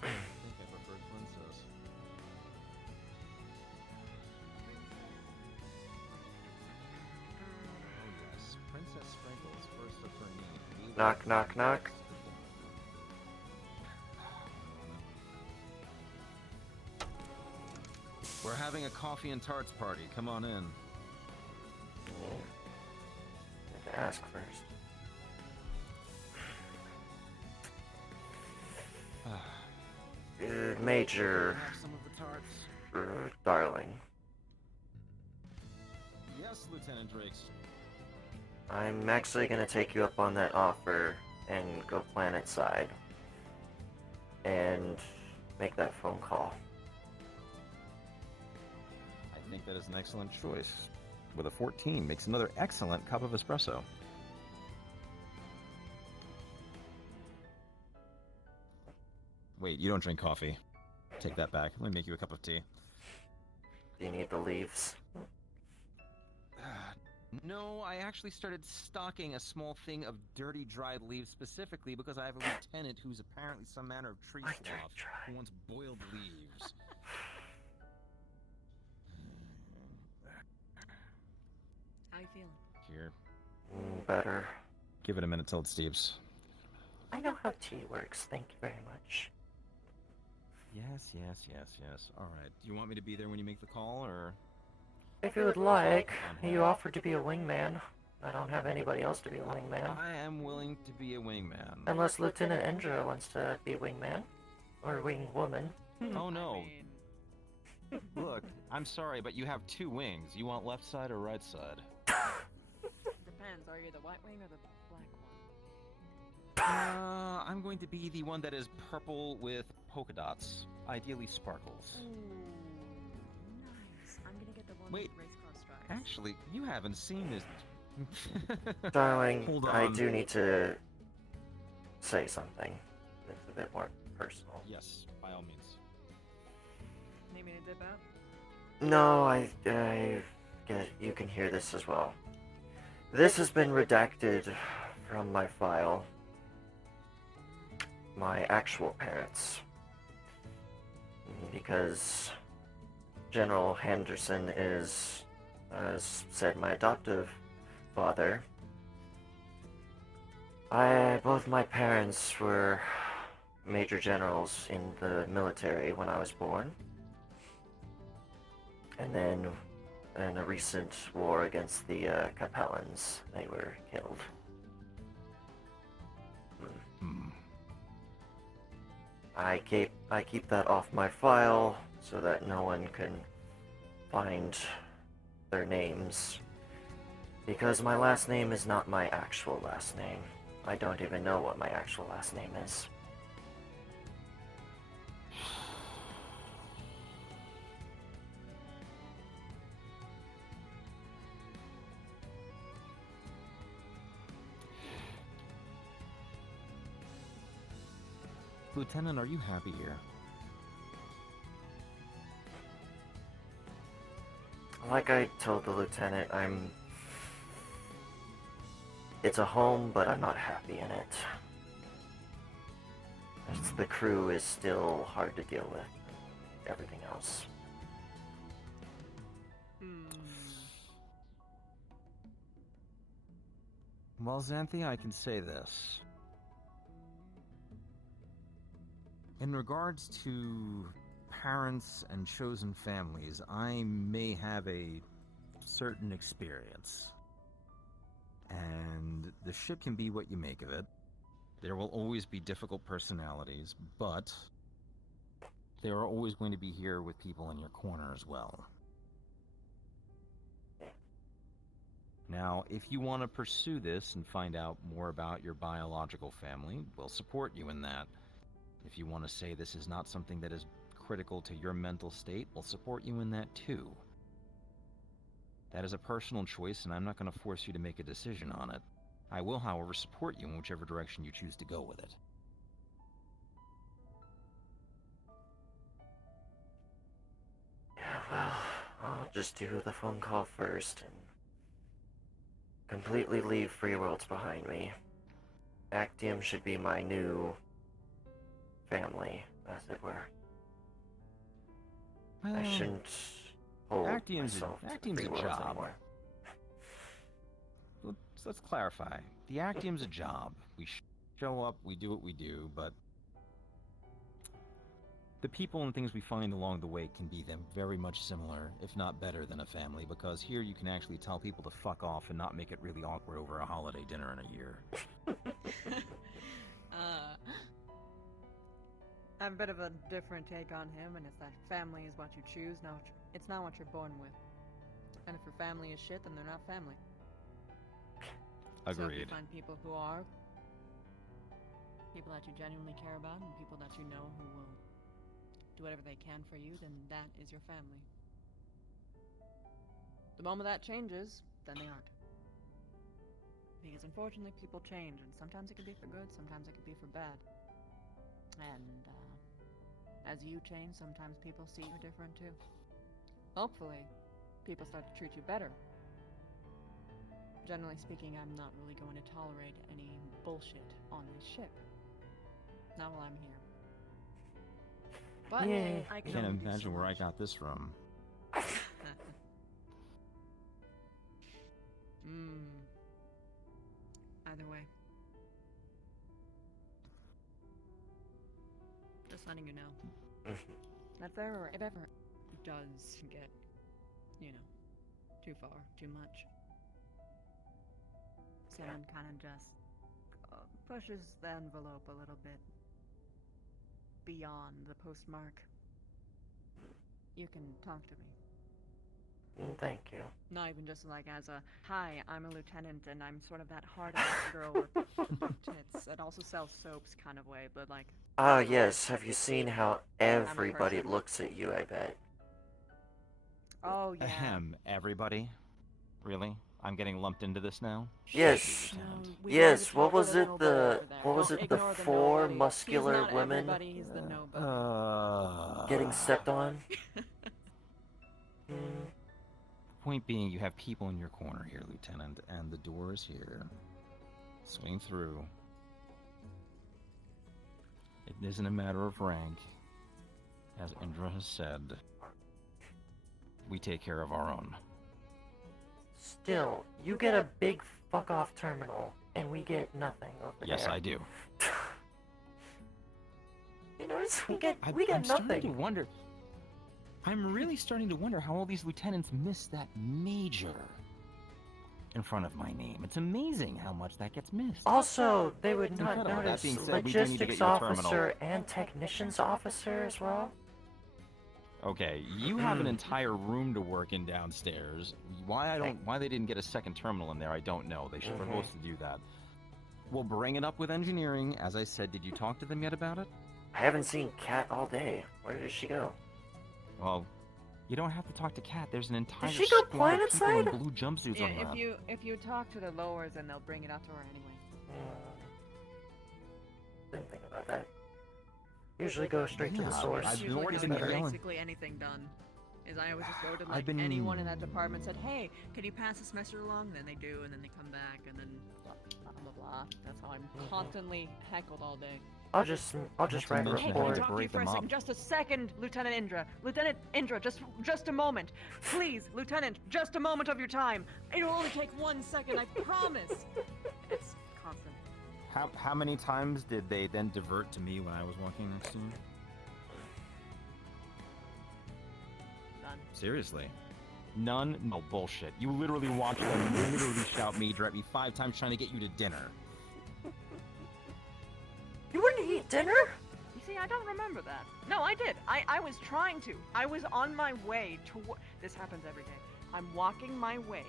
I think I prefer Princess. Oh yes, Princess Sprinkles, first of her name. Knock, knock, knock. We're having a coffee and tarts party. Come on in. Need to ask first. Major Have some of the tarts. Darling. Yes, Lieutenant Drakeson. I'm actually gonna take you up on that offer and go planet side and make that phone call. I think that is an excellent choice. With a 14, makes another excellent cup of espresso. Wait, you don't drink coffee. Take that back. Let me make you a cup of tea. Do you need the leaves? No, I actually started stocking a small thing of dirty dried leaves specifically because I have a lieutenant who's apparently some manner of tree sloth who wants boiled leaves. How you feeling? Here. Better. Give it a minute till it steeps. I know how tea works, thank you very much. Yes. Alright. Do you want me to be there when you make the call, or...? If you would like, you offered to be a wingman. I don't have anybody else to be a wingman. I am willing to be a wingman. Unless Lieutenant Endra wants to be a wingman. Or a wing woman. Oh no. Look, I'm sorry, but you have two wings. You want left side or right side? Depends. Are you the white wing or the black one? I'm going to be the one that is purple with polka dots. Ideally sparkles. Ooh, nice. I'm gonna get the one Wait. with race car stripes. Actually, you haven't seen this. Darling, Hold I on. do need to say something. It's a bit more personal. Yes, by all means. Need me to dip out? No, I get you can hear this as well. This has been redacted from my file. My actual parents. Because General Henderson is, as said, my adoptive father. Both my parents were major generals in the military when I was born. And then in a recent war against the Capellans, they were killed. I keep that off my file so that no one can find their names. Because my last name is not my actual last name. I don't even know what my actual last name is. Lieutenant, are you happy here? Like I told the lieutenant, it's a home, but I'm not happy in it. The crew is still hard to deal with. Everything else. Well, Xanthia, I can say this. In regards to parents and chosen families, I may have a certain experience. And the ship can be what you make of it. There will always be difficult personalities, but there are always going to be here with people in your corner as well. Now, if you want to pursue this and find out more about your biological family, we'll support you in that. If you want to say this is not something that is critical to your mental state, we'll support you in that too. That is a personal choice, and I'm not going to force you to make a decision on it. I will, however, support you in whichever direction you choose to go with it. Yeah, well, I'll just do the phone call first and completely leave Free Worlds behind me. Actium should be my new family, as it were. I shouldn't hold myself to Free a Worlds job. anymore. Let's clarify. The Actium's a job. We show up, we do what we do, but the people and things we find along the way can be them very much similar, if not better than a family, because here you can actually tell people to fuck off and not make it really awkward over a holiday dinner in a year. I have a bit of a different take on him, and it's that family is what you choose, it's not what you're born with. And if your family is shit, then they're not family. So if you Agreed. find people who are, people that you genuinely care about, and people that you know who will do whatever they can for you, then that is your family. The moment that changes, then they aren't. Because unfortunately people change, and sometimes it can be for good, sometimes it can be for bad. And as you change, sometimes people see you different too. Hopefully, people start to treat you better. Generally speaking, I'm not really going to tolerate any bullshit on this ship. Not while I'm here. But I I can can't only do imagine so where I much. got this from. Either way. Just letting you know. If ever it does get, too far, too much, someone kind of just pushes the envelope a little bit beyond the postmark, you can talk to me. Thank you. Not even just like as a, hi, I'm a lieutenant and I'm sort of that hard-ass girl with tits that also sells soaps kind of way, but like... Ah, yes, have you seen how everybody looks at you, I bet? Oh, yeah. Ahem, everybody? Really? I'm getting lumped into this now? Yes. Yes, what was it, the four muscular women getting stepped on? Point being, you have people in your corner here, Lieutenant, and the door is here. Swing through. It isn't a matter of rank. As Indra has said, we take care of our own. Still, you get a big fuck-off terminal, and we get nothing over there. Yes, I do. You notice we get I'm nothing. starting to wonder. I'm really starting to wonder how all these lieutenants miss that major in front of my name. It's amazing how much that gets missed. Also, they would not Incredible. That notice being said, we do need to logistics get your terminal. officer and technicians officer as well. Okay, you have an entire room to work in downstairs. Why they didn't get a second terminal in there, I don't know. They should supposed to do that. We'll bring it up with engineering. As I said, did you talk to them yet about it? I haven't seen Kat all day. Where did she go? Well, you don't have to talk to Kat. There's an entire she go squad of people in planetside? blue jumpsuits Yeah, on around. if you talk to the lowers, then they'll bring it out to her anyway. Didn't think about that. Usually go straight to the Yeah, source. I've Usually already how been to get yelling. basically anything done. Is I always just go to I've like been- anyone in that department said, hey, can you pass this message along? Then they do, and then they come back, and then blah blah blah. That's how I'm constantly heckled all day. I'll just write a Hey, can I report. talk to you for a second? Just a second, Lieutenant Indra. Lieutenant Indra, just a moment. Please, Lieutenant, just a moment of your time. It'll only take 1 second, I promise. It's constant. How many times did they then divert to me when I was walking next to you? Seriously. None? No bullshit. You literally watch them literally shout Major at me 5 times trying to get you to dinner. You wouldn't eat dinner? You see, I don't remember that. No, I did. I was trying to. I was on my way to. This happens every day. I'm walking my way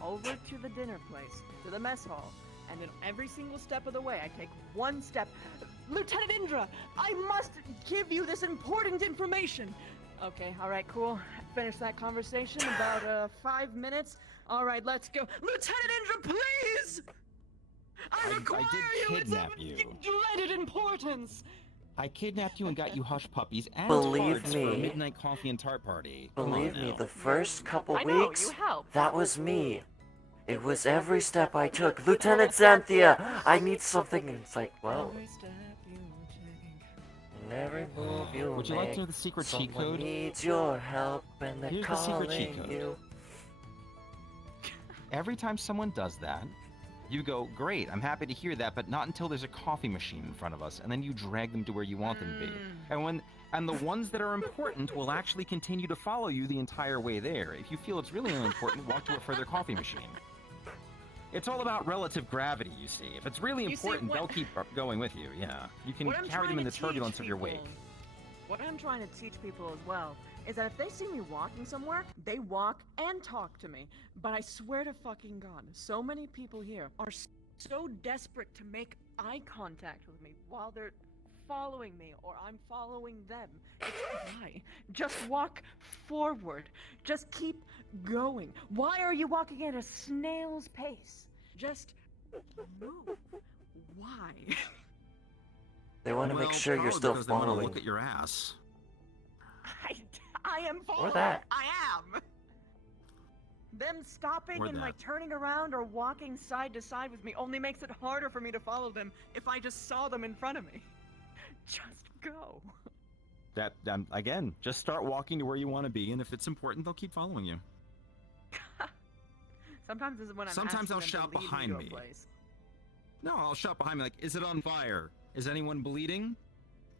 over to the dinner place, to the mess hall, and then every single step of the way, I take one step. Lieutenant Indra, I must give you this important information. Okay, all right, cool. Finish that conversation about 5 minutes. All right, let's go. Lieutenant Indra, please! I require did kidnap you. Dreaded importance. I kidnapped you and got you hush puppies and Believe tarts me. for a midnight coffee and tart party. Come on Believe me, now. the first couple I know, weeks, you helped. that was me. It was every step I took. Lieutenant Xanthia, I need something. And it's like, well, every move you Would you make, like to know the secret cheat someone code? needs your help, and they're Here's the secret calling cheat code. you. Every time someone does that, you go, great, I'm happy to hear that, but not until there's a coffee machine in front of us, and then you drag them to where you want them to be. And the ones that are important will actually continue to follow you the entire way there. If you feel it's really unimportant, walk to a further coffee machine. It's all about relative gravity, you see. If it's really important, they'll keep going with you, yeah. You can carry them in the turbulence of your wake. What I'm trying to teach people as well is that if they see me walking somewhere, they walk and talk to me. But I swear to fucking God, so many people here are so desperate to make eye contact with me while they're following me or I'm following them. It's why? Just walk forward. Just keep going. Why are you walking at a snail's pace? Just move. Why? They want to make sure you're still because they want to following. look at your ass. I am following. that. I am. Them stopping Or and that. like turning around or walking side to side with me only makes it harder for me to follow them if I just saw them in front of me. Just go. That again, just start walking to where you want to be, and if it's important, they'll keep following you. Sometimes this is when I'm Sometimes asking I'll them shout to lead behind to a me. place. No, I'll shout behind me like, is it on fire? Is anyone bleeding?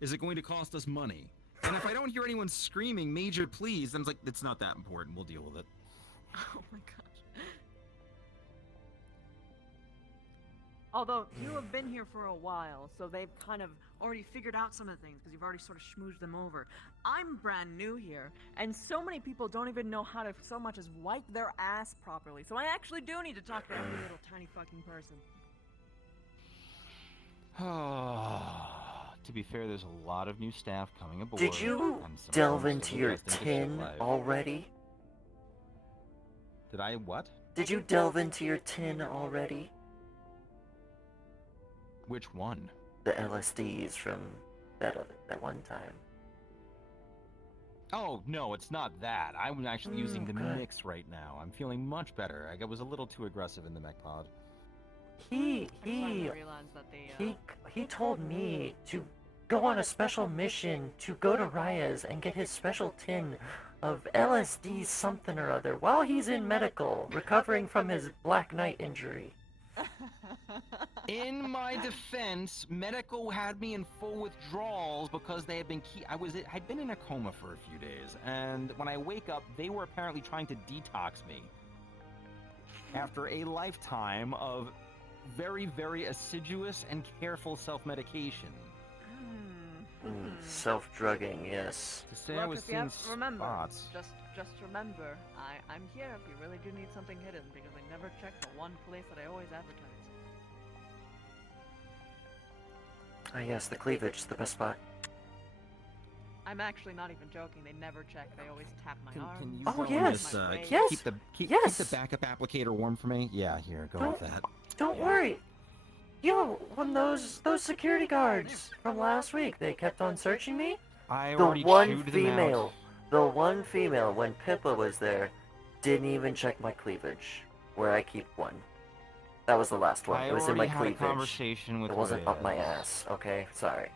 Is it going to cost us money? And if I don't hear anyone screaming, Major, please, then it's like, it's not that important. We'll deal with it. Oh my gosh. Although, you have been here for a while, so they've kind of already figured out some of the things, because you've already sort of schmoozed them over. I'm brand new here, and so many people don't even know how to so much as wipe their ass properly, so I actually do need to talk to every little tiny fucking person. To be fair, there's a lot of new staff coming aboard. Did you and some delve folks into who your I think is tin alive. already? Did I what? Did you delve into your tin already? Which one? The LSDs from that one time. Oh, no, it's not that. I'm actually using the good. mix right now. I'm feeling much better. I was a little too aggressive in the mech pod. He told me to go on a special mission to go to Raya's and get his special tin of LSD something or other while he's in medical, recovering from his Black Knight injury. In my defense, medical had me in full withdrawals because they had been I'd been in a coma for a few days, and when I wake up, they were apparently trying to detox me. After a lifetime of very, very assiduous and careful self-medication. Self-drugging, yes. To say I was if you seeing have, remember, spots. just remember, I'm here if you really do need something hidden, because I never check the one place that I always advertise. Ah, yes, the cleavage, the best spot. I'm actually not even joking, they never check, they always tap my arm. Can you Oh, go yes, and just, yes, keep yes. the backup applicator warm for me? Yeah, here, go with that. Don't worry. Yo, when those security guards from last week, they kept on searching me. I The already one chewed them female, out. the one female, when Pippa was there, didn't even check my cleavage, where I keep one. That was the last one. I It was in my already had a cleavage. conversation with It wasn't up my Reyes. ass. Okay, sorry.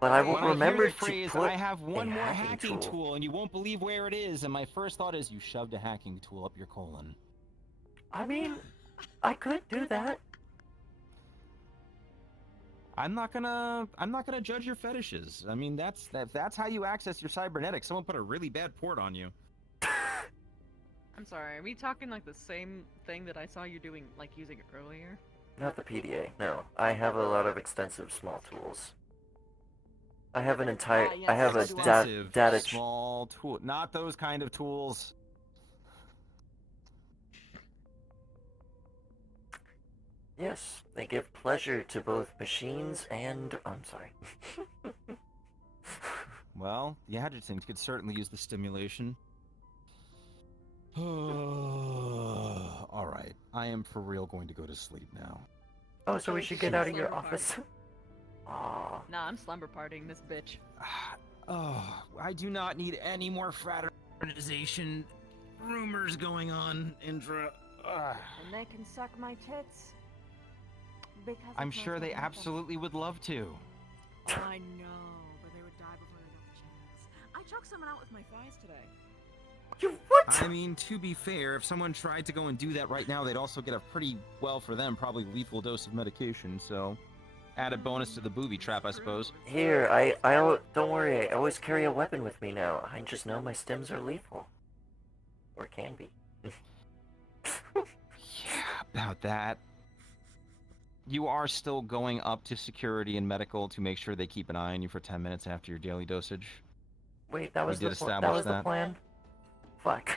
But I will When I hear remember the phrase, to put I have one a more hacking hacking tool. tool, and you won't believe where it is, and my first thought is you shoved a hacking tool up your colon. I mean, I could do that. I'm not gonna judge your fetishes. I mean, that's how you access your cybernetics. Someone put a really bad port on you. I'm sorry, are we talking like the same thing that I saw you doing, like using earlier? Not the PDA, no. I have a lot of extensive small tools. I have an entire. yes, I have a Extensive data. small tool, not those kind of tools. Yes, they give pleasure to both machines and. I'm sorry. Well, the adjutant could certainly use the stimulation. All right, I am for real going to go to sleep now. Oh, so we should get out of your office. Aw. Nah, I'm slumber partying this bitch. Oh, I do not need any more fraternization rumors going on, Indra. And they can suck my tits. Because I'm it's sure not they gonna happen. absolutely would love to. Oh, I know, but they would die before they got the chance. I choked someone out with my thighs today. You what? I mean, to be fair, if someone tried to go and do that right now, they'd also get a pretty, well for them, probably lethal dose of medication, so... Add a bonus to the booby trap, I suppose. Here, I don't worry, I always carry a weapon with me now. I just know my stims are lethal. Or can be. Yeah, about that. You are still going up to security and medical to make sure they keep an eye on you for 10 minutes after your daily dosage. Wait, that was We the did that was establish the that. plan? Fuck.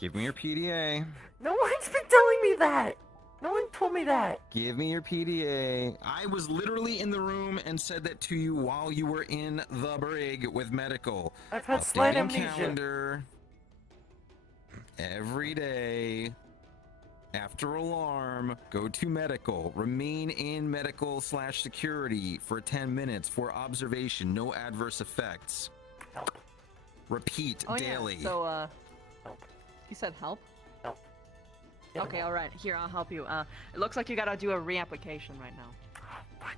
Give me your PDA. No one's been telling me that! No one told me that! Give me your PDA. I was literally in the room and said that to you while you were in the brig with medical. I've had slight Updating amnesia. calendar every day. After alarm, go to medical. Remain in medical/security for 10 minutes for observation. No adverse effects. Help. Repeat daily. Yeah. So, you said help? Help. Okay, alright. Here, I'll help you. It looks like you gotta do a reapplication right now.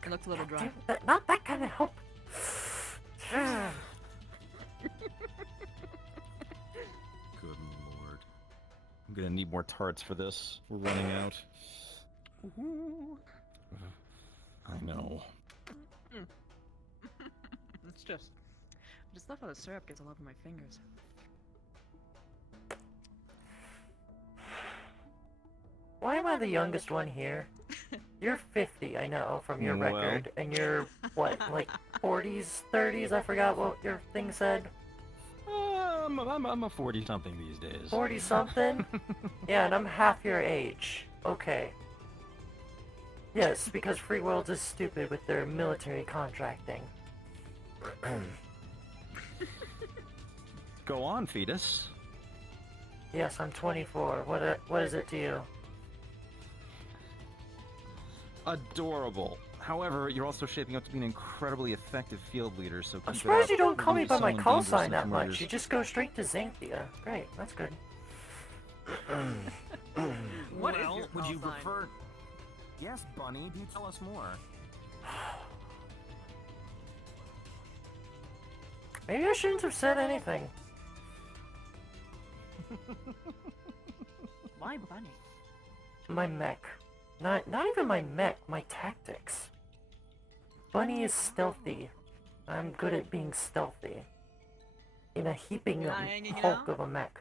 It looks a little dry. Not that kind of help. Good lord. I'm gonna need more tarts for this. We're running out. I know. It's just love how the syrup gets all over my fingers. Why am I the youngest one here? You're 50, I know, from your Well. record. And you're, what, like 40s, 30s? I forgot what your thing said. I'm a 40-something these days. 40-something? Yeah, and I'm half your age. Okay. Yes, because Free World is stupid with their military contracting. Go on, fetus. Yes, I'm 24. What is it to you? Adorable. However, you're also shaping up to be an incredibly effective field leader, so I'm keep it surprised up. you don't call me You're by my so call dangerous sign and that much. murders. You just go straight to Xanthia. Great, that's good. What is Well, your would call you sign? prefer... Yes, Bunny, do tell us more. Maybe I shouldn't have said anything. Why bunny? My mech. Not even my mech, my tactics. Bunny is stealthy. I'm good at being stealthy. In a heaping You're not hanging hulk out? of a mech.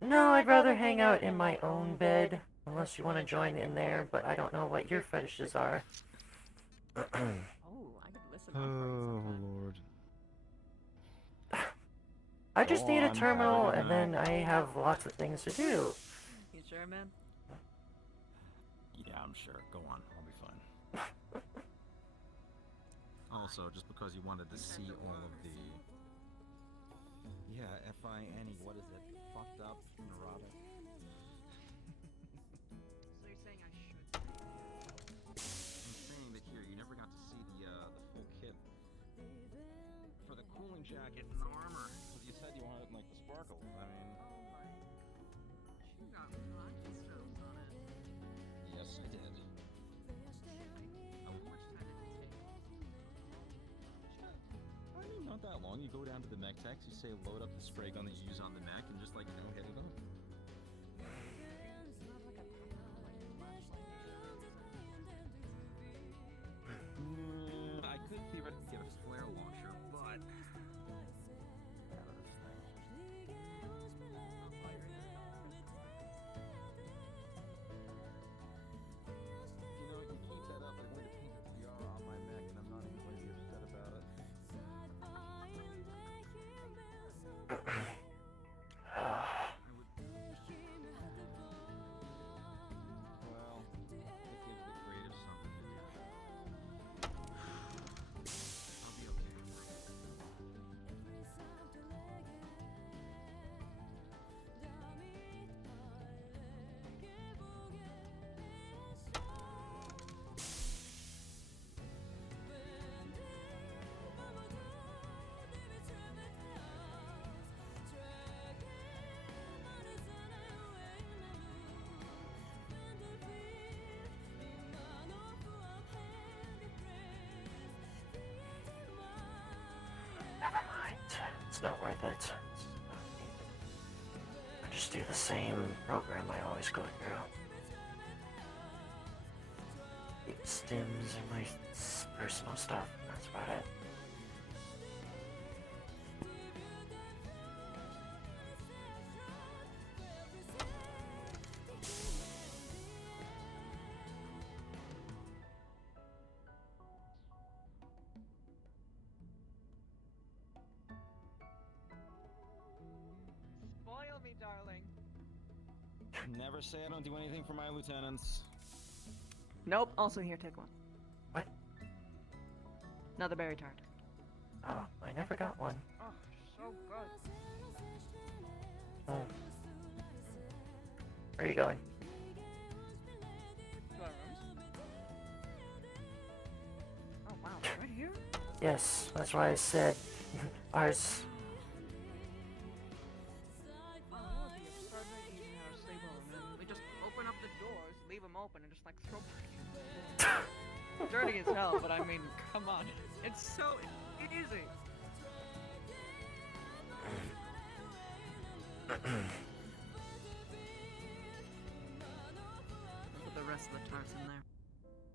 No, I'd rather hang out in my own bed. Unless you want to join in there, but I don't know what your fetishes are. Oh, I could listen. Oh, Lord. I just Go need a on, terminal, Paladin. and then I have lots of things to do. You sure, man? Yeah, I'm sure. Go on. I'll be fine. Also, just because you wanted to see all of the... Yeah, F-I-N-E, what is it? Fucked up, neurotic. So you're saying I should? I'm saying that here, you never got to see the full kit for the cooling jacket and the armor. Because you said you wanted like the sparkle. I mean... You got lots of stuff on it. Yes, I did. I mean, not that long. You go down to the mech techs, you say load up the spray gun that you use on the mech, and just like, hit it up. It's not worth it. I just do the same program I always go through. Keep stims and my personal stuff. That's about it. Spoil me, darling. Never say I don't do anything for my lieutenants. Nope. Also here, take one. What? Another berry tart. Oh, I never got one. Oh, so good. Oh. Where are you going? To our rooms. Oh wow, right here? Yes, that's why I said ours. We just open up the doors, leave them open, and just like throw back. Dirty as hell, but I mean, come on. It's so easy. Put the rest of the tarts in there.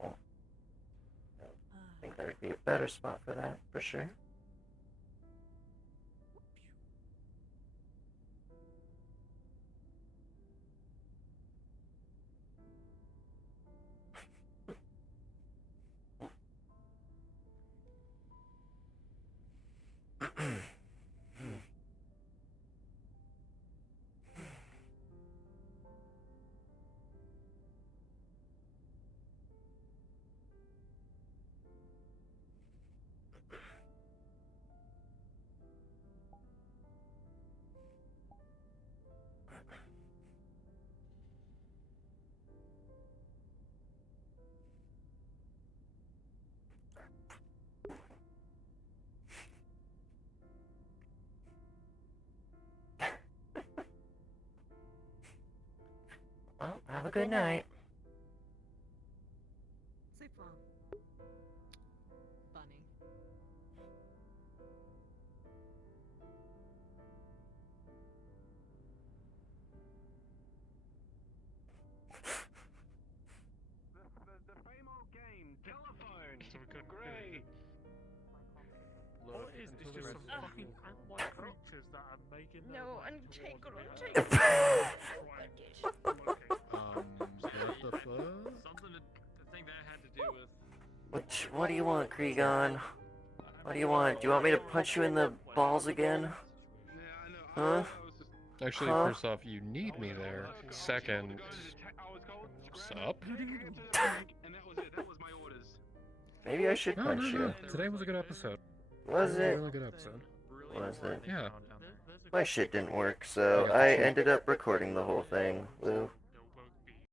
I think there would be a better spot for that, for sure. Well, have a good night. Sleep well. Bunny. The Famo game, telephone, great. What is this? Just some fucking ant-like creatures that are making their No, way untangle, towards untangle. What the fuck? Something to think that had to do with. What do you want, Cregon? What do you want? Do you want me to punch you in the balls again? Huh? Actually, Huh? first off, you need me there. Second, sup? Maybe I should punch you. Today was a good episode. Was it? Really good episode. Was it? Yeah. My shit didn't work, so I ended up recording the whole thing, Lou.